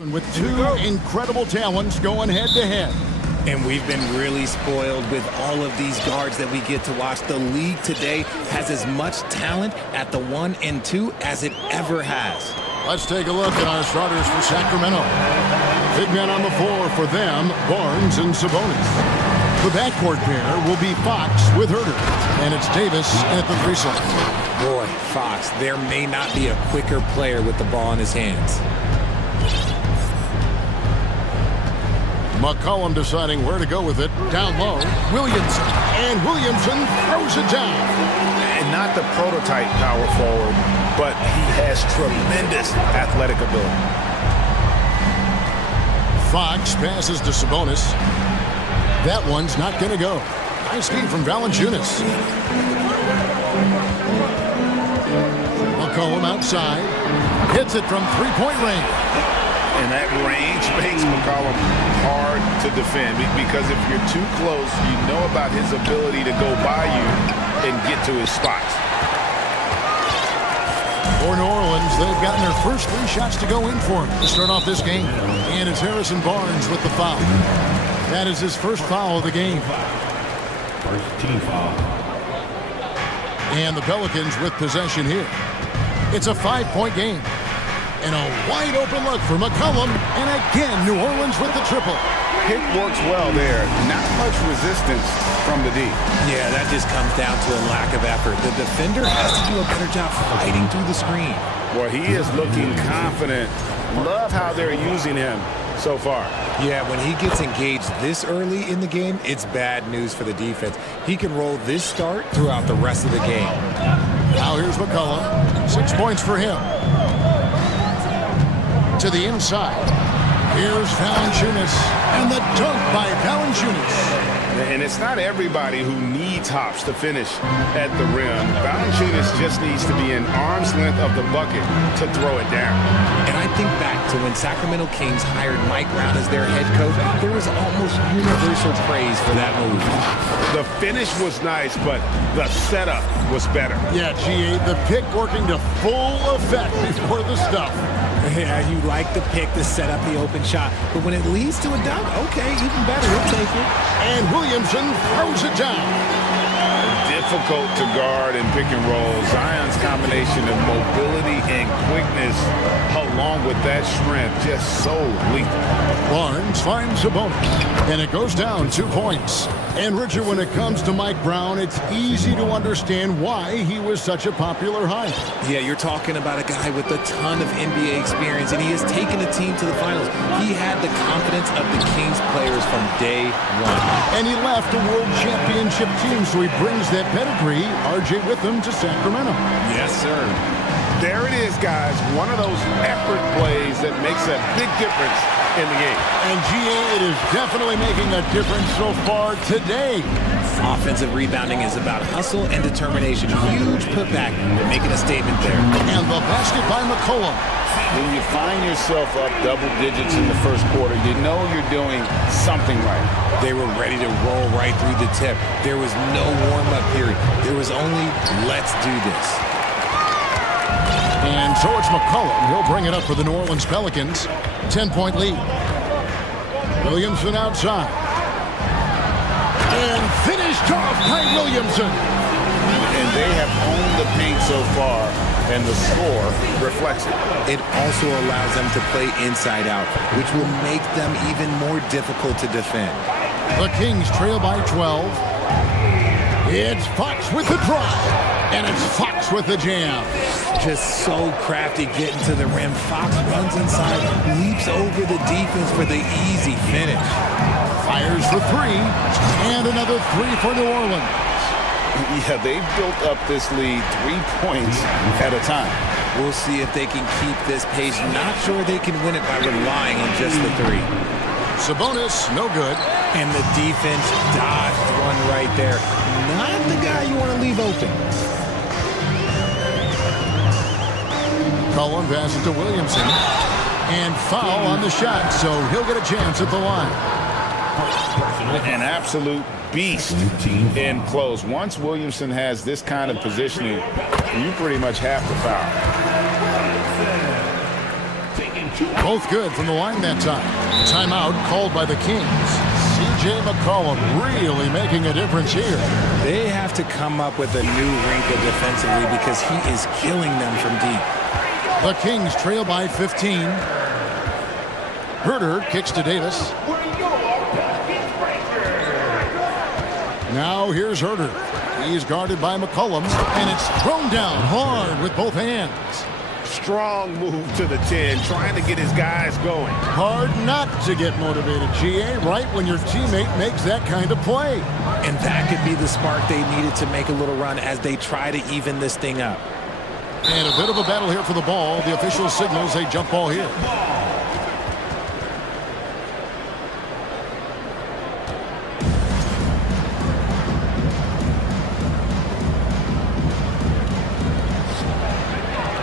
With two incredible talents going head-to-head. And we've been really spoiled with all of these guards that we get to watch. The league today has as much talent at the 1 and 2 as it ever has. Let's take a look at our starters for Sacramento. Big men on the floor for them, Barnes and Sabonis. The backcourt pair will be Fox with Herter, and it's Davis at the 3 slot. Boy, Fox, there may not be a quicker player with the ball in his hands. McCollum deciding where to go with it. Down low, Williamson. And Williamson throws it down. And not the prototype power forward, but he has tremendous athletic ability. Fox passes to Sabonis. That one's not going to go. Nice feed from Valanciunas. McCollum outside. Hits it from three-point range. And that range makes McCollum hard to defend because if you're too close, you know about his ability to go by you and get to his spots. For New Orleans, they've gotten their first 3 shots to go in for him to start off this game. And it's Harrison Barnes with the foul. That is his first foul of the game. First team foul. And the Pelicans with possession here. It's a 5-point game. And a wide open look for McCollum. And again, New Orleans with the triple. Pick works well there. Not much resistance from the D. Yeah, that just comes down to a lack of effort. The defender has to do a better job fighting through the screen. Well, he is looking confident. Love how they're using him so far. Yeah, when he gets engaged this early in the game, it's bad news for the defense. He can roll this start throughout the rest of the game. Now here's McCollum. 6 points for him. To the inside. Here's Valanciunas. And the dunk by Valanciunas. And it's not everybody who needs hops to finish at the rim. Valanciunas just needs to be an arm's length of the bucket to throw it down. And I think back to when Sacramento Kings hired Mike Brown as their head coach, there was almost universal praise for that move. The finish was nice, but the setup was better. Yeah, GA, the pick working to full effect before the stuff. Yeah, you like the pick to set up the open shot, but when it leads to a dunk, okay, even better, we'll take it. And Williamson throws it down. Difficult to guard and pick and roll. Zion's combination of mobility and quickness along with that strength just so lethal. Barnes finds Sabonis, and it goes down 2 points. And Richard, when it comes to Mike Brown, it's easy to understand why he was such a popular hire. Yeah, you're talking about a guy with a ton of NBA experience, and he has taken a team to the finals. He had the confidence of the Kings players from day one. And he left a world championship team, so he brings that pedigree, RJ, with him to Sacramento. Yes, sir. There it is, guys. One of those effort plays that makes a big difference in the game. And GA, it is definitely making a difference so far today. Offensive rebounding is about hustle and determination. Huge putback, making a statement there. And the basket by McCollum. When you find yourself up double digits in the first quarter, you know you're doing something right. They were ready to roll right through the tip. There was no warm-up period. There was only, let's do this. And so it's McCollum. He'll bring it up for the New Orleans Pelicans. 10-point lead. Williamson outside. And finished off by Williamson. And they have owned the paint so far, and the score reflects it. It also allows them to play inside out, which will make them even more difficult to defend. The Kings trail by 12. It's Fox with the drive. And it's Fox with the jam. Just so crafty getting to the rim. Fox runs inside, leaps over the defense for the easy finish. Fires for 3. And another 3 for New Orleans. Yeah, they've built up this lead 3 points at a time. We'll see if they can keep this pace. Not sure they can win it by relying on just the 3. Sabonis, no good. And the defense dodged one right there. Not the guy you want to leave open. Cullen pass it to Williamson. And foul on the shot, so he'll get a chance at the line. An absolute beast in close. Once Williamson has this kind of positioning, you pretty much have to foul. Taking Both good from the line that time. Timeout called by the Kings. C.J. McCollum really making a difference here. They have to come up with a new wrinkle defensively because he is killing them from deep. The Kings trail by 15. Herter kicks to Davis. Now here's Herter. He's guarded by McCollum, and it's thrown down hard with both hands. Strong move to the 10, trying to get his guys going. Hard not to get motivated, GA, right when your teammate makes that kind of play. And that could be the spark they needed to make a little run as they try to even this thing up. And a bit of a battle here for the ball. The official signals a jump ball here.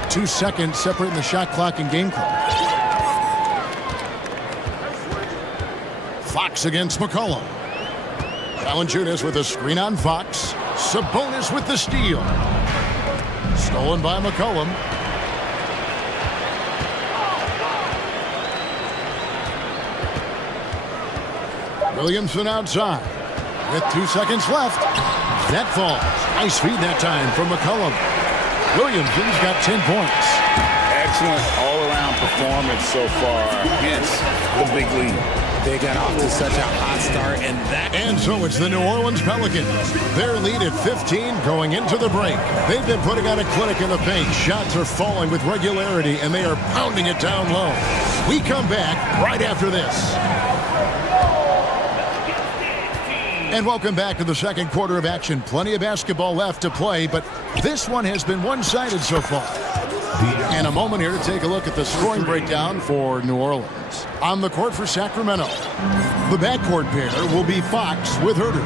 Two seconds separating the shot clock and game clock. Fox against McCollum. Valanciunas with a screen on Fox. Sabonis with the steal. Stolen by McCollum. Williamson outside. With 2 seconds left. That falls. Nice feed that time from McCollum. Williamson's got 10 points. Excellent all-around performance so far against the big lead. They got off to such a hot start, and so it's the New Orleans Pelicans. Their lead at 15 going into the break. They've been putting on a clinic in the paint. Shots are falling with regularity, and they are pounding it down low. We come back right after this. And welcome back to the second quarter of action. Plenty of basketball left to play, but this one has been one-sided so far. And a moment here to take a look at the scoring breakdown for New Orleans. On the court for Sacramento, the backcourt pair will be Fox with Herter.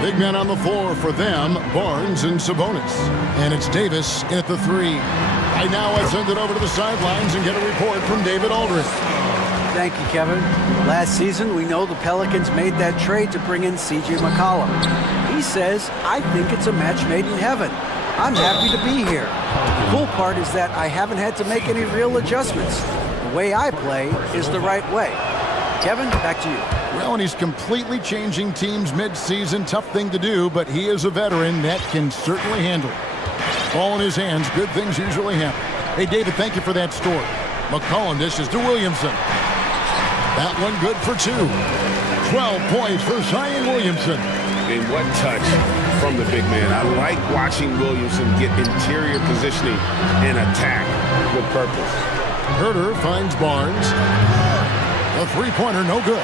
Big men on the floor for them, Barnes and Sabonis. And it's Davis in at the 3. Right now, I send it over to the sidelines and get a report from David Aldridge. Thank you, Kevin. Last season, we know the Pelicans made that trade to bring in C.J. McCollum. He says, I think it's a match made in heaven. I'm happy to be here. The cool part is that I haven't had to make any real adjustments. The way I play is the right way. Kevin, back to you. Well, and he's completely changing teams mid-season. Tough thing to do, but he is a veteran that can certainly handle it. Ball in his hands, good things usually happen. Hey, David, thank you for that story. McCollum dishes to Williamson. That one good for 2. 12 points for Zion Williamson. And what touch from the big man. I like watching Williamson get interior positioning and attack with purpose. Herter finds Barnes. A three-pointer, no good.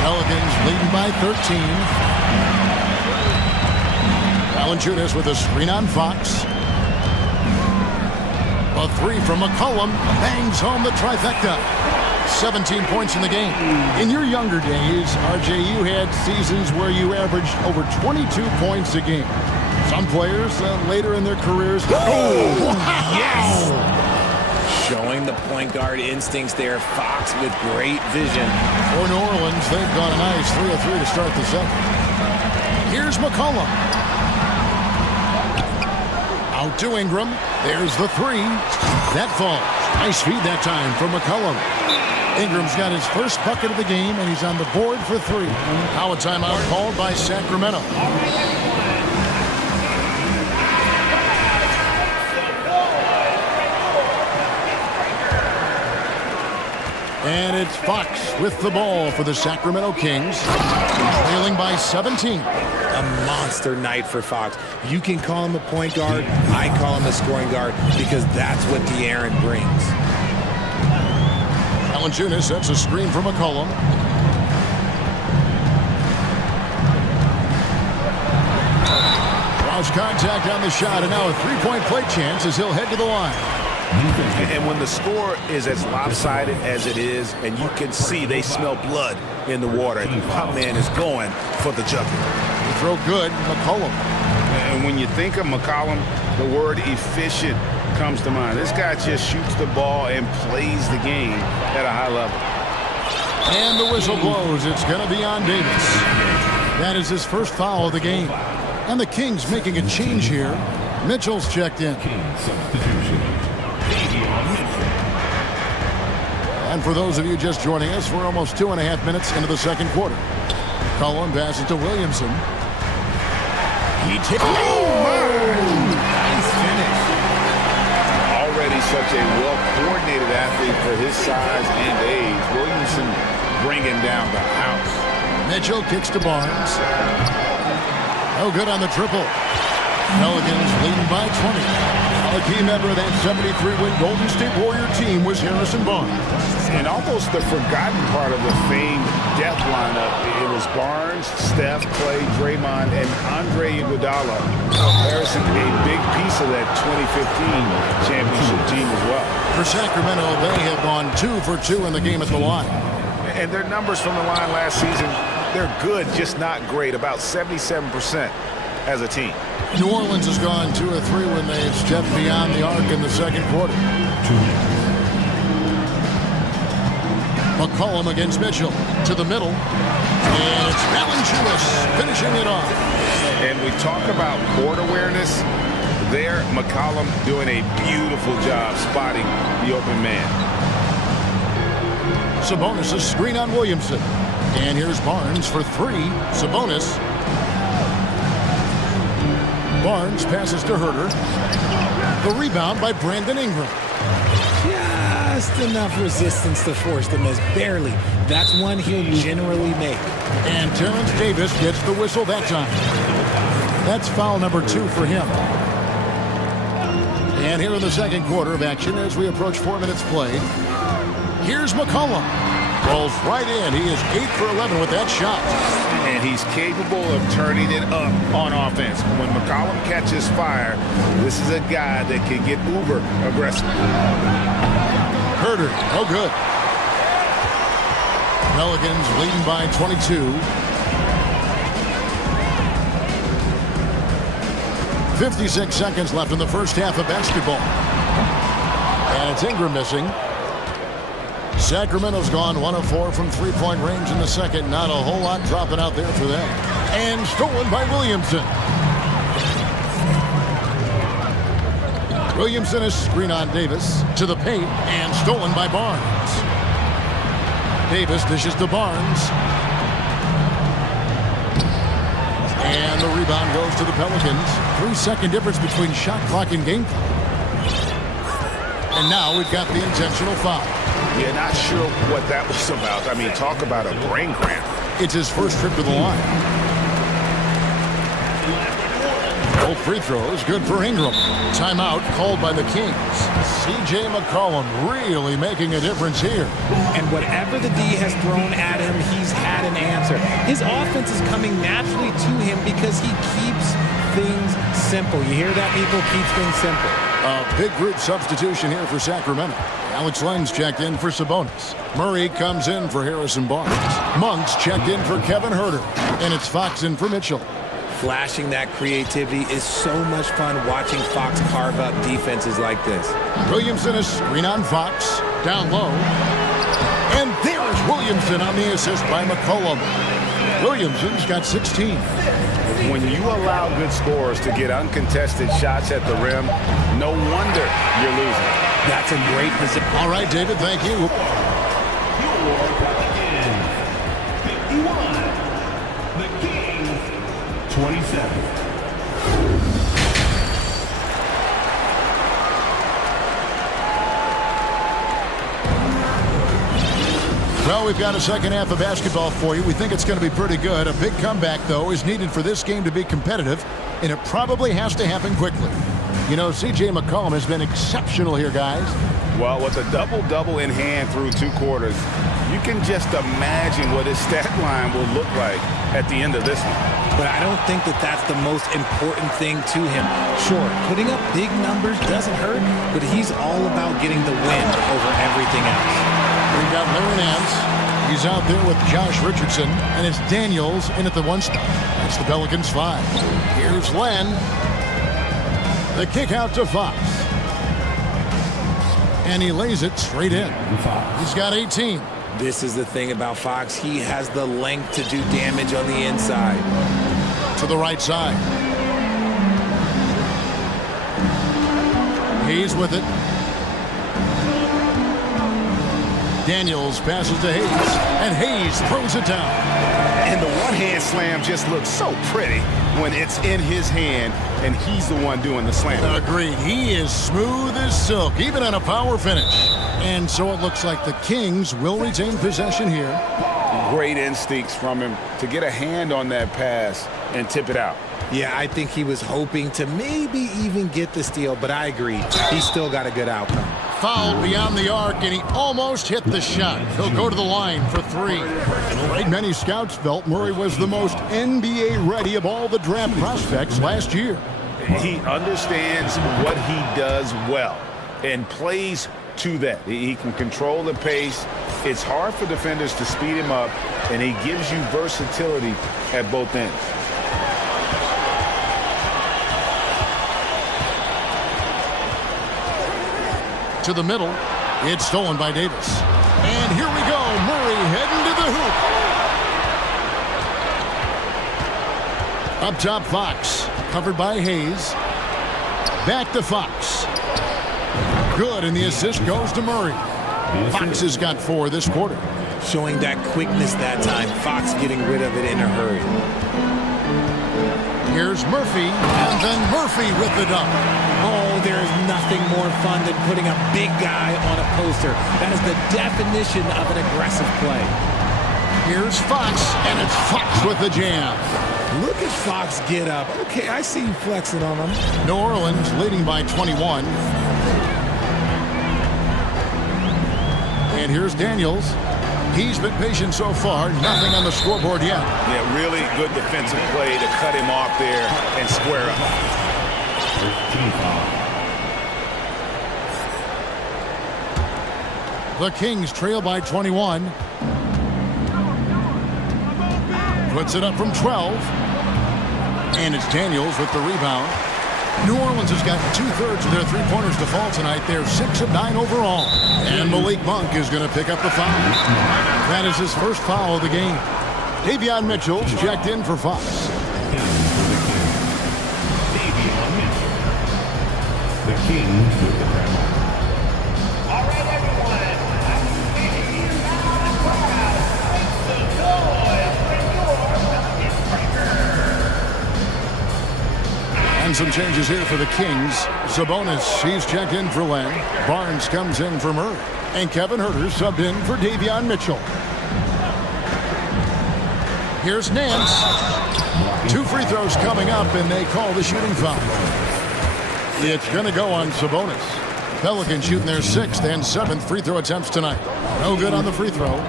Pelicans leading by 13. Valanciunas with a screen on Fox. A 3 from McCollum bangs home the trifecta. 17 points in the game. In your younger days, RJ, you had seasons where you averaged over 22 points a game. Some players later in their careers. Oh, yes! Showing the point guard instincts there. Fox with great vision. For New Orleans, they've gone a nice 3 of 3 to start the second. Here's McCollum. Out to Ingram. There's the 3. That falls. Nice feed that time from McCollum. Ingram's got his first bucket of the game, and he's on the board for 3. Now a timeout called by Sacramento. And it's Fox with the ball for the Sacramento Kings, trailing by 17. A monster night for Fox. You can call him a point guard. I call him a scoring guard because that's what De'Aaron brings. Valanciunas sets a screen for McCollum. Draws contact on the shot, and now a three-point play chance as he'll head to the line. And when the score is as lopsided as it is, and you can see they smell blood in the water, my man is going for the jugular. Throw good, McCollum. And when you think of McCollum, the word efficient comes to mind. This guy just shoots the ball and plays the game at a high level. And the whistle blows. It's going to be on Davis. That is his first foul of the game. And the Kings making a change here. Mitchell's checked in. for those of you just joining us, we're almost 2.5 minutes into the second quarter. McCollum passes to Williamson. He takes nice finish. Already such a well-coordinated athlete for his size and age. Williamson bringing down the house. Mitchell kicks to Barnes. No good on the triple. Pelicans leading by 20. A key member of that 73-win Golden State Warrior team was Harrison Barnes. And almost the forgotten part of the famed death lineup, it was Barnes, Steph, Clay, Draymond, and Andre Iguodala. Harrison, a big piece of that 2015 championship team as well. For Sacramento, they have gone 2 for 2 in the game at the line. And their numbers from the line last season, they're good, just not great, about 77% as a team. New Orleans has gone 2 of 3 when they stepped beyond the arc in the second quarter. McCollum against Mitchell to the middle. And it's Valanciunas finishing it off. And we talk about court awareness. There, McCollum doing a beautiful job spotting the open man. Sabonis' screen on Williamson. And here's Barnes for 3. Sabonis. Barnes passes to Herter. The rebound by Brandon Ingram. Just enough resistance to force the miss. Barely. That's one he'll generally make. And Terrence Davis gets the whistle that time. That's foul number 2 for him. And here in the second quarter of action as we approach 4 minutes played. Here's McCollum. Rolls right in. He is 8 for 11 with that shot. And he's capable of turning it up on offense. When McCollum catches fire, this is a guy that can get uber aggressive. Herter, no good. Pelicans leading by 22. 56 seconds left in the first half of basketball. And it's Ingram missing. Sacramento's gone 1 of 4 from three-point range in the second. Not a whole lot dropping out there for them. And stolen by Williamson. Williamson is screen on Davis to the paint and stolen by Barnes. Davis dishes to Barnes. And the rebound goes to the Pelicans. 3-second difference between shot clock and game clock. And now we've got the intentional foul. Yeah, not sure what that was about. I mean, talk about a brain cramp. It's his first trip to the line. Both free throws, good for Ingram. Timeout called by the Kings. C.J. McCollum really making a difference here. And whatever the D has thrown at him, he's had an answer. His offense is coming naturally to him because he keeps things simple. You hear that, people? Keeps things simple. A big group substitution here for Sacramento. Alex Len's checked in for Sabonis. Murray comes in for Harrison Barnes. Monk's checked in for Kevin Herter. And it's Fox in for Mitchell. Flashing that creativity is so much fun watching Fox carve up defenses like this. Williamson is screen on Fox. Down low. And there's Williamson on the assist by McCollum. Williamson's got 16. When you allow good scorers to get uncontested shots at the rim, no wonder you're losing. That's a great position. All right, David, thank you. Your Pelicans, 51. The Kings, 27. Well, we've got a second half of basketball for you. We think it's going to be pretty good. A big comeback, though, is needed for this game to be competitive, and it probably has to happen quickly. You know, C.J. McCollum has been exceptional here, guys. Well, with a double-double in hand through 2 quarters, you can just imagine what his stat line will look like at the end of this one. But I don't think that that's the most important thing to him. Sure, putting up big numbers doesn't hurt, but he's all about getting the win over everything else. We've got Larry Nance. He's out there with Josh Richardson, and it's Daniels in at the 1 spot. That's the Pelicans 5. Here's Len. The kick out to Fox. And he lays it straight in. He's got 18. This is the thing about Fox. He has the length to do damage on the inside. To the right side. He's with it. Daniels passes to Hayes, and Hayes throws it down. And the one-hand slam just looks so pretty when it's in his hand and he's the one doing the slam. Agreed. He is smooth as silk, even on a power finish. And so it looks like the Kings will retain possession here. Great instincts from him to get a hand on that pass and tip it out. Yeah, I think he was hoping to maybe even get the steal, but I agree. He's still got a good outcome. Fouled beyond the arc, and he almost hit the shot. He'll go to the line for 3. Many scouts felt Murray was the most NBA-ready of all the draft prospects last year. He understands what he does well and plays to that. He can control the pace. It's hard for defenders to speed him up, and he gives you versatility at both ends. To the middle. It's stolen by Davis. And here we go. Murray heading to the hoop. Up top, Fox. Covered by Hayes. Back to Fox. Good, and the assist goes to Murray. Fox has got 4 this quarter. Showing that quickness that time. Fox getting rid of it in a hurry. Here's Murphy, and then Murphy with the dunk. Oh, there is nothing more fun than putting a big guy on a poster. That is the definition of an aggressive play. Here's Fox, and it's Fox with the jam. Look at Fox get up. Okay, I see you flexing on him. New Orleans leading by 21. And here's Daniels. He's been patient so far. Nothing on the scoreboard yet. Yeah, really good defensive play to cut him off there and square up. The Kings trail by 21. Puts it up from 12. And it's Daniels with the rebound. New Orleans has got 2/3 of their three-pointers to fall tonight. They're 6 of 9 overall. And Malik Monk is going to pick up the foul. That is his first foul of the game. Davion Mitchell's checked in for Fox. The Kings with the crowd. All right, everyone. I can hear you now in the crowd. Make some noise for your Pelicans breaker. And some changes here for the Kings. Sabonis, he's checked in for Len. Barnes comes in for Murray. And Kevin Huerter subbed in for Davion Mitchell. Here's Nance. 2 free throws coming up, and they call the shooting foul. It's going to go on Sabonis. Pelicans shooting their 6th and 7th free throw attempts tonight. No good on the free throw.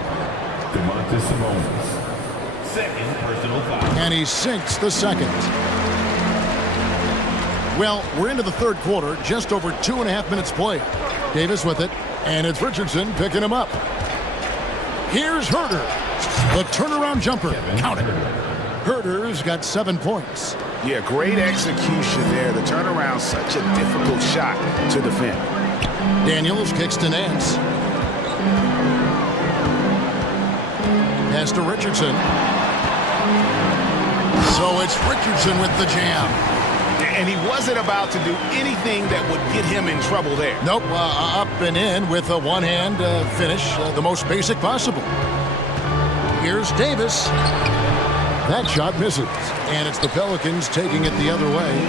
Second personal foul. And he sinks the second. Well, we're into the third quarter, just over 2.5 minutes played. Davis with it, and it's Richardson picking him up. Here's Huerter. The turnaround jumper. Count it. Huerter's got 7 points. Yeah, great execution there. The turnaround, such a difficult shot to defend. Daniels kicks to Nance. Pass to Richardson. So it's Richardson with the jam. And he wasn't about to do anything that would get him in trouble there. Nope, up and in with a one-hand finish, the most basic possible. Here's Davis. That shot misses, and it's the Pelicans taking it the other way.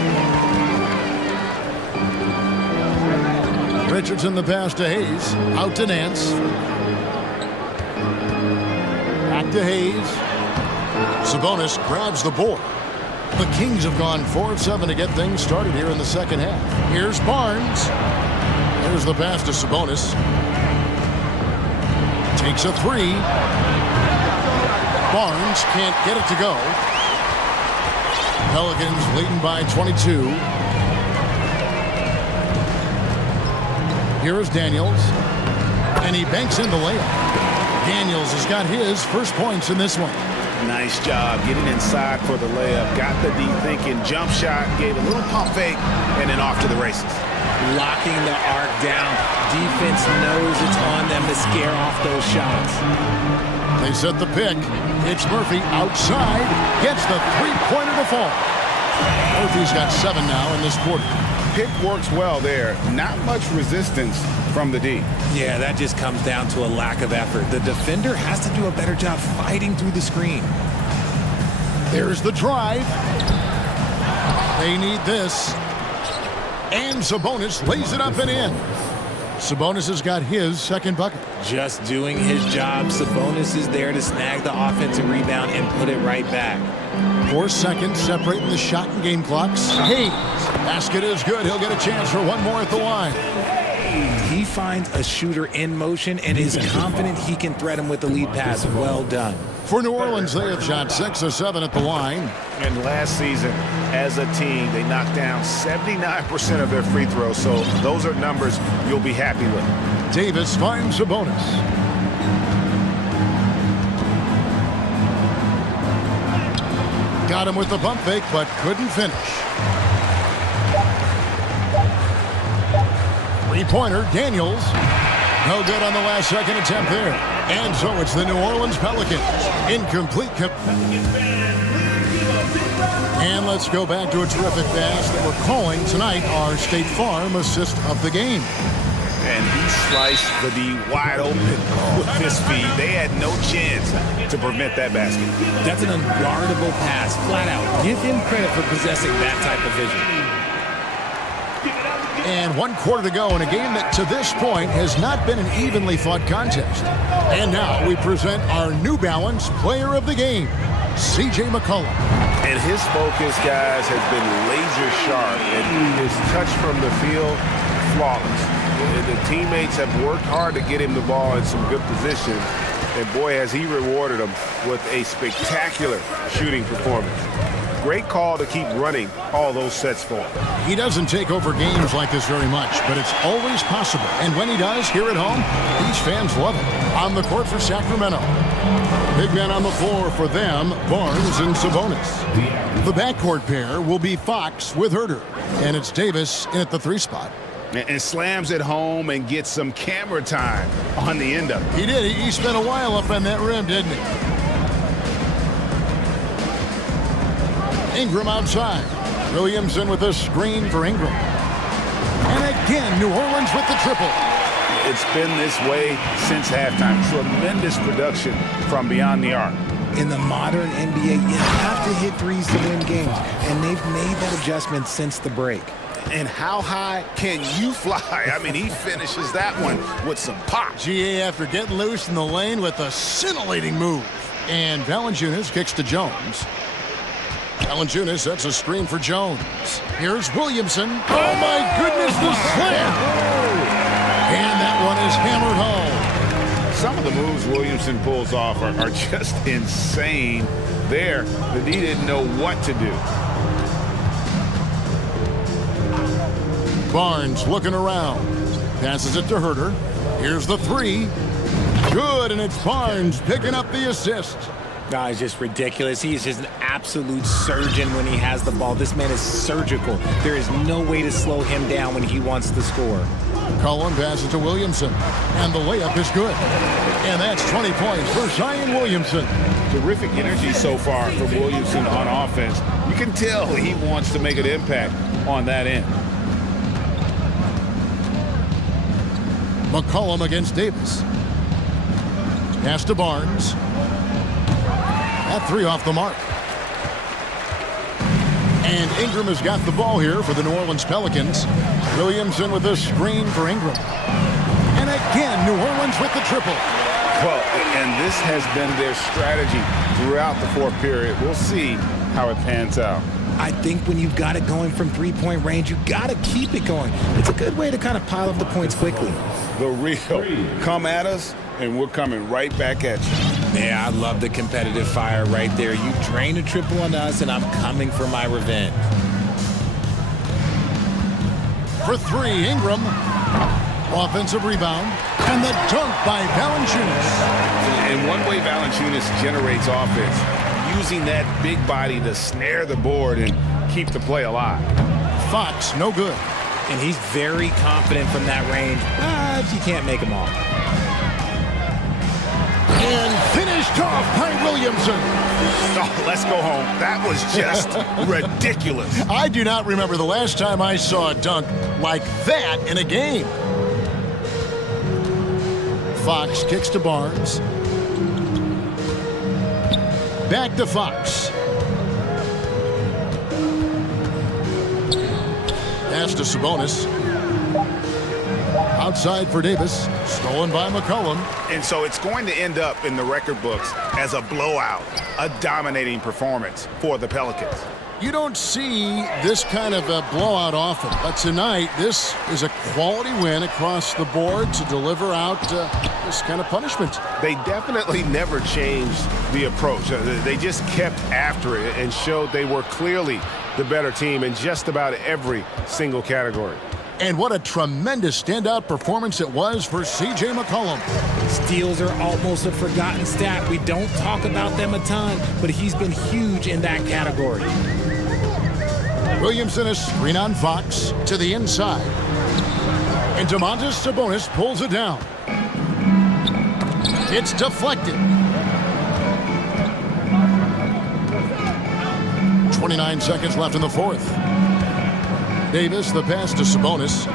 Richardson the pass to Hayes, out to Nance. Back to Hayes. Sabonis grabs the board. The Kings have gone 4 of 7 to get things started here in the second half. Here's Barnes. There's the pass to Sabonis. Takes a 3. Barnes can't get it to go. Pelicans leading by 22. Here is Daniels. And he banks in the layup. Daniels has got his first points in this one. Nice job getting inside for the layup. Got the deep thinking jump shot, gave a little pump fake, and then off to the races. Locking the arc down. Defense knows it's on them to scare off those shots. They set the pick. It's Murphy outside. Gets the three-pointer to fall. Murphy's got 7 now in this quarter. pick works well there. Not much resistance from the D. Yeah, that just comes down to a lack of effort. The defender has to do a better job fighting through the screen. There's the drive. They need this. And Sabonis lays it up and in. Sabonis has got his second bucket. Just doing his job. Sabonis is there to snag the offensive rebound and put it right back. 4 seconds separating the shot and game clocks. Hayes, basket is good. He'll get a chance for one more at the line. He finds a shooter in motion and is confident he can thread him with the lead pass. Well done. For New Orleans, they have shot 6 of 7 at the line. And last season, as a team, they knocked down 79% of their free throws. So those are numbers you'll be happy with. Davis finds Sabonis. Got him with the pump fake, but couldn't finish. Three-pointer, Daniels. No good on the last second attempt there. And so it's the New Orleans Pelicans. Incomplete. And let's go back to a terrific pass that we're calling tonight our State Farm assist of the game. And he sliced the D wide open with his feet. They had no chance to prevent that basket. That's an unguardable pass, flat out. Give him credit for possessing that type of vision. And 1 quarter to go in a game that to this point has not been an evenly fought contest. And now we present our New Balance Player of the Game, C.J. McCollum. And his focus, guys, has been laser sharp. And his touch from the field, flawless. And the teammates have worked hard to get him the ball in some good position. And boy, has he rewarded them with a spectacular shooting performance. Great call to keep running all those sets for him. He doesn't take over games like this very much, but it's always possible. And when he does, here at home, these fans love it. On the court for Sacramento. Big man on the floor for them, Barnes and Sabonis. The backcourt pair will be Fox with Herter. And it's Davis in at the 3 spot. And slams it home and gets some camera time on the end of it. He did. He spent a while up on that rim, didn't he? Ingram outside. Williamson with a screen for Ingram. And again, New Orleans with the triple. It's been this way since halftime. Tremendous production from beyond the arc. In the modern NBA, you have to hit threes to win games, and they've made that adjustment since the break. And how high can you fly? I mean, he finishes that one with some pop. GA after getting loose in the lane with a scintillating move. And Valanciunas kicks to Jones. Valanciunas sets a screen for Jones. Here's Williamson. Oh, my goodness, the slam! And that one is hammered home. Some of the moves Williamson pulls off are just insane. There, the D didn't know what to do. Barnes looking around. Passes it to Herter. Here's the 3. Good, and it's Barnes picking up the assist. No, it's just ridiculous. He is just an absolute surgeon when he has the ball. This man is surgical. There is no way to slow him down when he wants to score. Cullen passes to Williamson, and the layup is good. And that's 20 points for Zion Williamson. Terrific energy so far from Williamson on offense. You can tell he wants to make an impact on that end. McCollum against Davis. Pass to Barnes. That 3 off the mark. And Ingram has got the ball here for the New Orleans Pelicans. Williamson with a screen for Ingram. And again, New Orleans with the triple. Well, and this has been their strategy throughout the 4th period. We'll see how it pans out. I think when you've got it going from 3-point range, you got to keep it going. It's a good way to kind of pile up the points quickly. The real come at us, and we're coming right back at you. Yeah, I love the competitive fire right there. You drain a triple on us, and I'm coming for my revenge. For 3, Ingram. Offensive rebound. And the dunk by Valanciunas. And one way Valanciunas generates offense, using that big body to snare the board and keep the play alive. Fox, no good. And he's very confident from that range, but you can't make him all. And finish Finished off by Williamson. Oh, let's go home. That was just ridiculous. I do not remember the last time I saw a dunk like that in a game. Fox kicks to Barnes. Back to Fox. Pass to Sabonis. Outside for Davis. Stolen by McCollum. And so it's going to end up in the record books as a blowout, a dominating performance for the Pelicans. You don't see this kind of a blowout often, but tonight this is a quality win across the board to deliver out this kind of punishment. They definitely never changed the approach. They just kept after it and showed they were clearly the better team in just about every single category. And what a tremendous standout performance it was for C.J. McCollum. Steals are almost a forgotten stat. We don't talk about them a ton, but he's been huge in that category. Williamson, a screen on Fox to the inside. And Domantas Sabonis pulls it down. It's deflected. 29 seconds left in the fourth. Davis, the pass to Sabonis.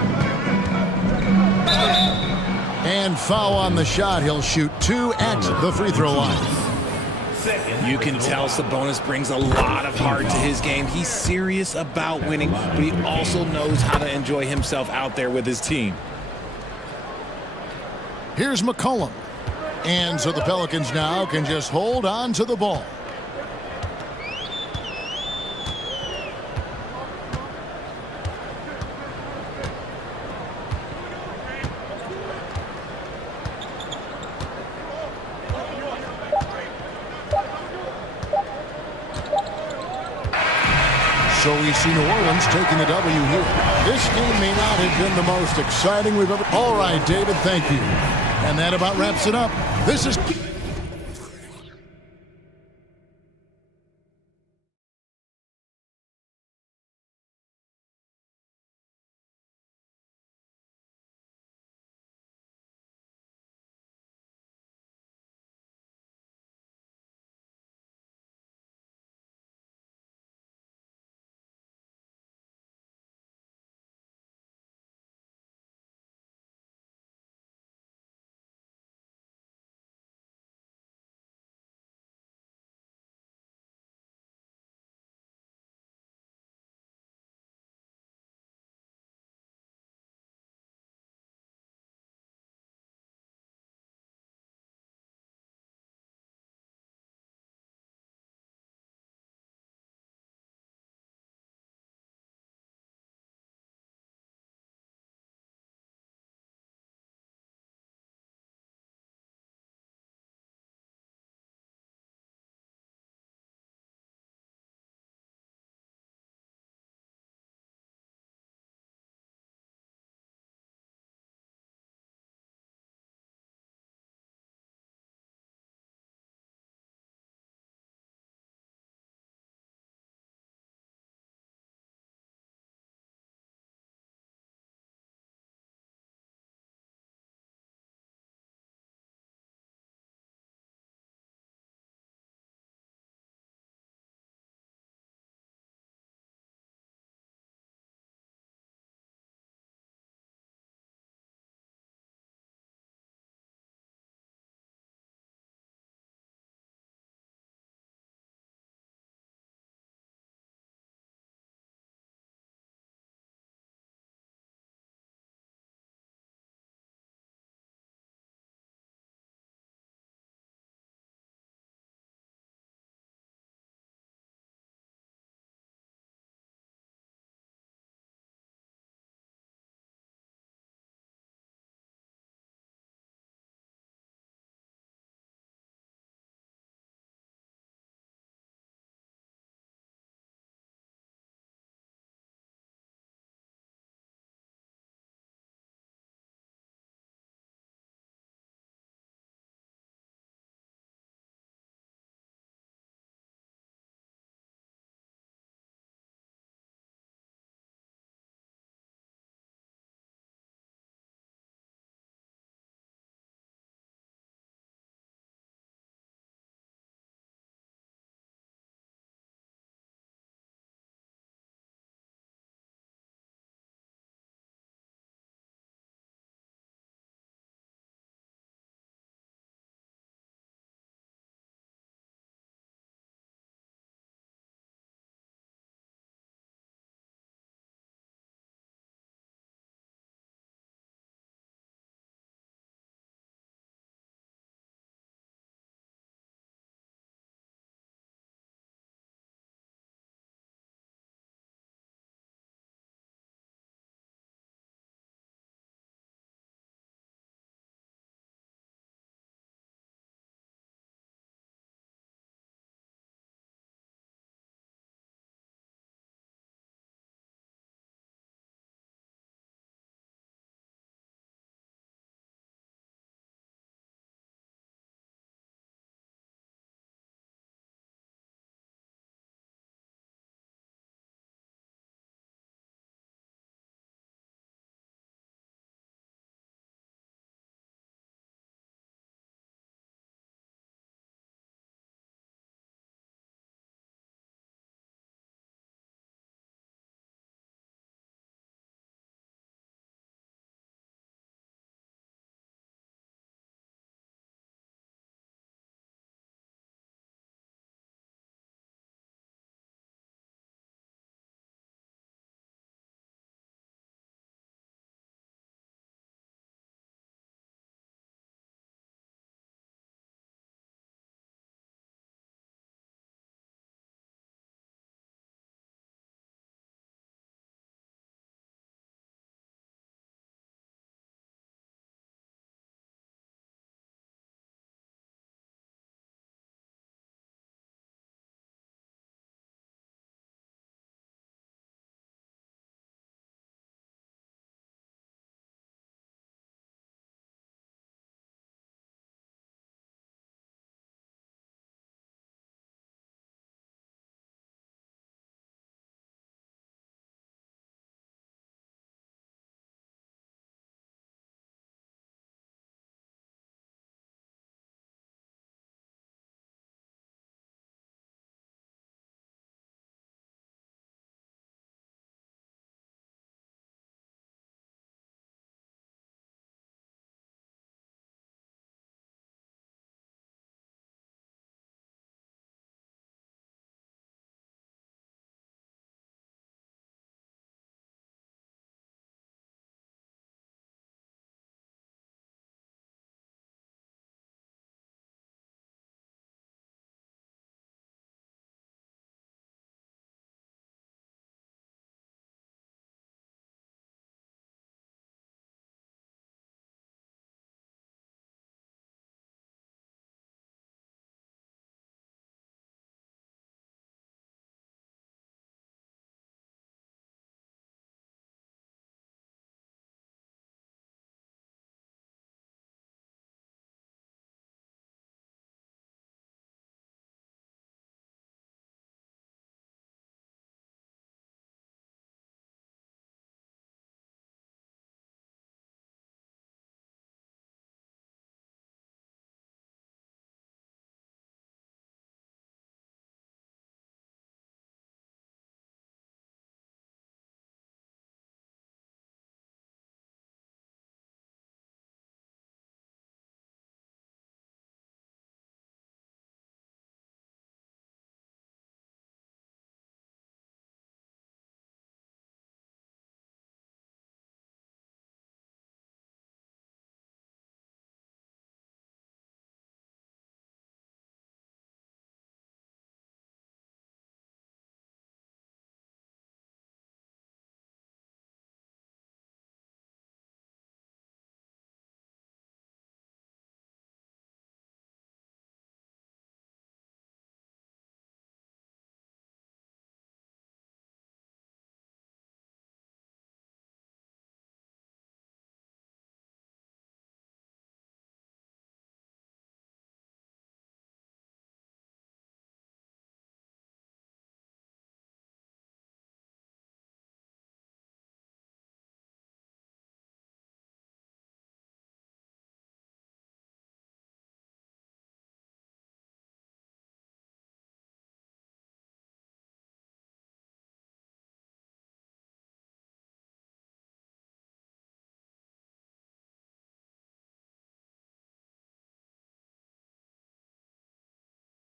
And foul on the shot. He'll shoot 2 at the free throw line. You can tell Sabonis brings a lot of heart to his game. He's serious about winning, but he also knows how to enjoy himself out there with his team. Here's McCollum. And so the Pelicans now can just hold on to the ball. So we see New Orleans taking the W here. This game may not have been the most exciting we've ever... All right, David, thank you. And that about wraps it up. This is...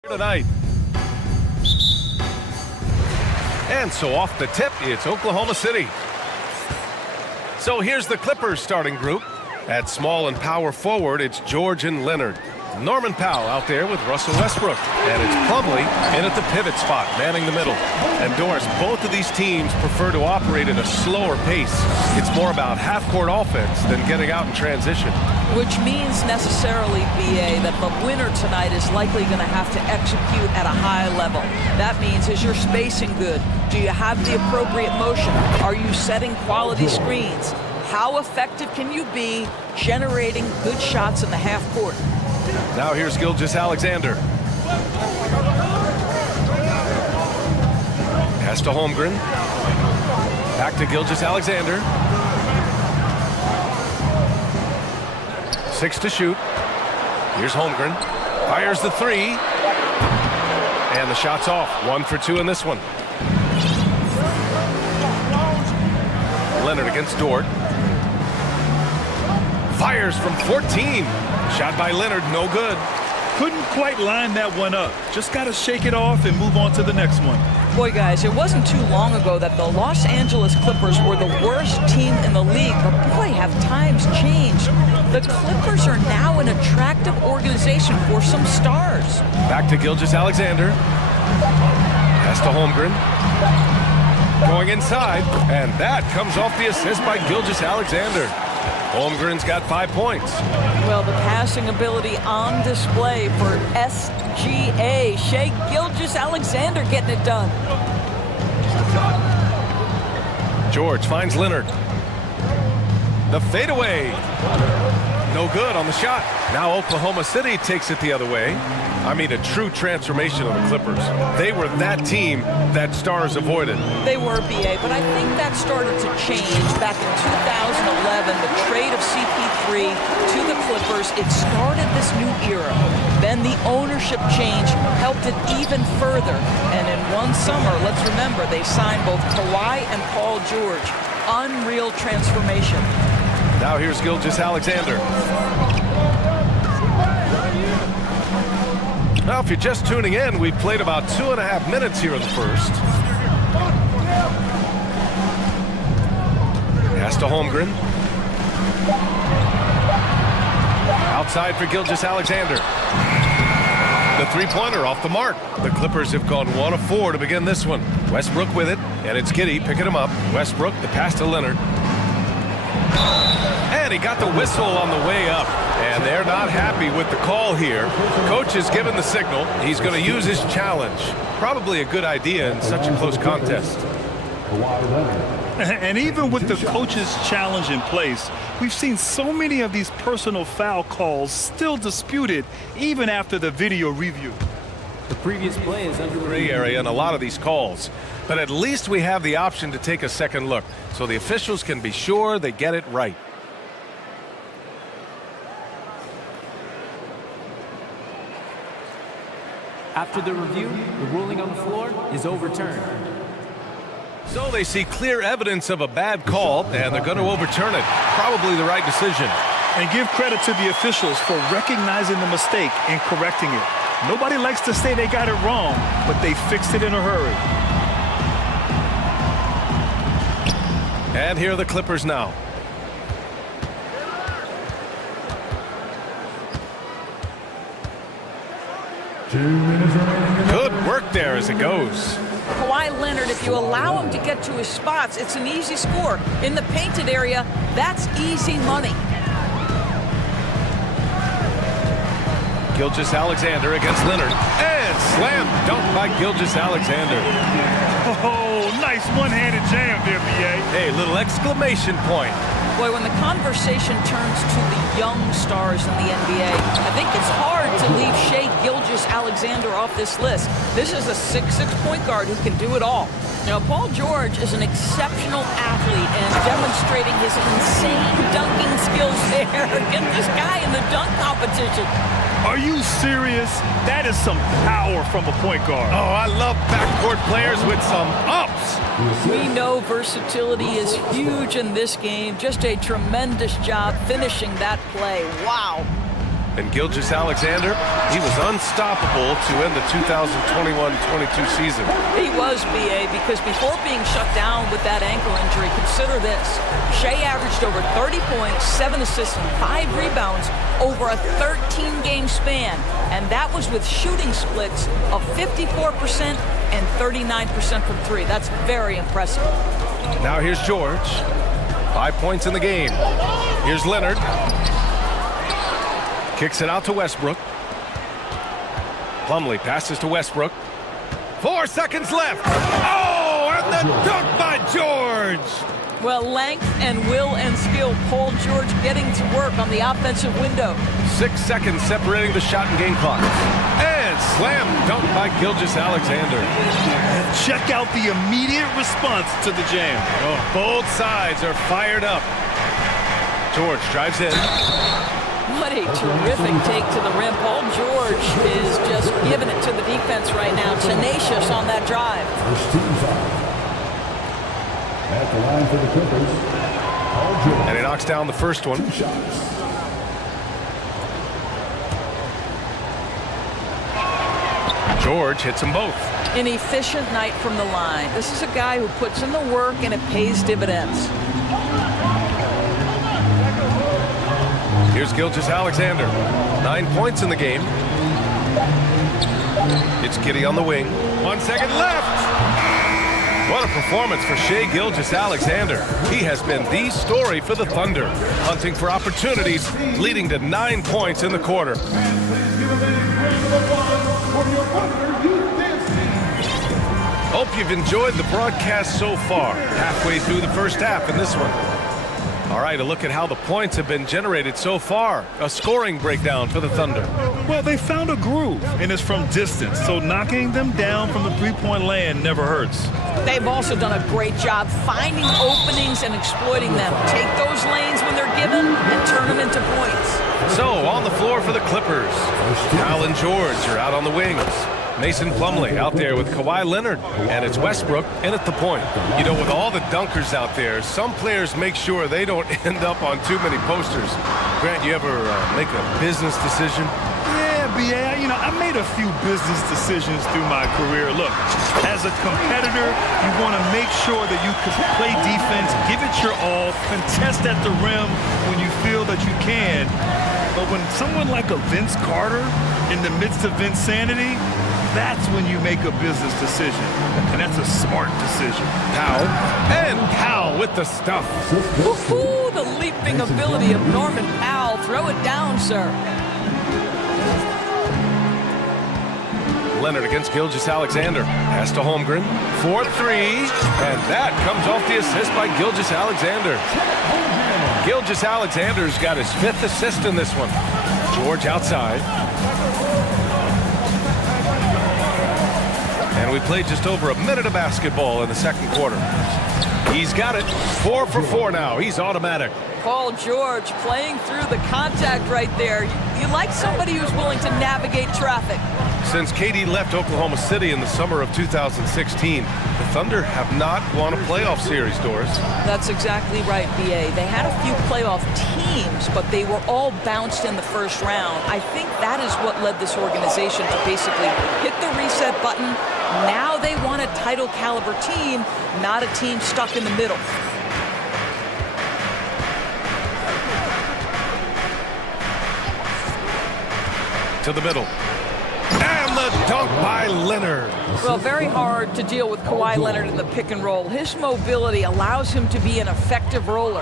tonight. And so off the tip, it's Oklahoma City. So here's the Clippers starting group. At small and power forward, it's George and Leonard. Norman Powell out there with Russell Westbrook. And it's Plumlee in at the pivot spot, manning the middle. And Doris, both of these teams prefer to operate at a slower pace. It's more about half-court offense than getting out in transition. Which means necessarily, BA, that the winner tonight is likely going to have to execute at a high level. That means, is your spacing good? Do you have the appropriate motion? Are you setting quality screens? How effective can you be generating good shots in the half court? Now here's Gilgeous-Alexander. Pass to Holmgren. Back to Gilgeous-Alexander. 6 to shoot. Here's Holmgren. Fires the 3. And the shot's off. 1 for 2 in this one. Leonard against Dort. Fires from 14. Shot by Leonard, no good. Couldn't quite line that one up. Just got to shake it off and move on to the next one. Boy, guys, it wasn't too long ago that the Los Angeles Clippers were the worst team in the league, but boy, have times changed. The Clippers are now an attractive organization for some stars. Back to Gilgeous-Alexander. Pass to Holmgren. Going inside, and that comes off the assist by Gilgeous-Alexander. Holmgren's got 5 points. Well, the passing ability on display for SGA. Shai Gilgeous-Alexander getting it done. George finds Leonard. The fadeaway. No good on the shot. Now Oklahoma City takes it the other way. I mean, a true transformation of the Clippers. They were that team that stars avoided. They were, BA, but I think that started to change back in 2011. The trade of CP3 to the Clippers, it started this new era. Then the ownership change helped it even further. And in one summer, let's remember, they signed both Kawhi and Paul George. Unreal transformation. Now here's Gilgeous-Alexander. Now, if you're just tuning in, we've played about 2.5 minutes here in the first. Pass to Holmgren. Outside for Gilgeous-Alexander. The three-pointer off the mark. The Clippers have gone 1 of 4 to begin this one. Westbrook with it, and it's Giddey picking him up. Westbrook, the pass to Leonard. And he got the whistle on the way up. And they're not happy with the call here. Coach has given the signal. He's going to use his challenge. Probably a good idea in such a close contest. And even with the coach's challenge in place, we've seen so many of these personal foul calls still disputed even after the video review. The previous play is under gray area in a lot of these calls. But at least we have the option to take a second look, so the officials can be sure they get it right. After the review, the ruling on the floor is overturned. So they see clear evidence of a bad call, and they're going to overturn it. Probably the right decision. And give credit to the officials for recognizing the mistake and correcting it. Nobody likes to say they got it wrong, but they fixed it in a hurry. And here are the Clippers now. Good work there as it goes. Kawhi Leonard, if you allow him to get to his spots, it's an easy score. In the painted area, that's easy money. Gilgeous-Alexander against Leonard. And slam dunk by Gilgeous-Alexander. Oh, nice one-handed jam there, BA. Hey, little exclamation point. Boy, when the conversation turns to the young stars in the NBA, I think it's hard to leave Shai Gilgeous-Alexander off this list. This is a 6'6" point guard who can do it all. Now, Paul George is an exceptional athlete and demonstrating his insane dunking skills there. Get this guy in the dunk competition. Are you serious? That is some power from a point guard. Oh, I love backcourt players with some ups. We know versatility is huge in this game. Just a tremendous job finishing that play. Wow. And Gilgeous-Alexander, he was unstoppable to end the 2021-22 season. He was, BA, because before being shut down with that ankle injury, consider this. Shea averaged over 30 points, 7 assists, and 5 rebounds over a 13-game span. And that was with shooting splits of 54% and 39% from 3. That's very impressive. Now here's George. 5 points in the game. Here's Leonard. Kicks it out to Westbrook. Plumlee passes to Westbrook. 4 seconds left. Oh, and the dunk by George. Well, length and will and skill. Paul George getting to work on the offensive window. 6 seconds separating the shot and game clock. And slam dunk by Gilgeous-Alexander. And check out the immediate response to the jam. Oh, both sides are fired up. George drives in. What a terrific take to the rim. Paul George is just giving it to the defense right now. Tenacious on that drive. First team foul. At the line for the Clippers, Paul George. And he knocks down the first one. 2 shots. George hits them both. An efficient night from the line. This is a guy who puts in the work and it pays dividends. Here's Gilgeous-Alexander. 9 points in the game. It's Giddey on the wing. 1 second left. What a performance for Shai Gilgeous-Alexander. He has been the story for the Thunder, hunting for opportunities, leading to 9 points in the quarter. Hope you've enjoyed the broadcast so far. Halfway through the first half in this one. All right, a look at how the points have been generated so far. A scoring breakdown for the Thunder. Well, they found a groove, and it's from distance, so knocking them down from the three-point land never hurts. They've also done a great job finding openings and exploiting them. Take those lanes when they're given and turn them into points. So, on the floor for the Clippers, Kyle and George are out on the wings. Mason Plumlee out there with Kawhi Leonard, and it's Westbrook in at the point. You know, with all the dunkers out there, some players make sure they don't end up on too many posters. Grant, you ever make a business decision? Yeah, B.A., I made a few business decisions through my career. Look, as a competitor, you want to make sure that you can play defense, give it your all, contest at the rim when you feel that you can. But when someone like a Vince Carter in the midst of Vinsanity, that's when you make a business decision. And that's a smart decision. Powell. And Powell with the stuff. Woohoo! The leaping ability of Norman Powell. Throw it down, sir. Leonard against Gilgeous-Alexander. Pass to Holmgren. 4-3. And that comes off the assist by Gilgeous-Alexander. Gilgeous-Alexander's got his 5th assist in this one. George outside. And we played just over a minute of basketball in the second quarter. He's got it. 4 for 4 now. He's automatic. Paul George playing through the contact right there. You like somebody who's willing to navigate traffic. Since KD left Oklahoma City in the summer of 2016, the Thunder have not won a playoff series, Doris. That's exactly right, B.A. They had a few playoff teams, but they were all bounced in the first round. I think that is what led this organization to basically hit the reset button. Now they want a title caliber team, not a team stuck in the middle. To the middle. And the dunk by Leonard. Well, very hard to deal with Kawhi Leonard in the pick and roll. His mobility allows him to be an effective roller.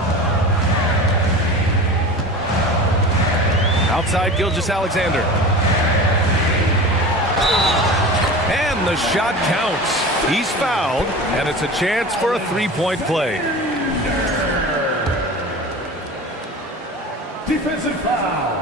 Outside Gilgeous-Alexander. And the shot counts. He's fouled, and it's a chance for a three-point play. Defensive foul.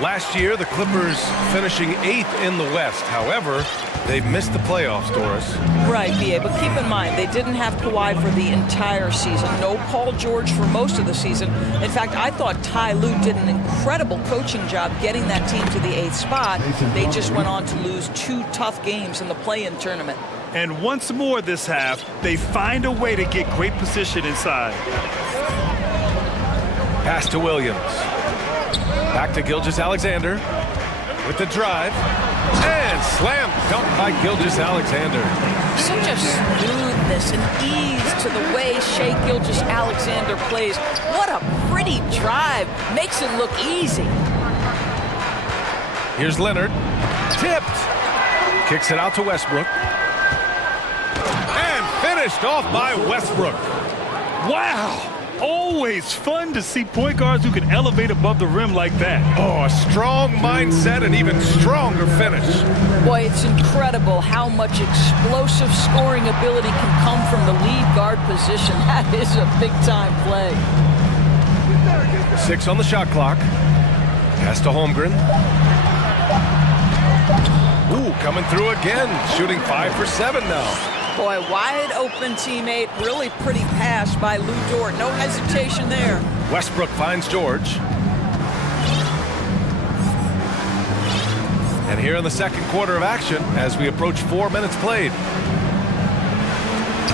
Last year, the Clippers finishing 8th in the West. However, they missed the playoffs, Doris. Right, B.A., but keep in mind, they didn't have Kawhi for the entire season. No Paul George for most of the season. In fact, I thought Ty Lue did an incredible coaching job getting that team to the 8th spot. They just went on to lose 2 tough games in the play-in tournament. And once more this half, they find a way to get great position inside. Pass to Williams. Back to Gilgeous-Alexander with the drive. And slam dunk by Gilgeous-Alexander. Such a smoothness and ease to the way Shai Gilgeous-Alexander plays. What a pretty drive. Makes it look easy. Here's Leonard. Tipped. Kicks it out to Westbrook. And finished off by Westbrook. Wow! Always fun to see point guards who can elevate above the rim like that. Oh, a strong mindset and even stronger finish. Boy, it's incredible how much explosive scoring ability can come from the lead guard position. That is a big-time play. 6 on the shot clock. Pass to Holmgren. Ooh, coming through again. Shooting 5 for 7 now. Boy, wide open teammate. Really pretty pass by Lou Dort. No hesitation there. Westbrook finds George. And here in the second quarter of action as we approach 4 minutes played.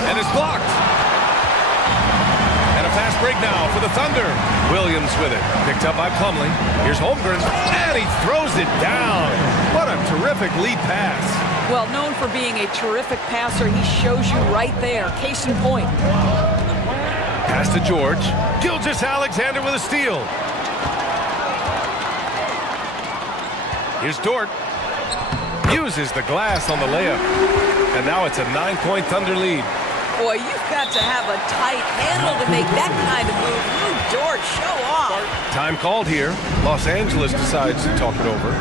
And it's blocked. And a fast break now for the Thunder. Williams with it. Picked up by Plumlee. Here's Holmgren. And he throws it down. What a terrific lead pass. Well, known for being a terrific passer, he shows you right there. Case in point. Pass to George. Gilgeous-Alexander with a steal. Here's Dort. Uses the glass on the layup. And now it's a 9-point Thunder lead. Boy, you've got to have a tight handle to make that kind of move. Lou Dort, show off. Time called here. Los Angeles decides to talk it over.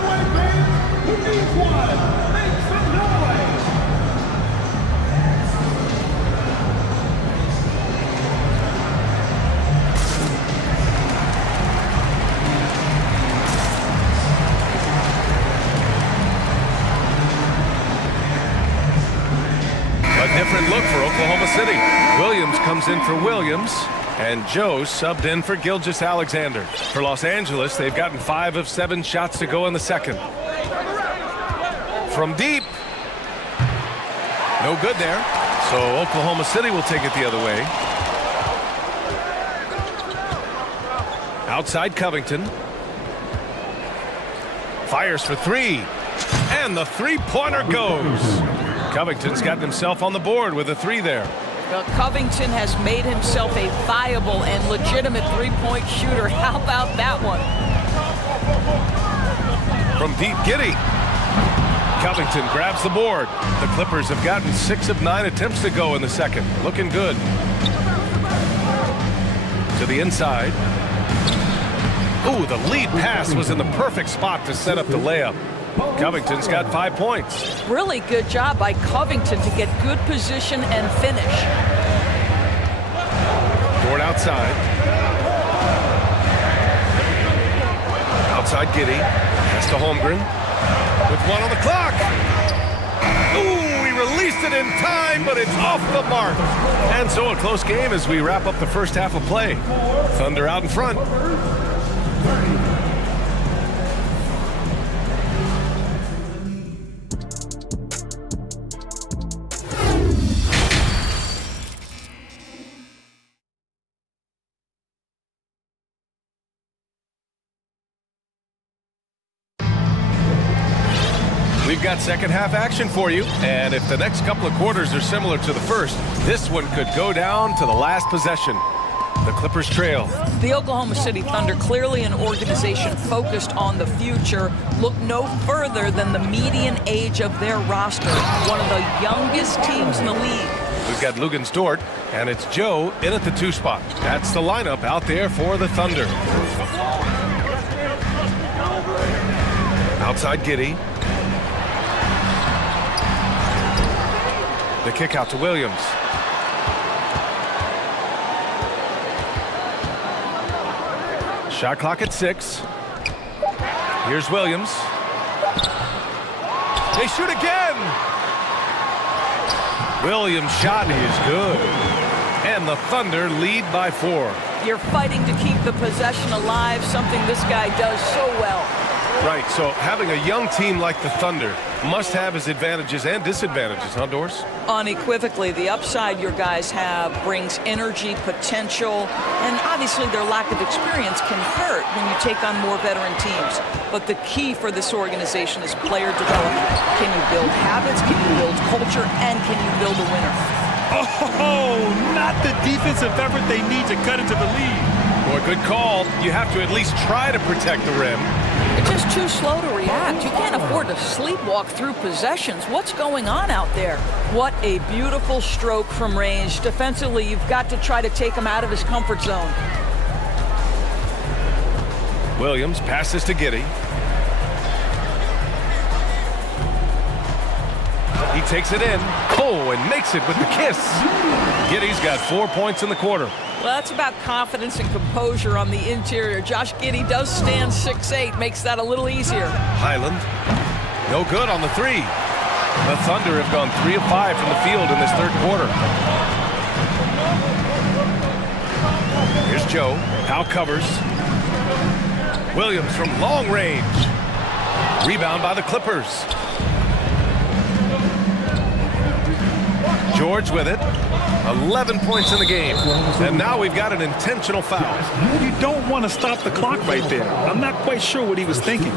Different look for Oklahoma City. Williams comes in for Williams, and Joe subbed in for Gilgeous-Alexander. For Los Angeles, they've gotten 5 of 7 shots to go in the second. From deep. No good there. So Oklahoma City will take it the other way. Outside Covington. Fires for 3. And the three-pointer goes. Covington's gotten himself on the board with a 3 there. Well, Covington has made himself a viable and legitimate three-point shooter. How about that one? From deep, Giddey. Covington grabs the board. The Clippers have gotten 6 of 9 attempts to go in the second. Looking good. To the inside. Ooh, the lead pass was in the perfect spot to set up the layup. Covington's got 5 points. Really good job by Covington to get good position and finish. Dort outside. Outside Giddey. Pass to Holmgren. With 1 on the clock. Ooh, he released it in time, but it's off the mark. And so a close game as we wrap up the first half of play. Thunder out in front. We've got second half action for you, and if the next couple of quarters are similar to the first, this one could go down to the last possession. The Clippers trail. The Oklahoma City Thunder, clearly an organization focused on the future, look no further than the median age of their roster, one of the youngest teams in the league. We've got Luguentz Dort, and it's Joe in at the 2 spot. That's the lineup out there for the Thunder. Outside Giddey. The kick out to Williams. Shot clock at 6. Here's Williams. They shoot again. Williams' shot is good. And the Thunder lead by 4. You're fighting to keep the possession alive, something this guy does so well. Right, so having a young team like the Thunder must have its advantages and disadvantages, huh, Doris? Unequivocally, the upside your guys have brings energy, potential, and obviously their lack of experience can hurt when you take on more veteran teams. But the key for this organization is player development. Can you build habits, can you build culture, and can you build a winner? Oh, not the defensive effort they need to cut into the lead. Boy, good call. You have to at least try to protect the rim. They're just too slow to react. You can't afford to sleepwalk through possessions. What's going on out there? What a beautiful stroke from range. Defensively, you've got to try to take him out of his comfort zone. Williams passes to Giddey. He takes it in. Oh, and makes it with the kiss. Giddey's got 4 points in the quarter. Well, that's about confidence and composure on the interior. Josh Giddey does stand 6'8", makes that a little easier. Highland, no good on the three. The Thunder have gone 3 of 5 from the field in this third quarter. Here's Joe. Powell covers. Williams from long range. Rebound by the Clippers. George with it. 11 points in the game. And now we've got an intentional foul. You don't want to stop the clock right there. I'm not quite sure what he was thinking.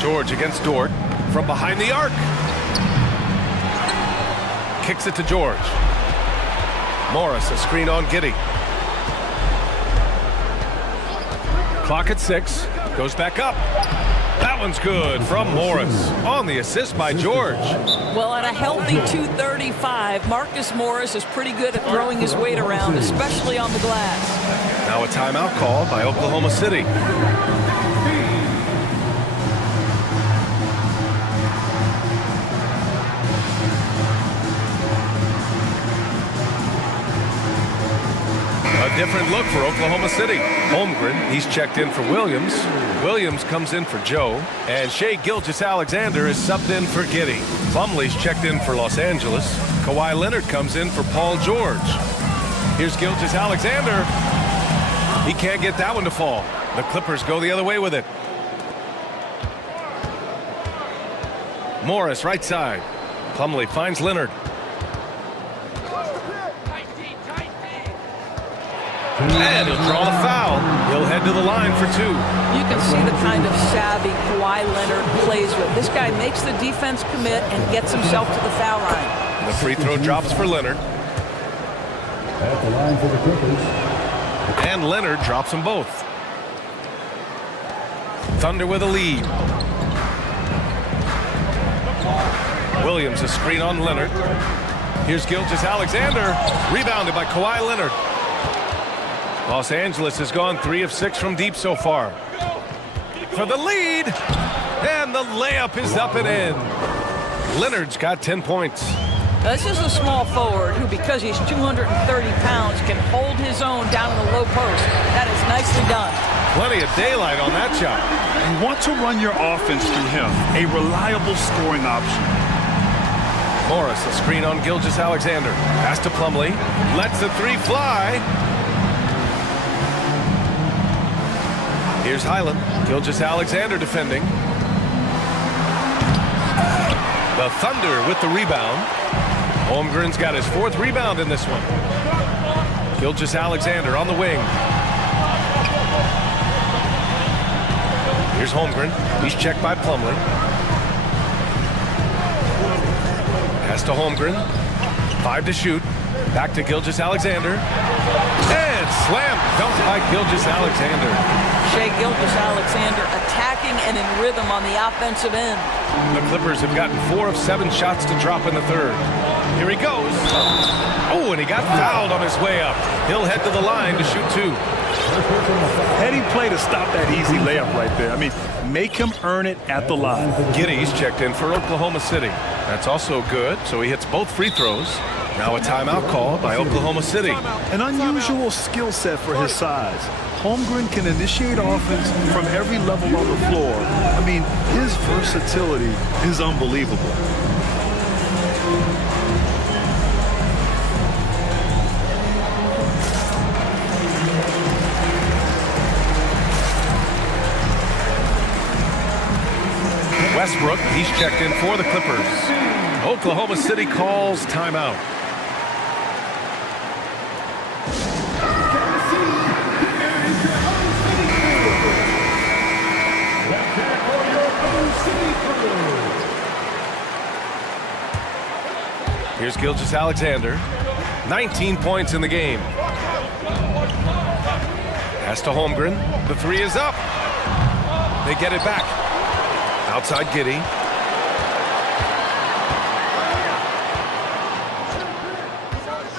George against Dort from behind the arc. Kicks it to George. Morris, a screen on Giddey. Clock at 6. Goes back up. That one's good from Morris on the assist by George. Well, at a healthy 235, Marcus Morris is pretty good at throwing his weight around, especially on the glass. Now a timeout called by Oklahoma City. A different look for Oklahoma City. Holmgren, he's checked in for Williams. Williams comes in for Joe. And Shai Gilgeous-Alexander is subbed in for Giddey. Plumlee's checked in for Los Angeles. Kawhi Leonard comes in for Paul George. Here's Gilgeous-Alexander. He can't get that one to fall. The Clippers go the other way with it. Morris, right side. Plumlee finds Leonard. And he'll draw the foul. He'll head to the line for 2. You can see the kind of savvy Kawhi Leonard plays with. This guy makes the defense commit and gets himself to the foul line. The free throw drops for Leonard. At the line for the Clippers. And Leonard drops them both. Thunder with a lead. Williams, a screen on Leonard. Here's Gilgeous-Alexander. Rebounded by Kawhi Leonard. Los Angeles has gone 3 of 6 from deep so far. For the lead. And the layup is up and in. Leonard's got 10 points. This is a small forward who, because he's 230 pounds, can hold his own down in the low post. That is nicely done. Plenty of daylight on that shot. You want to run your offense through him. A reliable scoring option. Morris, a screen on Gilgeous-Alexander. Pass to Plumlee. Lets the 3 fly. Here's Highland. Gilgeous-Alexander defending. The Thunder with the rebound. Holmgren's got his 4th rebound in this one. Gilgeous-Alexander on the wing. Here's Holmgren. He's checked by Plumlee. Pass to Holmgren. 5 to shoot. Back to Gilgeous-Alexander. And slam dunked by Gilgeous-Alexander. Shai Gilgeous-Alexander attacking and in rhythm on the offensive end. The Clippers have gotten 4 of 7 shots to drop in the third. Here he goes. Oh, and he got fouled on his way up. He'll head to the line to shoot 2. Heady play to stop that easy layup right there. I mean, make him earn it at the line. Giddey's checked in for Oklahoma City. That's also good, so he hits both free throws. Now a timeout call by Oklahoma City. An unusual skill set for his size. Holmgren can initiate offense from every level on the floor. I mean, his versatility is unbelievable. Westbrook, he's checked in for the Clippers. Oklahoma City calls timeout. Here's Gilgeous-Alexander. 19 points in the game. Pass to Holmgren. The three is up. They get it back. Outside Giddey.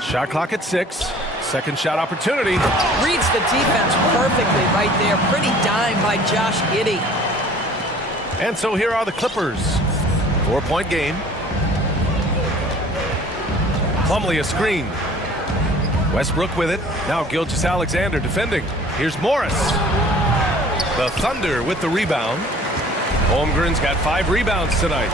Shot clock at 6. Second shot opportunity. Reads the defense perfectly right there. Pretty dime by Josh Giddey. And so here are the Clippers. 4-point game. Plumlee a screen. Westbrook with it. Now Gilgeous-Alexander defending. Here's Morris. The Thunder with the rebound. Holmgren's got 5 rebounds tonight.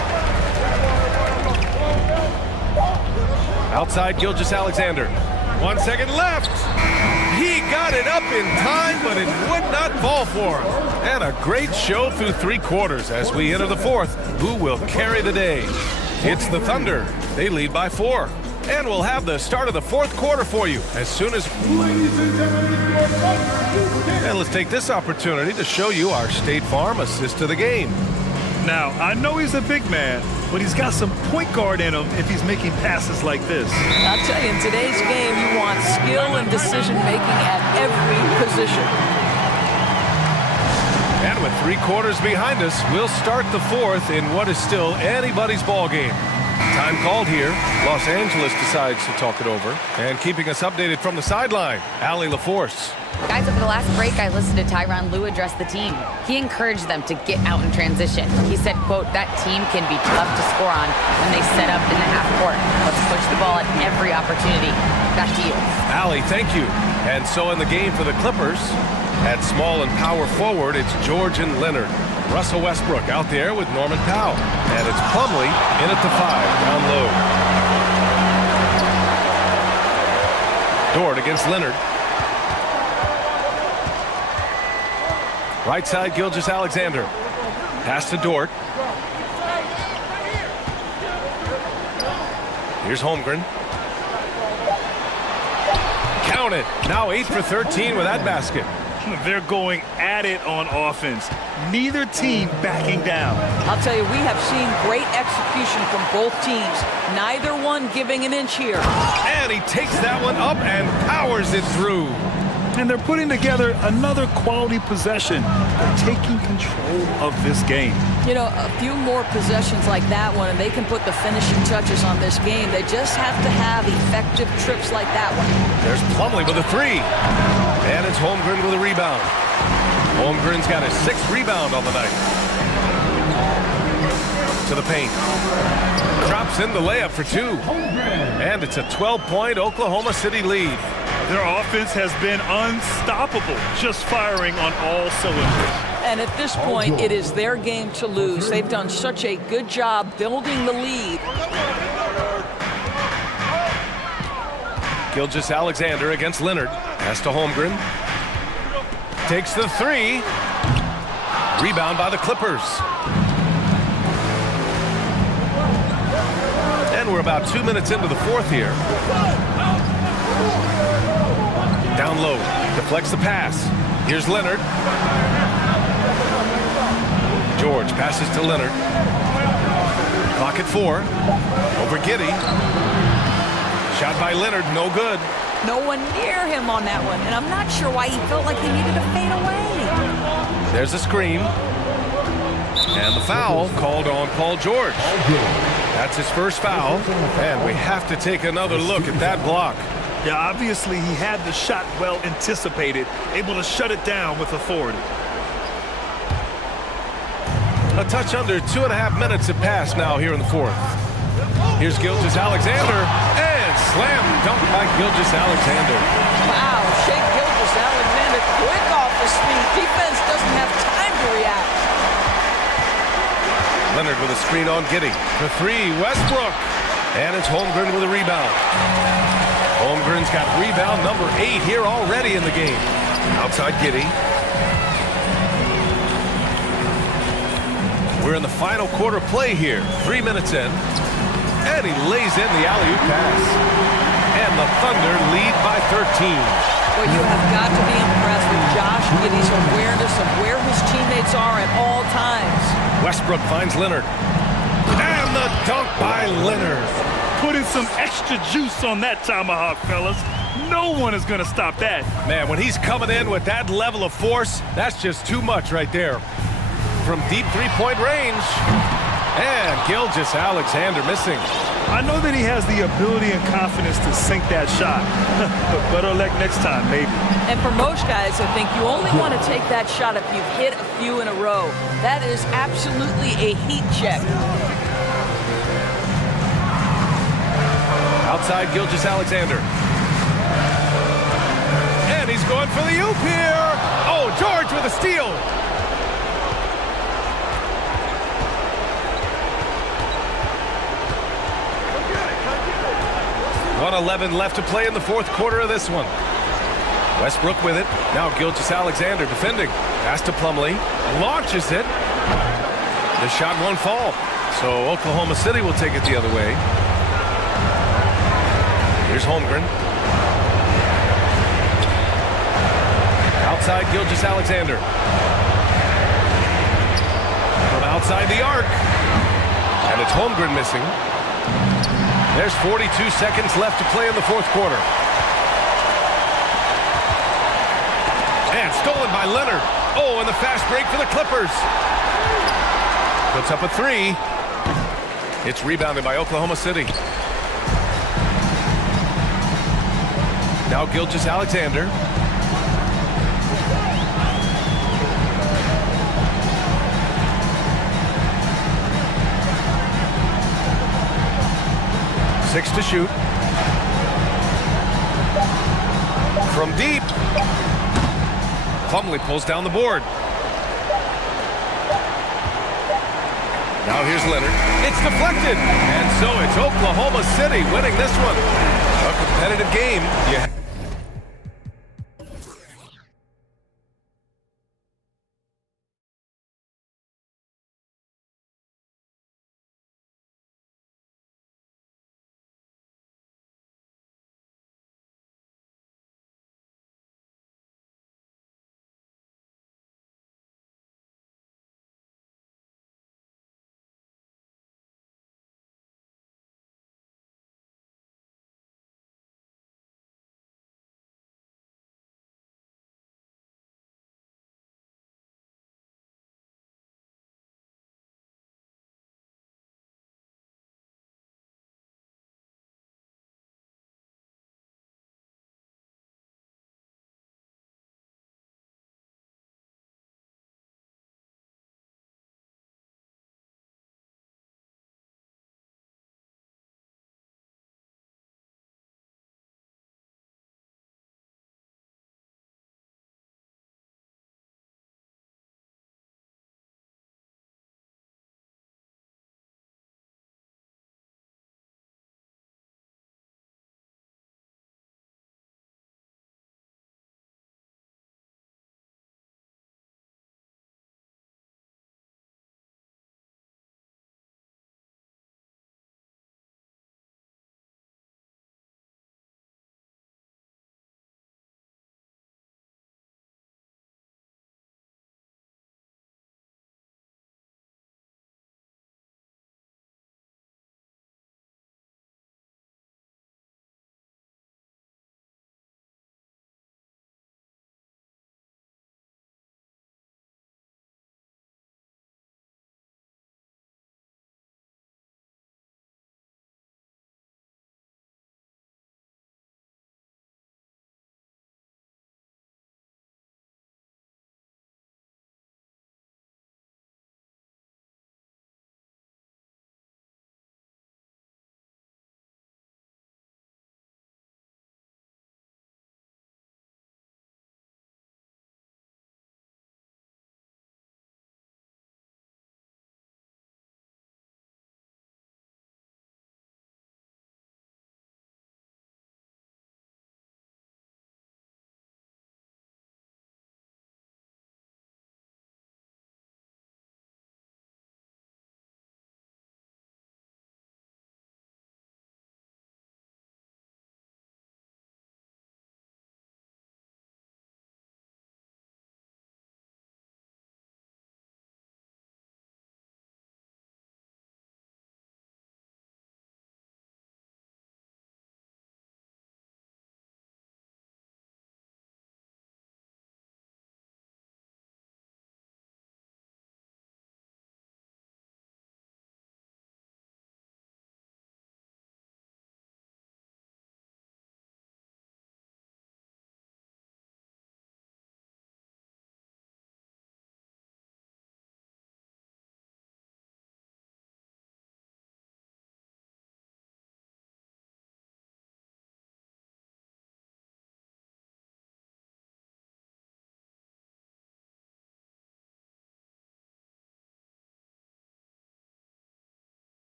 Outside Gilgeous-Alexander. 1 second left. He got it up in time, but it would not fall for him. And a great show through 3 quarters as we enter the 4th. Who will carry the day? It's the Thunder. They lead by 4. And we'll have the start of the 4th quarter for you as soon as... And let's take this opportunity to show you our State Farm assist to the game. Now, I know he's a big man, but he's got some point guard in him if he's making passes like this. I'll tell you, in today's game, you want skill and decision-making at every position. And with 3 quarters behind us, we'll start the 4th in what is still anybody's ball game. Time called here. Los Angeles decides to talk it over. And keeping us updated from the sideline, Allie LaForce. Guys, over the last break, I listened to Tyronn Lue address the team. He encouraged them to get out in transition. He said, quote, that team can be tough to score on when they set up in the half court. Let's push the ball at every opportunity. Back to you. Allie, thank you. And so in the game for the Clippers, at small and power forward, it's George and Leonard. Russell Westbrook out there with Norman Powell. And it's Plumlee in at the 5, down low. Dort against Leonard. Right side, Gilgeous-Alexander. Pass to Dort. Here's Holmgren. Count it. Now 8 for 13 with that basket. They're going at it on offense. Neither team backing down. I'll tell you, we have seen great execution from both teams. Neither one giving an inch here. And he takes that one up and powers it through. And they're putting together another quality possession. They're taking control of this game. You know, a few more possessions like that one, and they can put the finishing touches on this game. They just have to have effective trips like that one. There's Plumlee with a 3. And it's Holmgren with a rebound. Holmgren's got his 6th rebound on the night. To the paint. Drops in the layup for 2. And it's a 12-point Oklahoma City lead. Their offense has been unstoppable, just firing on all cylinders. And at this point, it is their game to lose. They've done such a good job building the lead. Gilgeous-Alexander against Leonard. Pass to Holmgren. Takes the 3. Rebound by the Clippers. And we're about 2 minutes into the 4th here. Down low. Deflects the pass. Here's Leonard. George passes to Leonard. Clock at 4. Over Giddey. Shot by Leonard, no good. No one near him on that one, and I'm not sure why he felt like he needed to fade away. There's a screen. And the foul called on Paul George. That's his first foul, and we have to take another look at that block. Yeah, obviously he had the shot well anticipated, able to shut it down with authority. A touch under 2.5 minutes have passed now here in the 4th. Here's Gilgeous-Alexander, and slam dunk by Gilgeous-Alexander. Wow, Shea Gilgeous-Alexander quick off his feet. Defense doesn't have time to react. Leonard with a screen on Giddey. For 3, Westbrook. And it's Holmgren with a rebound. Holmgren's got rebound number 8 here already in the game. Outside Giddey. We're in the final quarter play here. 3 minutes in. And he lays in the alley-oop pass. And the Thunder lead by 13. Well, you have got to be impressed with Josh Giddey's awareness of where his teammates are at all times. Westbrook finds Leonard. And the dunk by Leonard. Putting some extra juice on that tomahawk, fellas. No one is going to stop that. Man, when he's coming in with that level of force, that's just too much right there. From deep three-point range. And Gilgeous-Alexander missing. I know that he has the ability and confidence to sink that shot. But better luck next time, maybe. And for most guys, I think you only want to take that shot if you've hit a few in a row. That is absolutely a heat check. Outside Gilgeous-Alexander. And he's going for the oop here. Oh, George with a steal. .11 left to play in the fourth quarter of this one. Westbrook with it. Now Gilgeous-Alexander defending. Pass to Plumlee. Launches it. The shot won't fall. So Oklahoma City will take it the other way. Here's Holmgren. Outside Gilgeous-Alexander. From outside the arc. And it's Holmgren missing. There's 42 seconds left to play in the fourth quarter. And stolen by Leonard. Oh, and the fast break for the Clippers. Puts up a three. It's rebounded by Oklahoma City. Now Gilgeous-Alexander. Six to shoot. From deep. Plumlee pulls down the board. Now here's Leonard. It's deflected. And so it's Oklahoma City winning this one. A competitive game. Yeah.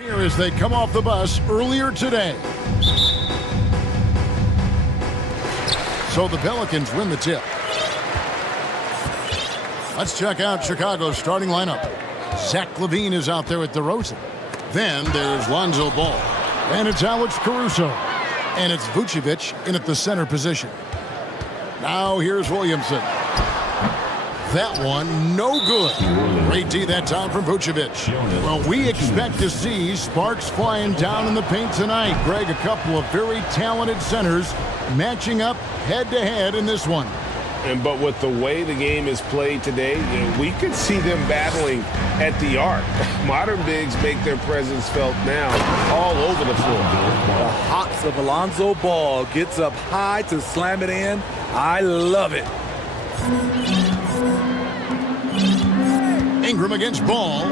Here as they come off the bus earlier today. So the Pelicans win the tip. Let's check out Chicago's starting lineup. Zach LaVine is out there at DeRozan. Then there's Lonzo Ball. And it's Alex Caruso. And it's Vucevic in at the center position. Now here's Williamson. That one, no good. Great D that time from Vucevic. Well, we expect to see sparks flying down in the paint tonight. Greg, a couple of very talented centers matching up head-to-head in this one. But with the way the game is played today, we could see them battling at the arc. Modern bigs make their presence felt now all over the floor. The hops of Alonzo Ball gets up high to slam it in. I love it. Ingram against Ball.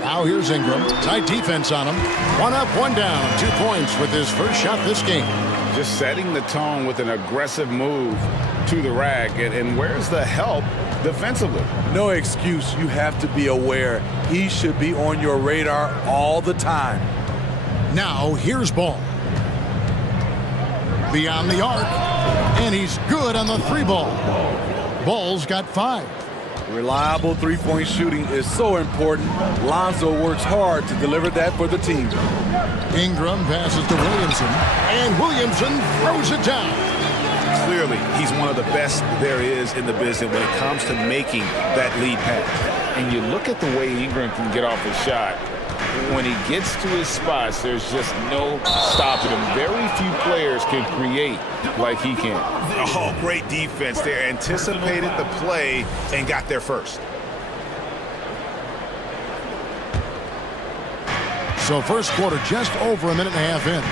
Now here's Ingram. Tight defense on him. One up, one down. 2 points with his first shot this game. Just setting the tone with an aggressive move to the rack. And where's the help defensively? No excuse. You have to be aware. He should be on your radar all the time. Now here's Ball. Beyond the arc. And he's good on the 3-ball. Ball's got 5. Reliable three-point shooting is so important. Lonzo works hard to deliver that for the team. Ingram passes to Williamson, and Williamson throws it down. Clearly, he's one of the best there is in the business when it comes to making that lead pass. And you look at the way Ingram can get off his shot. When he gets to his spots, there's just no stopping him. Very few players can create like he can. Oh, great defense there. Anticipated the play and got there first. So first quarter just over a minute and a half in.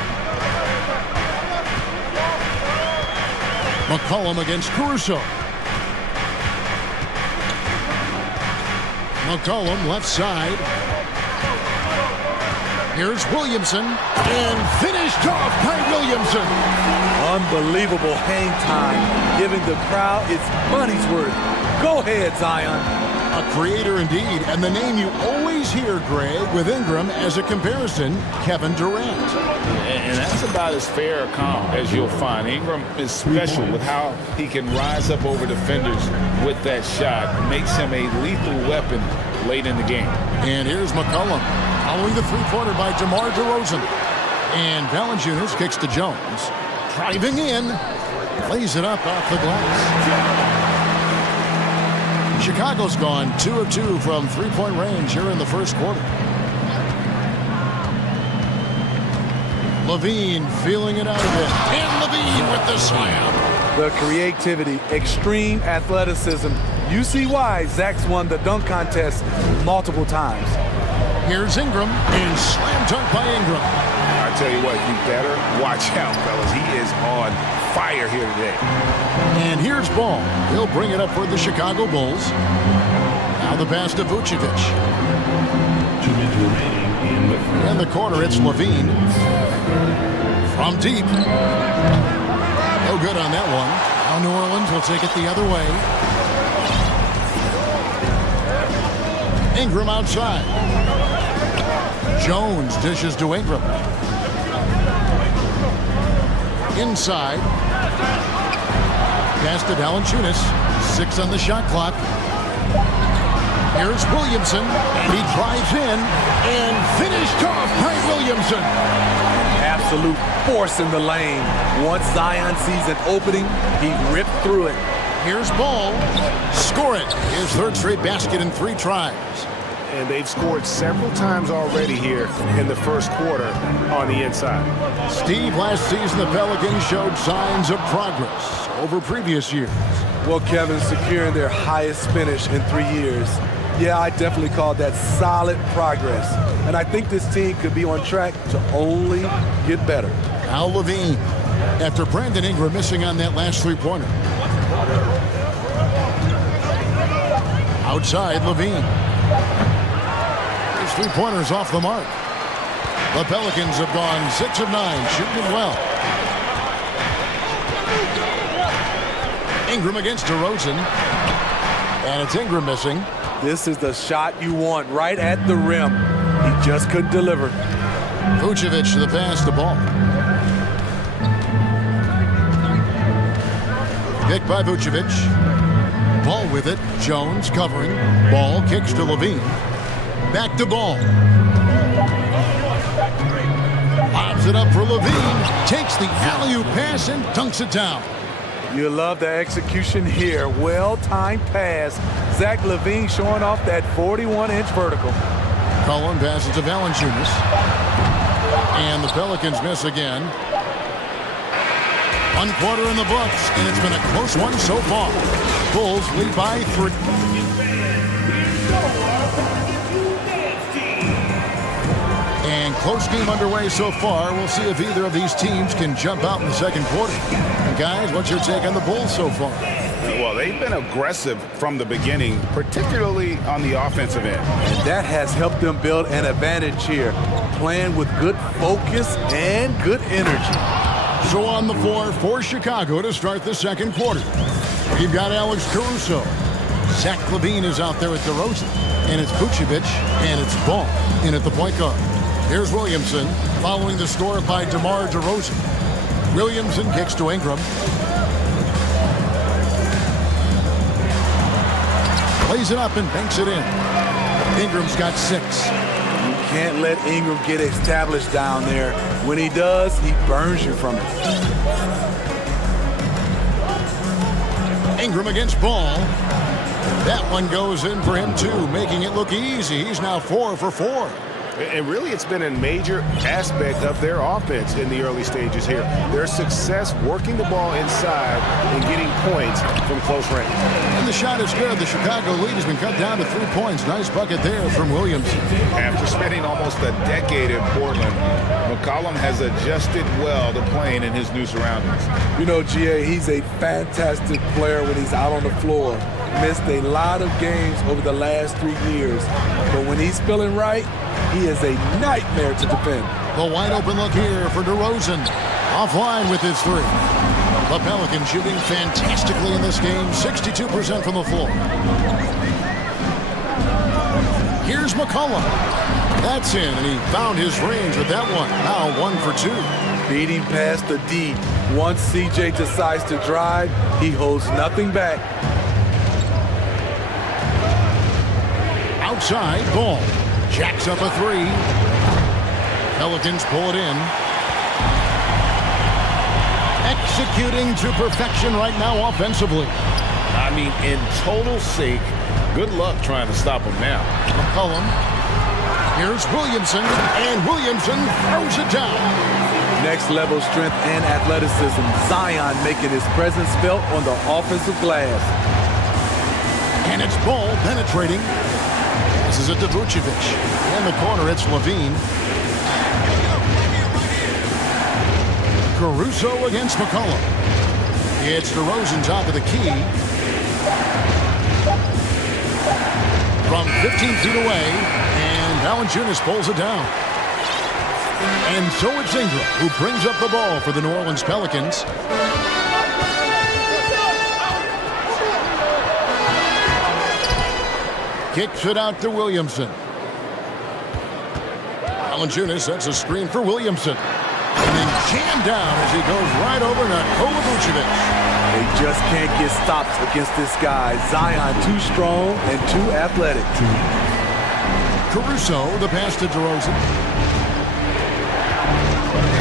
McCollum against Caruso. McCollum left side. Here's Williamson, and finished off by Williamson. Unbelievable hang time, giving the crowd its money's worth. Go ahead, Zion. A creator indeed, and the name you always hear, Greg, with Ingram as a comparison, Kevin Durant. And that's about as fair a comp as you'll find. Ingram is special with how he can rise up over defenders with that shot. It makes him a lethal weapon late in the game. And here's McCollum, following the three-pointer by DeMar DeRozan. And Valanciunas kicks to Jones. Driving in, lays it up off the glass. Chicago's gone 2 of 2 from three-point range here in the first quarter. LaVine feeling it out a bit. And LaVine with the slam. The creativity, extreme athleticism. You see why Zach's won the dunk contest multiple times. Here's Ingram, and slam dunk by Ingram. I tell you what, you better watch out, fellas. He is on fire here today. And here's Ball. He'll bring it up for the Chicago Bulls. Now the pass to Vucevic. In the corner, it's LaVine. From deep. No good on that one. Now New Orleans will take it the other way. Ingram outside. Jones dishes to Ingram. Inside. Pass to Valanciunas. 6 on the shot clock. Here's Williamson, and he drives in, and finished off by Williamson. Absolute force in the lane. Once Zion sees an opening, he ripped through it. Here's Ball. Score it. His third straight basket in 3 tries. And they've scored several times already here in the first quarter on the inside. Steve, last season the Pelicans showed signs of progress over previous years. Well, Kevin, securing their highest finish in 3 years. Yeah, I definitely call that solid progress. And I think this team could be on track to only get better. Now LaVine, after Brandon Ingram missing on that last three-pointer. Outside, LaVine. His three-pointer's off the mark. The Pelicans have gone 6 of 9, shooting it well. Ingram against DeRozan. And it's Ingram missing. This is the shot you want right at the rim. He just couldn't deliver. Vucevic to the pass, the ball. Picked by Vucevic. Ball with it. Jones covering. Ball kicks to Levine. Back to Ball. Lobs it up for Levine. Takes the alley-oop pass and dunks it down. You love the execution here. Well-timed pass. Zach Levine showing off that 41-inch vertical. Cullen passes to Valanciunas. And the Pelicans miss again. 1 quarter in the books, and it's been a close one so far. Bulls lead by 3. And close game underway so far. We'll see if either of these teams can jump out in the second quarter. And guys, what's your take on the Bulls so far? Well, they've been aggressive from the beginning, particularly on the offensive end. And that has helped them build an advantage here, playing with good focus and good energy. So on the floor for Chicago to start the second quarter. You've got Alex Caruso. Zach Levine is out there with DeRozan. And it's Vucevic, and it's Ball in at the point guard. Here's Williamson following the score by DeMar DeRozan. Williamson kicks to Ingram. Plays it up and banks it in. Ingram's got 6. You can't let Ingram get established down there. When he does, he burns you from it. Ingram against Ball. That one goes in for him too, making it look easy. He's now 4 for 4. And really, it's been a major aspect of their offense in the early stages here. Their success working the ball inside and getting points from close range. And the shot is good. The Chicago lead has been cut down to 3 points. Nice bucket there from Williamson. After spending almost a decade in Portland, McCollum has adjusted well to playing in his new surroundings. You know, GA, he's a fantastic player when he's out on the floor. Missed a lot of games over the last 3 years. But when he's feeling right, he is a nightmare to defend. The wide open look here for DeRozan. Offline with his 3. The Pelicans shooting fantastically in this game. 62% from the floor. Here's McCollum. That's in, and he found his range with that one. Now 1 for 2. Beating past the D. Once CJ decides to drive, he holds nothing back. Outside, Ball. Jacks up a 3. Pelicans pull it in. Executing to perfection right now offensively. I mean, in total sync. Good luck trying to stop him now. McCollum. Here's Williamson, and Williamson throws it down. Next level strength and athleticism. Zion making his presence felt on the offensive glass. And it's Ball penetrating. This is it to Vucevic. In the corner, it's Levine. Caruso against McCollum. It's DeRozan top of the key. From 15 feet away, and Valanciunas pulls it down. And so it's Ingram who brings up the ball for the New Orleans Pelicans. Kicks it out to Williamson. Valanciunas sets a screen for Williamson. And then jammed down as he goes right over Nikola Vucevic. They just can't get stops against this guy. Zion too strong and too athletic. Caruso, the pass to DeRozan.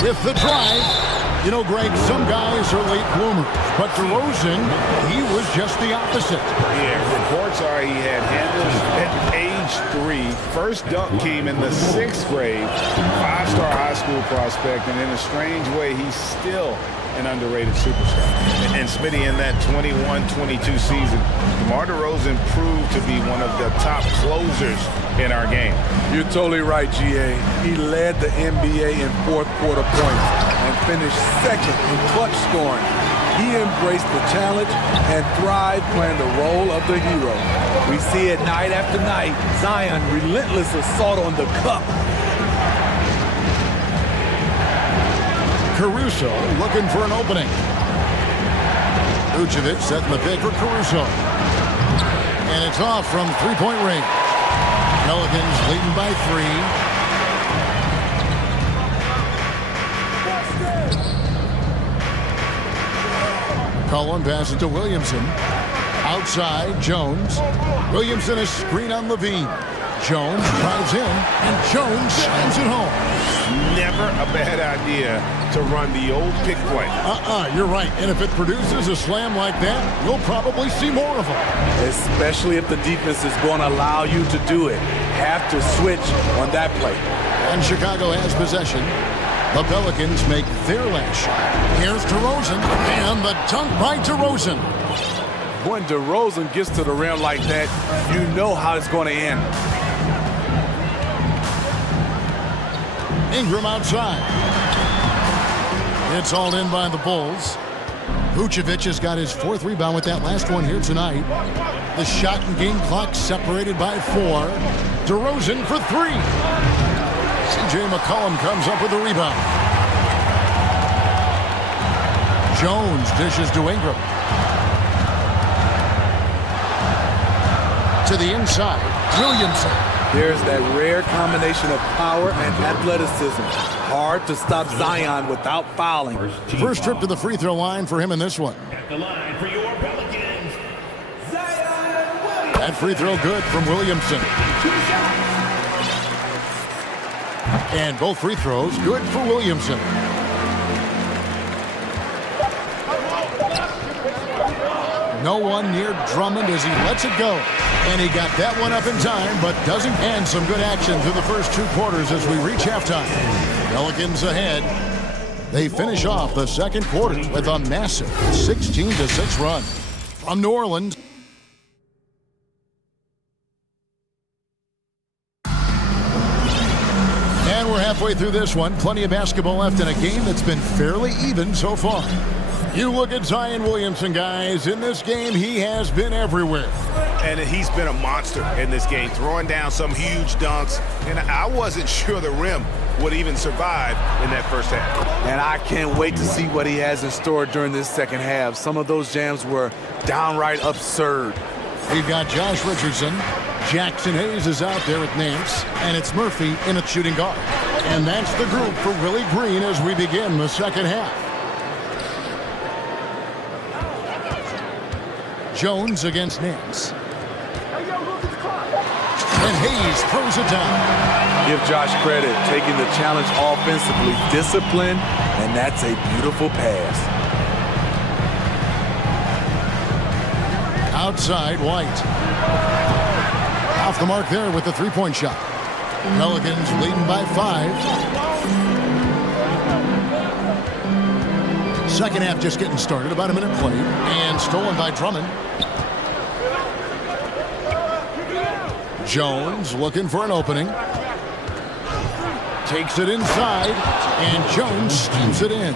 With the drive. You know, Greg, some guys are late bloomers, but DeRozan, he was just the opposite. Yeah, reports are he had handles at age 3. First dunk came in the 6th grade. 5-star high school prospect, and in a strange way, he's still an underrated superstar. And Smitty, in that 21-22 season, DeMar DeRozan proved to be one of the top closers in our game. You're totally right, GA. He led the NBA in fourth quarter points and finished second in clutch scoring. He embraced the challenge and thrived playing the role of the hero. We see it night after night. Zion, relentless assault on the cup. Caruso looking for an opening. Vucevic setting the pick for Caruso. And it's off from three-point range. Pelicans leading by 3. Cullen passes to Williamson. Outside, Jones. Williamson a screen on Levine. Jones drives in, and Jones sends it home. Never a bad idea to run the old pick play. You're right. And if it produces a slam like that, you'll probably see more of them. Especially if the defense is going to allow you to do it. Have to switch on that play. And Chicago has possession. The Pelicans make their last shot. Here's DeRozan, and the dunk by DeRozan. When DeRozan gets to the rim like that, you know how it's going to end. Ingram outside. It's all in by the Bulls. Vucevic has got his 4th rebound with that last one here tonight. The shot and game clock separated by 4. DeRozan for 3. C.J. McCollum comes up with the rebound. Jones dishes to Ingram. To the inside, Williamson. There's that rare combination of power and athleticism. Hard to stop Zion without fouling. First trip to the free throw line for him in this one. At the line for your Pelicans, Zion Williamson. That free throw good from Williamson. And both free throws good for Williamson. No one near Drummond as he lets it go. And he got that one up in time, but doesn't. And some good action through the first 2 quarters as we reach halftime. Pelicans ahead. They finish off the second quarter with a massive 16-6 run. From New Orleans. And we're halfway through this one. Plenty of basketball left in a game that's been fairly even so far. You look at Zion Williamson, guys. In this game, he has been everywhere. And he's been a monster in this game, throwing down some huge dunks. And I wasn't sure the rim would even survive in that first half. And I can't wait to see what he has in store during this second half. Some of those jams were downright absurd. We've got Josh Richardson. Jackson Hayes is out there at Nance. And it's Murphy in at shooting guard. And that's the group for Willie Green as we begin the second half. Jones against Nance. And Hayes throws it down. Give Josh credit, taking the challenge offensively, disciplined, and that's a beautiful pass. Outside, White. Off the mark there with the three-point shot. Pelicans leading by 5. Second half just getting started, about a minute played, and stolen by Drummond. Jones looking for an opening. Takes it inside, and Jones steams it in.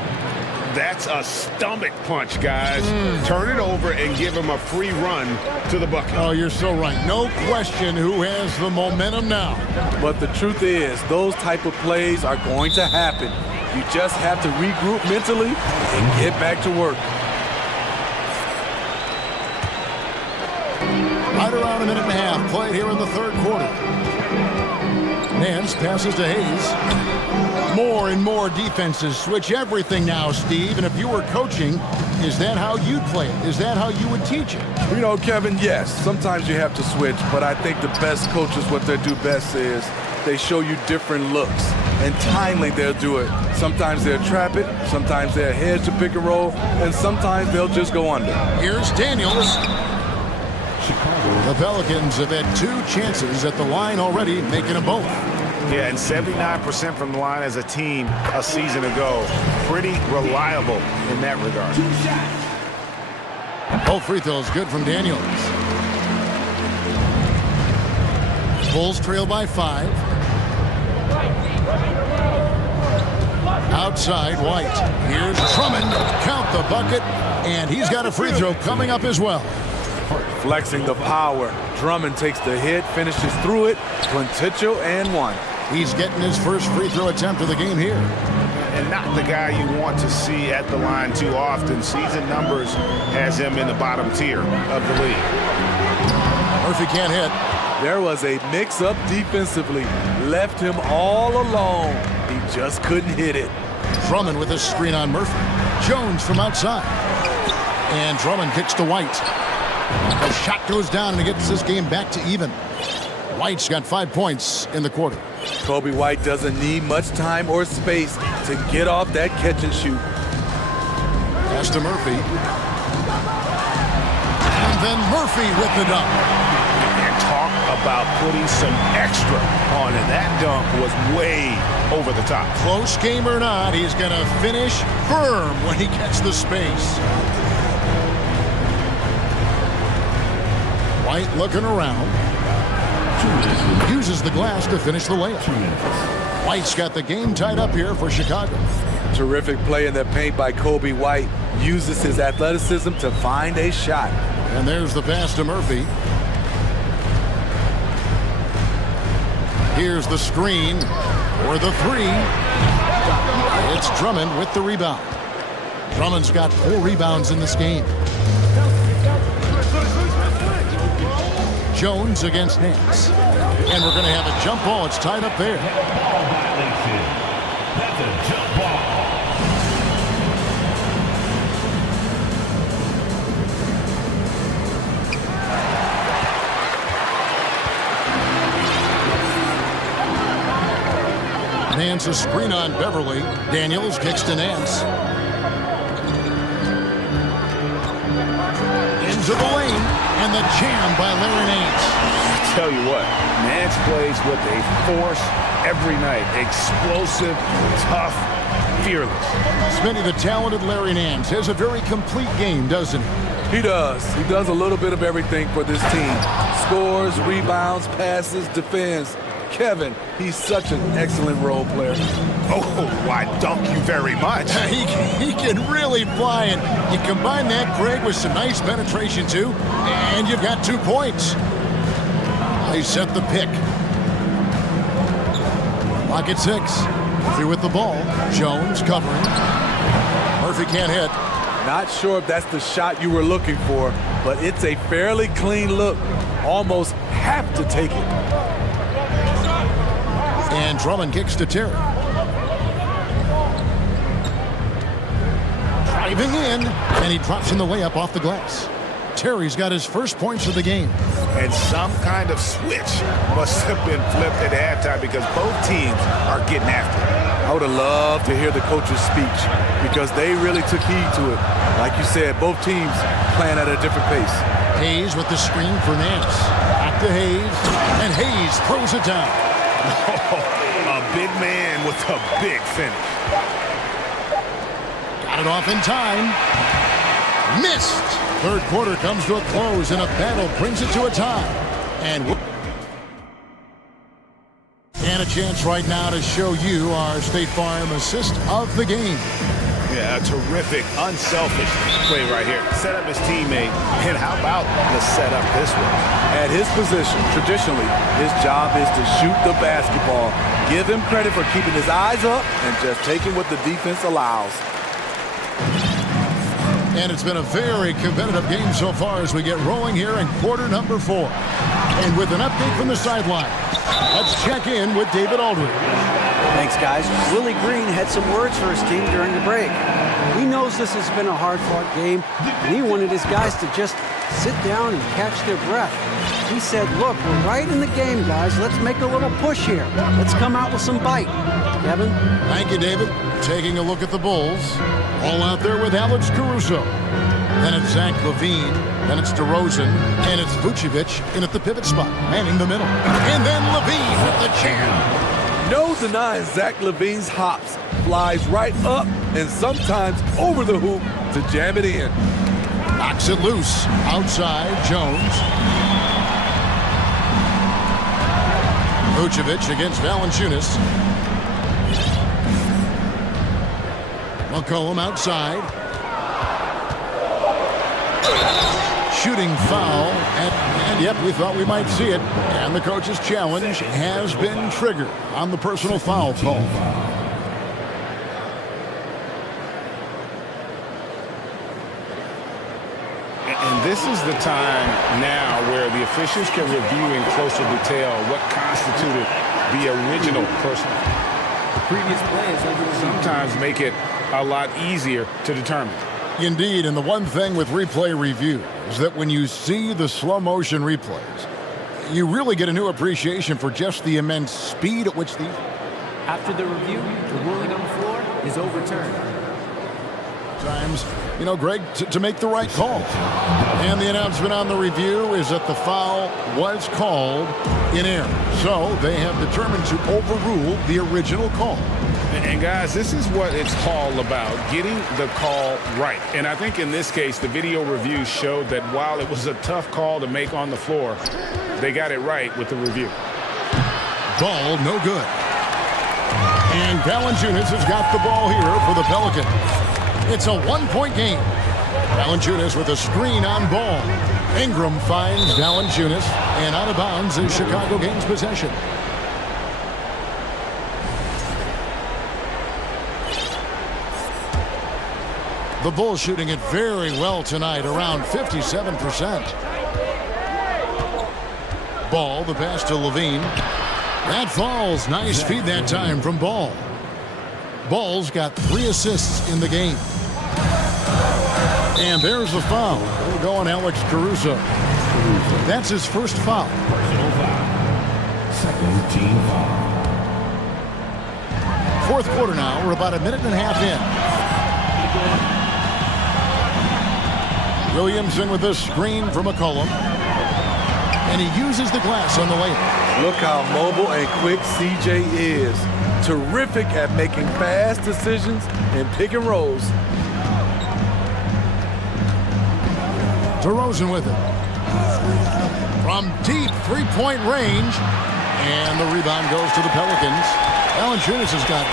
That's a stomach punch, guys. Turn it over and give him a free run to the bucket. Oh, you're so right. No question who has the momentum now. But the truth is, those type of plays are going to happen. You just have to regroup mentally and get back to work. Right around a minute and a half played here in the third quarter. Nance passes to Hayes. More and more defenses switch everything now, Steve. And if you were coaching, is that how you'd play it? Is that how you would teach it? You know, Kevin, yes. Sometimes you have to switch, but I think the best coaches, what they do best is they show you different looks. And timely, they'll do it. Sometimes they'll trap it. Sometimes they'll hedge to pick and roll. And sometimes they'll just go under. Here's Daniels. The Pelicans have had 2 chances at the line already, making them both. Yeah, and 79% from the line as a team a season ago. Pretty reliable in that regard. Both free throws good from Daniels. Bulls trail by 5. Outside, White. Here's Drummond. Count the bucket, and he's got a free throw coming up as well. Flexing the power. Drummond takes the hit, finishes through it. Quintetto and 1. He's getting his first free throw attempt of the game here. And not the guy you want to see at the line too often. Season numbers has him in the bottom tier of the league. Murphy can't hit. There was a mix-up defensively. Left him all alone. He just couldn't hit it. Drummond with a screen on Murphy. Jones from outside. And Drummond kicks to White. The shot goes down and he gets this game back to even. White's got 5 points in the quarter. Kobe White doesn't need much time or space to get off that catch and shoot. Pass to Murphy. And then Murphy with the dunk. And talk about putting some extra on it. That dunk was way over the top. Close game or not, he's going to finish firm when he gets the space. White looking around. Uses the glass to finish the layup. White's got the game tied up here for Chicago. Terrific play in the paint by Kobe White. Uses his athleticism to find a shot. And there's the pass to Murphy. Here's the screen for the three. It's Drummond with the rebound. Drummond's got 4 rebounds in this game. Jones against Nance. And we're going to have a jump ball. It's tied up there. That's a jump ball. Nance a screen on Beverly. Daniels kicks to Nance. Into the lane. And the jam by Larry Nance. I tell you what, Nance plays with a force every night. Explosive, tough, fearless. Smitty, the talented Larry Nance has a very complete game, doesn't he? He does. He does a little bit of everything for this team. Scores, rebounds, passes, defends. Kevin, he's such an excellent role player. Oh, why, thank you very much. He can really fly, and you combine that, Craig, with some nice penetration, too, and you've got 2 points. They set the pick. Clock at 6. Murphy with the ball. Jones covering. Murphy can't hit. Not sure if that's the shot you were looking for, but it's a fairly clean look. Almost have to take it. And Drummond kicks to Terry. Driving in, and he drops in the layup off the glass. Terry's got his first points of the game. And some kind of switch must have been flipped at halftime because both teams are getting after it. I would have loved to hear the coach's speech because they really took heed to it. Like you said, both teams playing at a different pace. Hayes with the screen for Nance. Back to Hayes, and Hayes throws it down. A big man with a big finish. Got it off in time. Missed. Third quarter comes to a close, and a battle brings it to a tie. And a chance right now to show you our State Farm assist of the game. Yeah, a terrific, unselfish play right here. Set up his teammate, and how about the setup this way? At his position, traditionally, his job is to shoot the basketball. Give him credit for keeping his eyes up and just taking what the defense allows. And it's been a very competitive game so far as we get rolling here in quarter number 4. And with an update from the sideline, let's check in with David Aldridge. Thanks, guys. Willie Green had some words for his team during the break. He knows this has been a hard-fought game, and he wanted his guys to just sit down and catch their breath. He said, look, we're right in the game, guys. Let's make a little push here. Let's come out with some bite. Kevin? Thank you, David. Taking a look at the Bulls. All out there with Alex Caruso. Then it's Zach LaVine. Then it's DeRozan. And it's Vucevic in at the pivot spot, manning the middle. And then LaVine with the jam. No denying Zach LaVine's hops. Flies right up and sometimes over the hoop to jam it in. Knocks it loose. Outside, Jones. Vucevic against Valanciunas. McCollum outside. Shooting foul. And yep, we thought we might see it. And the coach's challenge has been triggered on the personal foul call. And this is the time now where the officials can review in closer detail what constituted the original personal. The previous play is sometimes make it a lot easier to determine. Indeed, and the one thing with replay review is that when you see the slow motion replays, you really get a new appreciation for just the immense speed at which these... After the review, the ruling on the floor is overturned. Times, you know, Greg, to make the right call. And the announcement on the review is that the foul was called in error. So they have determined to overrule the original call. And guys, this is what it's all about, getting the call right. And I think in this case, the video review showed that while it was a tough call to make on the floor, they got it right with the review. Ball no good. And Valanciunas has got the ball here for the Pelicans. It's a one-point game. Valanciunas with a screen on ball. Ingram finds Valanciunas, and out of bounds as Chicago gains possession. The Bulls shooting it very well tonight, around 57%. Ball, the pass to Levine. That falls. Nice feed that time from Ball. Ball's got 3 assists in the game. And there's the foul. We'll go on Alex Caruso. That's his first foul. Personal foul. Second team foul. Fourth quarter now. We're about a minute and a half in. Williamson with a screen from McCollum. And he uses the glass on the layup. Look how mobile and quick CJ is. Terrific at making fast decisions and pick and rolls. DeRozan with it. From deep three-point range. And the rebound goes to the Pelicans. Valanciunas has got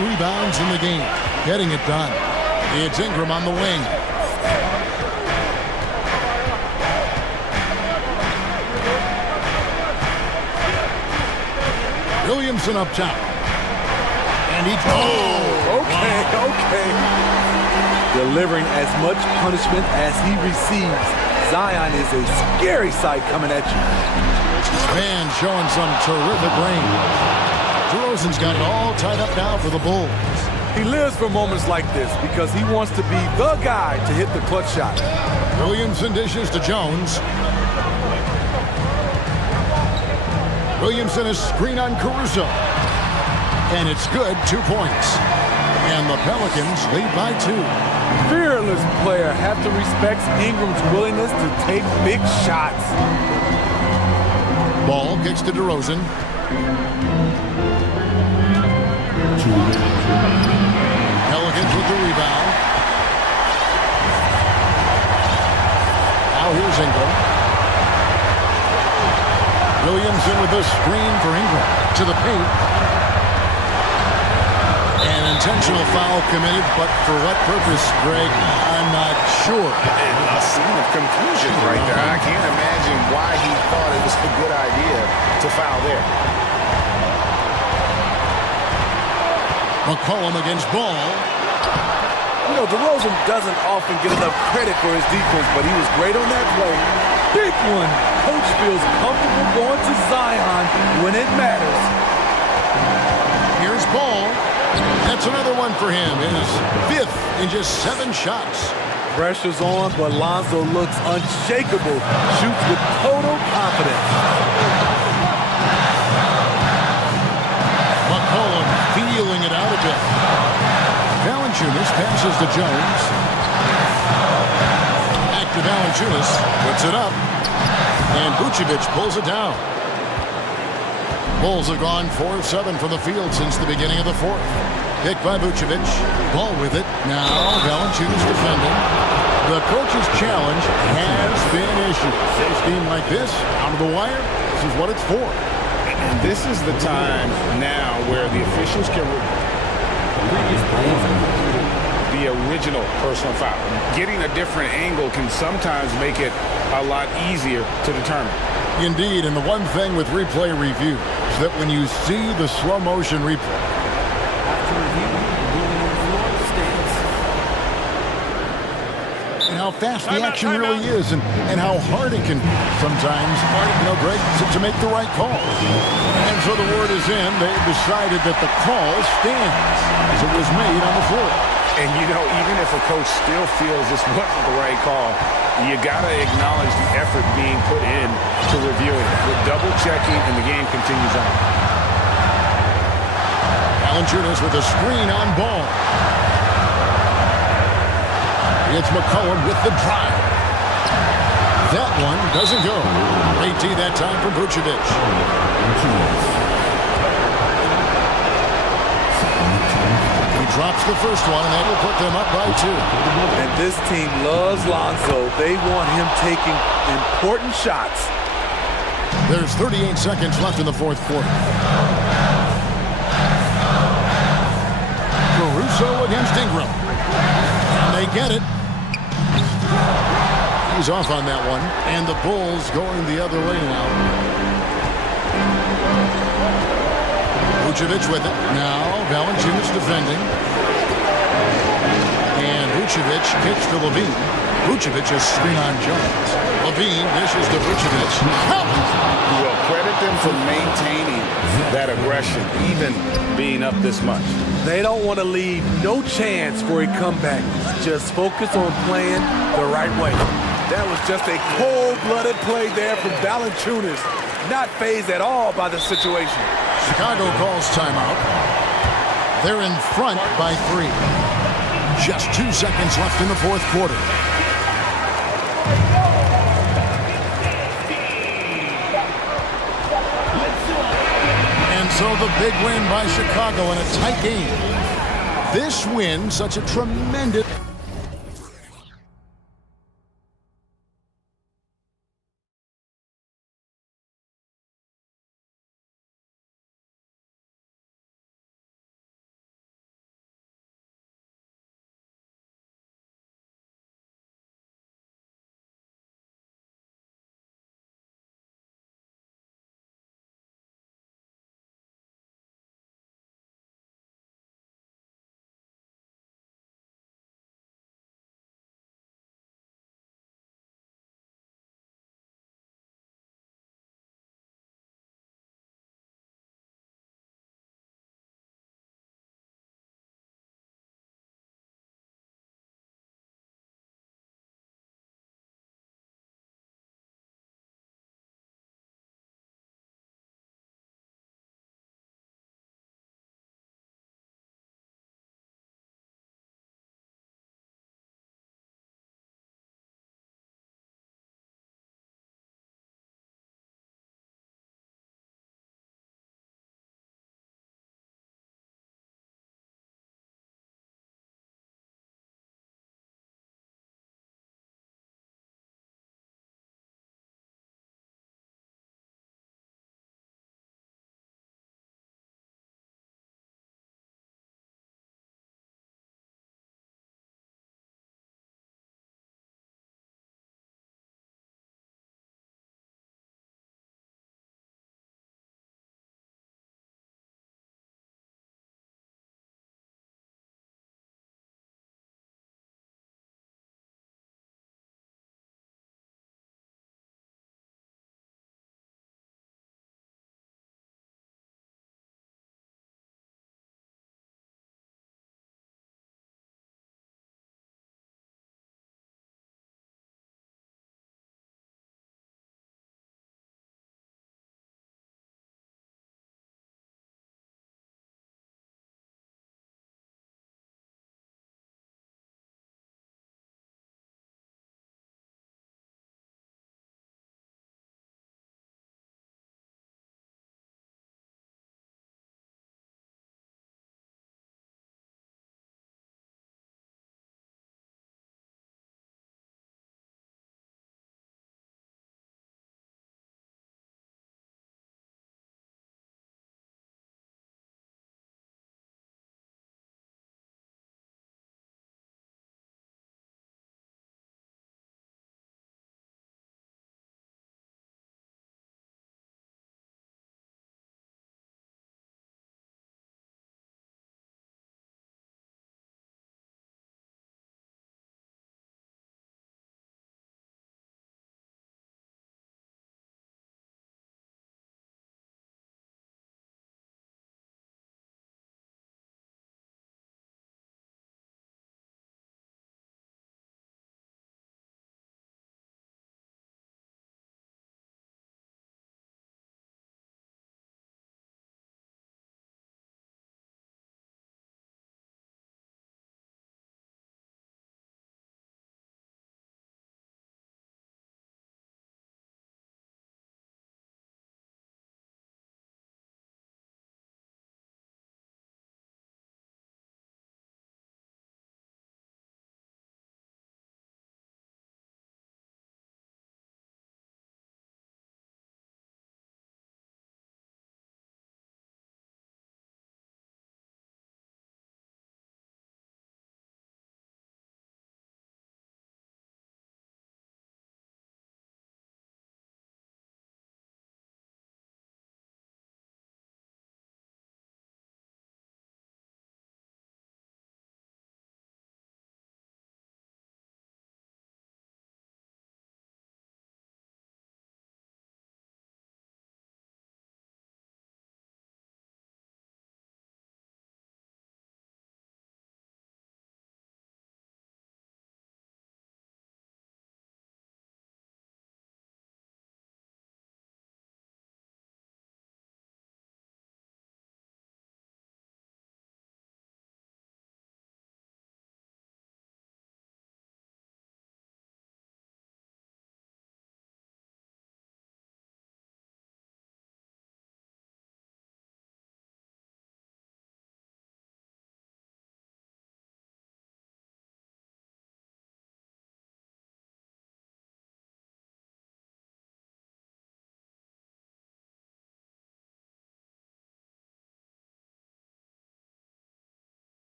9 rebounds in the game. Getting it done. It's Ingram on the wing. Williamson up top. And he... Okay. Delivering as much punishment as he receives. Zion is a scary sight coming at you. Man showing some terrific range. DeRozan's got it all tied up now for the Bulls. He lives for moments like this because he wants to be the guy to hit the clutch shot. Williamson dishes to Jones. Williamson is screen on Caruso. And it's good, 2 points. And the Pelicans lead by 2. Fearless player have to respect Ingram's willingness to take big shots. Ball kicks to DeRozan. Pelicans with the rebound. Now here's Ingram. Williamson with a screen for Ingram to the paint. An intentional foul committed, but for what purpose, Greg, I'm not sure. A scene of confusion right there. I can't imagine why he thought it was a good idea to foul there. McCollum against Ball. You know, DeRozan doesn't often get enough credit for his defense, but he was great on that play. Big one. Coach feels comfortable going to Zion when it matters. Here's Ball. That's another one for him. His 5th in just 7 shots. Pressure's on, but Lonzo looks unshakable. Shoots with total confidence. McCollum feeling it out a bit. Valanciunas passes to Jones. Back to Valanciunas. Puts it up. And Vucevic pulls it down. Bulls have gone 4 of 7 from the field since the beginning of the 4th. Picked by Vucevic. Ball with it. Now Valanciunas defending. The coach's challenge has been issued. A game like this, out of the wire, this is what it's for. And this is the time now where the officials can... The original personal foul. Getting a different angle can sometimes make it a lot easier to determine. Indeed, and the one thing with replay review is that when you see the slow motion replay, After review, the ruling on the floor stands. and how how fast the action really is and how hard it can sometimes, Greg, to make the right call. And so the word is in. They've decided that the call stands as it was made on the floor. And, even if a coach still feels this wasn't the right call, you got to acknowledge the effort being put in to reviewing it. With double-checking, and the game continues on. Valanciunas with a screen on ball. It's McCollum with the drive. That one doesn't go. Great D that time from Vucevic. He drops the first one, and that will put them up by 2. And this team loves Lonzo. They want him taking important shots. There's 38 seconds left in the fourth quarter. Caruso against Ingram. And they get it. He's off on that one. And the Bulls going the other way now. Vucevic with it. Now Valanciunas defending. And Vucevic kicks to Levine. Vucevic is screen on Jones. Levine dishes to Vucevic. Well, credit them for maintaining that aggression, even being up this much. They don't want to leave no chance for a comeback. Just focus on playing the right way. That was just a cold-blooded play there from Valanciunas. Not fazed at all by the situation. Chicago calls timeout. They're in front by 3. Just 2 seconds left in the fourth quarter. And so the big win by Chicago in a tight game. This win, such a tremendous...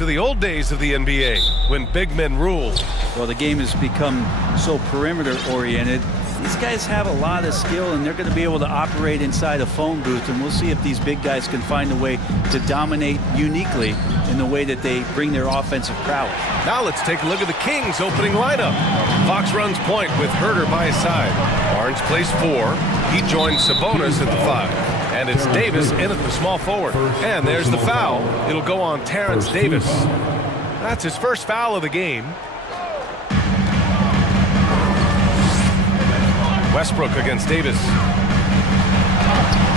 to the old days of the NBA, when big men ruled. Well, the game has become so perimeter-oriented. These guys have a lot of skill, and they're going to be able to operate inside a phone booth, and we'll see if these big guys can find a way to dominate uniquely in the way that they bring their offensive prowess. Now let's take a look at the Kings' opening lineup. Fox runs point with Herter by his side. Barnes plays 4. He joins Sabonis at the 5. And it's Davis in at the small forward. And there's the foul. It'll go on Terrence Davis. That's his first foul of the game. Westbrook against Davis.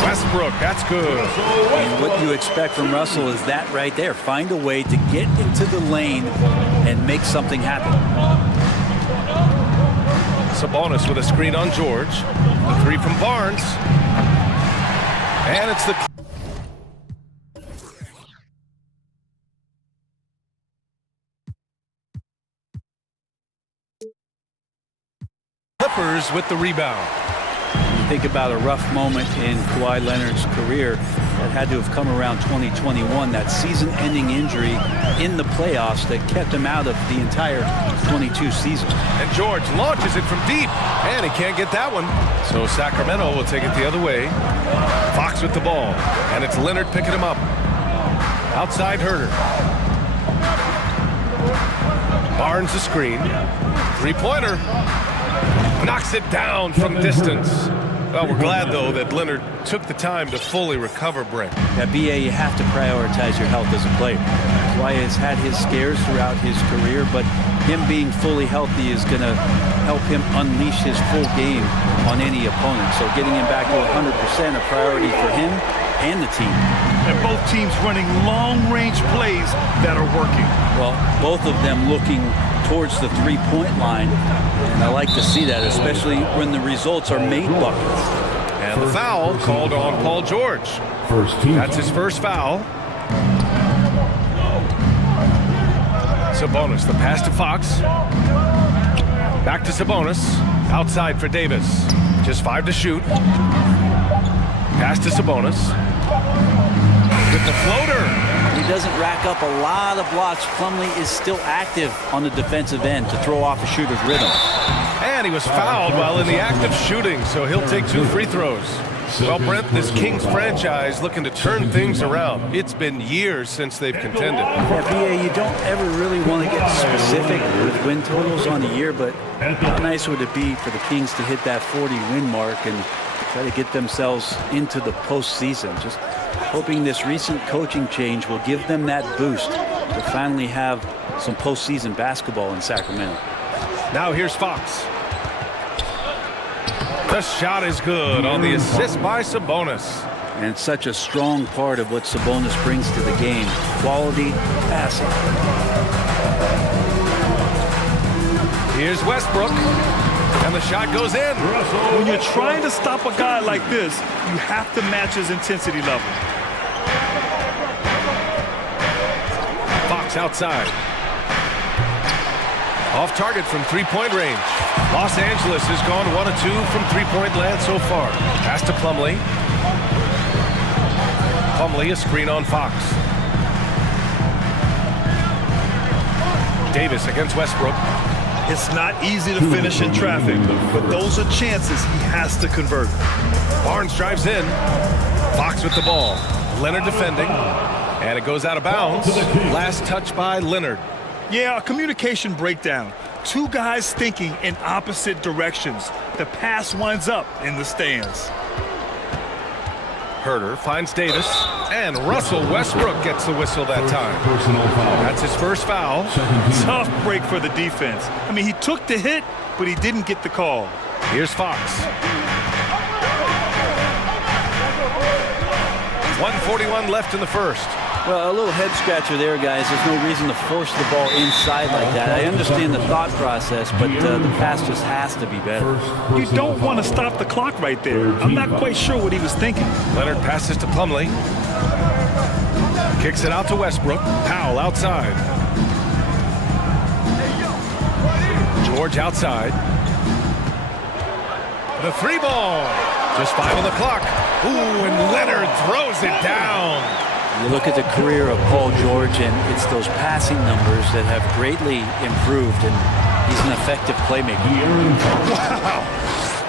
Westbrook, that's good. And what you expect from Russell is that right there. Find a way to get into the lane and make something happen. Sabonis with a screen on George. The 3 from Barnes. And it's the Clippers with the rebound. You think about a rough moment in Kawhi Leonard's career that had to have come around 2021, that season-ending injury in the playoffs that kept him out of the entire 22 season. And George launches it from deep, and he can't get that one. So Sacramento will take it the other way. Fox with the ball, and it's Leonard picking him up. Outside Herter. Barnes the screen. Three-pointer. Knocks it down from distance. Well, we're glad, though, that Leonard took the time to fully recover, Brent. At BA, you have to prioritize your health as a player. Kawhi has had his scares throughout his career, but him being fully healthy is going to help him unleash his full game on any opponent. So getting him back to 100% a priority for him and the team. And both teams running long-range plays that are working. Well, both of them looking towards the three-point line, and I like to see that, especially when the results are made buckets. And the foul called on Paul George. That's his first foul. Sabonis, the pass to Fox. Back to Sabonis. Outside for Davis. Just 5 to shoot. Pass to Sabonis. With the floater. He doesn't rack up a lot of blocks. Plumlee is still active on the defensive end to throw off a shooter's rhythm. And he was fouled while in the act of shooting, so he'll take 2 free throws. Well, Brent, this Kings franchise looking to turn things around. It's been years since they've contended. Yeah, BA, you don't ever really want to get specific with win totals on the year, but how nice would it be for the Kings to hit that 40-win mark and try to get themselves into the postseason? Just hoping this recent coaching change will give them that boost to finally have some postseason basketball in Sacramento. Now here's Fox. The shot is good on the assist by Sabonis. And it's such a strong part of what Sabonis brings to the game. Quality passing. Here's Westbrook. And the shot goes in. When you're trying to stop a guy like this, you have to match his intensity level. Fox outside. Off target from three-point range. Los Angeles has gone 1 of 2 from three-point land so far. Pass to Plumlee. Plumlee, a screen on Fox. Davis against Westbrook. It's not easy to finish in traffic, but those are chances he has to convert. Barnes drives in. Fox with the ball. Leonard defending. And it goes out of bounds. Last touch by Leonard. Yeah, a communication breakdown. 2 guys thinking in opposite directions. The pass winds up in the stands. Herter finds Davis, and Russell Westbrook gets the whistle that time. That's his first foul. Tough break for the defense. I mean, he took the hit, but he didn't get the call. Here's Fox. 1:41 left in the first. Well, a little head scratcher there, guys. There's no reason to force the ball inside like that. I understand the thought process, but the pass just has to be better. You don't want to stop the clock right there. I'm not quite sure what he was thinking. Leonard passes to Plumlee. Kicks it out to Westbrook. Powell outside. George outside. The 3 ball. Just 5 on the clock. Ooh, and Leonard throws it down. You look at the career of Paul George, and it's those passing numbers that have greatly improved, and he's an effective playmaker. Wow.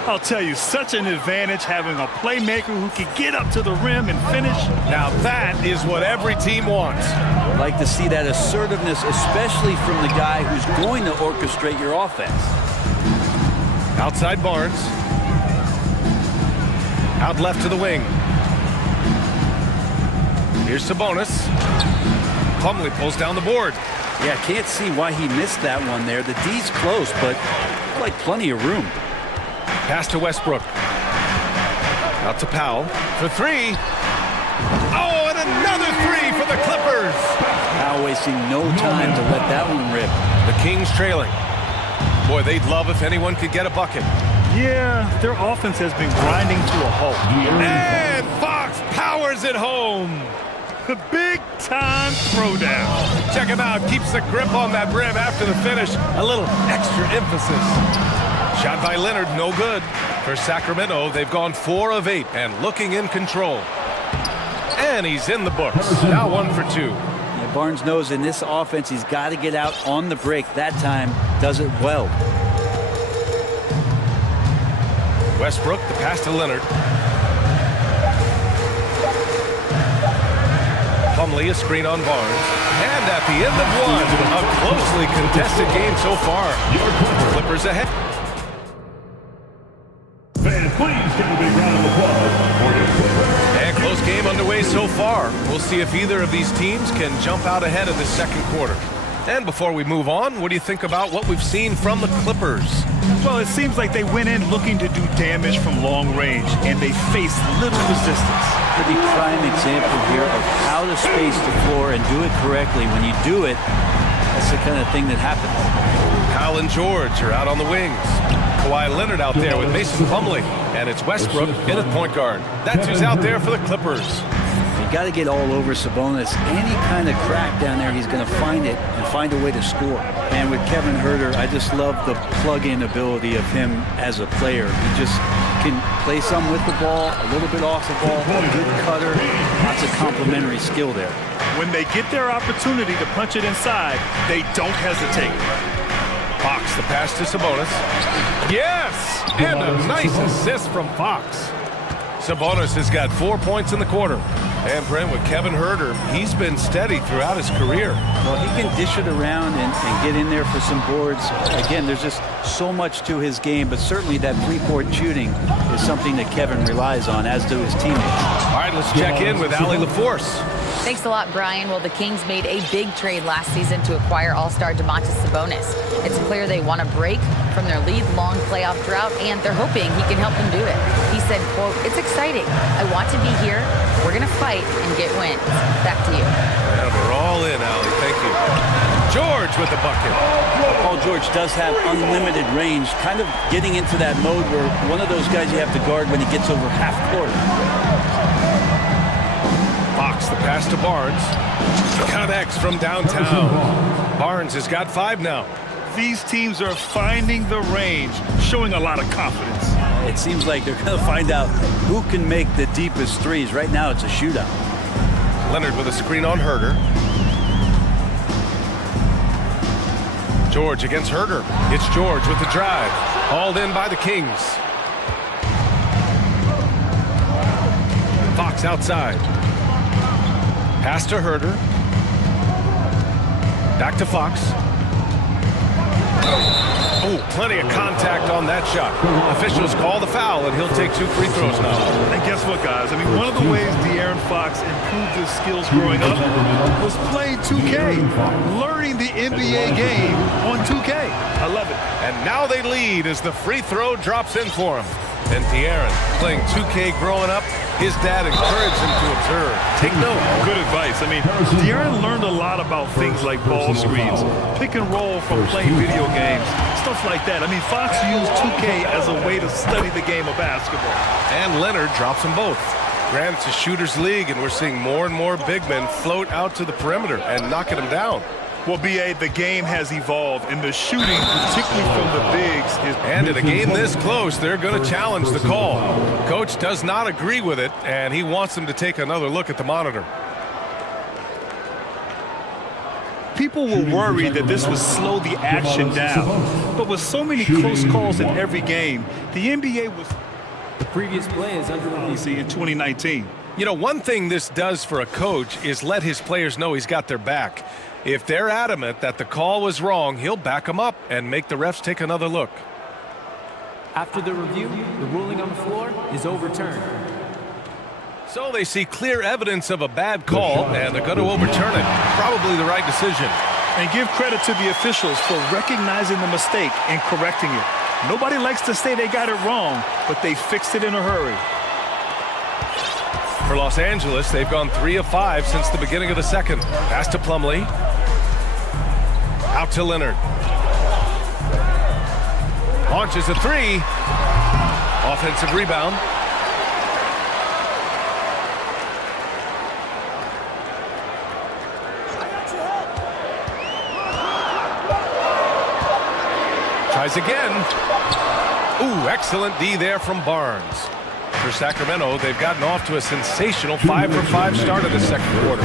I'll tell you, such an advantage having a playmaker who can get up to the rim and finish. Now that is what every team wants. I'd like to see that assertiveness, especially from the guy who's going to orchestrate your offense. Outside Barnes. Out left to the wing. Here's Sabonis. Plumlee pulls down the board. Yeah, can't see why he missed that one there. The D's close, but like plenty of room. Pass to Westbrook. Out to Powell for three. Oh, and another three for the Clippers. Powell wasting no time to let that one rip. The Kings trailing. Boy, they'd love if anyone could get a bucket. Yeah, their offense has been grinding to a halt. And Fox powers it home. The big-time throwdown. Check him out. Keeps the grip on that rim after the finish. A little extra emphasis. Shot by Leonard, no good. For Sacramento, they've gone 4 of 8 and looking in control. And he's in the books. Now 1 for 2. Yeah, Barnes knows in this offense he's got to get out on the break. That time does it well. Westbrook, the pass to Leonard. Plumlee, a screen on Barnes. And at the end of one, a closely contested game so far. Clippers ahead. Fans, please give a big round of applause for your Clippers. And close game underway so far. We'll see if either of these teams can jump out ahead in the second quarter. And before we move on, what do you think about what we've seen from the Clippers? Well, it seems like they went in looking to do damage from long range, and they faced little resistance. Pretty prime example here of how to space the floor and do it correctly. When you do it, that's the kind of thing that happens. Kyle and George are out on the wings. Kawhi Leonard out there with Mason Plumlee. And it's Westbrook in at point guard. That's who's out there for the Clippers. You got to get all over Sabonis. Any kind of crack down there, he's going to find it and find a way to score. And with Kevin Huerter, I just love the plug-in ability of him as a player. He just can play some with the ball, a little bit off the ball, good cutter, lots of complementary skill there. When they get their opportunity to punch it inside, they don't hesitate. Fox, the pass to Sabonis. Yes! And a nice assist from Fox. Sabonis has got 4 points in the quarter. And Brent, with Kevin Huerter, he's been steady throughout his career. Well, he can dish it around and get in there for some boards. Again, there's just so much to his game, but certainly that three-point shooting is something that Kevin relies on, as do his teammates. All right, let's check in with Allie LaForce. Thanks a lot, Brian. Well, the Kings made a big trade last season to acquire all-star Domantas Sabonis. It's clear they want to break from their league-long playoff drought, and they're hoping he can help them do it. He said, quote, "It's exciting. I want to be here. We're going to fight and get wins." Back to you. And we're all in, Allie. Thank you. George with the bucket. Paul George does have unlimited range, kind of getting into that mode where one of those guys you have to guard when he gets over half court. Fox, the pass to Barnes. Connects from downtown. Barnes has got 5 now. These teams are finding the range, showing a lot of confidence. It seems like they're going to find out who can make the deepest threes. Right now, it's a shootout. Leonard with a screen on Huerter. George against Huerter. It's George with the drive. Hauled in by the Kings. Fox outside. Pass to Huerter. Back to Fox. Oh, plenty of contact on that shot. Officials call the foul, and he'll take 2 free throws now. And guess what, guys? I mean, one of the ways De'Aaron Fox improved his skills growing up was playing 2K, learning the NBA game on 2K. I love it. And now they lead as the free throw drops in for him. And De'Aaron, playing 2K growing up, his dad encouraged him to observe. Take note. Good advice. I mean, De'Aaron learned a lot about things like ball screens, pick and roll from playing video games, stuff like that. I mean, Fox used 2K as a way to study the game of basketball. And Leonard drops them both. Granted, it's a shooter's league, and we're seeing more and more big men float out to the perimeter and knocking them down. Well, B.A., the game has evolved, and the shooting, particularly from the bigs, is... And in a game this close, they're going to challenge the call. Coach does not agree with it, and he wants them to take another look at the monitor. People were worried that this would slow the action down. But with so many close calls in every game, the NBA was The previous play is under review. in 2019. You know, one thing this does for a coach is let his players know he's got their back. If they're adamant that the call was wrong, he'll back them up and make the refs take another look. After the review, the ruling on the floor is overturned. So they see clear evidence of a bad call, and they're going to overturn it. Probably the right decision. And give credit to the officials for recognizing the mistake and correcting it. Nobody likes to say they got it wrong, but they fixed it in a hurry. For Los Angeles, they've gone 3 of 5 since the beginning of the second. Pass to Plumlee. Out to Leonard. Launches a 3. Offensive rebound. Tries again. Ooh, excellent D there from Barnes. For Sacramento, they've gotten off to a sensational 5 for 5 start in the second quarter.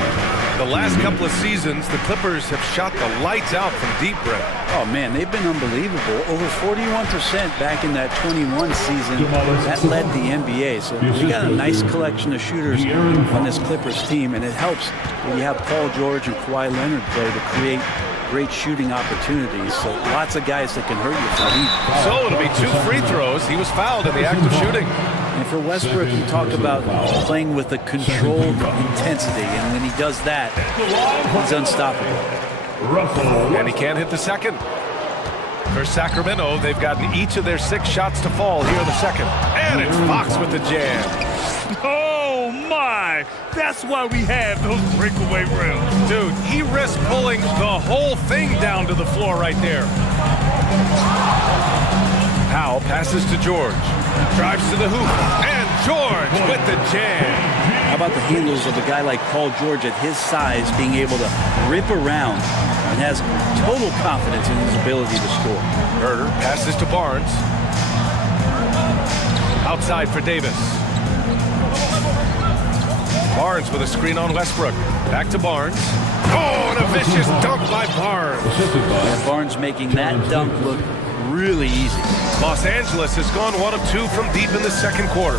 The last couple of seasons, the Clippers have shot the lights out from deep, Brett. Oh, man, they've been unbelievable. Over 41% back in that 21 season. That led the NBA. So we got a nice collection of shooters on this Clippers team, and it helps when you have Paul George and Kawhi Leonard play to create great shooting opportunities. So lots of guys that can hurt you from deep. So it'll be 2 free throws. He was fouled in the act of shooting. And for Westbrook, you talk about playing with a controlled intensity, and when he does that, he's unstoppable. And he can't hit the second. For Sacramento, they've gotten each of their 6 shots to fall here in the second. And it's Fox with the jam. Oh, my! That's why we have those breakaway rims. Dude, he risked pulling the whole thing down to the floor right there. Powell passes to George. Drives to the hoop. And George with the jam. How about the handles of a guy like Paul George at his size being able to rip around and has total confidence in his ability to score. Herder passes to Barnes. Outside for Davis. Barnes with a screen on Westbrook. Back to Barnes. Oh, and a vicious dunk by Barnes. And Barnes making that dunk look really easy. Los Angeles has gone 1 of 2 from deep in the second quarter.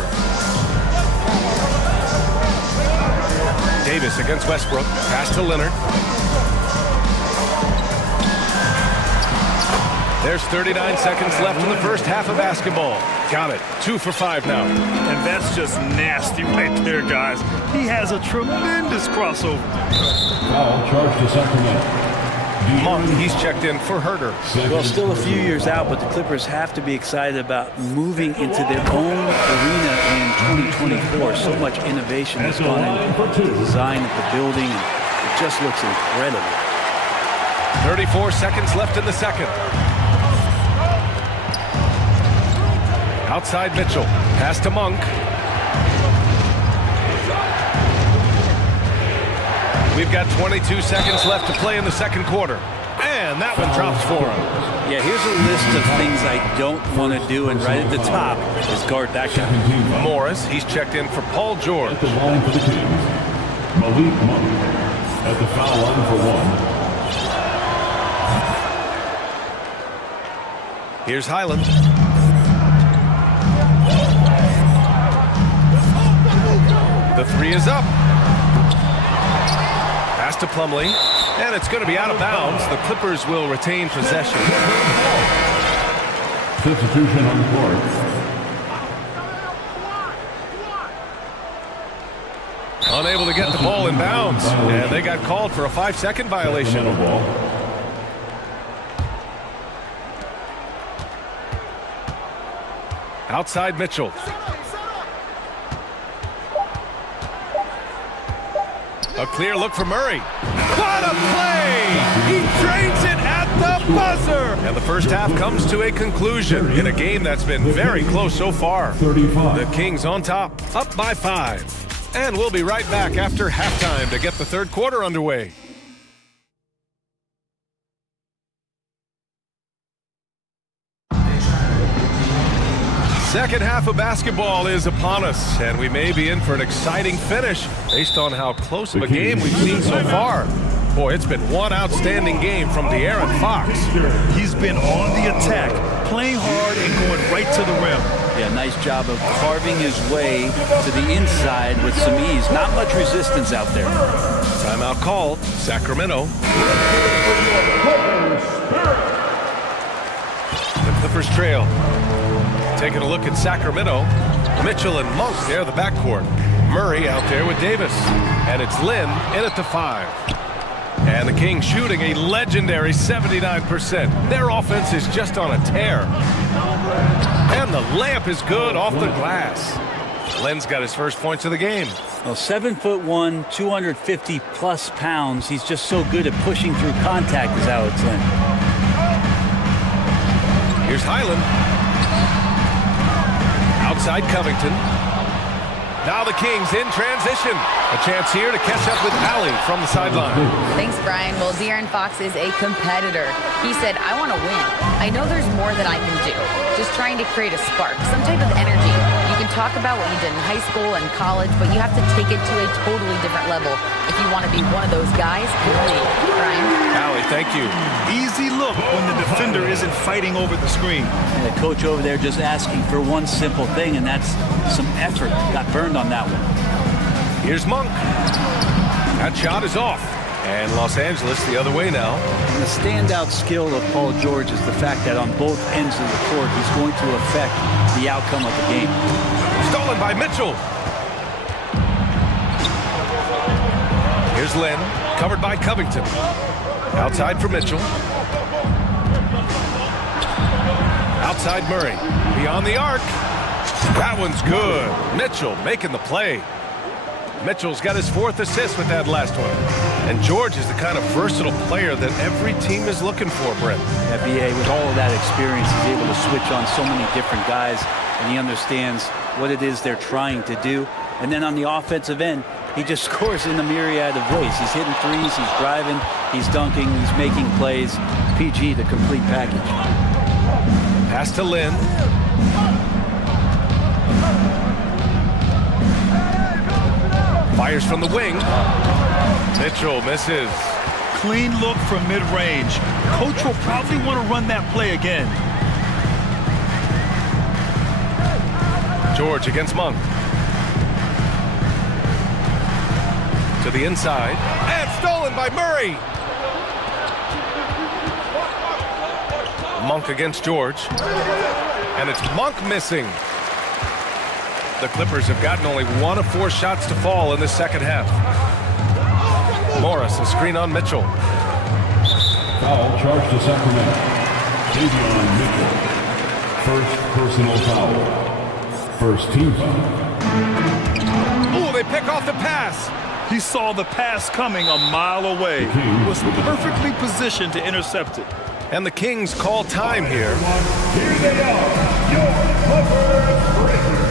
Davis against Westbrook. Pass to Leonard. There's 39 seconds left in the first half of basketball. Got it. 2 for 5 now. And that's just nasty right there, guys. He has a tremendous crossover. Foul charged to Sacramento. Monk, he's checked in for Herder. Well, still a few years out, but the Clippers have to be excited about moving into their own arena in 2024. So much innovation has gone into the design of the building, and it just looks incredible. 34 seconds left in the second. Outside Mitchell. Pass to Monk. We've got 22 seconds left to play in the second quarter. And that one drops for him. Yeah, here's a list of things I don't want to do, and right at the top is guard that guy. Morris, he's checked in for Paul George. At the line for the Kings, Malik Monk. At the foul line for 1. Here's Highland. The 3 is up. Pass to Plumlee, and it's going to be out of bounds. The Clippers will retain possession. Substitution on the court. Unable to get the ball in bounds, and they got called for a 5-second violation. Outside Mitchell. A clear look for Murray. What a play! He drains it at the buzzer! And the first half comes to a conclusion in a game that's been very close so far. 35. The Kings on top, up by 5. And we'll be right back after halftime to get the third quarter underway. Second half of basketball is upon us, and we may be in for an exciting finish based on how close of a game we've seen so far. Boy, it's been one outstanding game from De'Aaron Fox. He's been on the attack, playing hard and going right to the rim. Yeah, nice job of carving his way to the inside with some ease. Not much resistance out there. Timeout called. Sacramento. The Clippers trail. Taking a look at Sacramento. Mitchell and Monk there, the backcourt. Murray out there with Davis. And it's Lynn in at the 5. And the Kings shooting a legendary 79%. Their offense is just on a tear. And the layup is good off the glass. Lynn's got his first points of the game. Well, 7'1", 250 plus pounds. He's just so good at pushing through contact, is Alex Lynn. Here's Highland. Outside Covington. Now the Kings in transition. A chance here to catch up with Allie from the sideline. Thanks, Brian. Well, De'Aaron Fox is a competitor. He said, I want to win. I know there's more that I can do. Just trying to create a spark, some type of energy. You can talk about what you did in high school and college, but you have to take it to a totally different level if you want to be one of those guys in the league. Brian? Allie, thank you. Easy look when the defender isn't fighting over the screen. And the coach over there just asking for one simple thing, and that's some effort. Got burned on that one. Here's Monk. That shot is off. And Los Angeles the other way now. And the standout skill of Paul George is the fact that on both ends of the court, he's going to affect the outcome of the game. Stolen by Mitchell. Here's Lynn, covered by Covington. Outside for Mitchell. Outside Murray. Beyond the arc. That one's good. Mitchell making the play. Mitchell's got his 4th assist with that last one. And George is the kind of versatile player that every team is looking for, Brent. Yeah, B.A., with all of that experience, he's able to switch on so many different guys, and he understands what it is they're trying to do. And then on the offensive end, he just scores in a myriad of ways. He's hitting threes, he's driving, he's dunking, he's making plays. PG, the complete package. Pass to Lynn. Fires from the wing. Mitchell misses. Clean look from mid-range. Coach will probably want to run that play again. George against Monk. To the inside. And stolen by Murray. Monk against George. And it's Monk missing. The Clippers have gotten only 1 of 4 shots to fall in the second half. Morris, a screen on Mitchell. Foul charged to Sacramento. Davion Mitchell. First personal foul. First team foul. Oh, they pick off the pass. He saw the pass coming a mile away. Was perfectly positioned to intercept it. And the Kings call time here. Here they are, your Clippers breakers.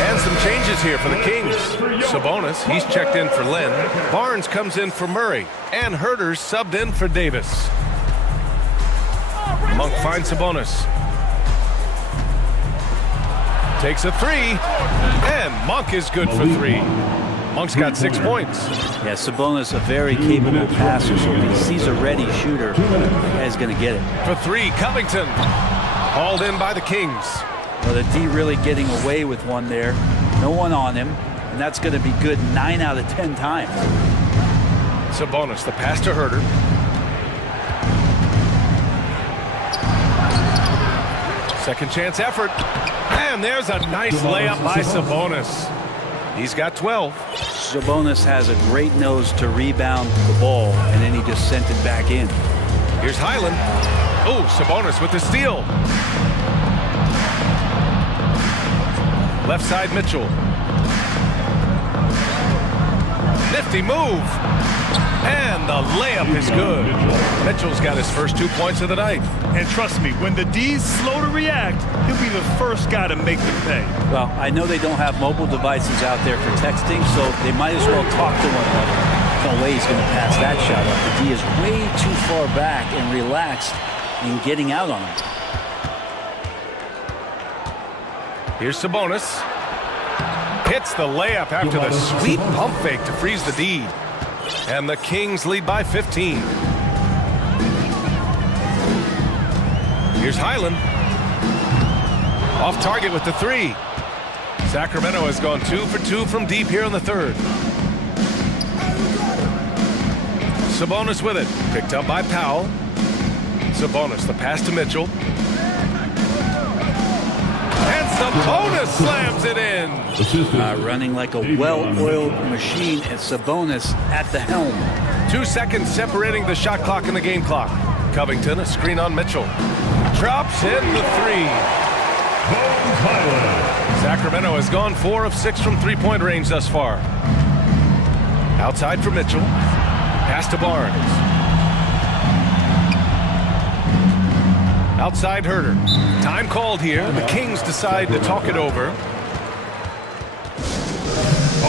And some changes here for the Kings. Sabonis, he's checked in for Lynn. Barnes comes in for Murray. And Herter's subbed in for Davis. Monk finds Sabonis. Takes a 3. And Monk is good for 3. Monk's got 6 points. Yeah, Sabonis, a very capable passer, so if he sees a ready shooter, the guy's going to get it. For 3, Covington. Hauled in by the Kings. Well, the D really getting away with one there. No one on him, and that's going to be good 9 out of 10 times. Sabonis, the pass to Herter. Second chance effort. And there's a nice layup by Sabonis. He's got 12. Sabonis has a great nose to rebound the ball, and then he just sent it back in. Here's Highland. Oh, Sabonis with the steal. Left side, Mitchell. Nifty move. And the layup is good. Mitchell's got his first 2 points of the night. And trust me, when the D's slow to react, he'll be the first guy to make the pay. Well, I know they don't have mobile devices out there for texting, so they might as well talk to one another. No way he's going to pass that shot up. The D is way too far back and relaxed in getting out on him. Here's Sabonis. Hits the layup after the sweet pump fake to freeze the D. And the Kings lead by 15. Here's Highland. Off target with the three. Sacramento has gone 2 for 2 from deep here in the third. Sabonis with it. Picked up by Powell. Sabonis, the pass to Mitchell. And Sabonis slams it in. Running like a well-oiled machine, and Sabonis at the helm. 2 seconds separating the shot clock and the game clock. Covington, a screen on Mitchell. Drops in the three. Sacramento has gone 4 of 6 from three-point range thus far. Outside for Mitchell. Pass to Barnes. Outside Herter. Time called here. The Kings decide to talk it over. All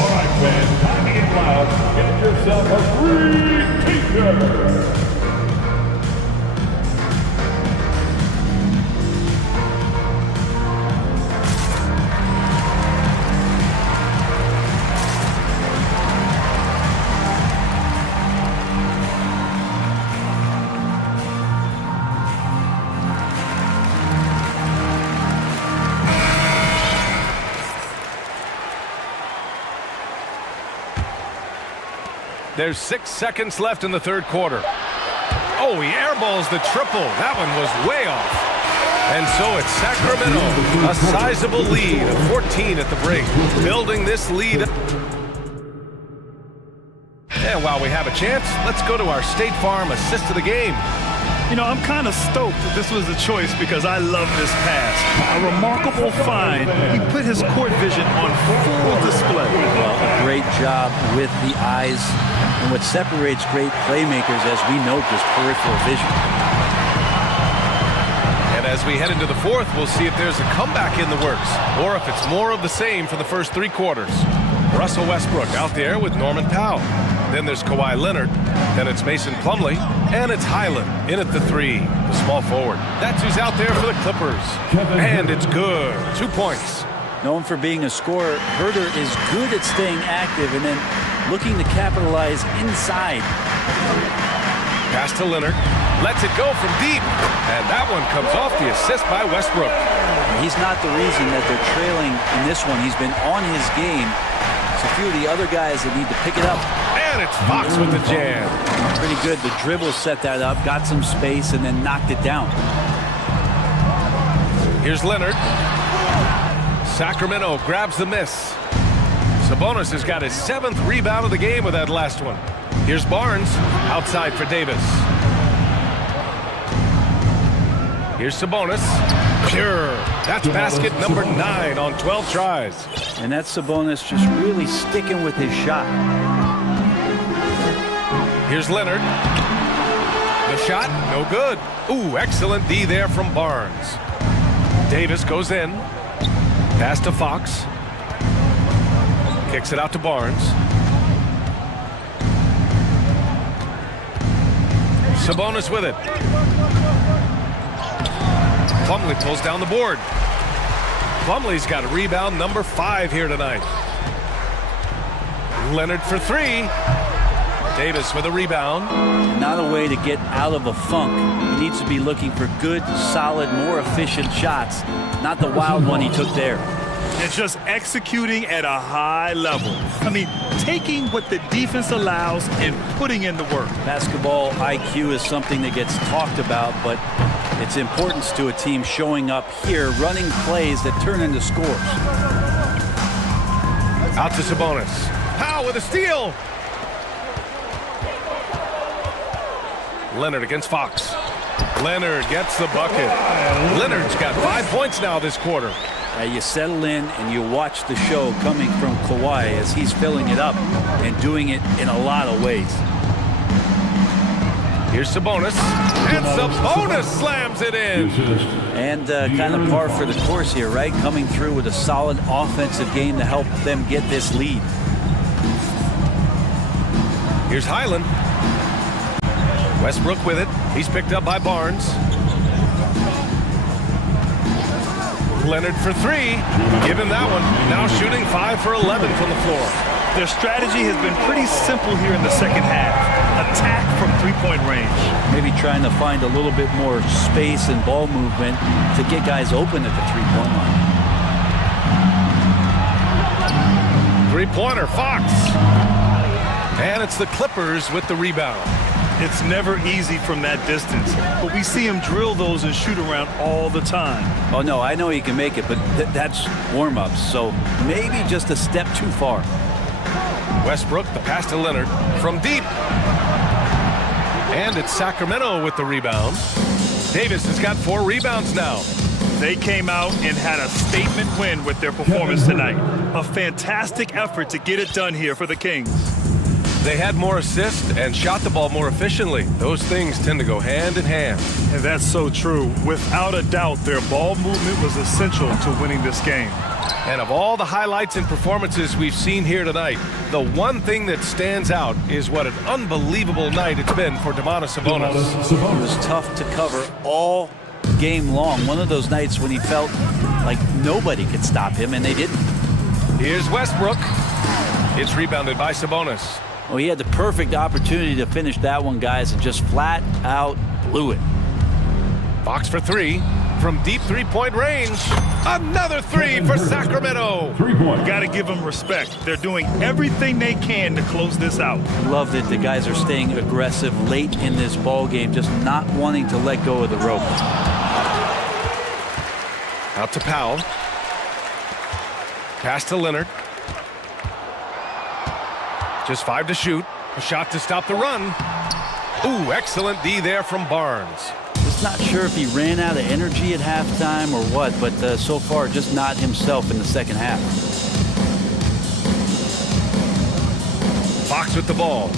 right, fans, time to get loud. Get yourself a free t-shirt. There's 6 seconds left in the third quarter. Oh, he airballs the triple. That one was way off. And so it's Sacramento, a sizable lead of 14 at the break, building this lead. And while we have a chance, let's go to our State Farm assist of the game. You know, I'm kind of stoked that this was a choice because I love this pass. A remarkable find. He put his court vision on full display. Well, a great job with the eyes. And what separates great playmakers, as we note, is peripheral vision. And as we head into the fourth, we'll see if there's a comeback in the works or if it's more of the same for the first 3 quarters. Russell Westbrook out there with Norman Powell. Then there's Kawhi Leonard. Then it's Mason Plumlee. And it's Highland in at the 3, the small forward. That's who's out there for the Clippers. And it's good. 2 points. Known for being a scorer, Herter is good at staying active and then looking to capitalize inside. Pass to Leonard. Lets it go from deep. And that one comes off the assist by Westbrook. He's not the reason that they're trailing in this one. He's been on his game. It's a few of the other guys that need to pick it up. And it's Fox with the jam. Pretty good. The dribble set that up, got some space, and then knocked it down. Here's Leonard. Sacramento grabs the miss. Sabonis has got his 7th rebound of the game with that last one. Here's Barnes outside for Davis. Here's Sabonis. Pure. That's basket number 9 on 12 tries. And that's Sabonis just really sticking with his shot. Here's Leonard. The shot, no good. Ooh, excellent D there from Barnes. Davis goes in. Pass to Fox. Kicks it out to Barnes. Sabonis with it. Plumlee pulls down the board. Plumlee's got a rebound number 5 here tonight. Leonard for 3. Davis with a rebound. Not a way to get out of a funk. He needs to be looking for good, solid, more efficient shots. Not the wild one he took there. It's just executing at a high level. I mean, taking what the defense allows and putting in the work. Basketball IQ is something that gets talked about, but its importance to a team showing up here, running plays that turn into scores. Out to Sabonis. Powell with a steal. Leonard against Fox. Leonard gets the bucket. Leonard's got 5 points now this quarter. You settle in and you watch the show coming from Kawhi as he's filling it up and doing it in a lot of ways. Here's Sabonis. And Sabonis slams it in. And kind of par for the course here, right? Coming through with a solid offensive game to help them get this lead. Here's Highland. Westbrook with it. He's picked up by Barnes. Leonard for three. Give him that one. Now shooting 5 for 11 from the floor. Their strategy has been pretty simple here in the second half. Attack from three-point range. Maybe trying to find a little bit more space and ball movement to get guys open at the three-point line. Three-pointer, Fox. And it's the Clippers with the rebound. It's never easy from that distance, but we see him drill those and shoot around all the time. Oh, no, I know he can make it, but that's warm-ups, so maybe just a step too far. Westbrook, the pass to Leonard from deep. And it's Sacramento with the rebound. Davis has got 4 rebounds now. They came out and had a statement win with their performance tonight. A fantastic effort to get it done here for the Kings. They had more assists and shot the ball more efficiently. Those things tend to go hand in hand. And that's so true. Without a doubt, their ball movement was essential to winning this game. And of all the highlights and performances we've seen here tonight, the one thing that stands out is what an unbelievable night it's been for Domantas Sabonis. It was tough to cover all game long. One of those nights when he felt like nobody could stop him, and they didn't. Here's Westbrook. It's rebounded by Sabonis. Well, he had the perfect opportunity to finish that one, guys, and just flat out blew it. Fox for 3 from deep three-point range. Another 3 for Sacramento. 3-point. Got to give them respect. They're doing everything they can to close this out. Love that the guys are staying aggressive late in this ball game, just not wanting to let go of the rope. Out to Powell. Pass to Leonard. Just 5 to shoot. A shot to stop the run. Ooh, excellent D there from Barnes. Just not sure if he ran out of energy at halftime or what, but so far just not himself in the second half. Fox with the ball.